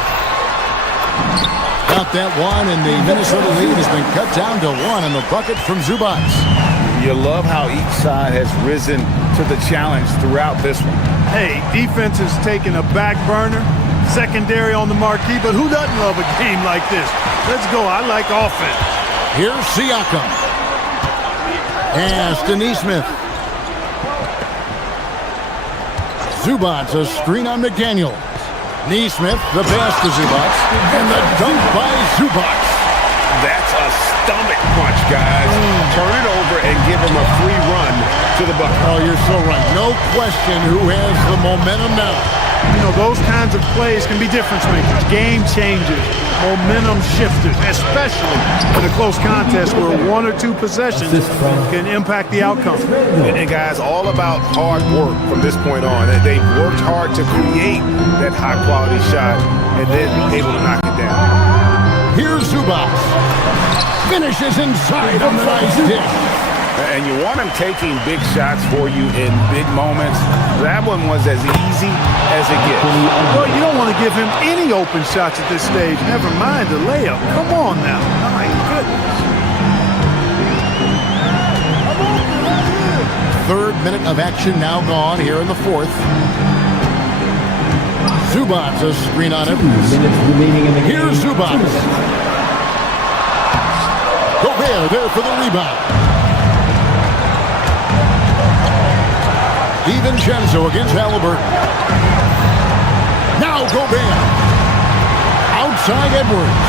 Got that one, and the Minnesota lead has been cut down to 1 on the bucket from Zubac. You love how each side has risen to the challenge throughout this one. Hey, defense is taking a back burner, secondary on the marquee, but who doesn't love a game like this? Let's go. I like offense. Here's Siakam. And Smith. Zubac, a screen on McDaniel. Nesmith, the pass to Zubac, and the dunk by Zubac. That's a stomach punch, guys. Turn it over and give him a free run to the bucket. Oh, you're so right. No question who has the momentum now. You know, those kinds of plays can be difference makers, game changers, momentum shifters, especially in a close contest where 1 or 2 possessions can impact the outcome. And guys, all about hard work from this point on. They've worked hard to create that high-quality shot and then able to knock it down. Here's Zubac. Finishes inside on the nice dish. And you want him taking big shots for you in big moments. That one was as easy as it gets. Well, you don't want to give him any open shots at this stage. Never mind the layup. Come on now. My goodness. Third minute of action now gone here in the fourth. Zubac, a screen on it. Here's Zubac. Gobert there for the rebound. DiVincenzo against Halliburton. Now Gobert. Outside Edwards.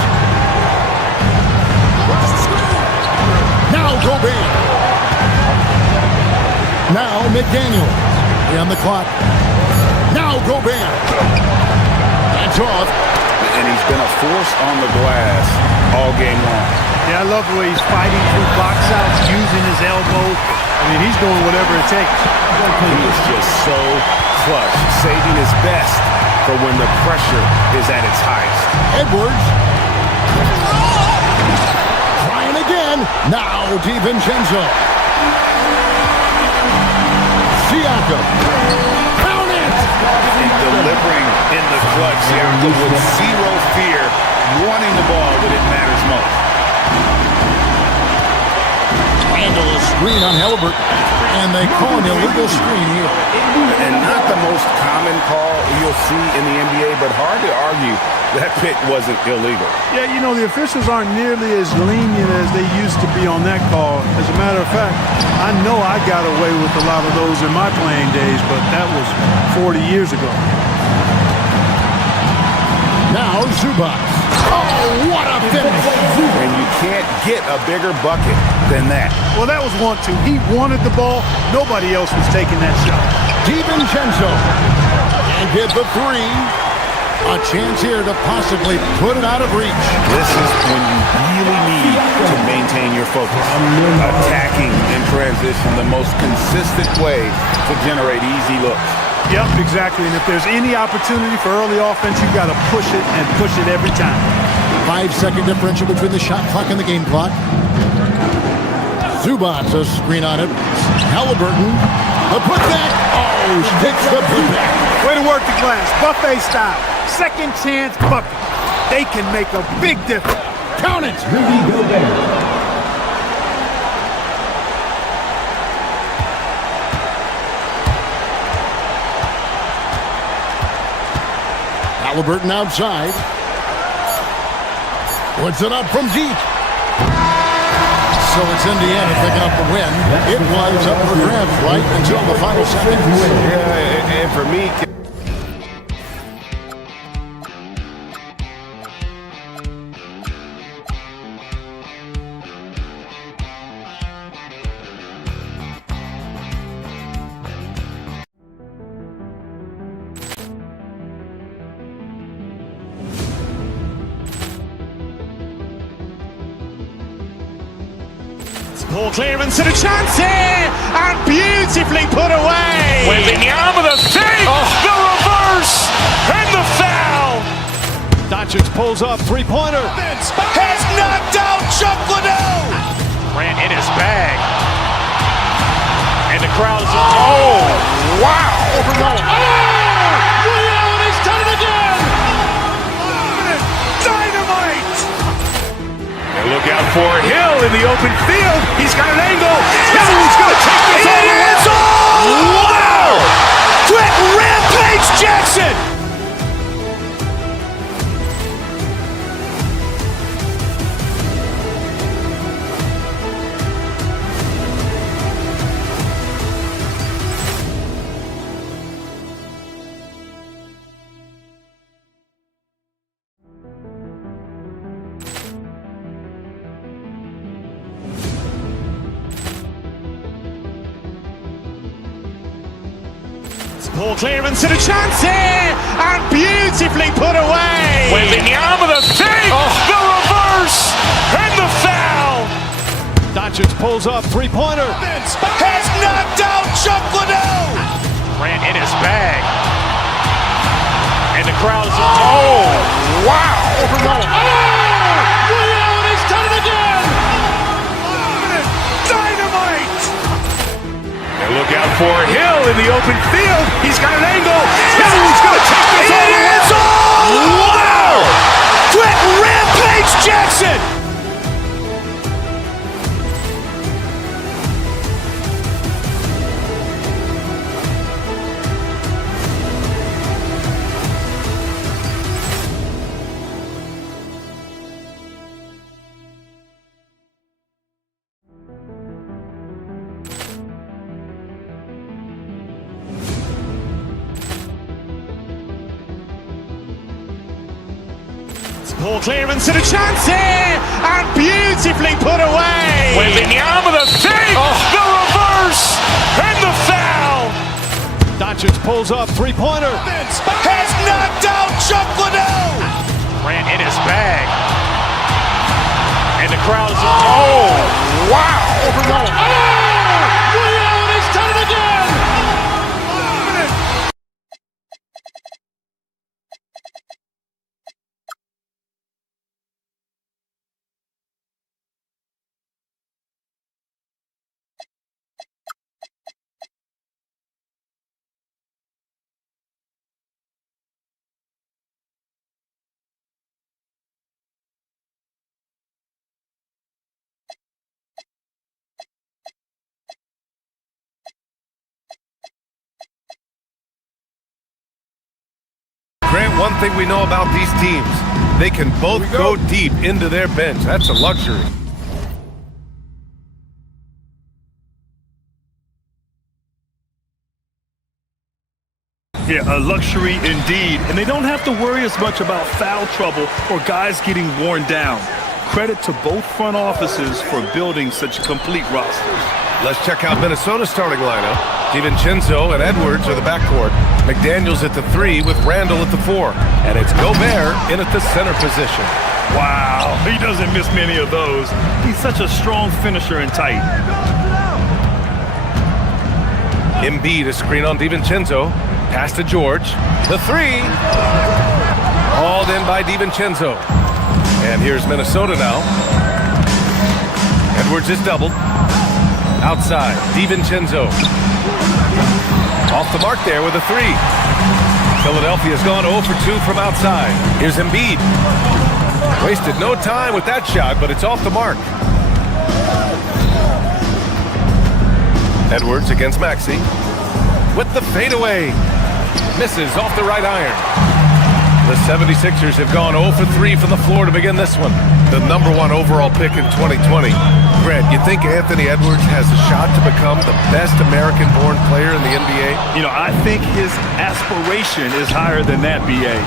Now Gobert. Now McDaniel. On the clock. Now Gobert. That's off. And he's been a force on the glass all game long. Yeah, I love the way he's fighting through box outs, using his elbow. I mean, he's doing whatever it takes. He is just so clutch, saving his best for when the pressure is at its highest. Edwards. Trying again. Now DiVincenzo. Siakam. Count it! And delivering in the clutch. Siakam with zero fear, wanting the ball when it matters most. Handle a screen on Halliburton. And they call an illegal screen here. And not the most common call you'll see in the NBA, but hard to argue that pick wasn't illegal. Yeah, you know, the officials aren't nearly as lenient as they used to be on that call. As a matter of fact, I know I got away with a lot of those in my playing days, but that was 40 years ago. Now Zubac. Oh, what a finish! And you can't get a bigger bucket than that. Well, that was 1-2. He wanted the ball. Nobody else was taking that shot. DiVincenzo. And get the three. A chance here to possibly put it out of reach. This is when you really need to maintain your focus. Attacking in transition, the most consistent way to generate easy looks. Yep, exactly. And if there's any opportunity for early offense, you got to push it and push it every time. 5-second differential between the shot clock and the game clock. Zubac, a screen on it. Halliburton, the putback. Oh, sticks the putback. Way to work the glass. Buffet style. Second chance bucket. They can make a big difference. Count it. Halliburton outside. Puts it up from deep. So it's Indiana picking up the win. It was up for grabs right until the final seconds. Yeah, and for me... Poor clearance and a chance here, and beautifully put away. Wembanyama with a save, the reverse, and the foul. Doncic pulls up, three-pointer. Has knocked out Chuck Liddell. Ran in his bag, and the crowd is wow! He's done it again. Dynamite! And look out for Hill in the open field. He's got an angle. Hill's going to take this all the way. Wow! Quick Rampage Jackson! Poor clearance and a chance here, and beautifully put away. Wembanyama with a save, the reverse, and the foul. Doncic pulls up, three-pointer. Has knocked out Chuck Liddell. Ran in his bag, and the crowd is wow! He's done it again. Dynamite! And look out for Hill in the open field. He's got an angle. Hill's going to take this all the way. Wow! Quick Rampage Jackson! Poor clearance and a chance here, and beautifully put away. Wembanyama with a save, the reverse, and the foul. Doncic pulls up, three-pointer. Has knocked out Chuck Liddell. Ran in his bag, and the crowd is wow! one thing we know about these teams. They can both go deep into their bench. That's a luxury. Yeah, a luxury indeed. And they don't have to worry as much about foul trouble or guys getting worn down. Credit to both front offices for building such complete rosters. Let's check out Minnesota's starting lineup. DiVincenzo and Edwards are the backcourt. McDaniels at the 3 with Randall at the 4. And it's Gobert in at the center position. Wow, he doesn't miss many of those. He's such a strong finisher and tight. Embiid, a screen on DiVincenzo. Pass to George. The 3. Hauled in by DiVincenzo. And here's Minnesota now. Edwards is doubled. Outside, DiVincenzo. Off the mark there with a 3. Philadelphia's gone 0 for 2 from outside. Here's Embiid. Wasted no time with that shot, but it's off the mark. Edwards against Maxey. With the fadeaway. Misses off the right iron. The 76ers have gone 0 for 3 from the floor to begin this one. The #1 overall pick in 2020. Grant, you think Anthony Edwards has a shot to become the best American-born player in the NBA? You know, I think his aspiration is higher than that, BA.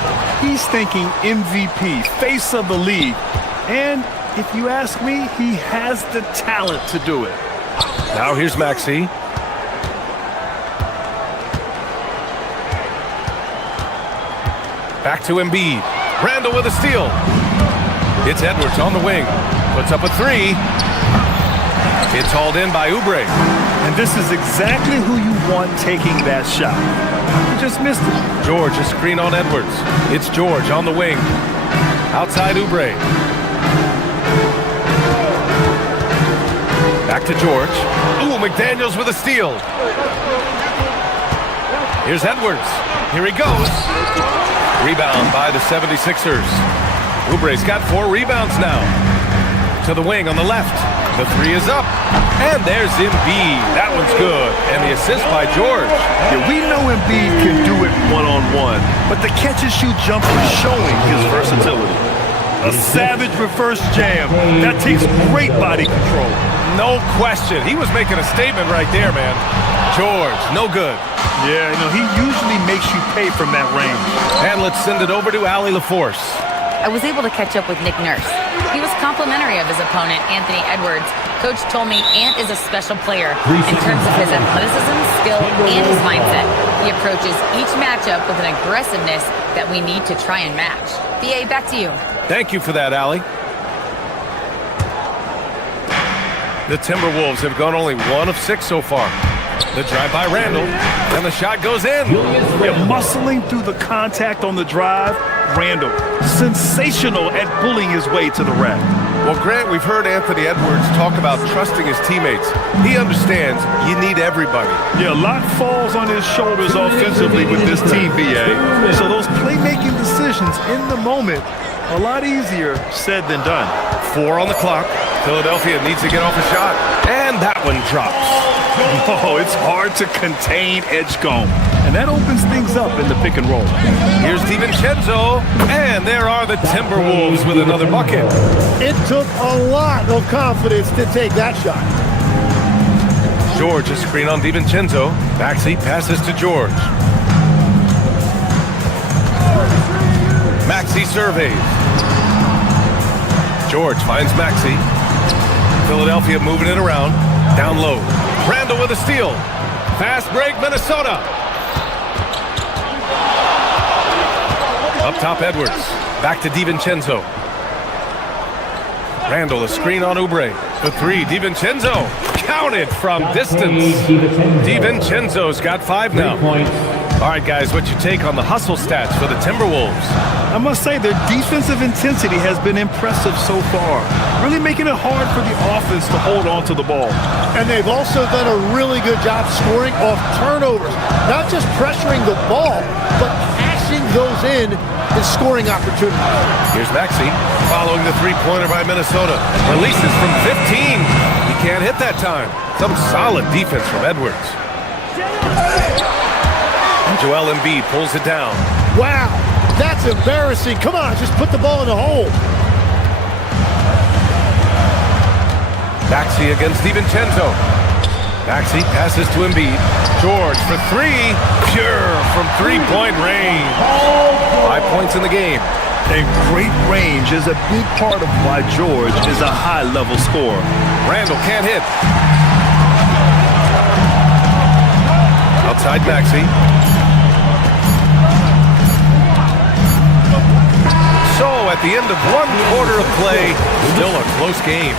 He's thinking MVP, face of the league. And if you ask me, he has the talent to do it. Now here's Maxey. Back to Embiid. Randall with a steal. It's Edwards on the wing. Puts up a 3. It's hauled in by Oubre. And this is exactly who you want taking that shot. He just missed it. George, a screen on Edwards. It's George on the wing. Outside Oubre. Back to George. Ooh, McDaniels with a steal. Here's Edwards. Here he goes. Rebound by the 76ers. Oubre's got 4 rebounds now. To the wing on the left. The 3 is up. And there's Embiid. That one's good. And the assist by George. Yeah, we know Embiid can do it one-on-one, but the catch-and-shoot jumper is showing his versatility. A savage reverse jam. That takes great body control. No question. He was making a statement right there, man. George, no good. Yeah, you know, he usually makes you pay from that range. And let's send it over to Allie LaForce. I was able to catch up with Nick Nurse. He was complimentary of his opponent, Anthony Edwards. Coach told me Ant is a special player in terms of his athleticism, skill, and his mindset. He approaches each matchup with an aggressiveness that we need to try and match. BA, back to you. Thank you for that, Allie. The Timberwolves have gone only 1 of 6 so far. The drive by Randall, and the shot goes in. Yeah, muscling through the contact on the drive, Randall, sensational at pulling his way to the rack. Well, Grant, we've heard Anthony Edwards talk about trusting his teammates. He understands you need everybody. Yeah, a lot falls on his shoulders offensively with this team, BA. So those playmaking decisions in the moment, a lot easier said than done. 4 on the clock. Philadelphia needs to get off a shot. And that one drops. Oh, it's hard to contain Edgecombe. And that opens things up in the pick and roll. Here's DiVincenzo. And there are the Timberwolves with another bucket. It took a lot of confidence to take that shot. George, a screen on DiVincenzo. Maxey passes to George. Maxey surveys. George finds Maxey. Philadelphia moving it around. Down low. Randall with a steal. Fast break, Minnesota. Up top, Edwards. Back to DiVincenzo. Randall, a screen on Oubre. The 3, DiVincenzo. Counted from distance. DiVincenzo's got 5 now. All right, guys, what's your take on the hustle stats for the Timberwolves? I must say their defensive intensity has been impressive so far, really making it hard for the offense to hold on to the ball. And they've also done a really good job scoring off turnovers, not just pressuring the ball, but passing those in and scoring opportunities. Here's Maxey following the 3-pointer by Minnesota. Releases from 15. He can't hit that time. Some solid defense from Edwards. Joel Embiid pulls it down. Wow. That's embarrassing. Come on, just put the ball in the hole. Maxey against DiVincenzo. Maxey passes to Embiid. George for three. Pure from three-point range. 5 points in the game. And great range is a big part of why George is a high-level scorer. Randall can't hit. Outside Maxey. So at the end of 1 quarter of play, still a close game.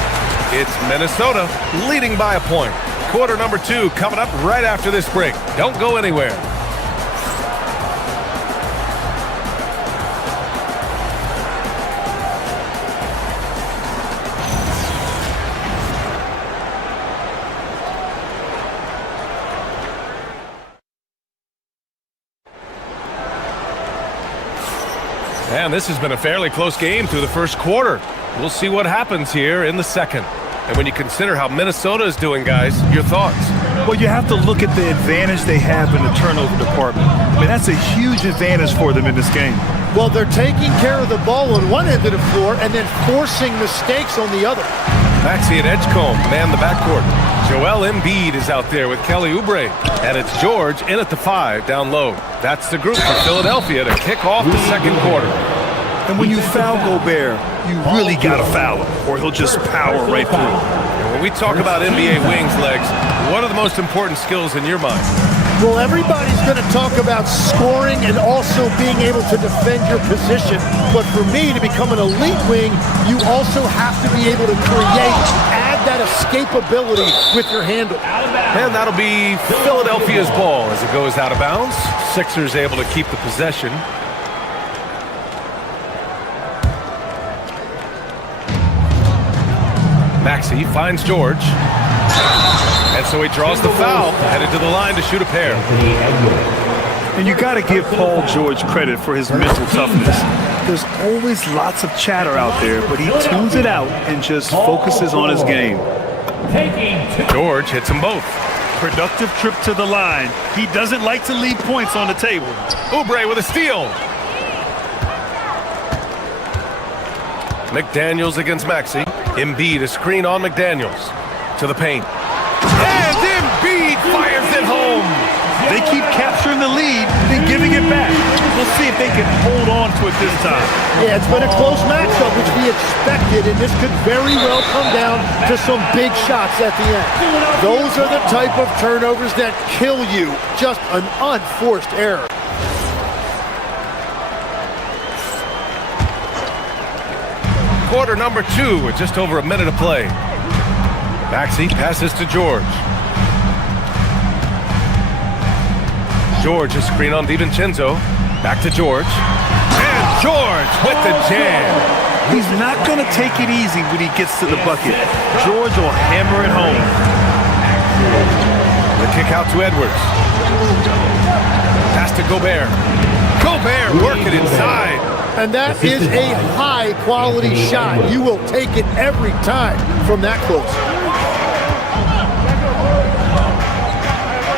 It's Minnesota leading by a point. Quarter number 2 coming up right after this break. Don't go anywhere. And this has been a fairly close game through the first quarter. We'll see what happens here in the second. And when you consider how Minnesota is doing, guys, your thoughts? Well, you have to look at the advantage they have in the turnover department. I mean, that's a huge advantage for them in this game. Well, they're taking care of the ball on one end of the floor and then forcing mistakes on the other. Maxey and Edgecombe man the backcourt. Joel Embiid is out there with Kelly Oubre. And it's George in at the 5 down low. That's the group for Philadelphia to kick off the second quarter. And when you foul Gobert, you really got to foul him, or he'll just power right through. And when we talk about NBA wings, Legs, what are the most important skills in your mind? Well, everybody's going to talk about scoring and also being able to defend your position. But for me, to become an elite wing, you also have to be able to add that escapability with your handle. And that'll be Philadelphia's ball as it goes out of bounds. Sixers able to keep the possession. Maxey finds George. And so he draws the foul, headed to the line to shoot a pair. And you got to give Paul George credit for his mental toughness. There's always lots of chatter out there, but he tunes it out and just focuses on his game. George hits them both. Productive trip to the line. He doesn't like to leave points on the table. Oubre with a steal. McDaniels against Maxey. Embiid a screen on McDaniels. To the paint. And Embiid fires it home. They keep capturing the lead and giving it back. We'll see if they can hold on to it this time. Yeah, it's been a close matchup, which we expected, and this could very well come down to some big shots at the end. Those are the type of turnovers that kill you. Just an unforced error. Quarter number 2 with just over a minute of play. Maxey passes to George. George a screen on DiVincenzo. Back to George. And George with the jam. He's not going to take it easy when he gets to the bucket. George will hammer it home. The kick out to Edwards. Pass to Gobert. Gobert working inside. And that is a high-quality shot. You will take it every time from that close.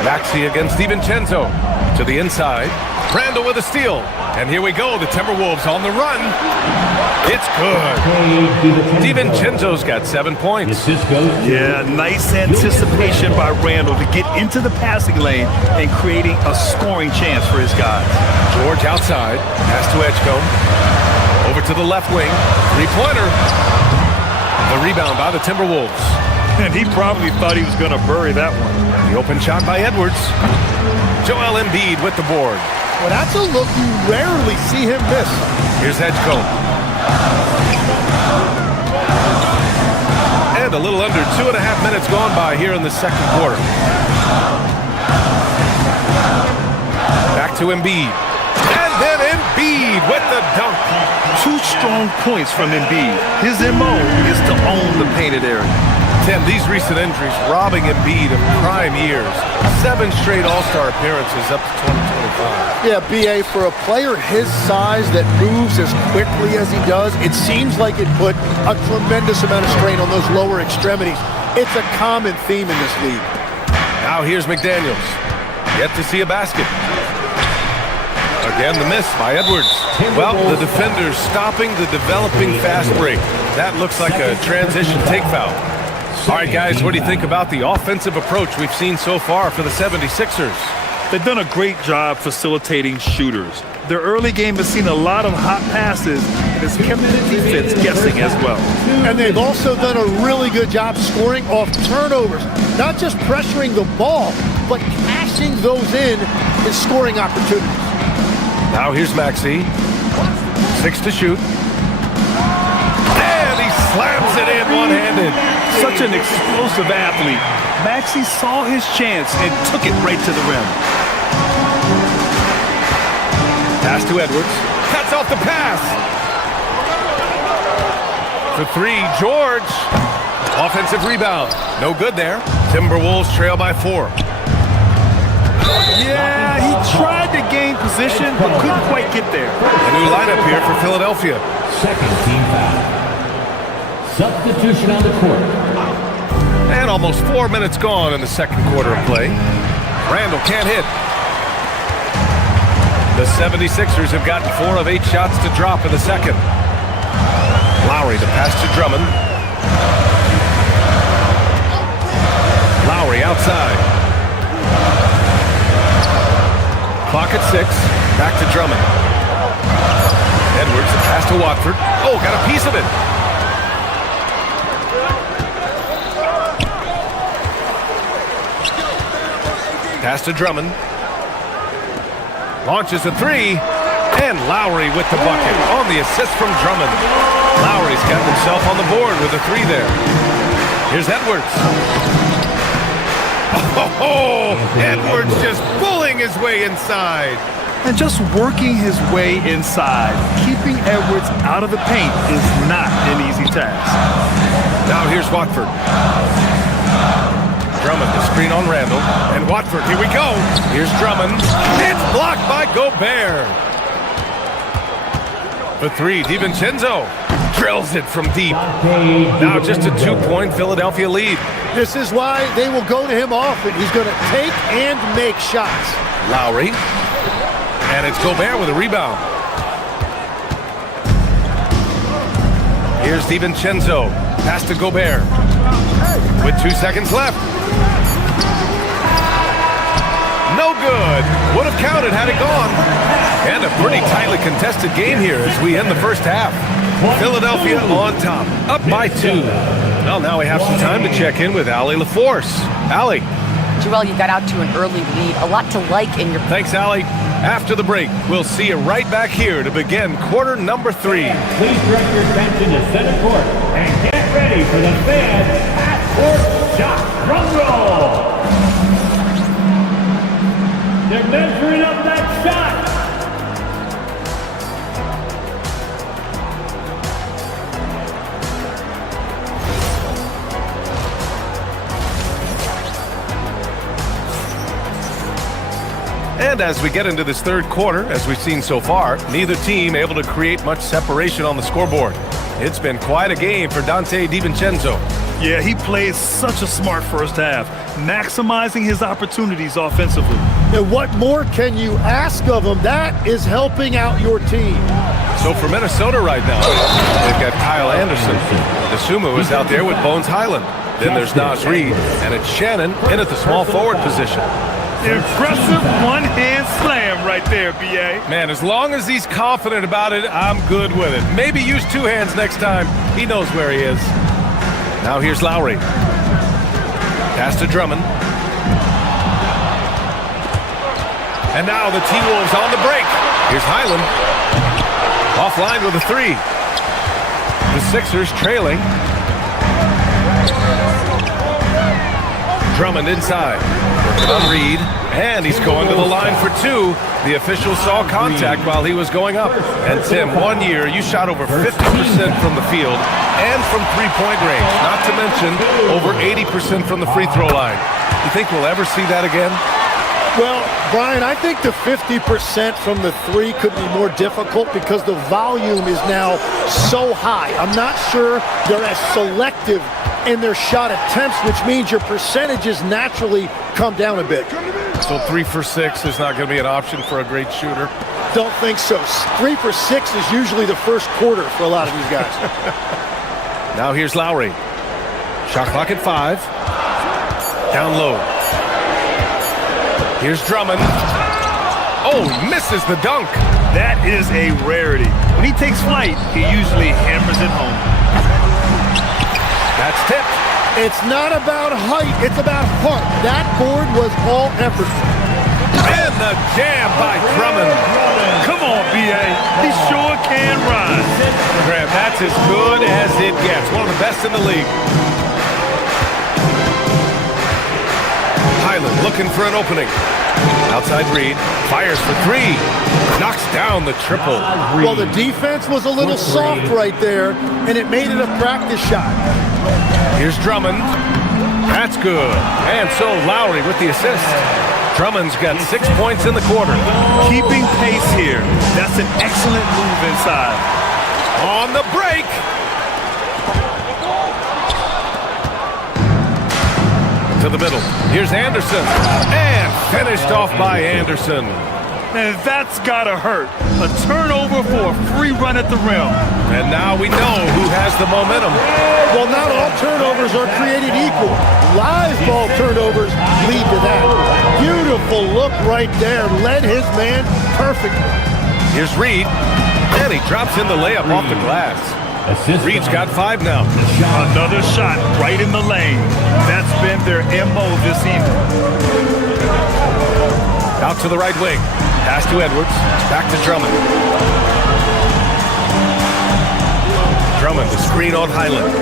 Maxey against DiVincenzo. To the inside. Randall with a steal. And here we go. The Timberwolves on the run. It's good. DiVincenzo's got 7 points. Yeah, nice anticipation by Randall to get into the passing lane and creating a scoring chance for his guys. George outside. Pass to Edgecombe. Over to the left wing. Three-pointer. The rebound by the Timberwolves. And he probably thought he was going to bury that one. The open shot by Edwards. Joel Embiid with the board. Well, that's a look you rarely see him miss. Here's Edgecombe. And a little under 2.5 minutes gone by here in the second quarter. Back to Embiid. And then Embiid with the dunk. 2 strong points from Embiid. His MO is to own the painted area. Tim, these recent injuries robbing Embiid of prime years. 7 straight All-Star appearances up to 2025. Yeah, B.A., for a player his size that moves as quickly as he does, it seems like it put a tremendous amount of strain on those lower extremities. It's a common theme in this league. Now here's McDaniels. Yet to see a basket. Again, the miss by Edwards. Well, the defender's stopping the developing fast break. That looks like a transition take foul. All right, guys, what do you think about the offensive approach we've seen so far for the 76ers? They've done a great job facilitating shooters. Their early game has seen a lot of hot passes and has kept the defense guessing as well. And they've also done a really good job scoring off turnovers. Not just pressuring the ball, but cashing those in and scoring opportunities. Now here's Maxey. 6 to shoot. And he slams it in one-handed. Such an explosive athlete. Maxey saw his chance and took it right to the rim. Pass to Edwards. Cuts off the pass. For 3, George. Offensive rebound. No good there. Timberwolves trail by 4. Yeah, he tried to gain position, but couldn't quite get there. A new lineup here for Philadelphia. Second team foul. Substitution on the court. And almost 4 minutes gone in the second quarter of play. Randall can't hit. The 76ers have gotten 4 of 8 shots to drop in the second. Lowry, the pass to Drummond. Lowry outside. Clock at 6. Back to Drummond. Edwards, the pass to Watford. Oh, got a piece of it. Pass to Drummond. Launches a 3. And Lowry with the bucket on the assist from Drummond. Lowry's got himself on the board with a 3 there. Here's Edwards. Oh, Edwards just pulling his way inside. And just working his way inside. Keeping Edwards out of the paint is not an easy task. Now here's Watford. Drummond, the screen on Randall. And Watford, here we go. Here's Drummond. It's blocked by Gobert. For 3, DiVincenzo drills it from deep. Now just a 2-point Philadelphia lead. This is why they will go to him often. He's going to take and make shots. Lowry. And it's Gobert with a rebound. Here's DiVincenzo. Pass to Gobert. With 2 seconds left. No good. Would have counted had it gone. And a pretty tightly contested game here as we end the first half. Philadelphia on top, up by 2. Well, now we have some time to check in with Allie LaForce. Allie. Joel, you got out to an early lead. A lot to like in your... Thanks, Allie. After the break, we'll see you right back here to begin quarter number 3. Please direct your attention to center court and get ready for the fans half-court shot. Drum roll. They're measuring up that shot. And as we get into this third quarter, as we've seen so far, neither team able to create much separation on the scoreboard. It's been quite a game for Dante DiVincenzo. Yeah, he played such a smart first half, maximizing his opportunities offensively. And what more can you ask of him? That is helping out your team. So for Minnesota right now, they've got Kyle Anderson. Nasumu is out there with Bones Highland. Then there's Nas Reed, and it's Shannon in at the small forward position. Impressive one-hand slam right there, B.A. Man, as long as he's confident about it, I'm good with it. Maybe use 2 hands next time. He knows where he is. Now here's Lowry. Pass to Drummond. And now the T-Wolves on the break. Here's Highland. Offline with a 3. The Sixers trailing. Drummond inside. On Reed. And he's going to the line for 2. The official saw contact while he was going up. And Tim, 1 year, you shot over 50% from the field and from three-point range. Not to mention over 80% from the free throw line. You think we'll ever see that again? Well, Brian, I think the 50% from the 3 could be more difficult because the volume is now so high. I'm not sure they're as selective in their shot attempts, which means your percentages naturally come down a bit. So 3 for 6 is not going to be an option for a great shooter. Don't think so. 3 for 6 is usually the first quarter for a lot of these guys. Now here's Lowry. Shot clock at 5. Down low. Here's Drummond. Oh, misses the dunk. That is a rarity. When he takes flight, he usually hammers it home. That's tipped. It's not about height, it's about heart. That board was all effort. And the jam by Drummond. Come on, B.A. He sure can run. Graham, that's as good as it gets. One of the best in the league. Highland looking for an opening. Outside Reed. Fires for 3. Knocks down the triple. Well, the defense was a little soft right there, and it made it a practice shot. Here's Drummond. That's good. And so Lowry with the assist. Drummond's got 6 points in the quarter. Keeping pace here. That's an excellent move inside. On the break. To the middle. Here's Anderson. And finished off by Anderson. And that's gotta hurt. A turnover for a free run at the rim. And now we know who has the momentum. Well, not all turnovers are created equal. Live ball turnovers lead to that. Beautiful look right there. Led his man perfectly. Here's Reed. And he drops in the layup off the glass. Reed's got 5 now. Another shot right in the lane. That's been their MO this evening. Out to the right wing. Pass to Edwards. Back to Drummond. Drummond, the screen on Highland.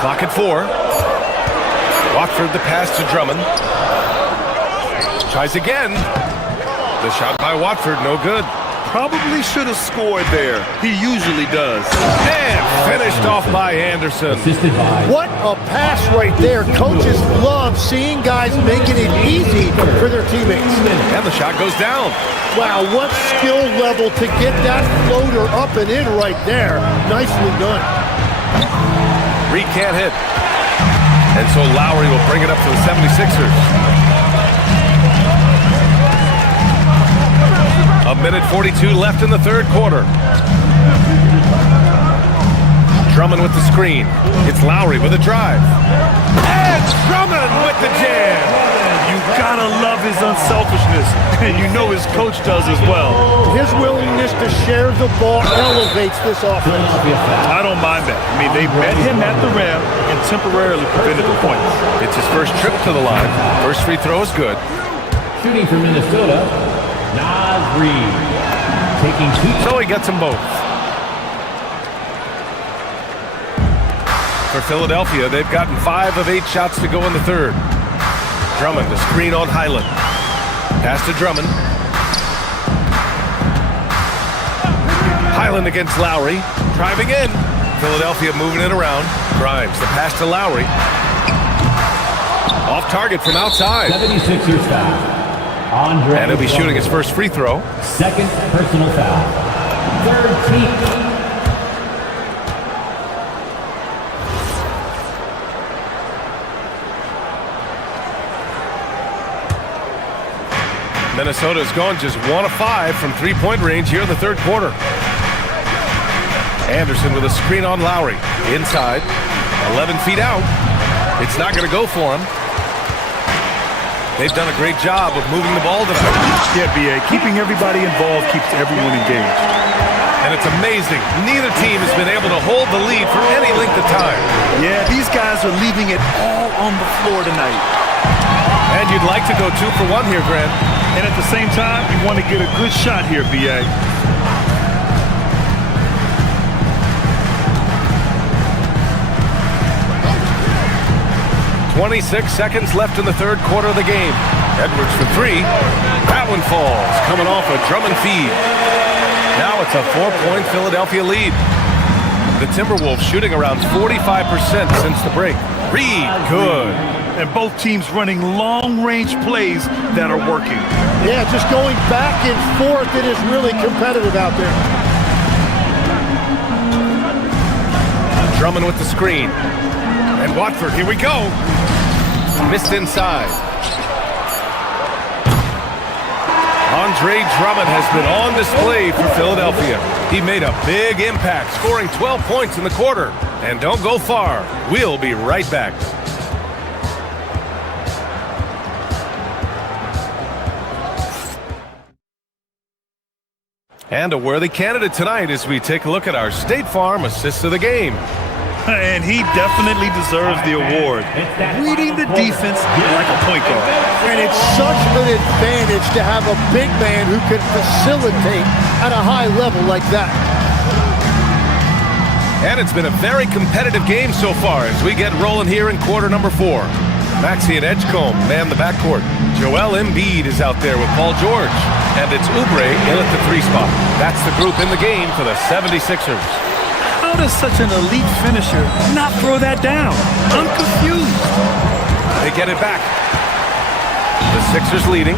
Clock at 4. Watford the pass to Drummond. Tries again. The shot by Watford, no good. Probably should have scored there. He usually does. And finished off by Anderson. What a pass right there. Coaches love seeing guys making it easy for their teammates. And the shot goes down. Wow, what skill level to get that floater up and in right there. Nicely done. Reed can't hit. And so Lowry will bring it up to the 76ers. A minute 42 left in the third quarter. Drummond with the screen. It's Lowry with a drive. And Drummond with the jam. You gotta love his unselfishness, and you know his coach does as well. His willingness to share the ball elevates this offense. I don't mind that. I mean, they met him at the rim and temporarily prevented the points. It's his first trip to the line. First free throw is good. Shooting for Minnesota, Reed. Taking 2. So he gets them both. For Philadelphia, they've gotten 5 of 8 shots to go in the third. Drummond, the screen on Highland. Pass to Drummond. Highland against Lowry. Driving in. Philadelphia moving it around. Grimes, the pass to Lowry. Off target from outside. 76ers foul. And he'll be shooting his first free throw. Second personal foul. Third team. Minnesota's gone just 1 of 5 from three-point range here in the third quarter. Anderson with a screen on Lowry. Inside. 11 feet out. It's not going to go for him. They've done a great job of moving the ball tonight. Yeah, B.A. Keeping everybody involved keeps everyone engaged. And it's amazing. Neither team has been able to hold the lead for any length of time. Yeah, these guys are leaving it all on the floor tonight. And you'd like to go 2 for 1 here, Grant. And at the same time, you want to get a good shot here, B.A. 26 seconds left in the third quarter of the game. Edwards for 3. That one falls, coming off a Drummond feed. Now it's a 4-point Philadelphia lead. The Timberwolves shooting around 45% since the break. Reed, good. And both teams running long-range plays that are working. Yeah, just going back and forth. It is really competitive out there. Drummond with the screen. And Watford, here we go. Missed inside. Andre Drummond has been on display for Philadelphia. He made a big impact, scoring 12 points in the quarter. And don't go far. We'll be right back. And a worthy candidate tonight as we take a look at our State Farm Assist of the Game. And he definitely deserves the award. Reading the defense like a point guard. And it's such an advantage to have a big man who can facilitate at a high level like that. And it's been a very competitive game so far as we get rolling here in quarter number 4. Maxey and Edgecombe man the backcourt. Joel Embiid is out there with Paul George. And it's Oubre in at the 3 spot. That's the group in the game for the 76ers. How does such an elite finisher not throw that down? I'm confused. They get it back. The Sixers leading.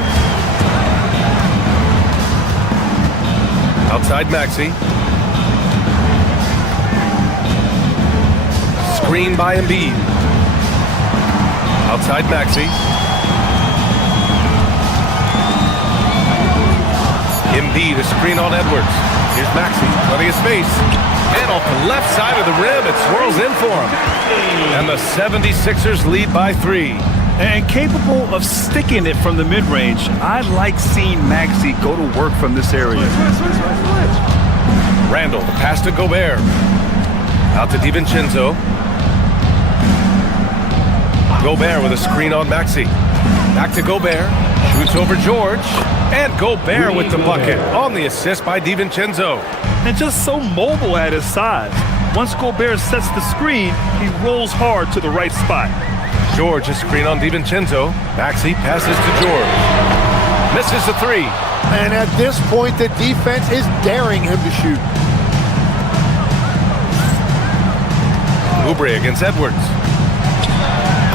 Outside Maxey. Screen by Embiid. Outside Maxey. Embiid, a screen on Edwards. Here's Maxey, plenty of space. And off the left side of the rim, it swirls in for him. And the 76ers lead by 3. And capable of sticking it from the mid-range, I like seeing Maxey go to work from this area. Randall, the pass to Gobert. Out to DiVincenzo. Gobert with a screen on Maxey. Back to Gobert. Shoots over George. And Gobert with the bucket on the assist by DiVincenzo. And just so mobile at his size. Once Gobert sets the screen, he rolls hard to the right spot. George, a screen on DiVincenzo. Maxey passes to George. Misses the 3. And at this point, the defense is daring him to shoot. Oubre against Edwards.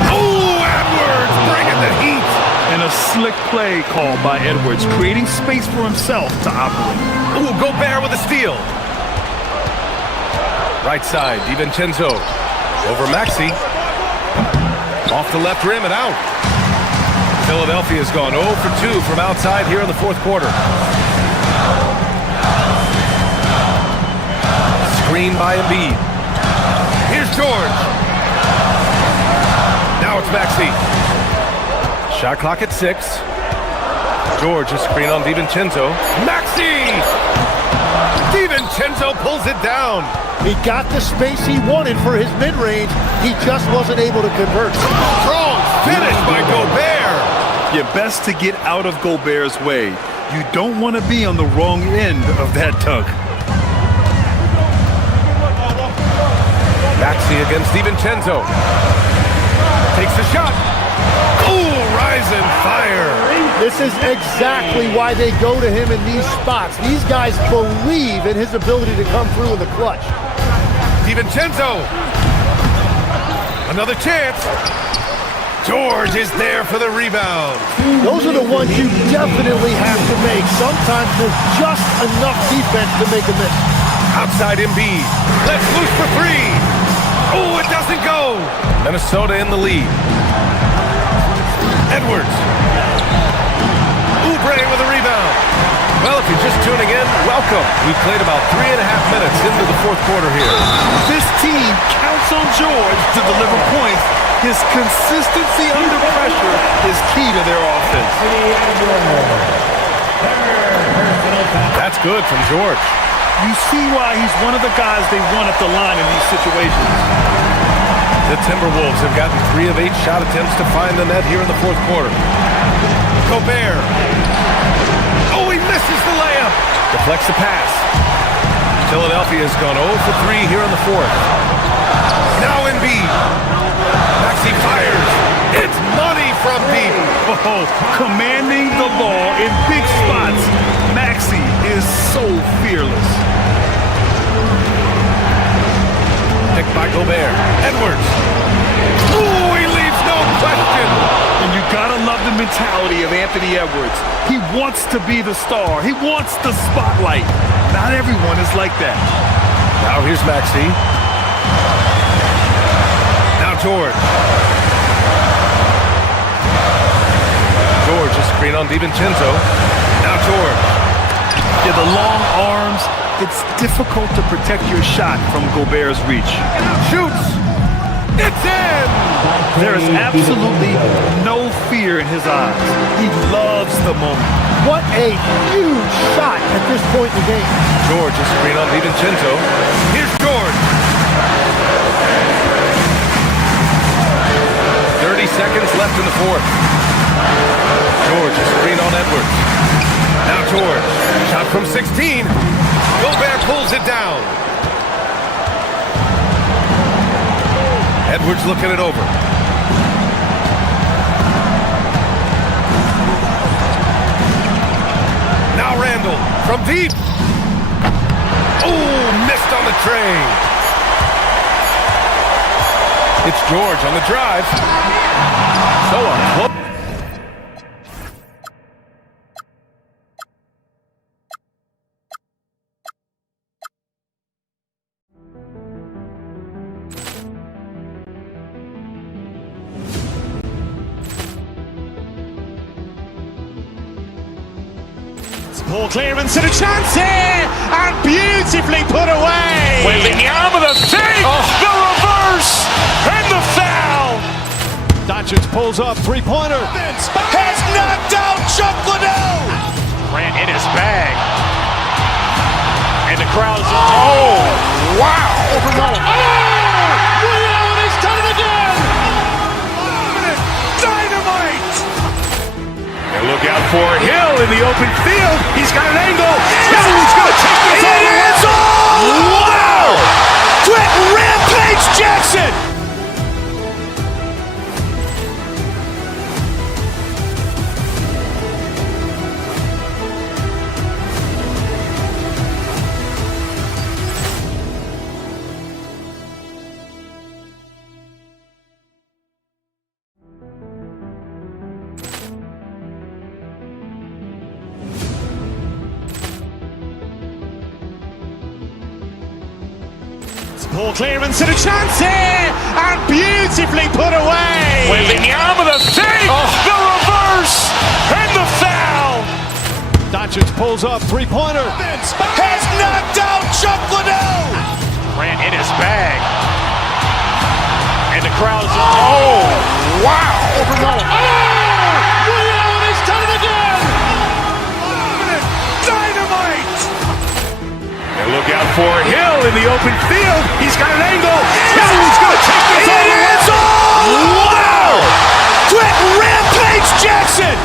Oh, Edwards bringing the heat. And a slick play called by Edwards, creating space for himself to operate. Ooh, Gobert with a steal. Right side, DiVincenzo. Over Maxey. Off the left rim and out. Philadelphia's gone 0 for 2 from outside here in the fourth quarter. Screen by Embiid. Here's George. Now it's Maxey. Shot clock at 6. George, a screen on DiVincenzo. Maxey! DiVincenzo pulls it down. He got the space he wanted for his mid-range. He just wasn't able to convert. Strong finish by Gobert. You're best to get out of Gobert's way. You don't want to be on the wrong end of that dunk. Maxey against DiVincenzo. Takes the shot. Ooh, rise and fire. This is exactly why they go to him in these spots. These guys believe in his ability to come through in the clutch. DiVincenzo. Another chance. George is there for the rebound. Those are the ones you definitely have to make. Sometimes there's just enough defense to make a miss. Outside Embiid. Let's loose for 3. Oh, it doesn't go. Minnesota in the lead. Edwards. Oubre with a rebound. Well, if you're just tuning in, welcome. We played about 3.5 minutes into the fourth quarter here. This team counts on George to deliver points. His consistency under pressure is key to their offense. That's good from George. You see why he's one of the guys they want at the line in these situations. The Timberwolves have gotten 3 of 8 shot attempts to find the net here in the fourth quarter. Gobert. Oh, he misses the layup. Deflects the pass. Philadelphia has gone 0 for 3 here in the fourth. Now Embiid. Maxey fires. It's money from deep. Oh, commanding the ball in big spots. Maxey is so fearless. Picked by Gobert. Edwards. Ooh, he leaves no question. And you gotta love the mentality of Anthony Edwards. He wants to be the star. He wants the spotlight. Not everyone is like that. Now here's Maxey. Now George. George, a screen on DiVincenzo. Now George. Yeah, the long arms, it's difficult to protect your shot from Gobert's reach. Shoots. It's in. There is absolutely no fear in his eyes. He loves the moment. What a huge shot at this point in the game. George, a screen on DiVincenzo. Here's George. 30 seconds left in the fourth. George, a screen on Edwards. Now George, shot from 16. Gobert pulls it down. Edwards looking it over. Now Randall from deep. Oh, missed on the train. It's George on the drive. So on. Ball clearance and a chance here, and beautifully put away. Wembanyama with a save, the reverse, and the foul. Doncic pulls up, three-pointer. Has knocked out Chuck Liddell. Grant in his bag, and the crowd is wow! Ray Allen has done it again. Dynamite! Look out for Hill in the open field. He's got an angle. He's going to take this all the way. Wow! Quick Rampage Jackson! Ball clearance and a chance here, and beautifully put away. Wembanyama with a save, the reverse, and the foul. Doncic pulls up, three-pointer. Has knocked out Chuck Liddell. Grant in his bag, and the crowd is wow! Ray Allen has done it again. Dynamite! And look out for Hill in the open field. He's got an angle. He's going to take this all the way. Wow! Quick Rampage Jackson!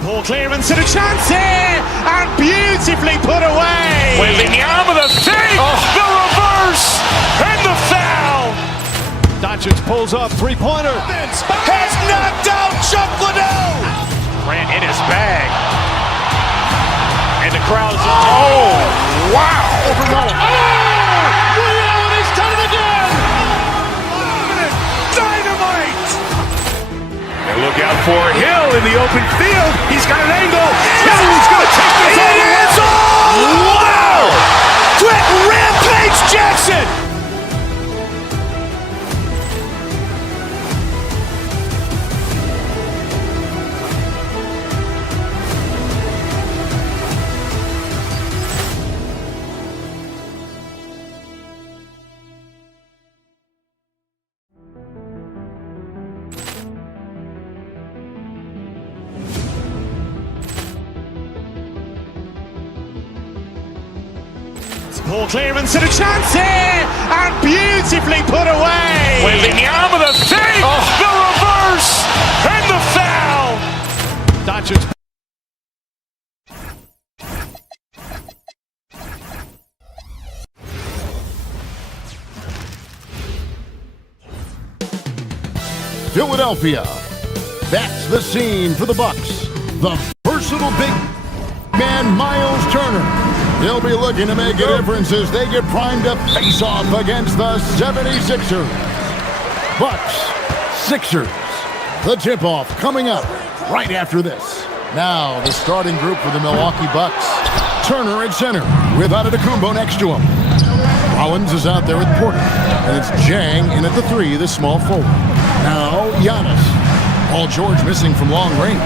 Ball clearance and a chance here, and beautifully put away. Wembanyama with a save, the reverse, and the foul. Doncic pulls up, three-pointer. Has knocked out Chuck Liddell. Grant in his bag, and the crowd is wow! Ray Allen has done it again. Dynamite! And look out for Hill in the open field. He's got an angle. He's going to take this all the way. Wow! Quick Rampage Jackson! Ball clearance and a chance here, and beautifully put away. Wembanyama with a save, the reverse, and the foul. Doncic. Philadelphia. That's the scene for the Bucks. The versatile big man Miles Turner They'll be looking to make a difference as they get primed to face off against the 76ers. Bucks, Sixers. The tip-off coming up right after this. Now, the starting group for the Milwaukee Bucks. Turner at center with Antetokounmpo next to him. Rollins is out there with Porter. And it's Jang in at the 3, the small forward. Now, Giannis. Paul George missing from long range.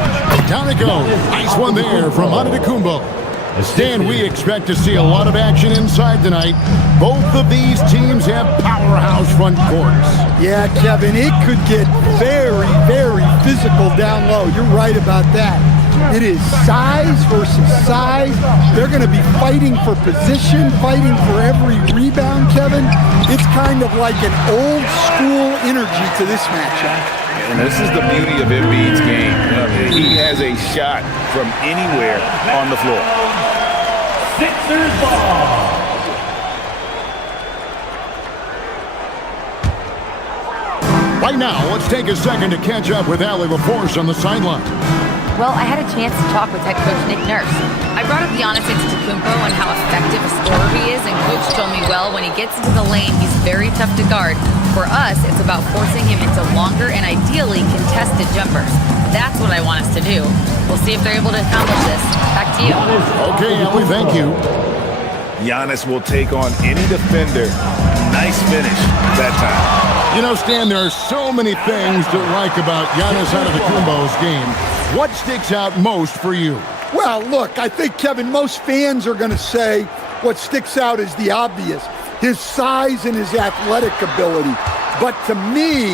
Down it goes. Nice one there from Antetokounmpo. Stan, we expect to see a lot of action inside tonight. Both of these teams have powerhouse front courts. Yeah, Kevin, it could get very, very physical down low. You're right about that. It is size versus size. They're going to be fighting for position, fighting for every rebound, Kevin. It's kind of like an old school energy to this matchup. And this is the beauty of Embiid's game. He has a shot from anywhere on the floor. Sixers ball. Right now, let's take a second to catch up with Allie LaForce on the sideline. Well, I had a chance to talk with head coach Nick Nurse. I brought up Giannis Antetokounmpo and how effective a scorer he is, and coach told me, well, when he gets into the lane, he's very tough to guard. For us, it's about forcing him into longer and ideally contested jumpers. That's what I want us to do. We'll see if they're able to accomplish this. Back to you. Okay, Allie, thank you. Giannis will take on any defender. Nice finish that time. You know, Stan, there are so many things to like about Giannis Antetokounmpo's game. What sticks out most for you? Well, look, I think, Kevin, most fans are going to say what sticks out is the obvious, his size and his athletic ability. But to me,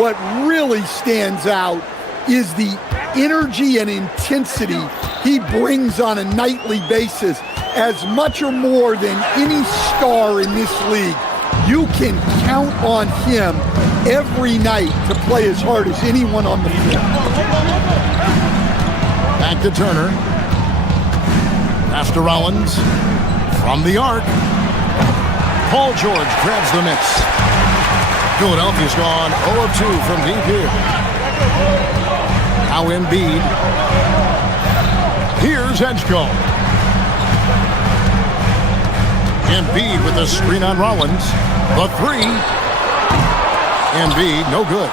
what really stands out is the energy and intensity he brings on a nightly basis, as much or more than any star in this league. You can count on him every night to play as hard as anyone on the field. Back to Turner. Pass to Rollins. From the arc. Paul George grabs the miss. Philadelphia's gone 0 of 2 from deep here. Now Embiid. Here's Edgecombe. Embiid with the screen on Rollins. The 3. Embiid, no good.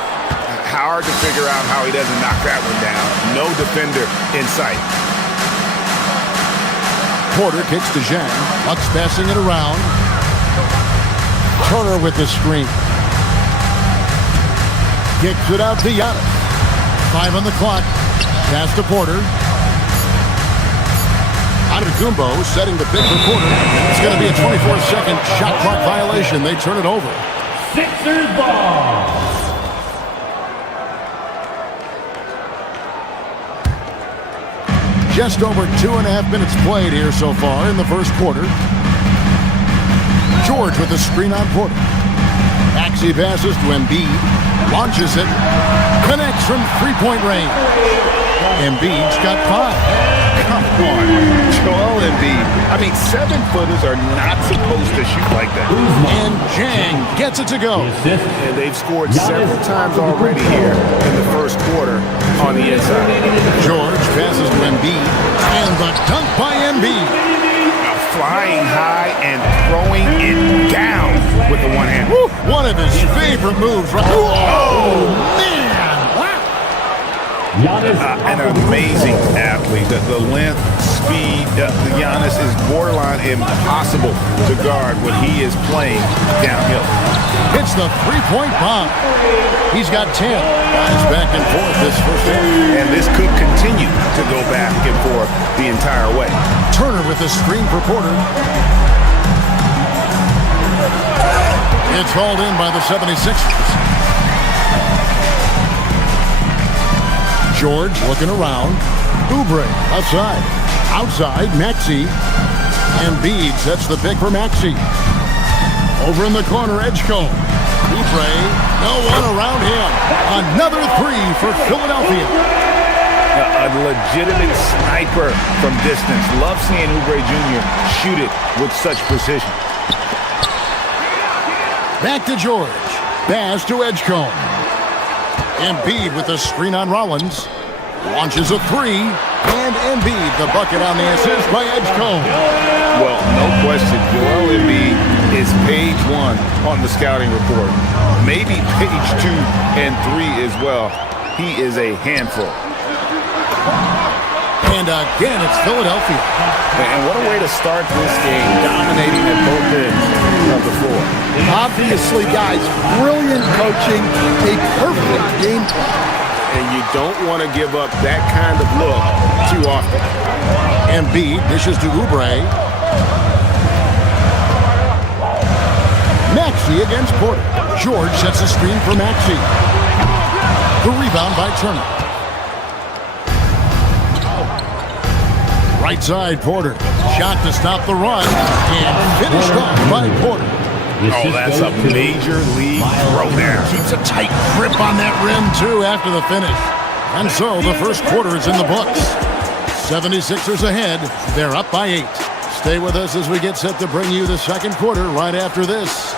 Hard to figure out how he doesn't knock that one down. No defender in sight. Porter kicks to Zhang. Bucks passing it around. Turner with the screen. Kicks it out to Giannis. 5 on the clock. Pass to Porter. Antetokounmpo setting the pick for Porter. It's going to be a 24-second shot clock violation. They turn it over. Sixers ball. Just over 2.5 minutes played here so far in the first quarter. George with the screen on Porter. Maxey passes to Embiid. Launches it. Connects from three-point range. Embiid's got 5. Come on, Joel Embiid. I mean, 7-footers are not supposed to shoot like that. And Jang gets it to go. And they've scored several times already here in the first quarter on the inside. George passes to Embiid. And the dunk by Embiid. Flying high and throwing it down with the one hand. Woo, one of his favorite moves. Right? Oh, man. An amazing athlete. The length, speed, Giannis is borderline impossible to guard when he is playing downhill. Hits the three-point bomb. He's got 10. Guys back and forth this first half. And this could continue to go back and forth the entire way. Turner with the screen for Porter. It's hauled in by the 76ers. George looking around. Oubre outside. Outside, Maxey. Embiid sets the pick for Maxey. Over in the corner, Edgecombe. Oubre, no one around him. Another 3 for Philadelphia. A legitimate sniper from distance. Love seeing Oubre Jr. shoot it with such precision. Back to George. Pass to Edgecombe. Embiid with the screen on Rollins. Launches a 3. And Embiid, the bucket on the assist by Edgecombe. Well, no question, Joel Embiid is page 1 on the scouting report. Maybe page 2 and 3 as well. He is a handful. And again, it's Philadelphia. And what a way to start this game, dominating at both ends of the floor. Obviously, guys, brilliant coaching, a perfect game plan. And you don't want to give up that kind of look too often. Embiid dishes to Oubre. Maxey against Porter. George sets a screen for Maxey. The rebound by Turner. Right side, Porter. Shot to stop the run. And finished off by Porter. Oh, that's a major league throwdown. Keeps a tight grip on that rim, too, after the finish. And so the first quarter is in the books. 76ers ahead. They're up by 8. Stay with us as we get set to bring you the second quarter right after this.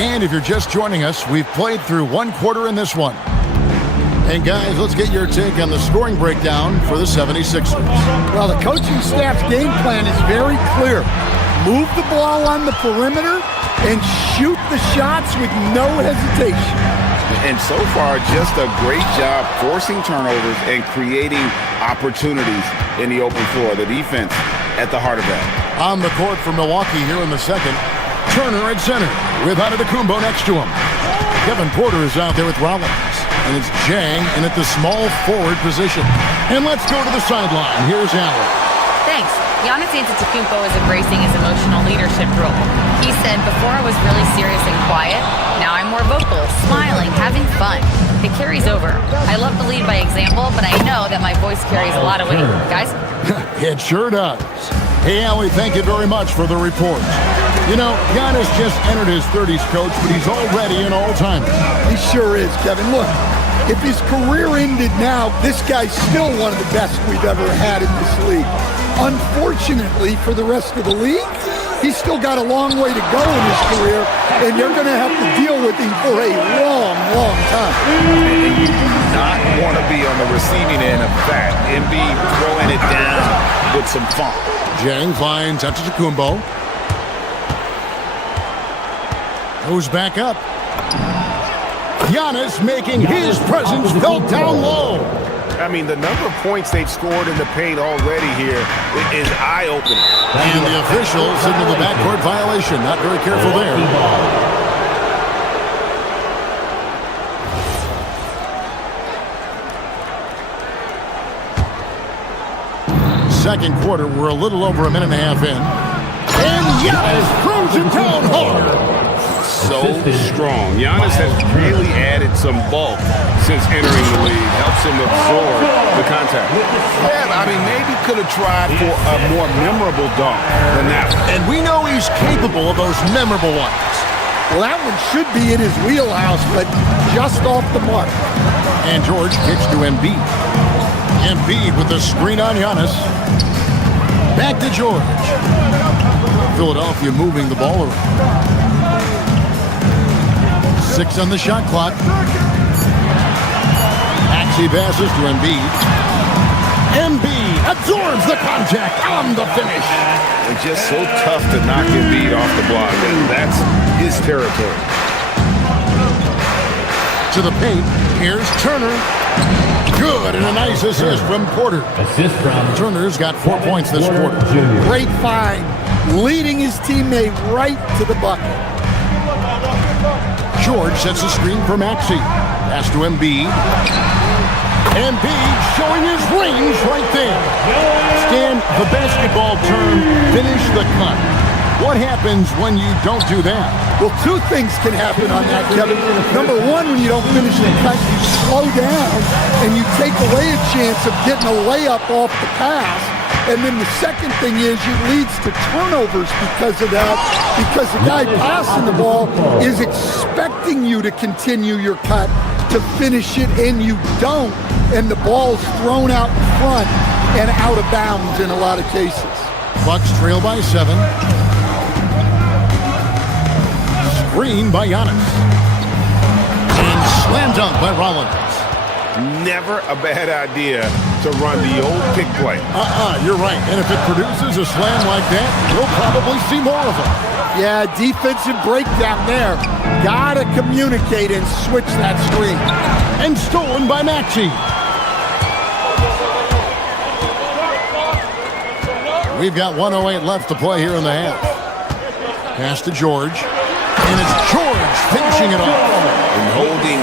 And if you're just joining us, we've played through one quarter in this one. And guys, let's get your take on the scoring breakdown for the 76ers. Well, the coaching staff's game plan is very clear. Move the ball on the perimeter and shoot the shots with no hesitation. And so far, just a great job forcing turnovers and creating opportunities in the open floor. The defense at the heart of that. On the court for Milwaukee here in the second. Turner at center with Antetokounmpo next to him. Kevin Porter is out there with Rollins. And it's Jang in at the small forward position. And let's go to the sideline. Here's Allen. Thanks. Giannis Antetokounmpo is embracing his emotional leadership role. He said, before I was really serious and quiet, now I'm more vocal, smiling, having fun. It carries over. I love to lead by example, but I know that my voice carries a lot of weight. Guys? It sure does. Hey, Allie, thank you very much for the report. You know, Giannis just entered his 30s, coach, but he's already an all-timer. He sure is, Kevin. Look, if his career ended now, this guy's still one of the best we've ever had in this league. Unfortunately for the rest of the league, he's still got a long way to go in his career, and they're going to have to deal with him for a long, long time. And you do not want to be on the receiving end of that. Embiid throwing it down with some funk. Jang finds Antetokounmpo. Goes back up. Giannis making his presence felt down low. I mean, the number of points they've scored in the paint already here is eye-opening. And the officials signal the backcourt violation. Not very careful there. Second quarter, we're a little over a minute and a half in. And Giannis throws it down hard. So strong. Giannis has really added some bulk since entering the league. Helps him absorb the contact. Yeah, I mean, maybe could have tried for a more memorable dunk than that one. And we know he's capable of those memorable ones. Well, that one should be in his wheelhouse, but just off the mark. And George kicks to Embiid. Embiid with the screen on Giannis. Back to George. Philadelphia moving the ball around. 6 on the shot clock. Maxey passes to Embiid. Embiid absorbs the contact on the finish. It's just so tough to knock Embiid off the block, and that's his territory. To the paint, here's Turner. Good, and a nice assist from Porter. Assist from Turner's got 4 points this quarter. Great find, leading his teammate right to the bucket. George sets a screen for Maxey. Pass to Embiid. Embiid showing his range right there. Stan, the basketball term, finish the cut. What happens when you don't do that? Well, 2 things can happen on that, Kevin. Number 1, when you don't finish the cut, you slow down and you take away a chance of getting a layup off the pass. And then the second thing is it leads to turnovers because of that, because the guy passing the ball is expecting you to continue your cut to finish it, and you don't, and the ball's thrown out in front and out of bounds in a lot of cases. Bucks trail by 7. Screen by Giannis. And slam dunk by Rollins. Never a bad idea to run the old pick play. You're right. And if it produces a slam like that, you'll probably see more of them. Yeah, defensive breakdown there. Gotta communicate and switch that screen. And stolen by Maxey. We've got 1:08 left to play here in the half. Pass to George. And it's George finishing it off. And holding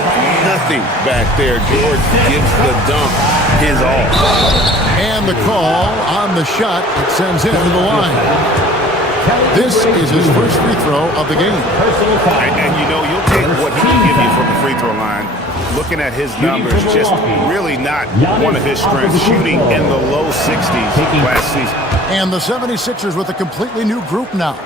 nothing back there. George gives the dunk his all. And the call on the shot that sends him to the line. This is his first free throw of the game. And you know, you'll take what he can give you from the free throw line. Looking at his numbers, just really not one of his strengths. Shooting in the low 60s last season. And the 76ers with a completely new group now.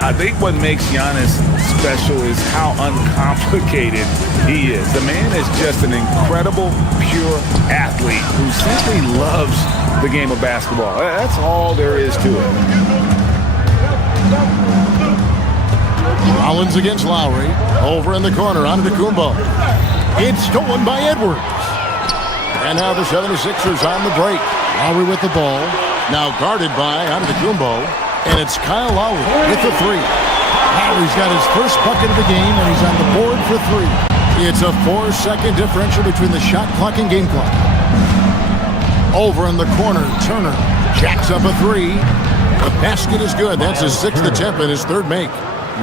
I think what makes Giannis special is how uncomplicated he is. The man is just an incredible, pure athlete who simply loves the game of basketball. That's all there is to it. Rollins against Lowry. Over in the corner, Antetokounmpo. It's stolen by Edwards. And now the 76ers on the break. Lowry with the ball. Now guarded by Antetokounmpo. And it's Kyle Lowry with the 3. Lowry's got his first bucket of the game, and he's on the board for 3. It's a 4-second differential between the shot clock and game clock. Over in the corner, Turner jacks up a 3. The basket is good. That's his 6th attempt and his 3rd make.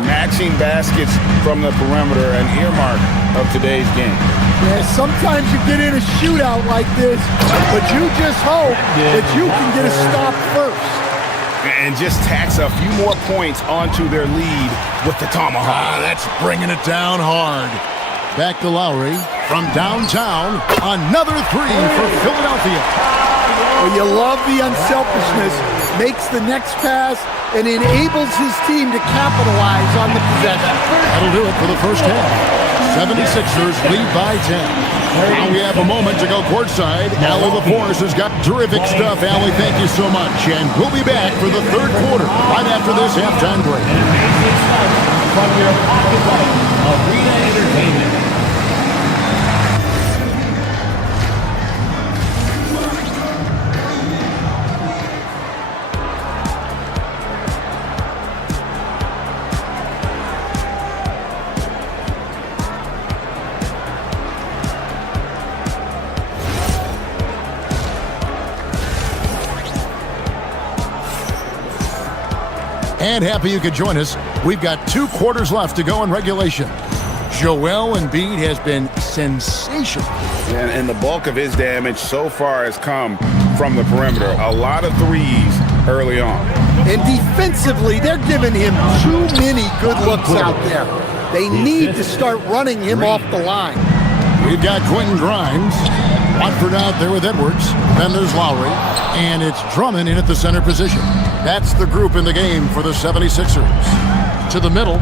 Matching baskets from the perimeter, an earmark of today's game. Yeah, sometimes you get in a shootout like this, but you just hope that you can get a stop first. And just tacks a few more points onto their lead with the tomahawk. That's bringing it down hard. Back to Lowry from downtown. Another 3 for Philadelphia. Well, you love the unselfishness. Makes the next pass and enables his team to capitalize on the possession. That'll do it for the first half. 76ers lead by 10. Now we have a moment to go courtside. Allie LaForce has got terrific stuff. Allie, thank you so much. And we'll be back for the 3rd quarter right after this halftime break. From your Arena Entertainment. And happy you could join us. We've got 2 quarters left to go in regulation. Joel Embiid has been sensational. And the bulk of his damage so far has come from the perimeter. A lot of threes early on. And defensively, they're giving him too many good looks out there. They need to start running him off the line. We've got Quentin Grimes. Watford out there with Edwards. Then there's Lowry. And it's Drummond in at the center position. That's the group in the game for the 76ers. To the middle.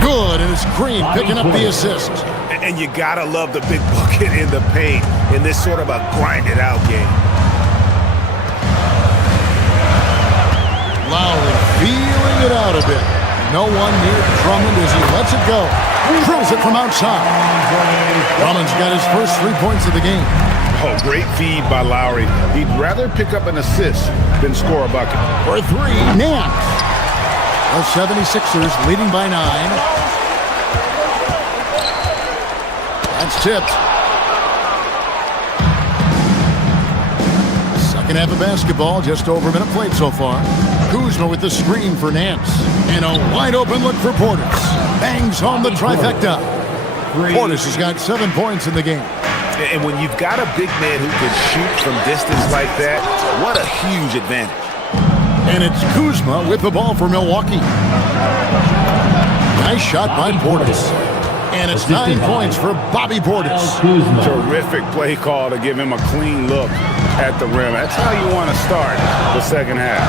Good, and it's Green picking up the assist. And you gotta love the big bucket in the paint in this sort of a grinded-out game. Lowry feeling it out a bit. No one near Drummond as he lets it go. Drills it from outside. Drummond's got his first 3 points of the game. Oh, great feed by Lowry. He'd rather pick up an assist than score a bucket. For 3, Nance. The 76ers leading by 9. That's tipped. Second half of basketball, just over a minute played so far. Kuzma with the screen for Nance. And a wide open look for Portis. Bangs home the trifecta. Portis has got 7 points in the game. And when you've got a big man who can shoot from distance like that, what a huge advantage. And it's Kuzma with the ball for Milwaukee. Nice shot by Portis. And it's 9 points for Bobby Portis. Terrific play call to give him a clean look at the rim. That's how you want to start the second half.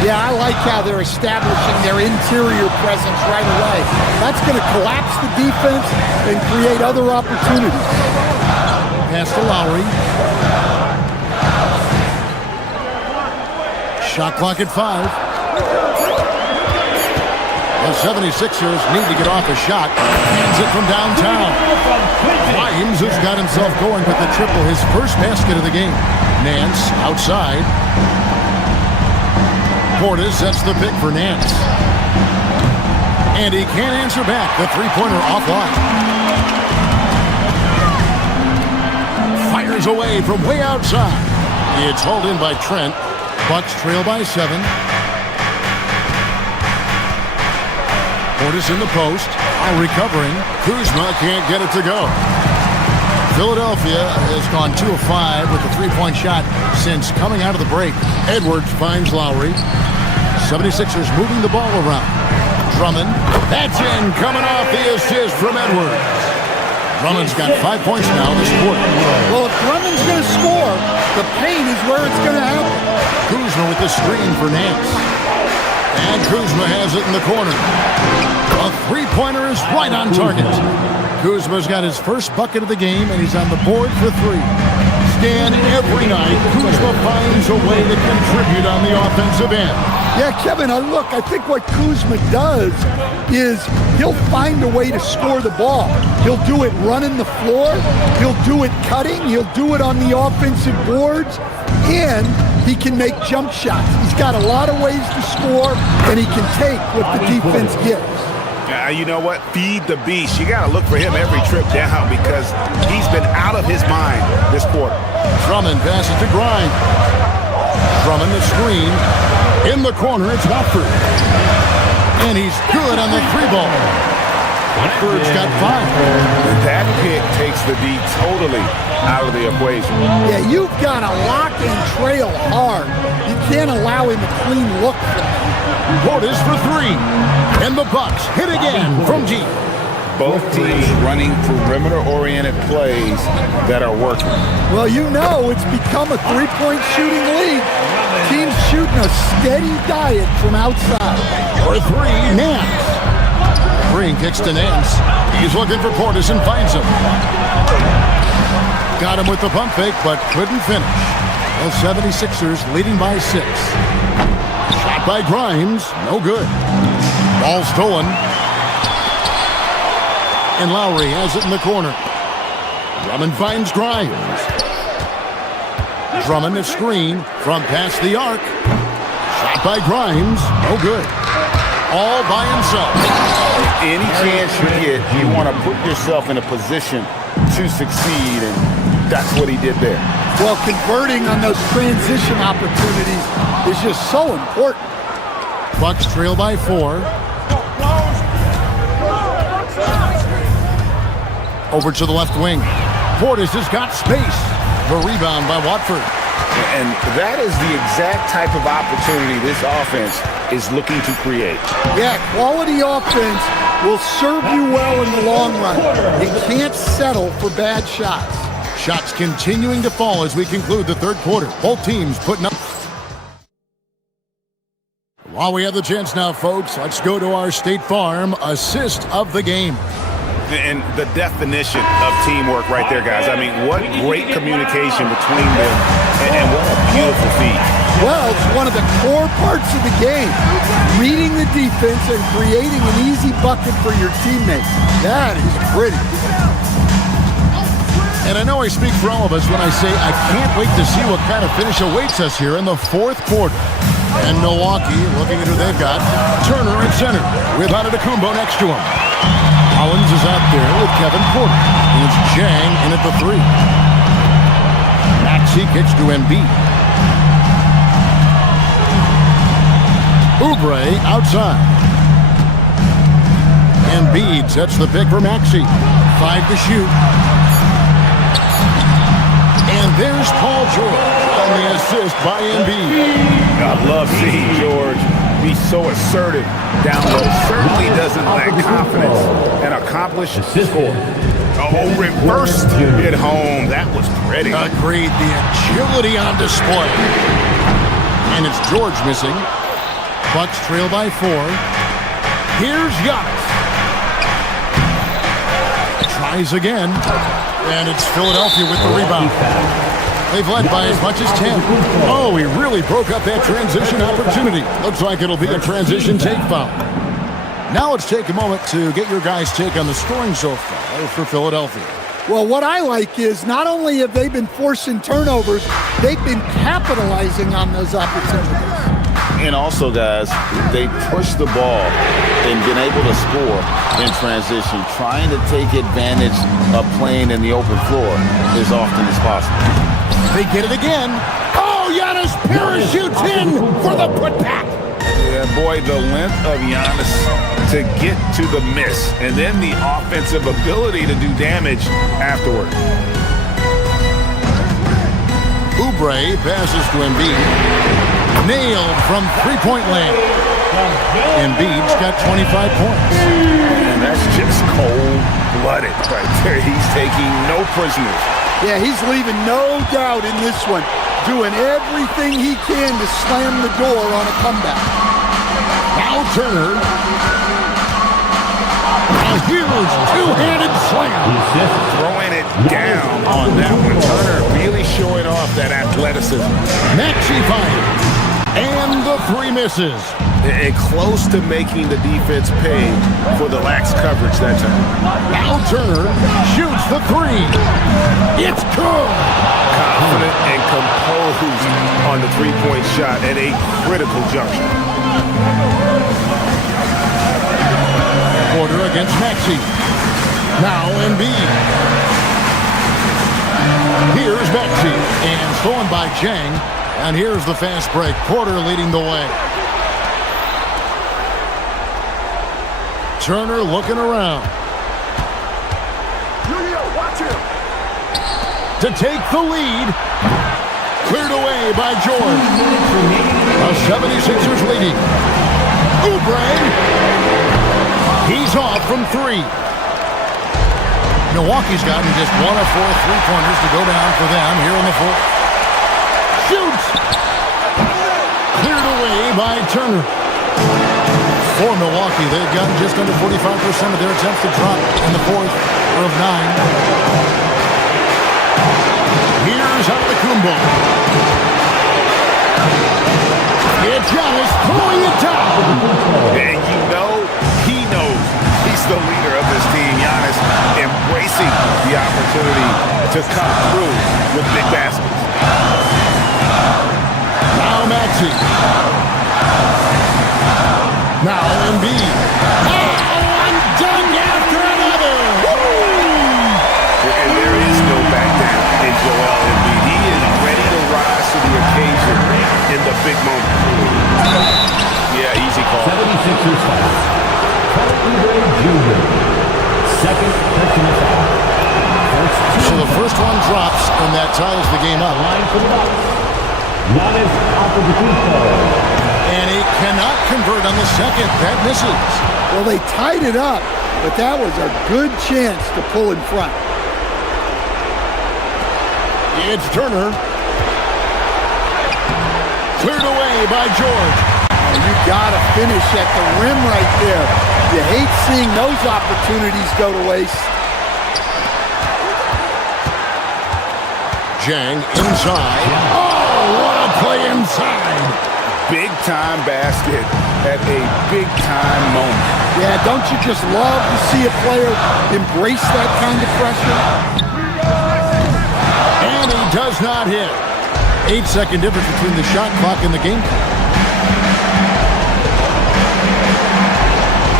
Yeah, I like how they're establishing their interior presence right away. That's going to collapse the defense and create other opportunities. Pass to Lowry. Shot clock at 5. The 76ers need to get off a shot. Hands it from downtown. Grimes has got himself going with the triple, his first basket of the game. Nance outside. Portis sets the pick for Nance. And he can't answer back. The three-pointer offline. Fires away from way outside. It's hauled in by Trent. Bucks trail by 7. Portis in the post. Recovering. Kuzma can't get it to go. Philadelphia has gone 2 of 5 with a three-point shot since coming out of the break. Edwards finds Lowry. 76ers moving the ball around. Drummond. That's in. Coming off the assist from Edwards. Drummond's got 5 points now this quarter. Well, if Drummond's going to score, the paint is where it's going to happen. Kuzma with the screen for Nance. And Kuzma has it in the corner. A three-pointer is right on target. Kuzma's got his first bucket of the game, and he's on the board for 3. Scan every night. Kuzma finds a way to contribute on the offensive end. Yeah, Kevin, look, I think what Kuzma does is he'll find a way to score the ball. He'll do it running the floor. He'll do it cutting. He'll do it on the offensive boards. And he can make jump shots. He's got a lot of ways to score, and he can take what the defense gives. You know what? Feed the beast. You got to look for him every trip down because he's been out of his mind this quarter. Drummond passes to Grimes. Drummond the screen. In the corner, it's Watford. And he's good on the 3-ball. Watford's got 5. That pick takes the D totally out of the equation. Yeah, you've got to lock and trail hard. You can't allow him a clean look from him. Portis for 3. And the Bucks hit again from deep. Both teams running perimeter-oriented plays that are working. Well, you know it's become a three-point shooting league. Teams shooting a steady diet from outside. For 3, Nance. Green kicks to Nance. He's looking for Portis and finds him. Got him with the pump fake, but couldn't finish. The 76ers leading by 6. Shot by Grimes. No good. Ball stolen. And Lowry has it in the corner. Drummond finds Grimes. Drummond a screen from past the arc. Shot by Grimes. No good. All by himself. Any chance you get, you want to put yourself in a position to succeed, and that's what he did there. Well, converting on those transition opportunities is just so important. Bucks trail by 4. Over to the left wing. Portis has got space. The rebound by Watford. And that is the exact type of opportunity this offense is looking to create. Yeah, quality offense will serve you well in the long run. You can't settle for bad shots. Shots continuing to fall as we conclude the third quarter. Both teams putting up. While we have the chance now, folks, let's go to our State Farm assist of the game. And the definition of teamwork right there, guys. I mean, what great communication between them, and what a beautiful feat. Well, it's one of the core parts of the game. Reading the defense and creating an easy bucket for your teammates. That is pretty. And I know I speak for all of us when I say I can't wait to see what kind of finish awaits us here in the fourth quarter. And Milwaukee, looking at who they've got, Turner at center with Antetokounmpo next to him. Collins is out there with Kevin Porter. It's Jang in at the 3. Maxey kicks to Embiid. Oubre outside. Embiid sets the pick for Maxey. 5 to shoot. And there's Paul George on the assist by Embiid. I love seeing George be so assertive down low. Certainly doesn't lack confidence and accomplish the score. Oh, reversed it home. That was pretty. Agreed. The agility on display. And it's George missing. Bucks trail by 4. Here's Giannis. Tries again. And it's Philadelphia with the rebound. They've led by as much as 10. Oh, he really broke up that transition opportunity. Looks like it'll be a transition take foul. Now let's take a moment to get your guys' take on the scoring so far for Philadelphia. Well, what I like is not only have they been forcing turnovers, they've been capitalizing on those opportunities. And also, guys, they push the ball and been able to score in transition, trying to take advantage of playing in the open floor as often as possible. They get it again. Oh, Giannis parachutes in for the putback. Yeah, boy, the length of Giannis to get to the miss, and then the offensive ability to do damage afterward. Oubre passes to Embiid. Nailed from three-point land. Embiid's got 25 points. And that's just cold-blooded right there. He's taking no prisoners. Yeah, he's leaving no doubt in this one. Doing everything he can to slam the door on a comeback. Now Turner. A huge two-handed slam. Throwing it down on that one. Turner really showing off that athleticism. Maxey fires. And the 3 misses. And close to making the defense pay for the lax coverage that time. Now Turner shoots the 3. It's good. Confident and composed on the three-point shot at a critical juncture. Porter against Maxey. Now Embiid. Here's Maxey. And stolen by Chang. And here's the fast break. Porter leading the way. Turner looking around. To take the lead. Cleared away by George. The 76ers leading. Oubre. He's off from 3. Milwaukee's gotten just 1 of 4 3-pointers to go down for them here in the 4th. Shoots! Cleared away by Turner. For Milwaukee, they've gotten just under 45% of their attempts to drop in the 4th of 9. Here's Antetokounmpo. It's Giannis throwing it down. And you know, he knows he's the leader of this team. Giannis embracing the opportunity to come through with big baskets. Now Maxey. Now Embiid. Oh, one dunk after another. And there is no back down in Joel Embiid. He is ready to rise to the occasion in the big moment. Yeah, easy call. 76ers foul. Oubre Jr. Second personal foul. So the first one drops, and that ties the game up. Line for the Bucks. And he cannot convert on the second. That misses. Well, they tied it up, but that was a good chance to pull in front. It's Turner. Cleared away by George. And you got to finish at the rim right there. You hate seeing those opportunities go to waste. Jang inside. Oh, what a play inside. Big-time basket at a big-time moment. Yeah, don't you just love to see a player embrace that kind of pressure? And he does not hit. 8-second difference between the shot clock and the game clock.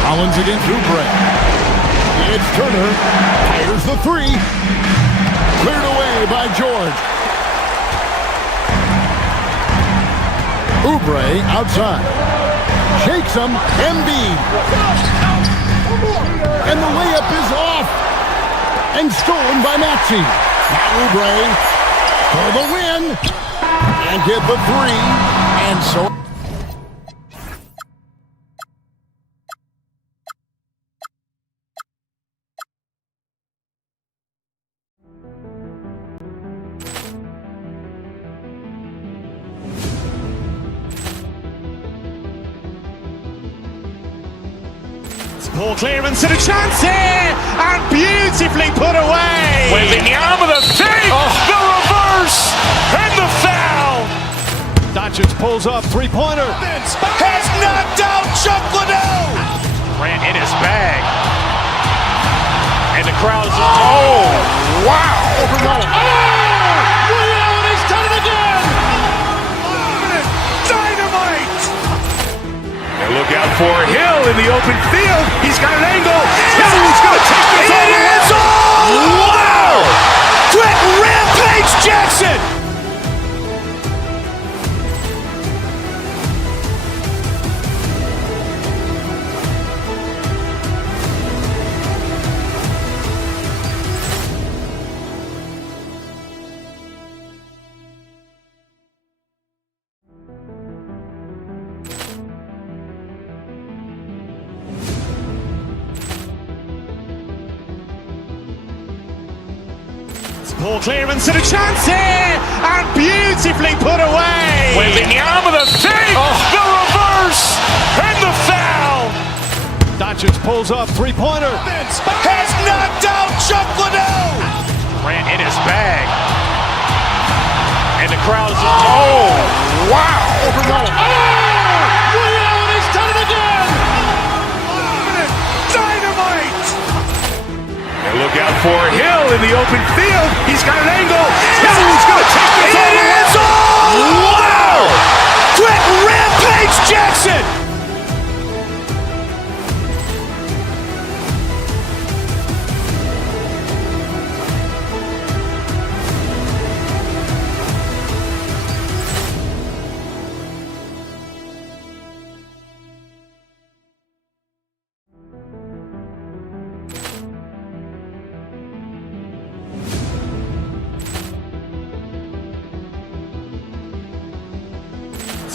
Collins against Oubre. It's Turner. Fires the 3. Cleared away by George. Oubre outside. Shakes him. Embiid. And the layup is off. And stolen by Maxey. Now Oubre for the win. And get the 3. And so... Ball clearance and a chance here, and beautifully put away. Wembanyama with a fake, the reverse, and the foul. Doncic pulls up, three-pointer. Has knocked out Chuck Liddell. Ran in his bag. And the crowd is, wow. He's done it again. Dynamite. And look out for Hill in the open field. He's got an angle. He's going to take this all the way. Wow. Quick Rampage Jackson. Ball clearance and a chance here, and beautifully put away. Wembanyama with a fake, the reverse, and the foul. Doncic pulls up, three-pointer. Has knocked out Chuck Liddell. Ran in his bag. And the crowd is, wow. He's done it again. Dynamite. And look out for Hill in the open field. He's got an angle. He's going to take this all the way. Wow. Quick Rampage Jackson.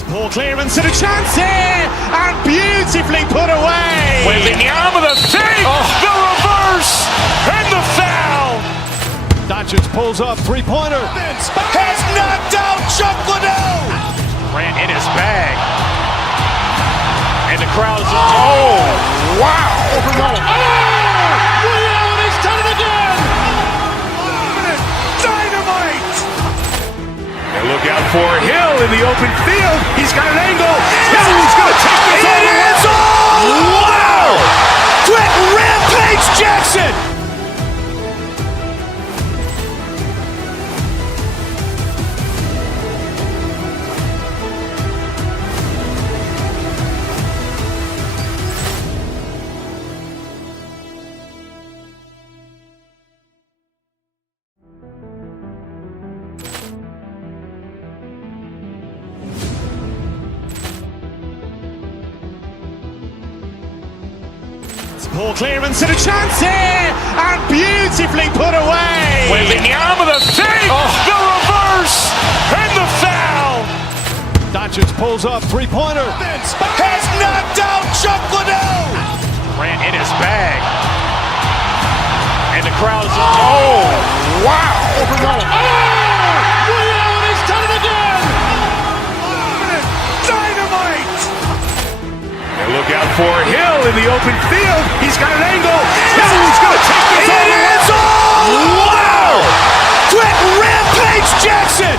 Ball clearance and a chance here, and beautifully put away. Wembanyama with a fake, the reverse, and the foul. Doncic pulls up, three-pointer. Has knocked out Chuck Liddell. Ran in his bag. And the crowd is, wow. He's done it again. Dynamite. And look out for Hill in the open field. He's got an angle. He's going to take this all the way. Wow. Quick Rampage Jackson. Ball clearance and a chance here, and beautifully put away. Wembanyama with a fake, the reverse, and the foul. Doncic pulls up, three-pointer. Has knocked out Chuck Liddell. Ran in his bag. And the crowd is, wow. He's done it again. Dynamite. And look out for Hill in the open field. He's got an angle. He's going to take this all the way. Wow. Quick Rampage Jackson.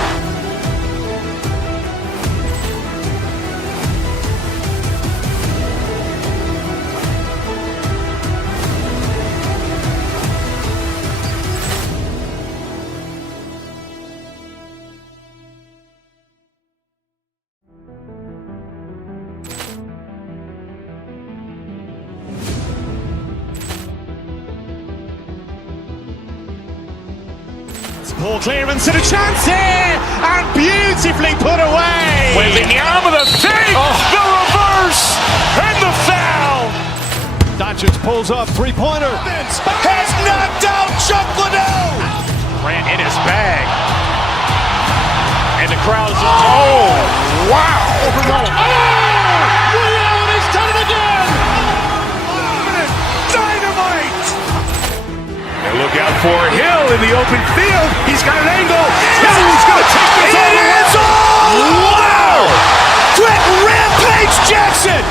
Ball clearance and a chance here, and beautifully put away. Wembanyama with a fake, the reverse, and the foul. Doncic pulls up, three-pointer. Has knocked out Chuck Liddell. Ran in his bag. And the crowd is, wow. He's done it again. Dynamite. And look out for Hill in the open field. He's got an angle. He's going to take this all the way. Wow. Quick Rampage Jackson.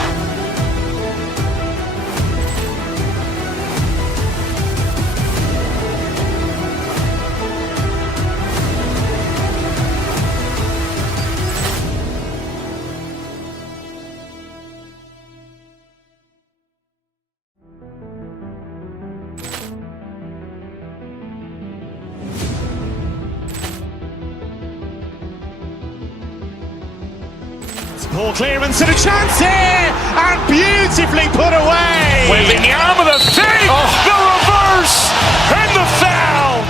Poor clearance and a chance here, and beautifully put away. Wembanyama the save, the reverse, and the foul.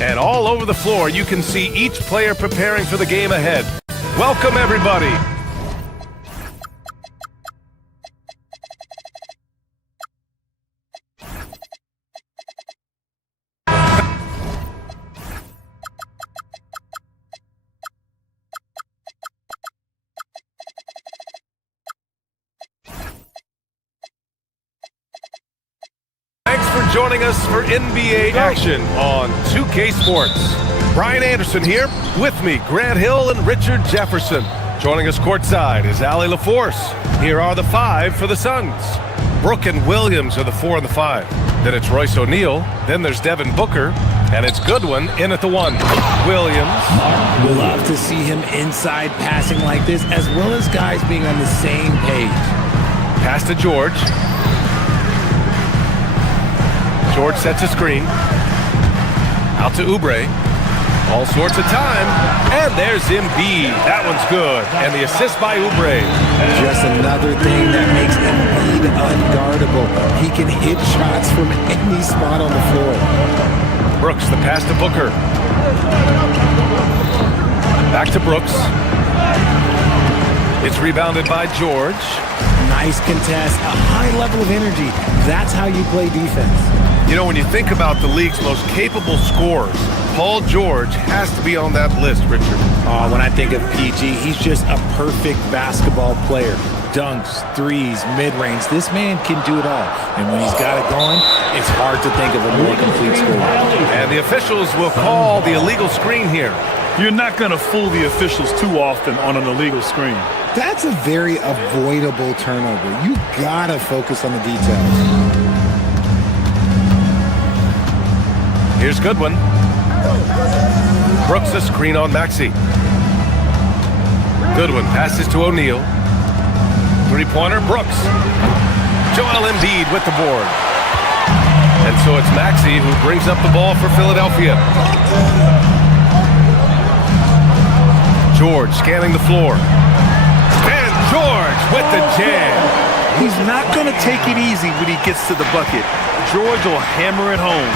And all over the floor, you can see each player preparing for the game ahead. Welcome, everybody. Joining us for NBA action on 2K Sports. Brian Anderson here, with me, Grant Hill and Richard Jefferson. Joining us courtside is Allie LaForce. Here are the 5 for the Suns. Brooke and Williams are the 4 and the 5. Then it's Royce O'Neal. Then there's Devin Booker. And it's Goodwin in at the 1. Williams. We'll love to see him inside passing like this, as well as guys being on the same page. Pass to George. George sets a screen. Out to Oubre. All sorts of time. And there's Embiid. That one's good. And the assist by Oubre. Just another thing that makes Embiid unguardable. He can hit shots from any spot on the floor. Brooks, the pass to Booker. Back to Brooks. It's rebounded by George. Nice contest, a high level of energy. That's how you play defense. You know, when you think about the league's most capable scorers, Paul George has to be on that list, Richard. When I think of PG, he's just a perfect basketball player. Dunks, threes, mid-range. This man can do it all. And when he's got it going, it's hard to think of a more complete scorer. And the officials will call the illegal screen here. You're not going to fool the officials too often on an illegal screen. That's a very avoidable turnover. You gotta focus on the details. Here's Goodwin. Brooks a screen on Maxey. Goodwin passes to O'Neal. Three-pointer, Brooks. Joel Embiid with the board. And so it's Maxey who brings up the ball for Philadelphia. George scanning the floor. And George with the jam. He's not going to take it easy when he gets to the bucket. George will hammer it home.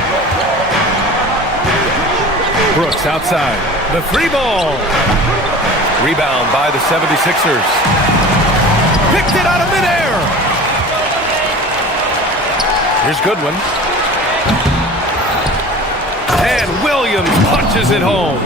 Brooks outside. The free ball. Rebound by the 76ers. Picked it out of midair. Here's Goodwin. And Williams punches it home.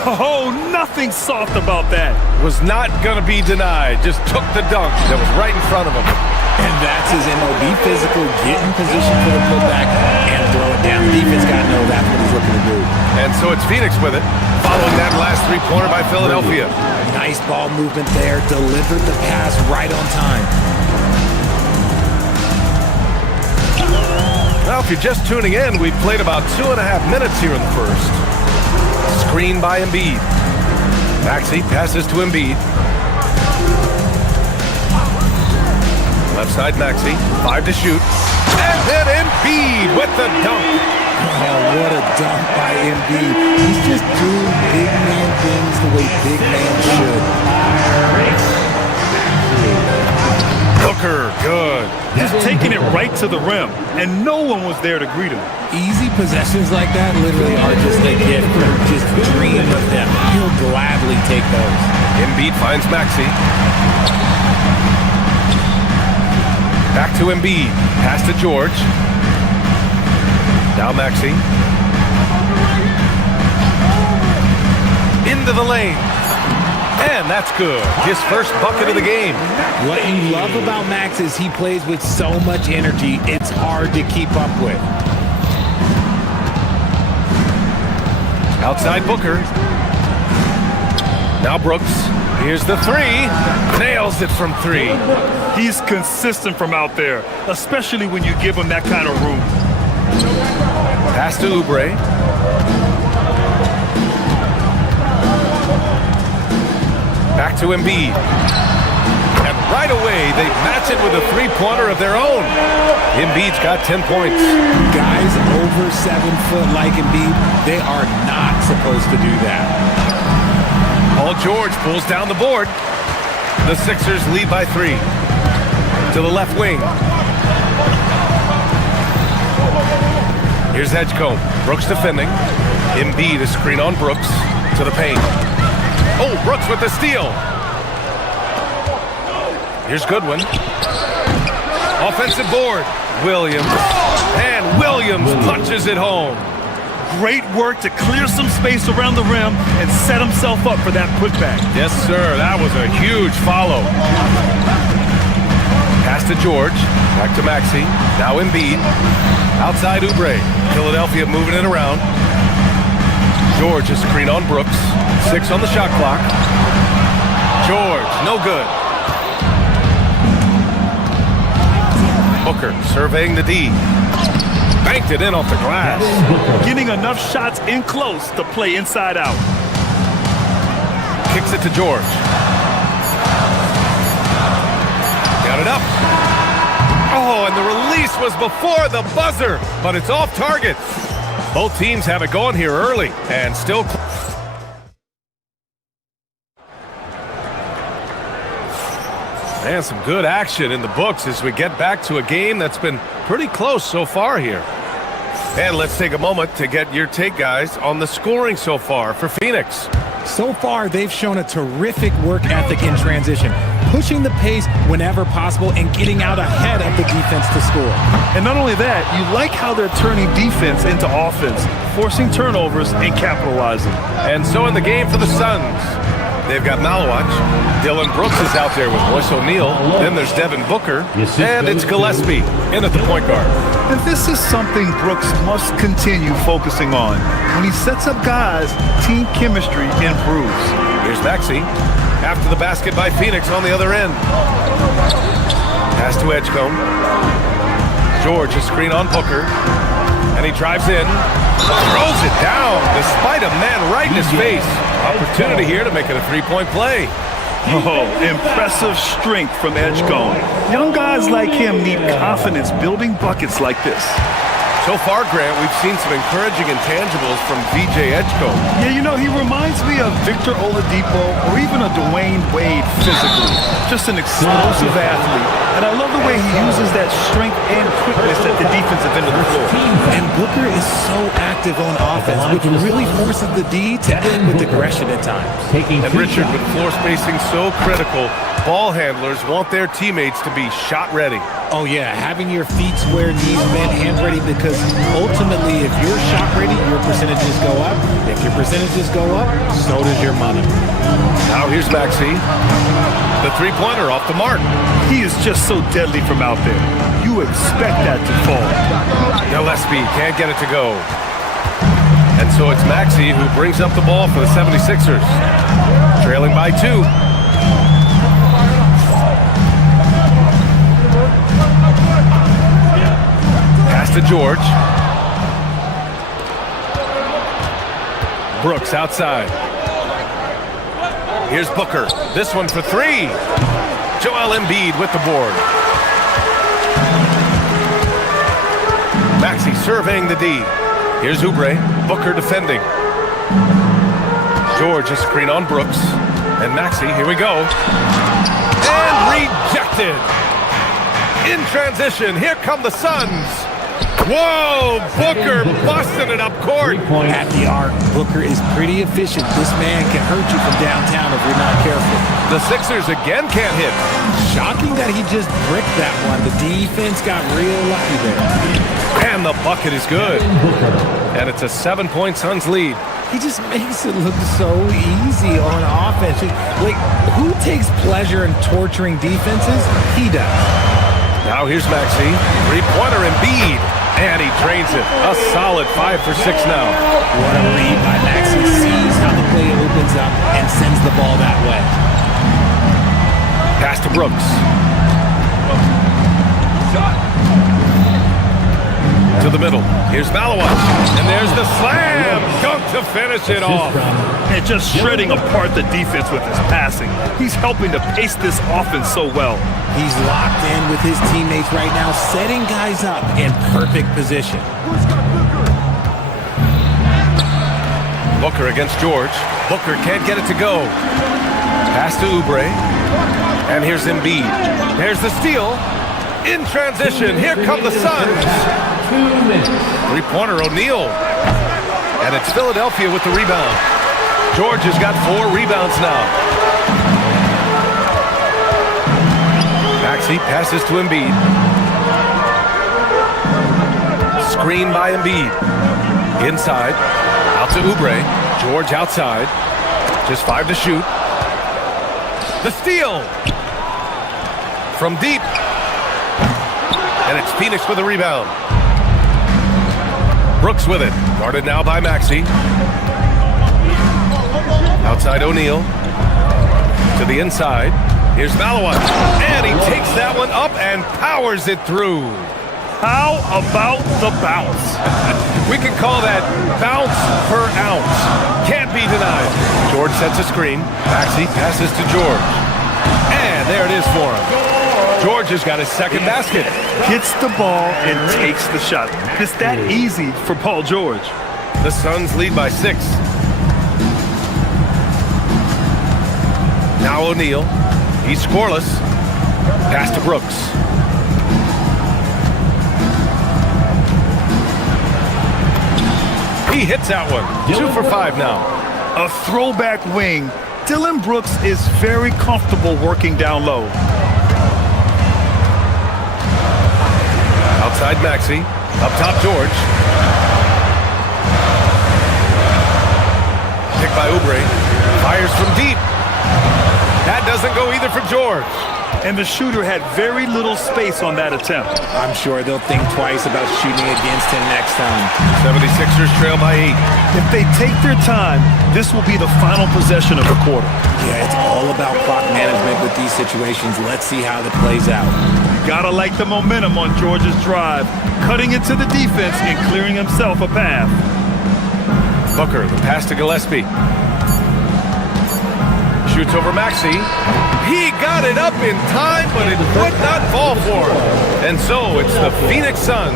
Oh, nothing soft about that. Was not going to be denied. Just took the dunk that was right in front of him. And that's his MO. Be physical, get in position for the putback, and throw it down. The defense got to know that's what he's looking to do. And so it's Phoenix with it, following that last three-pointer by Philadelphia. Nice ball movement there. Delivered the pass right on time. Well, if you're just tuning in, we've played about 2.5 minutes here in the first. Screen by Embiid. Maxey passes to Embiid. Left side Maxey, 5 to shoot. And then Embiid with the dunk. Oh, what a dunk by Embiid. He's just doing big man things the way big man should. Booker, good. Just taking it right to the rim, and no one was there to greet him. Easy possessions like that literally are just a gift. Just dream of them. He'll gladly take those. Embiid finds Maxey. Back to Embiid. Pass to George. Now Maxey. Into the lane. And that's good. His first bucket of the game. What you love about Max is he plays with so much energy, it's hard to keep up with. Outside Booker. Now Brooks. Here's the three. Nails it from three. He's consistent from out there, especially when you give him that kind of room. Pass to Oubre. Back to Embiid. And right away, they match it with a three-pointer of their own. Embiid's got 10 points. Guys over 7 foot like Embiid, they are not supposed to do that. Paul George pulls down the board. The Sixers lead by 3. To the left wing. Here's Edgecombe. Brooks defending. Embiid, a screen on Brooks. To the paint. Oh, Brooks with the steal. Here's Goodwin. Offensive board. Williams. And Williams punches it home. Great work to clear some space around the rim and set himself up for that putback. Yes, sir. That was a huge follow. Pass to George. Back to Maxey. Now Embiid. Outside Oubre. Philadelphia moving it around. George, a screen on Brooks. 6 on the shot clock. George, no good. Booker surveying the D. Banked it in off the glass. Getting enough shots in close to play inside out. Kicks it to George. Got it up. Oh, and the release was before the buzzer, but it's off target. Both teams have it going here early and still. And some good action in the books as we get back to a game that's been pretty close so far here. And let's take a moment to get your take, guys, on the scoring so far for Phoenix. So far, they've shown a terrific work ethic in transition, pushing the pace whenever possible and getting out ahead of the defense to score. And not only that, you like how they're turning defense into offense, forcing turnovers and capitalizing. And so in the game for the Suns, they've got Malawach. Dylan Brooks is out there with Royce O'Neal. Then there's Devin Booker. And it's Gillespie in at the point guard. And this is something Brooks must continue focusing on. When he sets up guys, team chemistry improves. Here's Maxey. After the basket by Phoenix on the other end. Pass to Edgecombe. George, a screen on Booker. And he drives in. Throws it down despite a man right in his face. Opportunity here to make it a three-point play. Oh, impressive strength from Edgecombe. Young guys like him need confidence building buckets like this. So far, Grant, we've seen some encouraging intangibles from VJ Edgecombe. Yeah, you know, he reminds me of Victor Oladipo or even a Dwayne Wade physically. Just an explosive athlete. And I love the way he uses that strength and quickness at the defensive end of the floor. And Booker is so active on offense, which really forces the D to end with aggression at times. And Richard, with floor spacing so critical, ball handlers want their teammates to be shot ready. Oh yeah, having your feet square, knees bent, hands ready, because ultimately if you're shot ready, your percentages go up. If your percentages go up, so does your money. Now here's Maxey. The three-pointer off the mark. He is just so deadly from out there. You expect that to fall. Gillespie can't get it to go. And so it's Maxey who brings up the ball for the 76ers. Trailing by 2. Pass to George. Brooks outside. Here's Booker. This one for 3. Joel Embiid with the board. Maxey surveying the D. Here's Oubre. Booker defending. George, a screen on Brooks. And Maxey, here we go. And rejected. In transition, here come the Suns. Whoa! Booker busting it up court. At the arc, Booker is pretty efficient. This man can hurt you from downtown if you're not careful. The Sixers again can't hit. Shocking that he just bricked that one. The defense got real lucky there. And the bucket is good. And it's a 7-point Suns lead. He just makes it look so easy on offense. Like, who takes pleasure in torturing defenses? He does. Now here's Maxey. Three-pointer Embiid. And he drains it. A solid 5 for 6 now. What a read by Maxey. Sees how the play opens up and sends the ball that way. Pass to Brooks. To the middle. Here's Malawat. And there's the slam. Dunk to finish it off. And just shredding apart the defense with his passing. He's helping to pace this offense so well. He's locked in with his teammates right now, setting guys up in perfect position. Booker against George. Booker can't get it to go. Pass to Oubre. And here's Embiid. There's the steal. In transition, here come the Suns. Three-pointer O'Neal. And it's Philadelphia with the rebound. George has got 4 rebounds now. Maxey passes to Embiid. Screen by Embiid. Inside. Out to Oubre. George outside. Just 5 to shoot. The steal. From deep. And it's Phoenix with a rebound. Brooks with it. Guarded now by Maxey. Outside O'Neal. To the inside. Here's Malawat. And he takes that one up and powers it through. How about the bounce? We can call that bounce per ounce. Can't be denied. George sets a screen. Maxey passes to George. And there it is for him. George has got his second basket. Gets the ball and takes the shot. It's that easy for Paul George. The Suns lead by 6. Now O'Neal. He's scoreless. Pass to Brooks. He hits that one. 2 for 5 now. A throwback wing. Dylan Brooks is very comfortable working down low. Outside Maxey. Up top George. Picked by Oubre. Fires from deep. That doesn't go either for George. And the shooter had very little space on that attempt. I'm sure they'll think twice about shooting against him next time. 76ers trail by 8. If they take their time, this will be the final possession of the quarter. Yeah, it's all about clock management with these situations. Let's see how it plays out. Gotta like the momentum on George's drive, cutting into the defense and clearing himself a path. Booker, the pass to Gillespie. Shoots over Maxey. He got it up in time, but it would not fall for him. And so it's the Phoenix Suns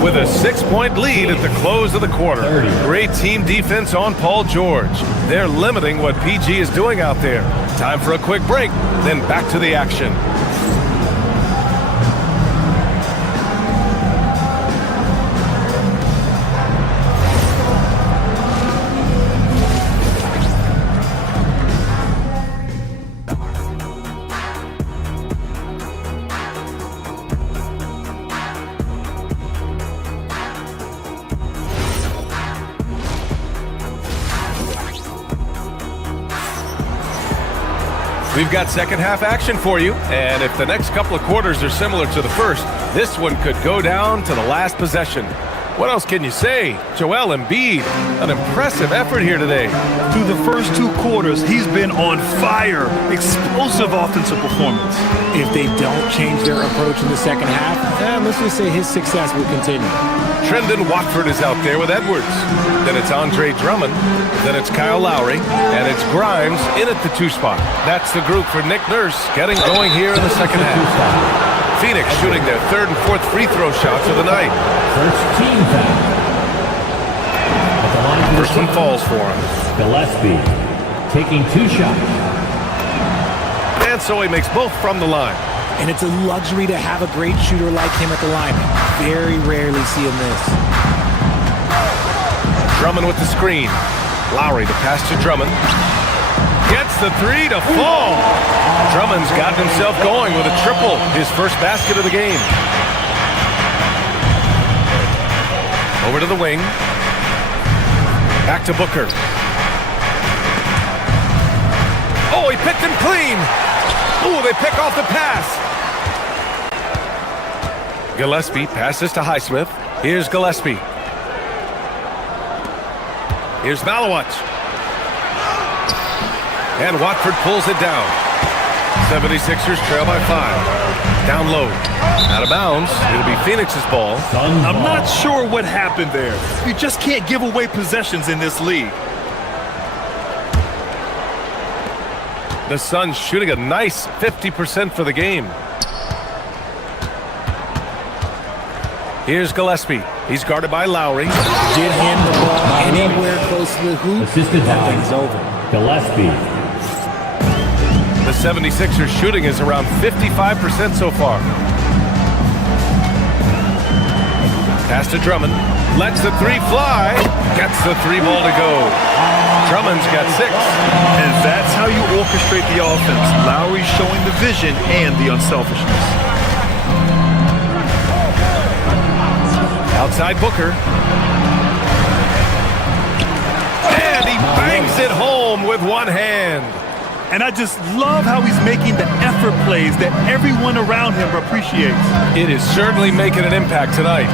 with a 6-point lead at the close of the quarter. Great team defense on Paul George. They're limiting what PG is doing out there. Time for a quick break, then back to the action. We've got second half action for you, and if the next couple of quarters are similar to the first, this one could go down to the last possession. What else can you say? Joel Embiid, an impressive effort here today. Through the first 2 quarters, he's been on fire. Explosive offensive performance. If they don't change their approach in the second half, let's just say his success will continue. Trendon Watford is out there with Edwards. Then it's Andre Drummond. Then it's Kyle Lowry. And it's Grimes in at the 2 spot. That's the group for Nick Nurse getting going here in the second half. Phoenix shooting their 3rd and 4th free throw shots of the night. First team foul. First one falls for him. Gillespie taking 2 shots. And so he makes both from the line. And it's a luxury to have a great shooter like him at the line. Very rarely see him miss. Drummond with the screen. Lowry, the pass to Drummond. Gets the three to fall. Drummond's got himself going with a triple. His first basket of the game. Over to the wing. Back to Booker. Oh, he picked him clean. Oh, they pick off the pass. Gillespie passes to Highsmith. Here's Gillespie. Here's Malawat. And Watford pulls it down. 76ers trail by 5. Down low. Out of bounds. It'll be Phoenix's ball. I'm not sure what happened there. You just can't give away possessions in this league. The Suns shooting a nice 50% for the game. Here's Gillespie. He's guarded by Lowry. Get him the ball anywhere close to the hoop. Assisted that by thing's over. Gillespie. The 76ers shooting is around 55% so far. Pass to Drummond. Lets the three fly. Gets the three ball to go. Drummond's got 6. And that's how you orchestrate the offense. Lowry showing the vision and the unselfishness. Outside Booker. And he bangs it home with one hand. And I just love how he's making the effort plays that everyone around him appreciates. It is certainly making an impact tonight.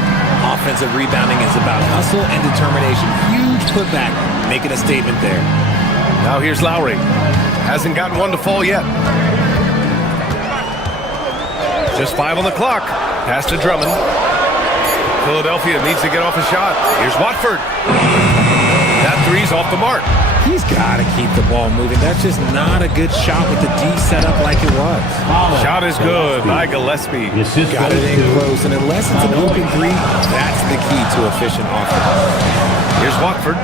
Offensive rebounding is about hustle and determination. Huge putback, making a statement there. Now here's Lowry. Hasn't gotten one to fall yet. Just 5 on the clock. Pass to Drummond. Philadelphia needs to get off a shot. Here's Watford. That three's off the mark. He's got to keep the ball moving. That's just not a good shot with the D set up like it was. Shot is good by Gillespie. Got it in close, and unless it's an open three, that's the key to efficient offense. Here's Watford.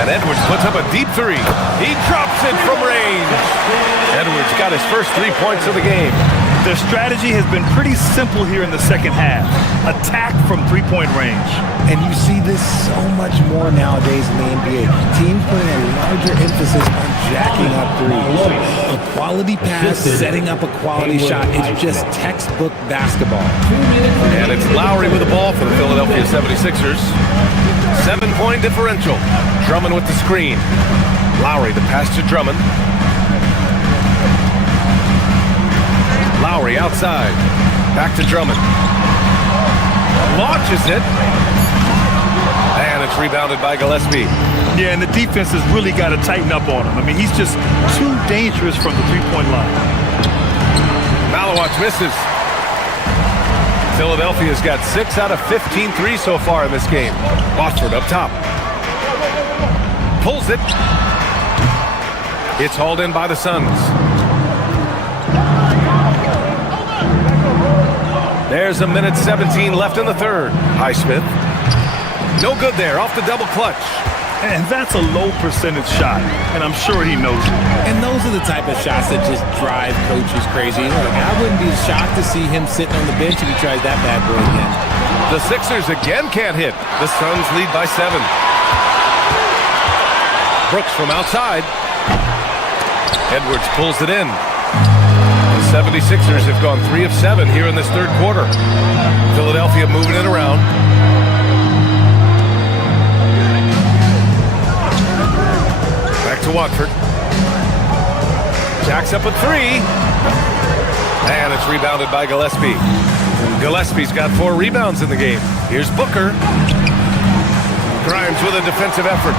And Edwards puts up a deep three. He drops it from range. Edwards got his first 3 points of the game. Their strategy has been pretty simple here in the second half. Attack from three-point range. And you see this so much more nowadays in the NBA. Teams putting a larger emphasis on jacking up threes. A quality pass, setting up a quality shot. It's just textbook basketball. And it's Lowry with the ball for the Philadelphia 76ers. 7-point differential. Drummond with the screen. Lowry, the pass to Drummond. Lowry outside. Back to Drummond. Launches it. And it's rebounded by Gillespie. Yeah, and the defense has really got to tighten up on him. I mean, he's just too dangerous from the three-point line. Malawat misses. Philadelphia's got 6 out of 15 threes so far in this game. Watford up top. Pulls it. It's hauled in by the Suns. There's 1:17 left in the third. Highsmith. No good there, off the double clutch. And that's a low percentage shot, and I'm sure he knows it. And those are the type of shots that just drive coaches crazy. Look, I wouldn't be shocked to see him sitting on the bench if he tries that bad boy again. The Sixers again can't hit. The Suns lead by 7. Brooks from outside. Edwards pulls it in. The 76ers have gone 3 of 7 here in this third quarter. Philadelphia moving it around. Back to Watford. Jacks up a 3. And it's rebounded by Gillespie. Gillespie's got 4 rebounds in the game. Here's Booker. Grimes with a defensive effort.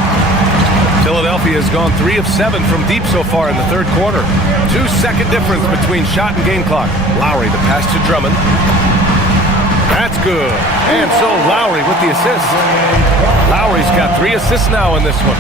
Philadelphia has gone 3 of 7 from deep so far in the third quarter. 2-second difference between shot and game clock. Lowry, the pass to Drummond. That's good. And so Lowry with the assist. Lowry's got 3 assists now in this one.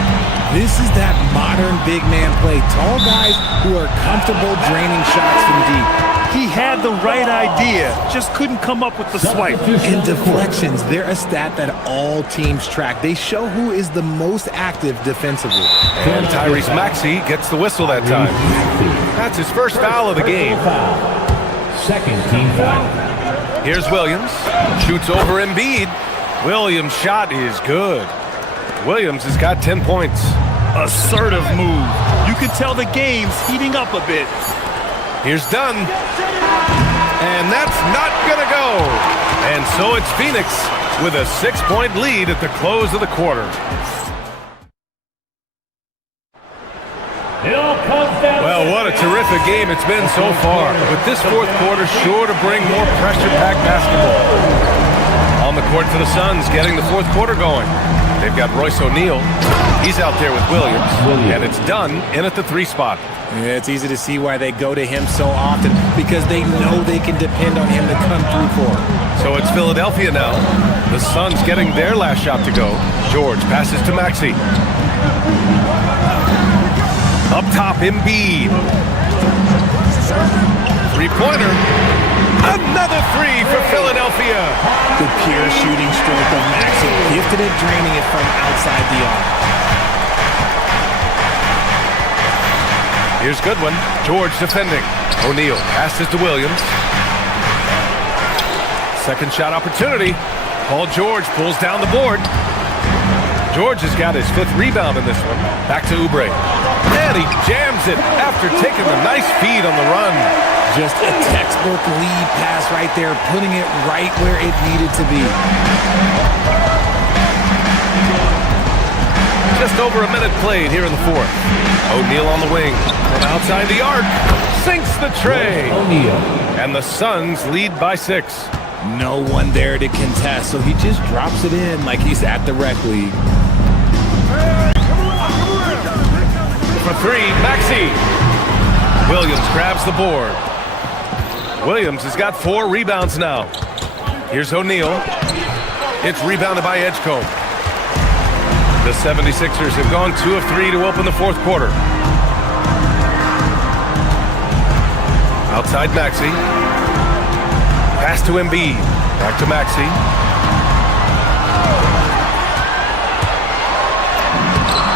This is that modern big man play. Tall guys who are comfortable draining shots from deep. He had the right idea, just couldn't come up with the swipe. And deflections, they're a stat that all teams track. They show who is the most active defensively. And Tyrese Maxey gets the whistle that time. That's his first foul of the game. Second team foul. Here's Williams. Shoots over Embiid. Williams' shot is good. Williams has got 10 points. Assertive move. You can tell the game's heating up a bit. Here's Dunn. And that's not gonna go. And so it's Phoenix with a 6-point lead at the close of the quarter. Well, what a terrific game it's been so far. With this fourth quarter sure to bring more pressure-packed basketball. On the court for the Suns, getting the fourth quarter going. They've got Royce O'Neal. He's out there with Williams. And it's Dunn in at the 3 spot. Yeah, it's easy to see why they go to him so often, because they know they can depend on him to come through for them. So it's Philadelphia now. The Suns getting their last shot to go. George passes to Maxey. Up top, Embiid. Three-pointer. Another 3 for Philadelphia. The pure shooting stroke of Maxey, gifted at draining it from outside the arc. Here's Goodwin. George defending. O'Neal passes to Williams. Second shot opportunity. Paul George pulls down the board. George has got his 5th rebound in this one. Back to Oubre. And he jams it after taking a nice feed on the run. Just a textbook lead pass right there, putting it right where it needed to be. Just over a minute played here in the fourth. O'Neal on the wing. From outside the arc. Sinks the tray. O'Neal. And the Suns lead by 6. No one there to contest, so he just drops it in like he's at the rec league. For 3, Maxey. Williams grabs the board. Williams has got 4 rebounds now. Here's O'Neal. It's rebounded by Edgecombe. The 76ers have gone 2 of 3 to open the fourth quarter. Outside Maxey. Pass to Embiid. Back to Maxey.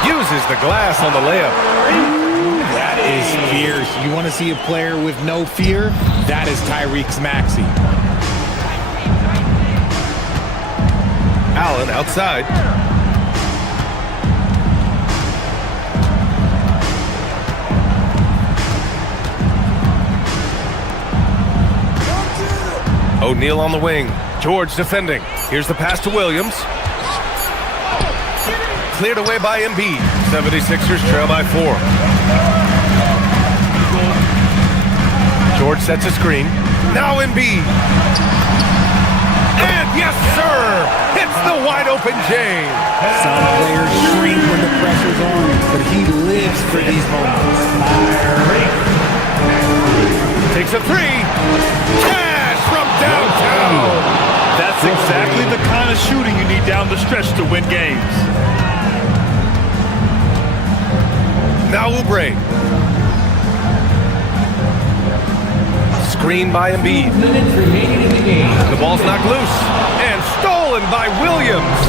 Uses the glass on the layup. That is fierce. You want to see a player with no fear? That is Tyrese Maxey. Allen outside. O'Neal on the wing. George defending. Here's the pass to Williams. Cleared away by Embiid. 76ers trail by 4. George sets a screen. Now Embiid. And yes, sir! Hits the wide open J. Some players shrink when the pressure's on, but he lives for these moments. Takes a 3. From downtown. That's exactly the kind of shooting you need down the stretch to win games. Now Oubre. Screen by Embiid. The ball's knocked loose and stolen by Williams.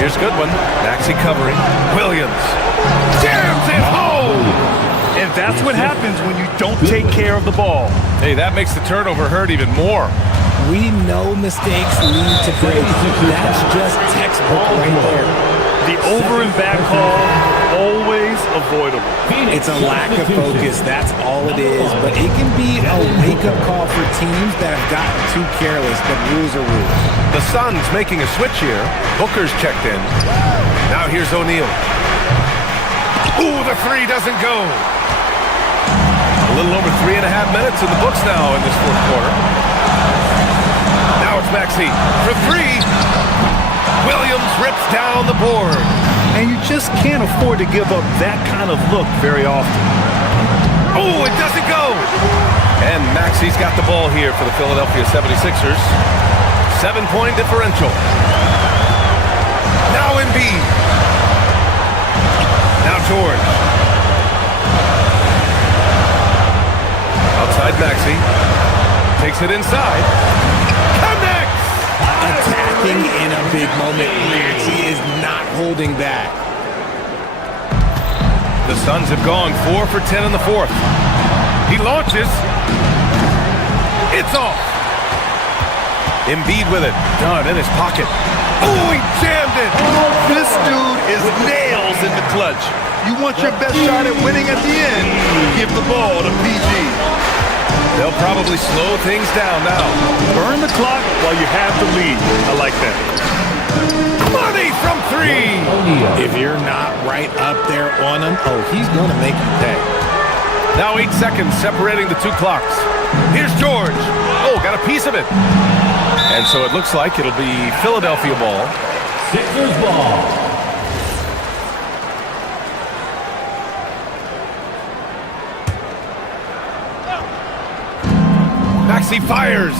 Here's Goodwin. Maxey covering. Williams jams it home. And that's what happens when you don't take care of the ball. Hey, that makes the turnover hurt even more. We know mistakes lead to breaks. That's just textbook right there. The over and back call, always avoidable. It's a lack of focus, that's all it is. But it can be a wake-up call for teams that have gotten too careless, but rules are rules. The Suns making a switch here. Booker's checked in. Now here's O'Neal. Ooh, the 3 doesn't go. A little over 3.5 minutes in the books now in this fourth quarter. Now it's Maxey for 3. Williams rips down the board. And you just can't afford to give up that kind of look very often. Oh, it doesn't go. And Maxey's got the ball here for the Philadelphia 76ers. 7-point differential. Embiid. Now George. Outside Maxey. Takes it inside. Connects! Attacking in a big moment. Maxey is not holding back. The Suns have gone 4 for 10 in the fourth. He launches. It's off. Embiid with it. Dunn in his pocket. Oh, he jammed it. This dude is nails in the clutch. You want your best shot at winning at the end, give the ball to PG. They'll probably slow things down now. Burn the clock while you have the lead. I like that. Money from three. If you're not right up there on him, oh, he's going to make you pay. Now 8 seconds separating the two clocks. Here's George. Oh, got a piece of it. And so it looks like it'll be Philadelphia ball. Sixers ball. Maxey fires.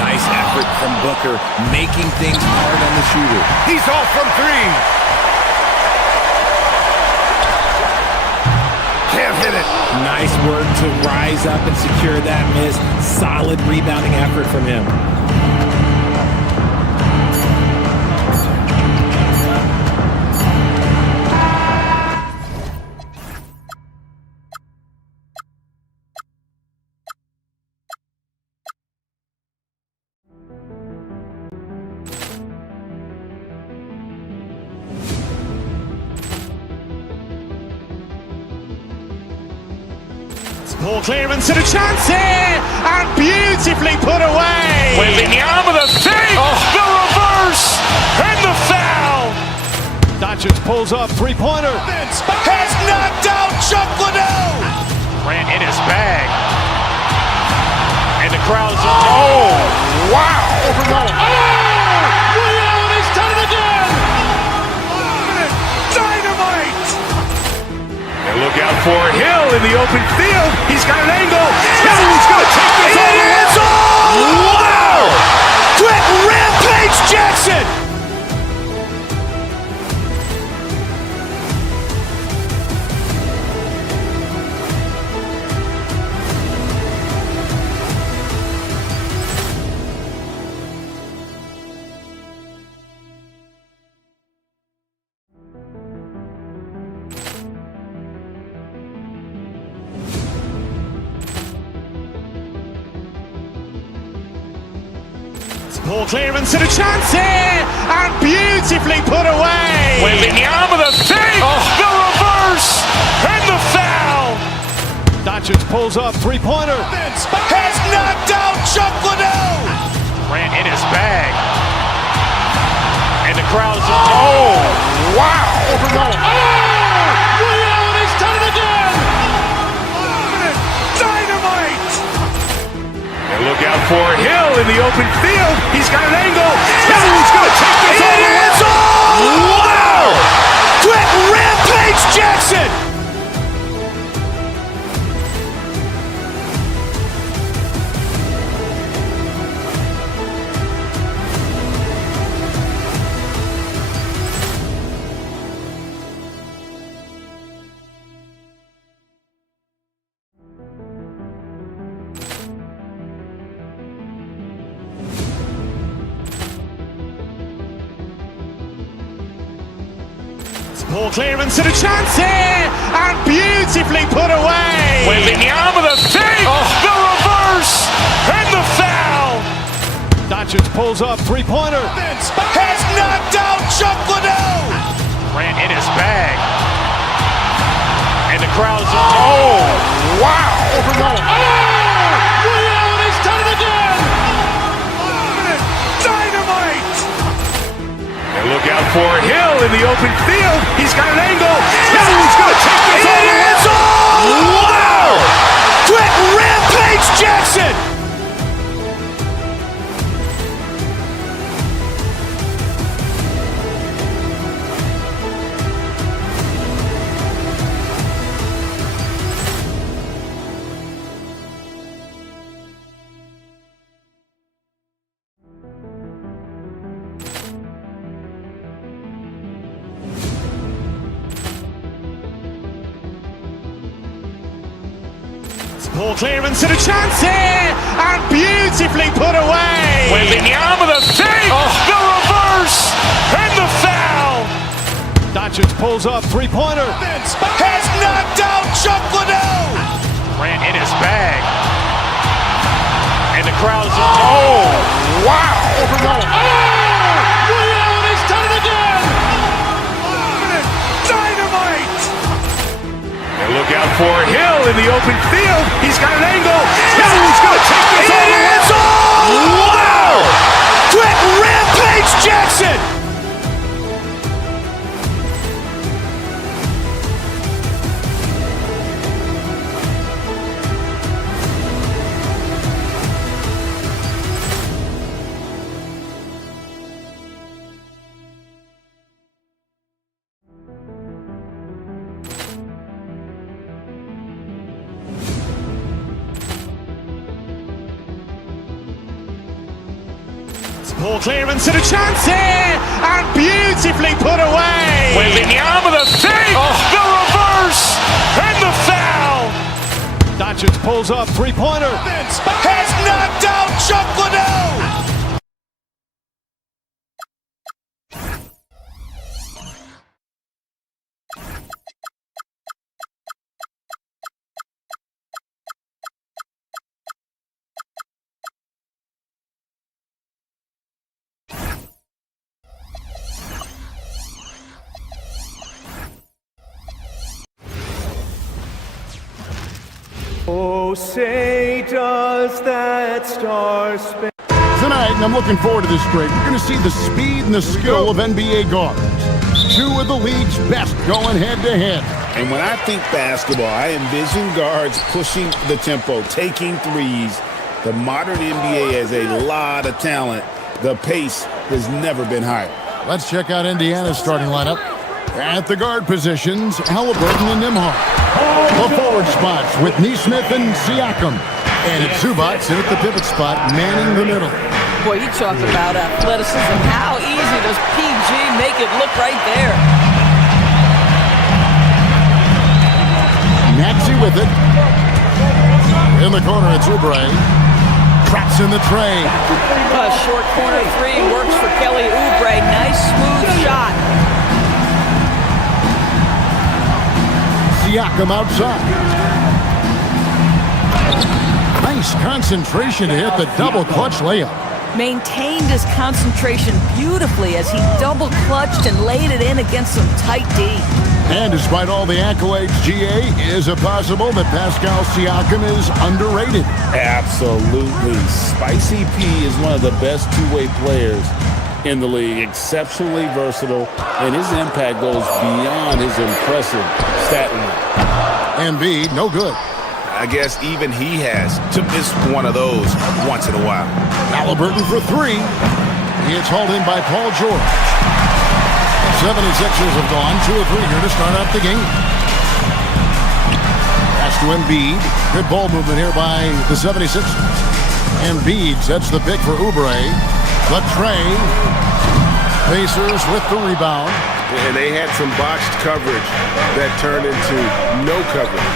Nice effort from Booker, making things hard on the shooter. He's off from three. Can't hit it. Nice work to rise up and secure that miss. Solid rebounding effort from him. Ball clearance and a chance here, and beautifully put away. Wembanyama the fake, the reverse, and the foul. Doncic pulls up, three-pointer. Has knocked out Liddell. Ran in his bag. And the crowd's oh, wow. He's done it again. Dynamite. And look out for Hill in the open field. He's got an angle. He's going to take this all the way. Wow! Quick Rampage Jackson. Ball clearance and a chance here, and beautifully put away. Wembanyama the fake, the reverse, and the foul. Doncic pulls up, three-pointer. Has knocked out Liddell. Ran in his bag. And the crowd's oh, wow. He's done it again. Dynamite. And look out for Hill in the open field. He's got an angle. He's going to take this all the way. Wow! Quick Rampage Jackson. Ball clearance and a chance here, and beautifully put away. Wembanyama the fake, the reverse, and the foul. Doncic pulls up, three-pointer. Has knocked out Liddell. Ran in his bag. And the crowd's oh, wow. He's done it again. Dynamite. And look out for Hill in the open field. He's got an angle. He's going to take this all the way. Wow! Quick Rampage Jackson. Poor clearance and a chance here, and beautifully put away. Wembanyama the save, the reverse, and the foul. Doncic pulls up, three-pointer. Has knocked out Chocolate. Ran in his bag. And the crowd is, wow. He's done it again. Dynamite. And look out for Hill in the open field. He's got an angle. Hill's going to take this all the way. Wow! Quick Rampage Jackson. Poor clearance and a chance here, and beautifully put away. Wembanyama the save, the reverse, and the foul. Doncic pulls up, three-pointer. Has knocked out Chocolate. Oh, say does that star span. Tonight, and I'm looking forward to this break, you're going to see the speed and the skill of NBA guards. Two of the league's best going head-to-head. And when I think basketball, I envision guards pushing the tempo, taking threes. The modern NBA has a lot of talent. The pace has never been higher. Let's check out Indiana's starting lineup. At the guard positions, Halliburton and Nembhard. The forward spots with Nesmith and Siakam. And it's Zubac in at the pivot spot, manning the middle. Boy, you talk about athleticism. How easy does PG make it look right there? Maxey with it. In the corner, it's Oubre. Traps in the tray. A short corner three works for Kelly Oubre. Nice, smooth shot. Siakam outside. Nice concentration to hit the double clutch layup. Maintained his concentration beautifully as he double clutched and laid it in against some tight D. And despite all the accolades, GA, is it possible that Pascal Siakam is underrated? Absolutely. Spicy P is one of the best two-way players in the league. Exceptionally versatile, and his impact goes beyond his impressive stat line. Embiid, no good. I guess even he has to miss one of those once in a while. Halliburton for three. It's hauled in by Paul George. 76ers have gone 2 of 3 here to start out the game. Pass to Embiid. Good ball movement here by the 76ers. Embiid sets the pick for Oubre. The tray. Pacers with the rebound. And they had some botched coverage that turned into no coverage.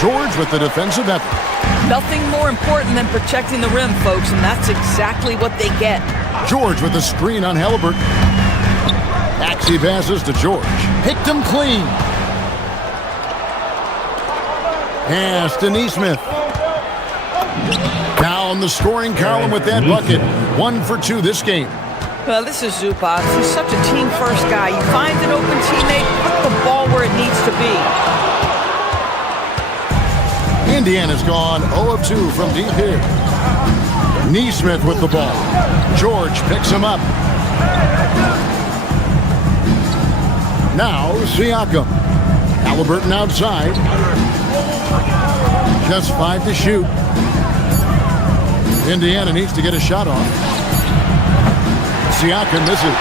George with the defensive effort. Nothing more important than protecting the rim, folks, and that's exactly what they get. George with the screen on Halliburton. Maxey passes to George. Picked him clean. Pass to Nesmith. Down the scoring column with that bucket. 1 for 2 this game. Well, this is Zubac. He's such a team-first guy. You find an open teammate, put the ball where it needs to be. Indiana's gone 0 of 2 from deep here. Nesmith with the ball. George picks him up. Now Siakam. Halliburton outside. Just 5 to shoot. Indiana needs to get a shot off. Siakam misses.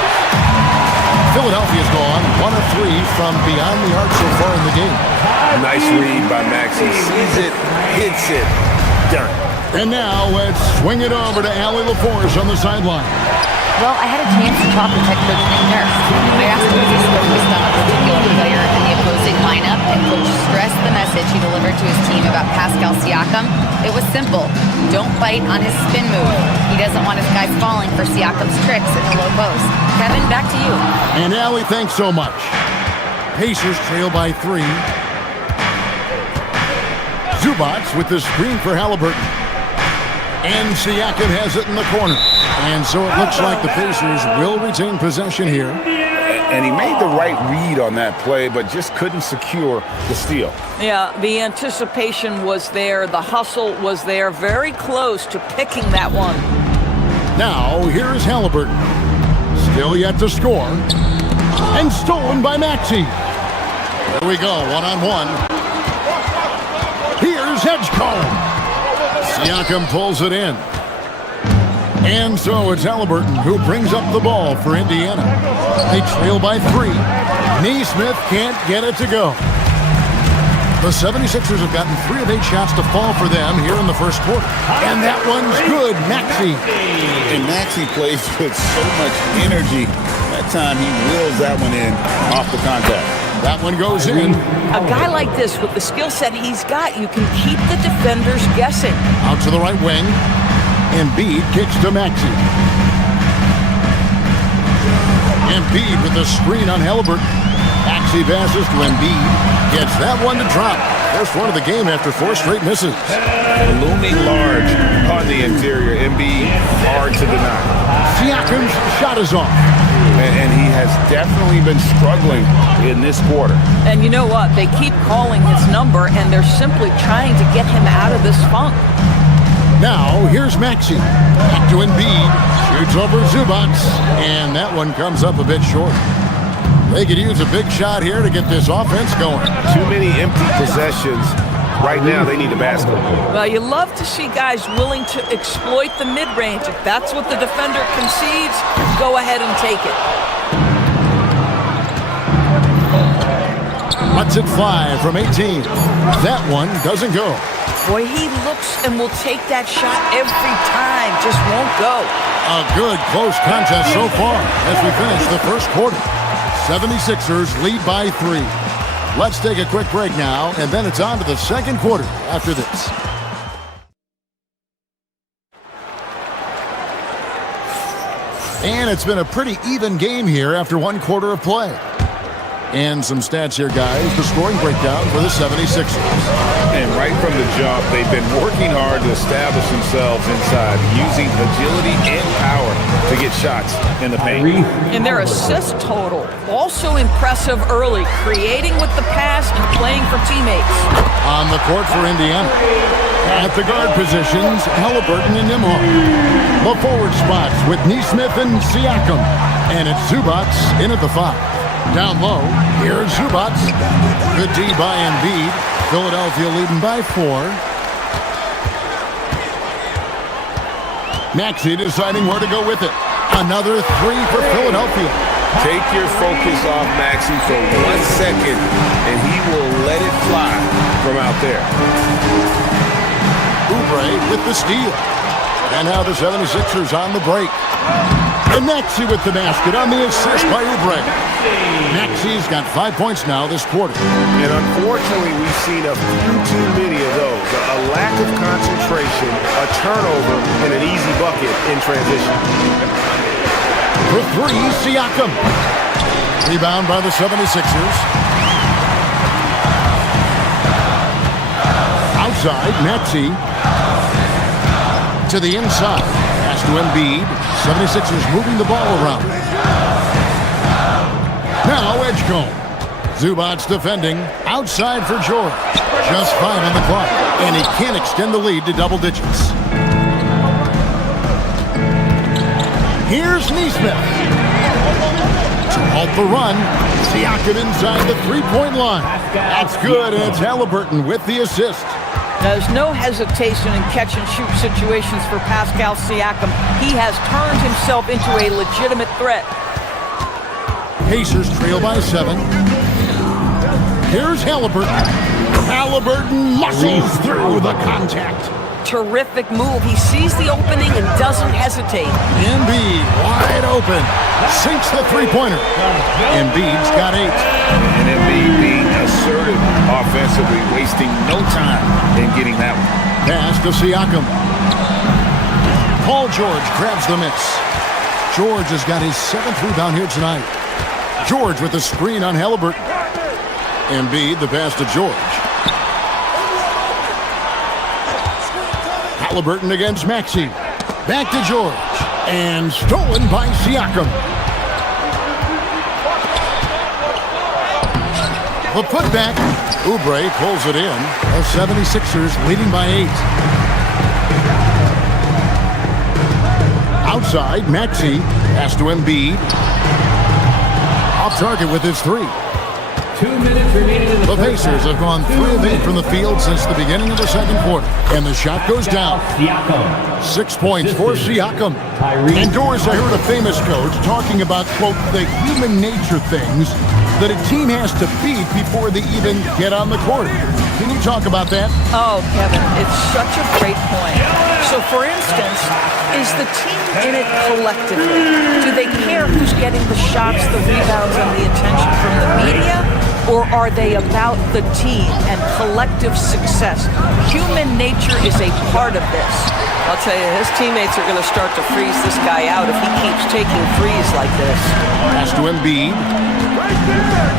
Philadelphia's gone 1 of 3 from beyond the arc so far in the game. Nice read by Maxey. Sees it, hits it, done. And now let's swing it over to Allie LaForce on the sideline. Well, I had a chance to talk with head coach Nick Nurse. I asked him if he's focused on a particular player in the opposing lineup, and coach stressed the message he delivered to his team about Pascal Siakam. It was simple. Don't bite on his spin move. He doesn't want his guys falling for Siakam's tricks in the low post. Kevin, back to you. And Allie, thanks so much. Pacers trail by 3. Zubac with the screen for Halliburton. And Siakam has it in the corner. And so it looks like the Pacers will retain possession here. And he made the right read on that play, but just couldn't secure the steal. Yeah, the anticipation was there. The hustle was there. Very close to picking that one. Now, here's Halliburton. Still yet to score. And stolen by Maxey. There we go, one-on-one. Here's Edgecombe. Siakam pulls it in. And so it's Halliburton who brings up the ball for Indiana. They trail by 3. Neesmith can't get it to go. The 76ers have gotten 3 of 8 shots to fall for them here in the first quarter. And that one's good, Maxey. And Maxey plays with so much energy. That time he wheels that one in off the contact. That one goes in. A guy like this, with the skill set he's got, you can keep the defenders guessing. Out to the right wing. Embiid kicks to Maxey. Embiid with the screen on Halliburton. Maxey passes to Embiid. Gets that one to drop. First one of the game after 4 straight misses. Looming large on the interior. Embiid, hard to deny. Siakam's shot is off. And he has definitely been struggling in this quarter. And you know what? They keep calling his number, and they're simply trying to get him out of this funk. Now, here's Maxey. Back to Embiid. Shoots over Zubac. And that one comes up a bit short. They could use a big shot here to get this offense going. Too many empty possessions. Right now, they need a basket. Well, you love to see guys willing to exploit the mid-range. If that's what the defender concedes, go ahead and take it. Lets it fly from 18. That one doesn't go. Boy, he looks and will take that shot every time. Just won't go. A good close contest so far as we finish the first quarter. 76ers lead by 3. Let's take a quick break now, and then it's on to the second quarter after this. And it's been a pretty even game here after 1 quarter of play. And some stats here, guys. The scoring breakdown for the 76ers. And right from the jump, they've been working hard to establish themselves inside, using agility and power to get shots in the paint. And their assist total, also impressive early, creating with the pass and playing for teammates. On the court for Indiana. At the guard positions, Halliburton and Nimhar. The forward spots with Neesmith and Siakam. And it's Zubac in at the 5. Down low, here's Zubac. Good D by Embiid. Philadelphia leading by 4. Maxey deciding where to go with it. Another 3 for Philadelphia. Take your focus off Maxey for 1 second, and he will let it fly from out there. Oubre with the steal. And now the 76ers on the break. And Maxey with the basket on the assist by Oubre. Maxey's got 5 points now this quarter. And unfortunately, we've seen a few too many of those. A lack of concentration, a turnover, and an easy bucket in transition. For 3, Siakam. Rebound by the 76ers. Outside, Maxey. To the inside. Pass to Embiid. 76ers moving the ball around. Now Edgecombe. Zubac defending. Outside for George. Just 5 on the clock. And he can't extend the lead to double digits. Here's Neesmith. To halt the run. Siakam inside the 3-point line. That's good, and it's Halliburton with the assist. There's no hesitation in catch-and-shoot situations for Pascal Siakam. He has turned himself into a legitimate threat. Pacers trail by 7. Here's Halliburton. Halliburton muscles through the contact. Terrific move. He sees the opening and doesn't hesitate. Embiid wide open. Sinks the 3-pointer. Embiid's got 8. And Embiid being defensively, wasting no time in getting that one. Pass to Siakam. Paul George grabs the miss. George has got his 7th rebound here tonight. George with the screen on Halliburton. Embiid, the pass to George. Halliburton against Maxey. Back to George. And stolen by Siakam. The putback. Oubre pulls it in. The 76ers leading by 8. Outside, Maxey. Pass to Embiid. Off target with his 3. 2 minutes remaining in The Pacers have gone 3 of 8 from the field since the beginning of the second quarter. And the shot goes down. 6 points for Siakam. Indoors, I heard a famous coach talking about, quote, the human nature things that a team has to beat before they even get on the court. Can you talk about that? Oh, Kevin, it's such a great point. So, for instance, is the team in it collectively? Do they care who's getting the shots, the rebounds, and the attention from the media? Or are they about the team and collective success? Human nature is a part of this. I'll tell you, his teammates are going to start to freeze this guy out if he keeps taking threes like this. Pass to Embiid.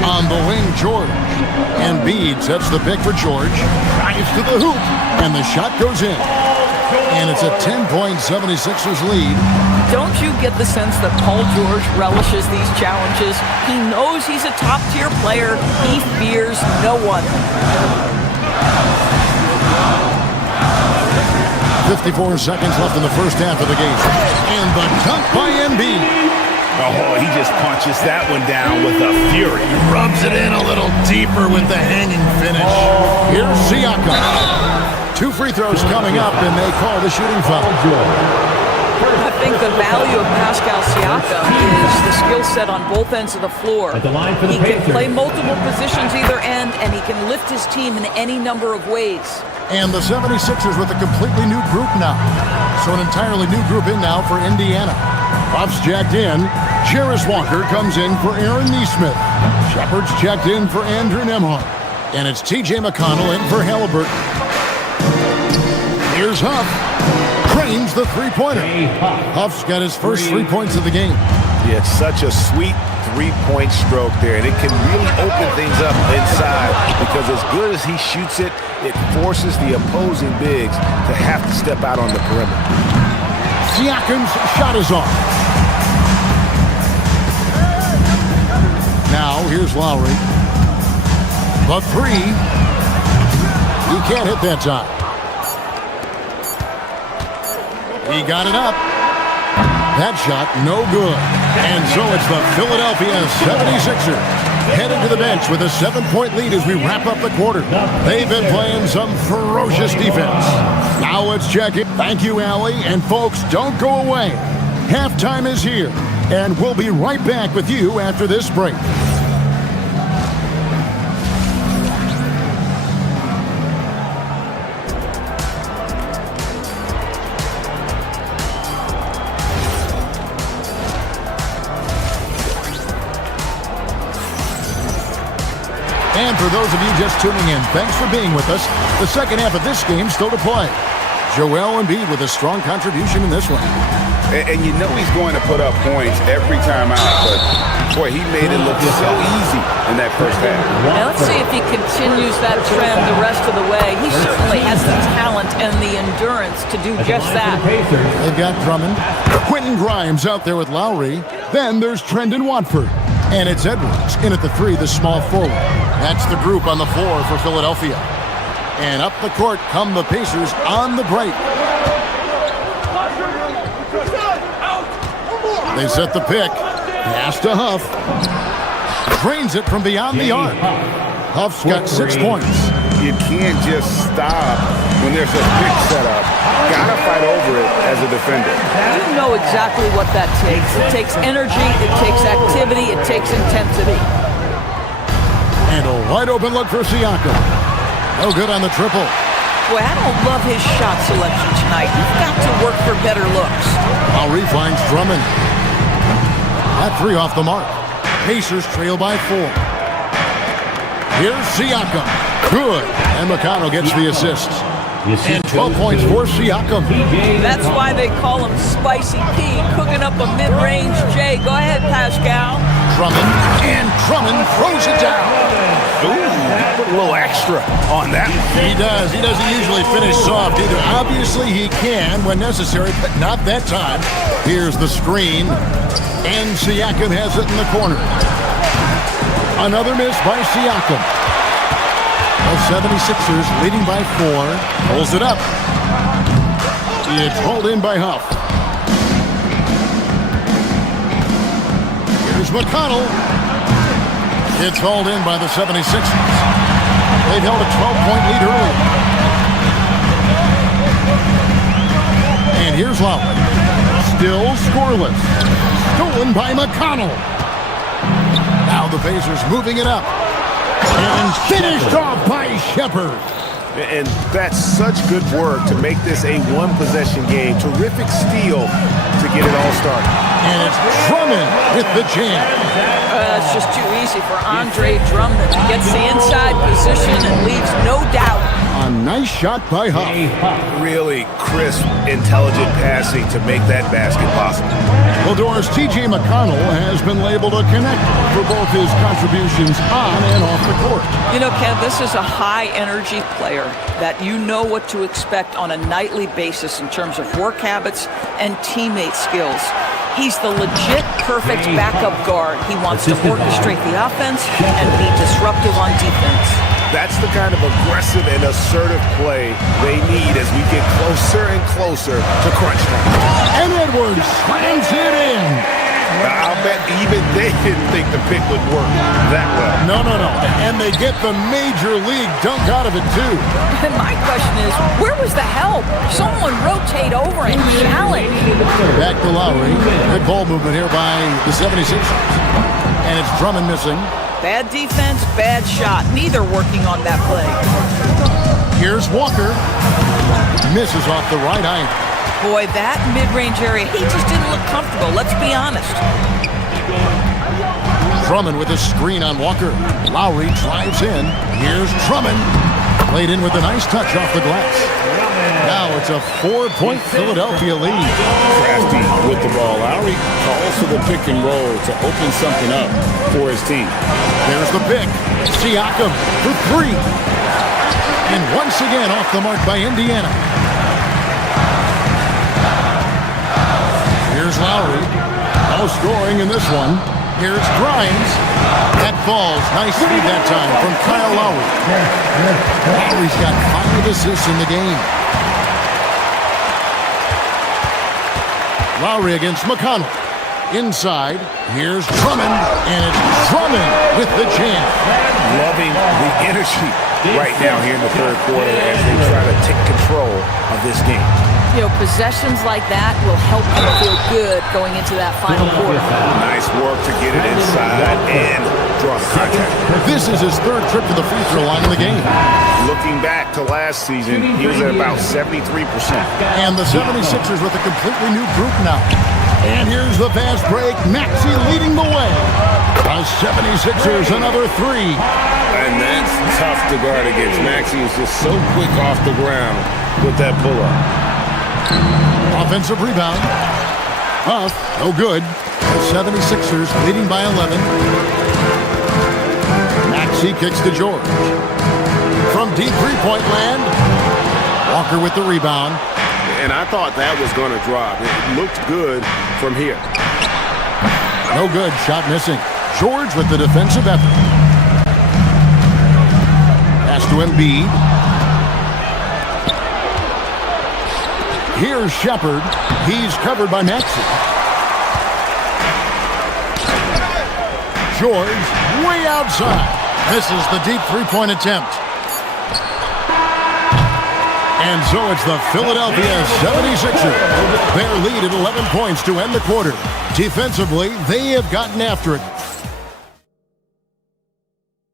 On the wing, George. Embiid sets the pick for George. Drives to the hoop. And the shot goes in. And it's a 10-point 76ers lead. Don't you get the sense that Paul George relishes these challenges? He knows he's a top-tier player. He fears no one. 54 seconds left in the first half of the game. And the dunk by Embiid. Oh, he just punches that one down with a fury. He rubs it in a little deeper with the hanging finish. Here's Siakam. 2 free throws coming up, and they call the shooting foul. I think the value of Pascal Siakam is the skill set on both ends of the floor. He can play multiple positions either end, and he can lift his team in any number of ways. And the 76ers with a completely new group now. So an entirely new group in now for Indiana. Buffs checked in. Jarris Walker comes in for Aaron Nesmith. Shepard's checked in for Andrew Nembhard. And it's T.J. McConnell in for Halliburton. Here's Huff. Cranes the three-pointer. Huff's got his first 3 points of the game. Yeah, it's such a sweet three-point stroke there, and it can really open things up inside because as good as he shoots it, it forces the opposing bigs to have to step out on the perimeter. Siakam's shot is off. Now, here's Lowry. The 3. He can't hit that time. He got it up. That shot, no good. And so it's the Philadelphia 76ers headed to the bench with a 7-point lead as we wrap up the quarter. They've been playing some ferocious defense. Now let's check it. Thank you, Allie. And folks, don't go away. Halftime is here, and we'll be right back with you after this break. And for those of you just tuning in, thanks for being with us. The second half of this game still to play. Joel Embiid with a strong contribution in this one. And you know he's going to put up points every time out, but boy, he made it look so easy in that first half. Now let's see if he continues that trend the rest of the way. He certainly has the talent and the endurance to do just that. They've got Drummond. Quentin Grimes out there with Lowry. Then there's Trendon Watford. And it's Edwards in at the 3, the small forward. That's the group on the floor for Philadelphia. And up the court come the Pacers on the break. They set the pick. Pass to Huff. Drains it from beyond the arc. Huff's got 6 points. You can't just stop when there's a pick set up. Gotta fight over it as a defender. You know exactly what that takes. It takes energy, it takes activity, it takes intensity. And a wide open look for Siakam. No good on the triple. Boy, I don't love his shot selection tonight. You've got to work for better looks. Lowry finds Drummond. That 3 off the mark. Pacers trail by 4. Here's Siakam. Good. And McConnell gets the assist. And 12 points for Siakam. That's why they call him Spicy P, cooking up a mid-range J. Go ahead, Pascal. Drummond, and Drummond throws it down. Ooh, put a little extra on that. He does. He doesn't usually finish soft either. Obviously, he can when necessary, but not that time. Here's the screen, and Siakam has it in the corner. Another miss by Siakam. The 76ers leading by 4. Pulls it up. It's hauled in by Huff. Here's McConnell. It's hauled in by the 76ers. They've held a 12-point lead early. And here's Lowry. Still scoreless. Stolen by McConnell. Now the Pacers moving it up. And finished off by Shepherd. And that's such good work to make this a one-possession game. Terrific steal to get it all started. And it's Drummond with the jam. It's just too easy for Andre Drummond. Gets the inside position and leaves no doubt. A nice shot by Huff. Really crisp, intelligent passing to make that basket possible. Well, Doris, T.J. McConnell has been labeled a connector for both his contributions on and off the court. You know, Kev, this is a high-energy player that you know what to expect on a nightly basis in terms of work habits and teammate skills. He's the legit perfect backup guard. He wants to orchestrate the offense and be disruptive on defense. That's the kind of aggressive and assertive play they need as we get closer and closer to crunch time. And Edwards slams it in. I'll bet even they didn't think the pick would work that well. No. And they get the major league dunk out of it, too. And my question is, where was the help? Someone rotate over and challenge. Back to Lowry. Good ball movement here by the 76ers. And it's Drummond missing. Bad defense, bad shot. Neither working on that play. Here's Walker. Misses off the right eye. Boy, that mid-range area, he just didn't look comfortable. Let's be honest. Drummond with a screen on Walker. Lowry drives in. Here's Drummond. Played in with a nice touch off the glass. Now it's a 4-point Philadelphia lead. Crafty with the ball. Lowry calls for the pick and roll to open something up for his team. There's the pick. Siakam for 3. And once again off the mark by Indiana. Here's Lowry. No scoring in this one. Here's Grimes. That falls. Nice feed that time from Kyle Lowry. Lowry's got 5 assists in the game. Lowry against McConnell. Inside, here's Drummond, and it's Drummond with the jam. Loving the energy right now here in the third quarter as they try to take control of this game. You know, possessions like that will help them feel good going into that final quarter. Nice work to get it inside and draw the contact. This is his 3rd trip to the free throw line in the game. Looking back to last season, he was at about 73%. And the 76ers with a completely new group now. And here's the fast break. Maxey leading the way. The 76ers another 3. And that's tough to guard against. Maxey is just so quick off the ground with that pull-up. Offensive rebound. Huff, no good. The 76ers leading by 11. Maxey kicks to George. From deep three-point land, Walker with the rebound. And I thought that was going to drop. It looked good from here. No good. Shot missing. George with the defensive effort. Pass to Embiid. Here's Shepherd. He's covered by Maxey. George way outside. Misses the deep three-point attempt. And so it's the Philadelphia 76ers. Their lead at 11 points to end the quarter. Defensively, they have gotten after it.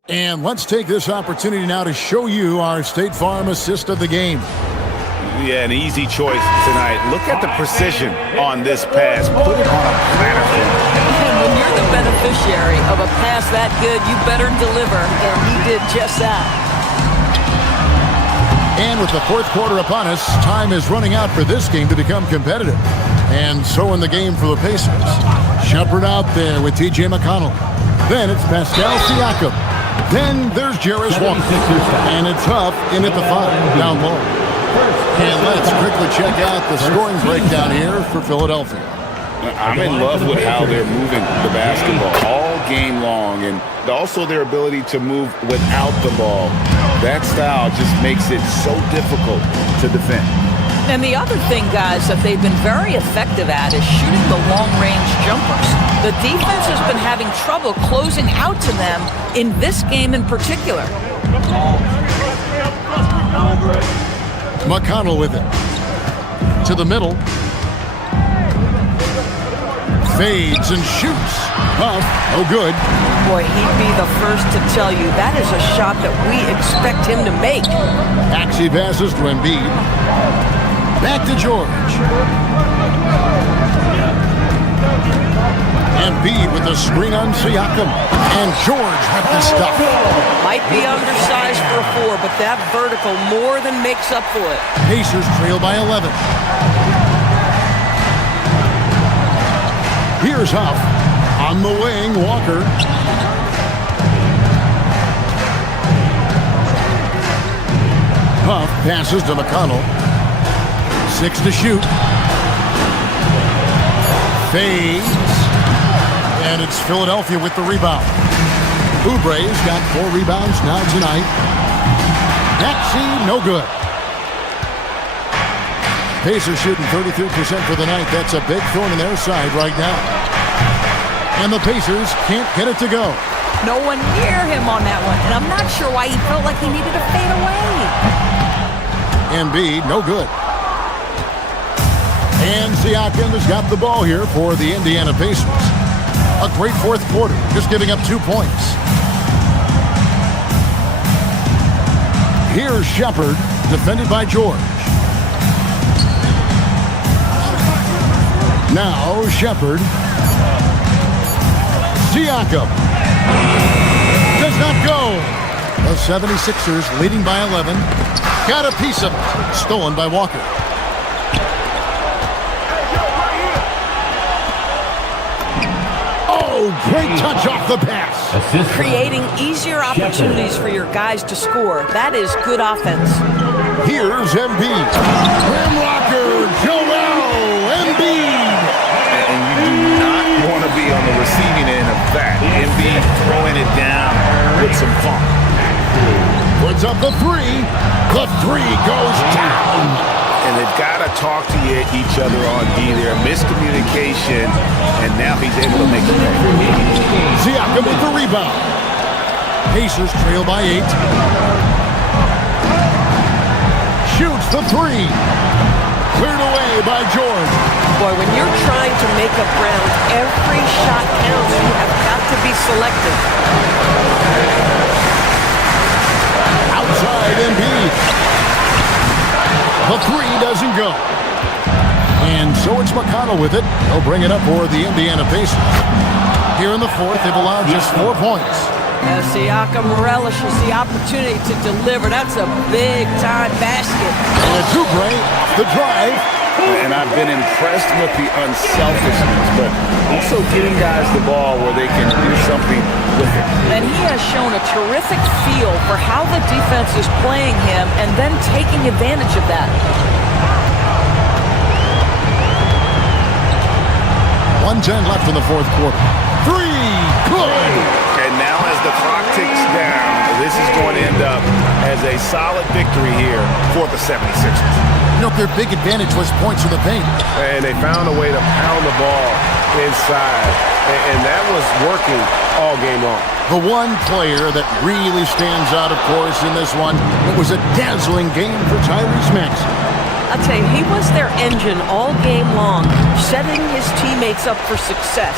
And let's take this opportunity now to show you our State Farm assist of the game. Yeah, an easy choice tonight. Look at the precision on this pass. Put it on a platter. And when you're the beneficiary of a pass that good, you better deliver. And he did just that. And with the fourth quarter upon us, time is running out for this game to become competitive. And so in the game for the Pacers. Shepard out there with T.J. McConnell. Then it's Pascal Siakam. Then there's Jarris Walker. And it's Huff in at the 5, down low. And let's quickly check out the scoring breakdown here for Philadelphia. I'm in love with how they're moving the basketball all game long, and also their ability to move without the ball. That style just makes it so difficult to defend. And the other thing, guys, that they've been very effective at is shooting the long-range jumpers. The defense has been having trouble closing out to them in this game in particular. McConnell with it. To the middle. Fades and shoots. Huff, no good. Boy, he'd be the first to tell you that is a shot that we expect him to make. Maxey passes to Embiid. Back to George. Embiid with the screen on Siakam. And George with the stuff. Might be undersized for a 4, but that vertical more than makes up for it. Pacers trail by 11. Here's Huff. On the wing, Walker. Huff passes to McConnell. 6 to shoot. Fades. And it's Philadelphia with the rebound. Oubre's got 4 rebounds now tonight. Maxey, no good. Pacers shooting 33% for the night. That's a big thorn in their side right now. And the Pacers can't get it to go. No one near him on that one. And I'm not sure why he felt like he needed to fade away. Embiid, no good. And Siakam has got the ball here for the Indiana Pacers. A great fourth quarter, just giving up 2 points. Here's Shepard, defended by George. Now Shepard. Siakam. Does not go. The 76ers leading by 11. Got a piece of it. Stolen by Walker. Oh, great touch off the pass. Creating easier opportunities for your guys to score. That is good offense. Here's Embiid. Rim rocker, Joel Embiid. And you do not want to be on the receiving end of that. Embiid throwing it down with some funk. Puts up the 3. The 3 goes down. And they've got to talk to each other on D there. Miscommunication, and now he's able to make it. Siakam with the rebound. Pacers trail by 8. Shoots the 3. Cleared away by George. Boy, when you're trying to make up ground, every shot counts. You have got to be selective. Outside Embiid. The 3 doesn't go. And so it's McConnell with it. He'll bring it up for the Indiana Pacers. Here in the fourth, they've allowed just 4 points. As Siakam relishes the opportunity to deliver. That's a big-time basket. And it's Oubre off the drive. And I've been impressed with the unselfishness, but also getting guys the ball where they can do something with it. And he has shown a terrific feel for how the defense is playing him and then taking advantage of that. 1:10 left in the fourth quarter. 3, good. And now as the clock ticks down, this is going to end up as a solid victory here for the 76ers. You know, their big advantage was points in the paint. And they found a way to pound the ball inside. And that was working all game long. The one player that really stands out, of course, in this one, it was a dazzling game for Tyrese Maxey. I'll tell you, he was their engine all game long, setting his teammates up for success.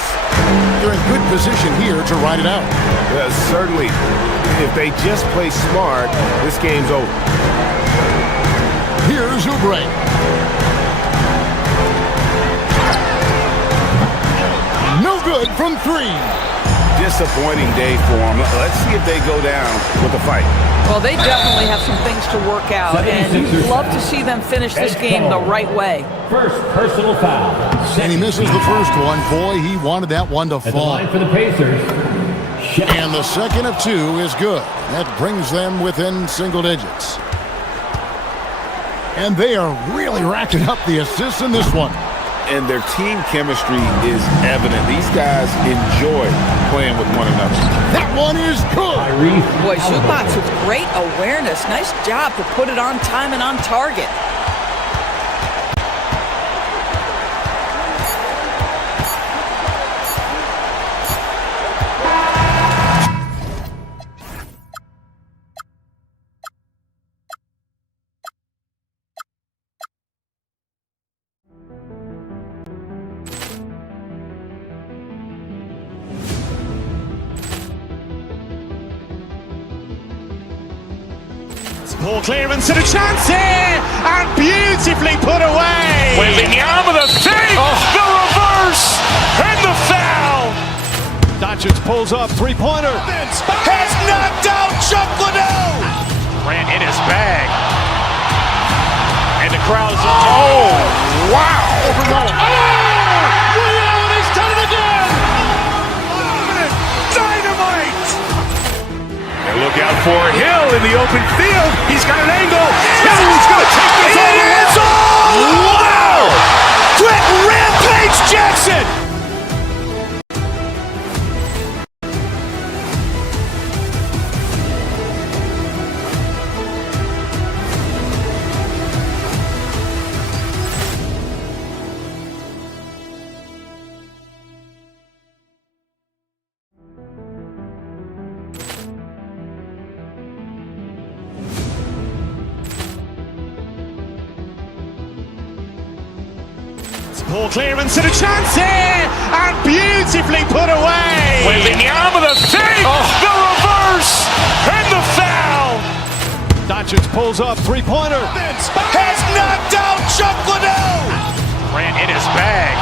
They're in good position here to ride it out. Certainly, if they just play smart, this game's over. Here's Oubre. No good from 3. disappointing day for them. Let's see if they go down with a fight. Well, they definitely have some things to work out, and you'd love to see them finish this game the right way. First personal foul. And he misses the first one. Boy, he wanted that one to At the fall. line for the Pacers. And the second of two is good. That brings them within single digits. And they are really racking up the assists in this one. And their team chemistry is evident. These guys enjoy playing with one another. That one is good. Boy, Zubac with great awareness. Nice job to put it on time and on target. Ball clearance and a chance here, and beautifully put away. Waving the arm of the fake, the reverse, and the foul. Doncic pulls up, three-pointer. Has knocked out Chocolate. Ran in his bag. And the crowd is, oh, wow. Ray Allen has done it again. Dynamite. And look out for Hill in the open field. He's got an angle. He's going to take this all the way. Wow! Quick Rampage Jackson. Ball clearance and a chance here, and beautifully put away. Waving the arm of the fake, the reverse, and the foul. Doncic pulls up, three-pointer. Has knocked out Chocolate. Ran in his bag.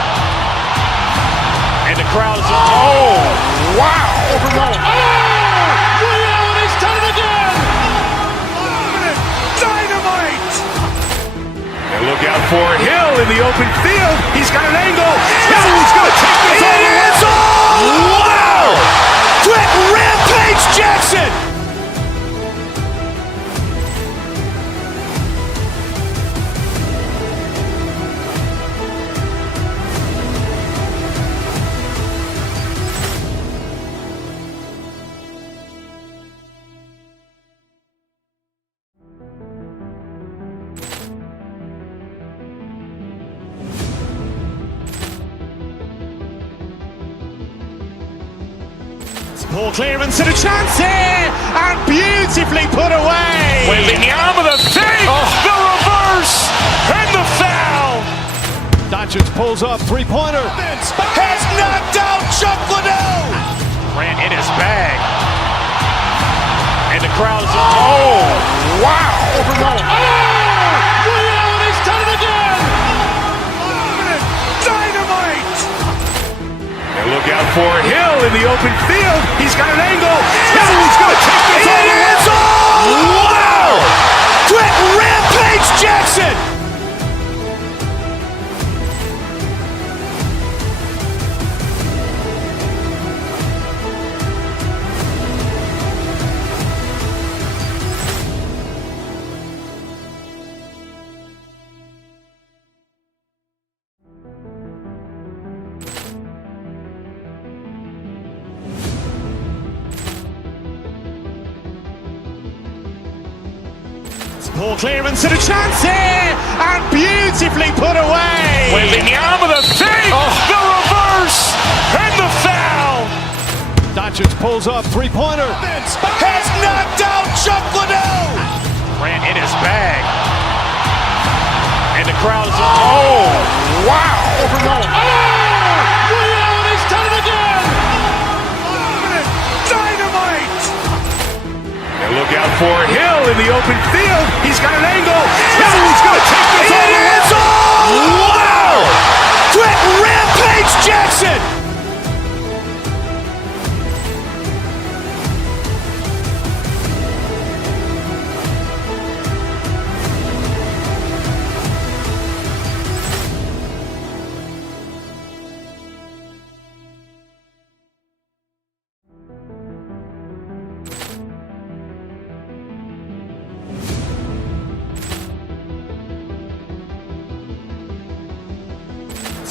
And the crowd is, oh, wow. Ray Allen has done it again. Dynamite. And look out for Hill in the open field. He's got an angle. He's going to take this all the way. Wow! Quick Rampage Jackson. Ball clearance and a chance here, and beautifully put away. Waving the arm of the fake, the reverse, and the foul. Doncic pulls up, three-pointer. Has knocked out Chocolate. Ran in his bag. And the crowd is, oh, wow. Ray Allen has done it again. Dynamite. And look out for Hill in the open field. He's got an angle. He's going to take this all the way. Wow! Quick Rampage Jackson. Ball clearance and a chance here, and beautifully put away. Waving the arm of the fake, the reverse, and the foul. Doncic pulls up, three-pointer. Has knocked out Chocolate. Ran in his bag. And the crowd is, oh, wow. Ray Allen has done it again. Dynamite. And look out for Hill in the open field. He's got an angle. He's going to take this all the way. Wow! Quick Rampage Jackson.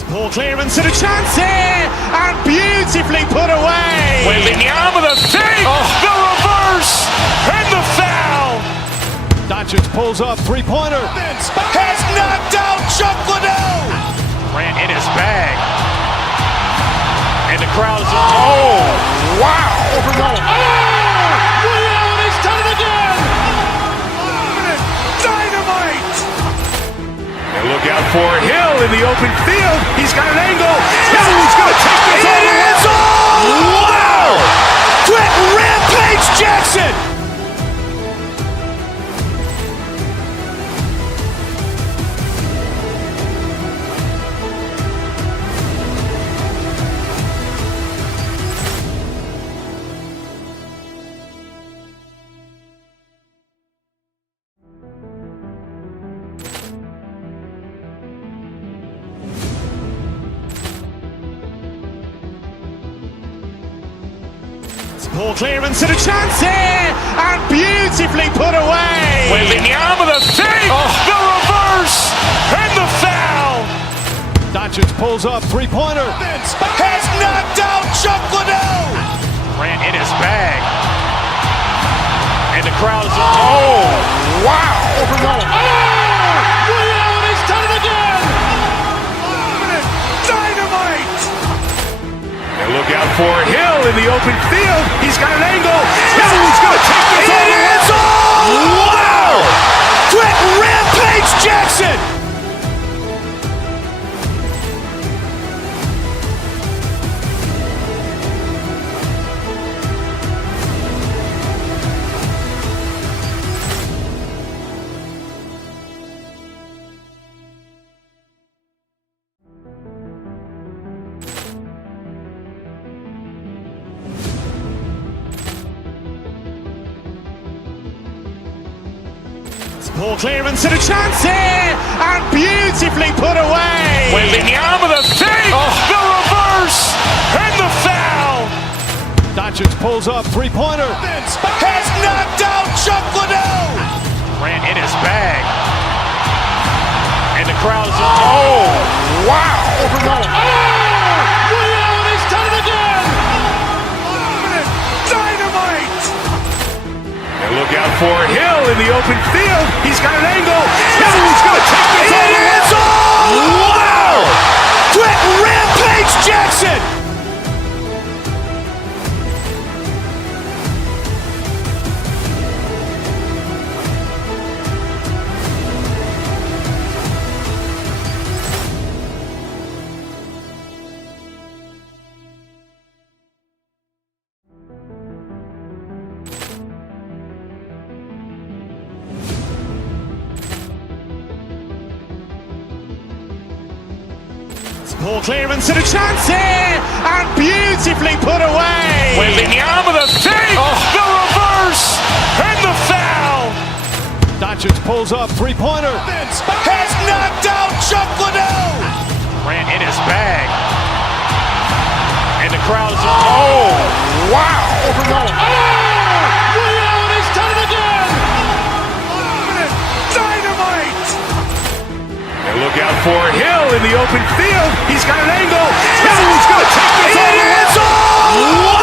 Ball clearance and a chance here, and beautifully put away. Wembanyama with a fake, the reverse, and the foul. Doncic pulls up, three-pointer. Has knocked out Chuck Liddell. Grant in his bag. And the crowd is, wow. Leon has done it again. Dynamite. And look out for Hill in the open field. He's got an angle. Hill's going to take this all the way. Wow. Quick Rampage Jackson. Ball clearance and a chance here, and beautifully put away. Wembanyama with a fake, the reverse, and the foul. Doncic pulls up, three-pointer. Has knocked out Chuck Liddell. Grant in his bag. And the crowd is, wow. Leon has done it again. Dynamite. And look out for Hill in the open field. He's got an angle. Hill's going to take this all the way. Wow. Quick Rampage Jackson. Ball clearance and a chance here, and beautifully put away. Wembanyama with a fake, the reverse, and the foul. Doncic pulls up, three-pointer. Has knocked out Chuck Liddell. Grant in his bag. And the crowd is, wow. Leon has done it again. Dynamite. And look out for Hill in the open field. He's got an angle. Hill's going to take this all the way. Wow. Quick Rampage Jackson. Ball clearance and a chance here, and beautifully put away. Wembanyama with a fake, the reverse, and the foul. Doncic pulls up, three-pointer. Has knocked out Chuck Liddell. Grant in his bag. And the crowd is, wow. Leon has done it again. Dynamite. And look out for Hill in the open field. He's got an angle. Hill's going to take this all the way.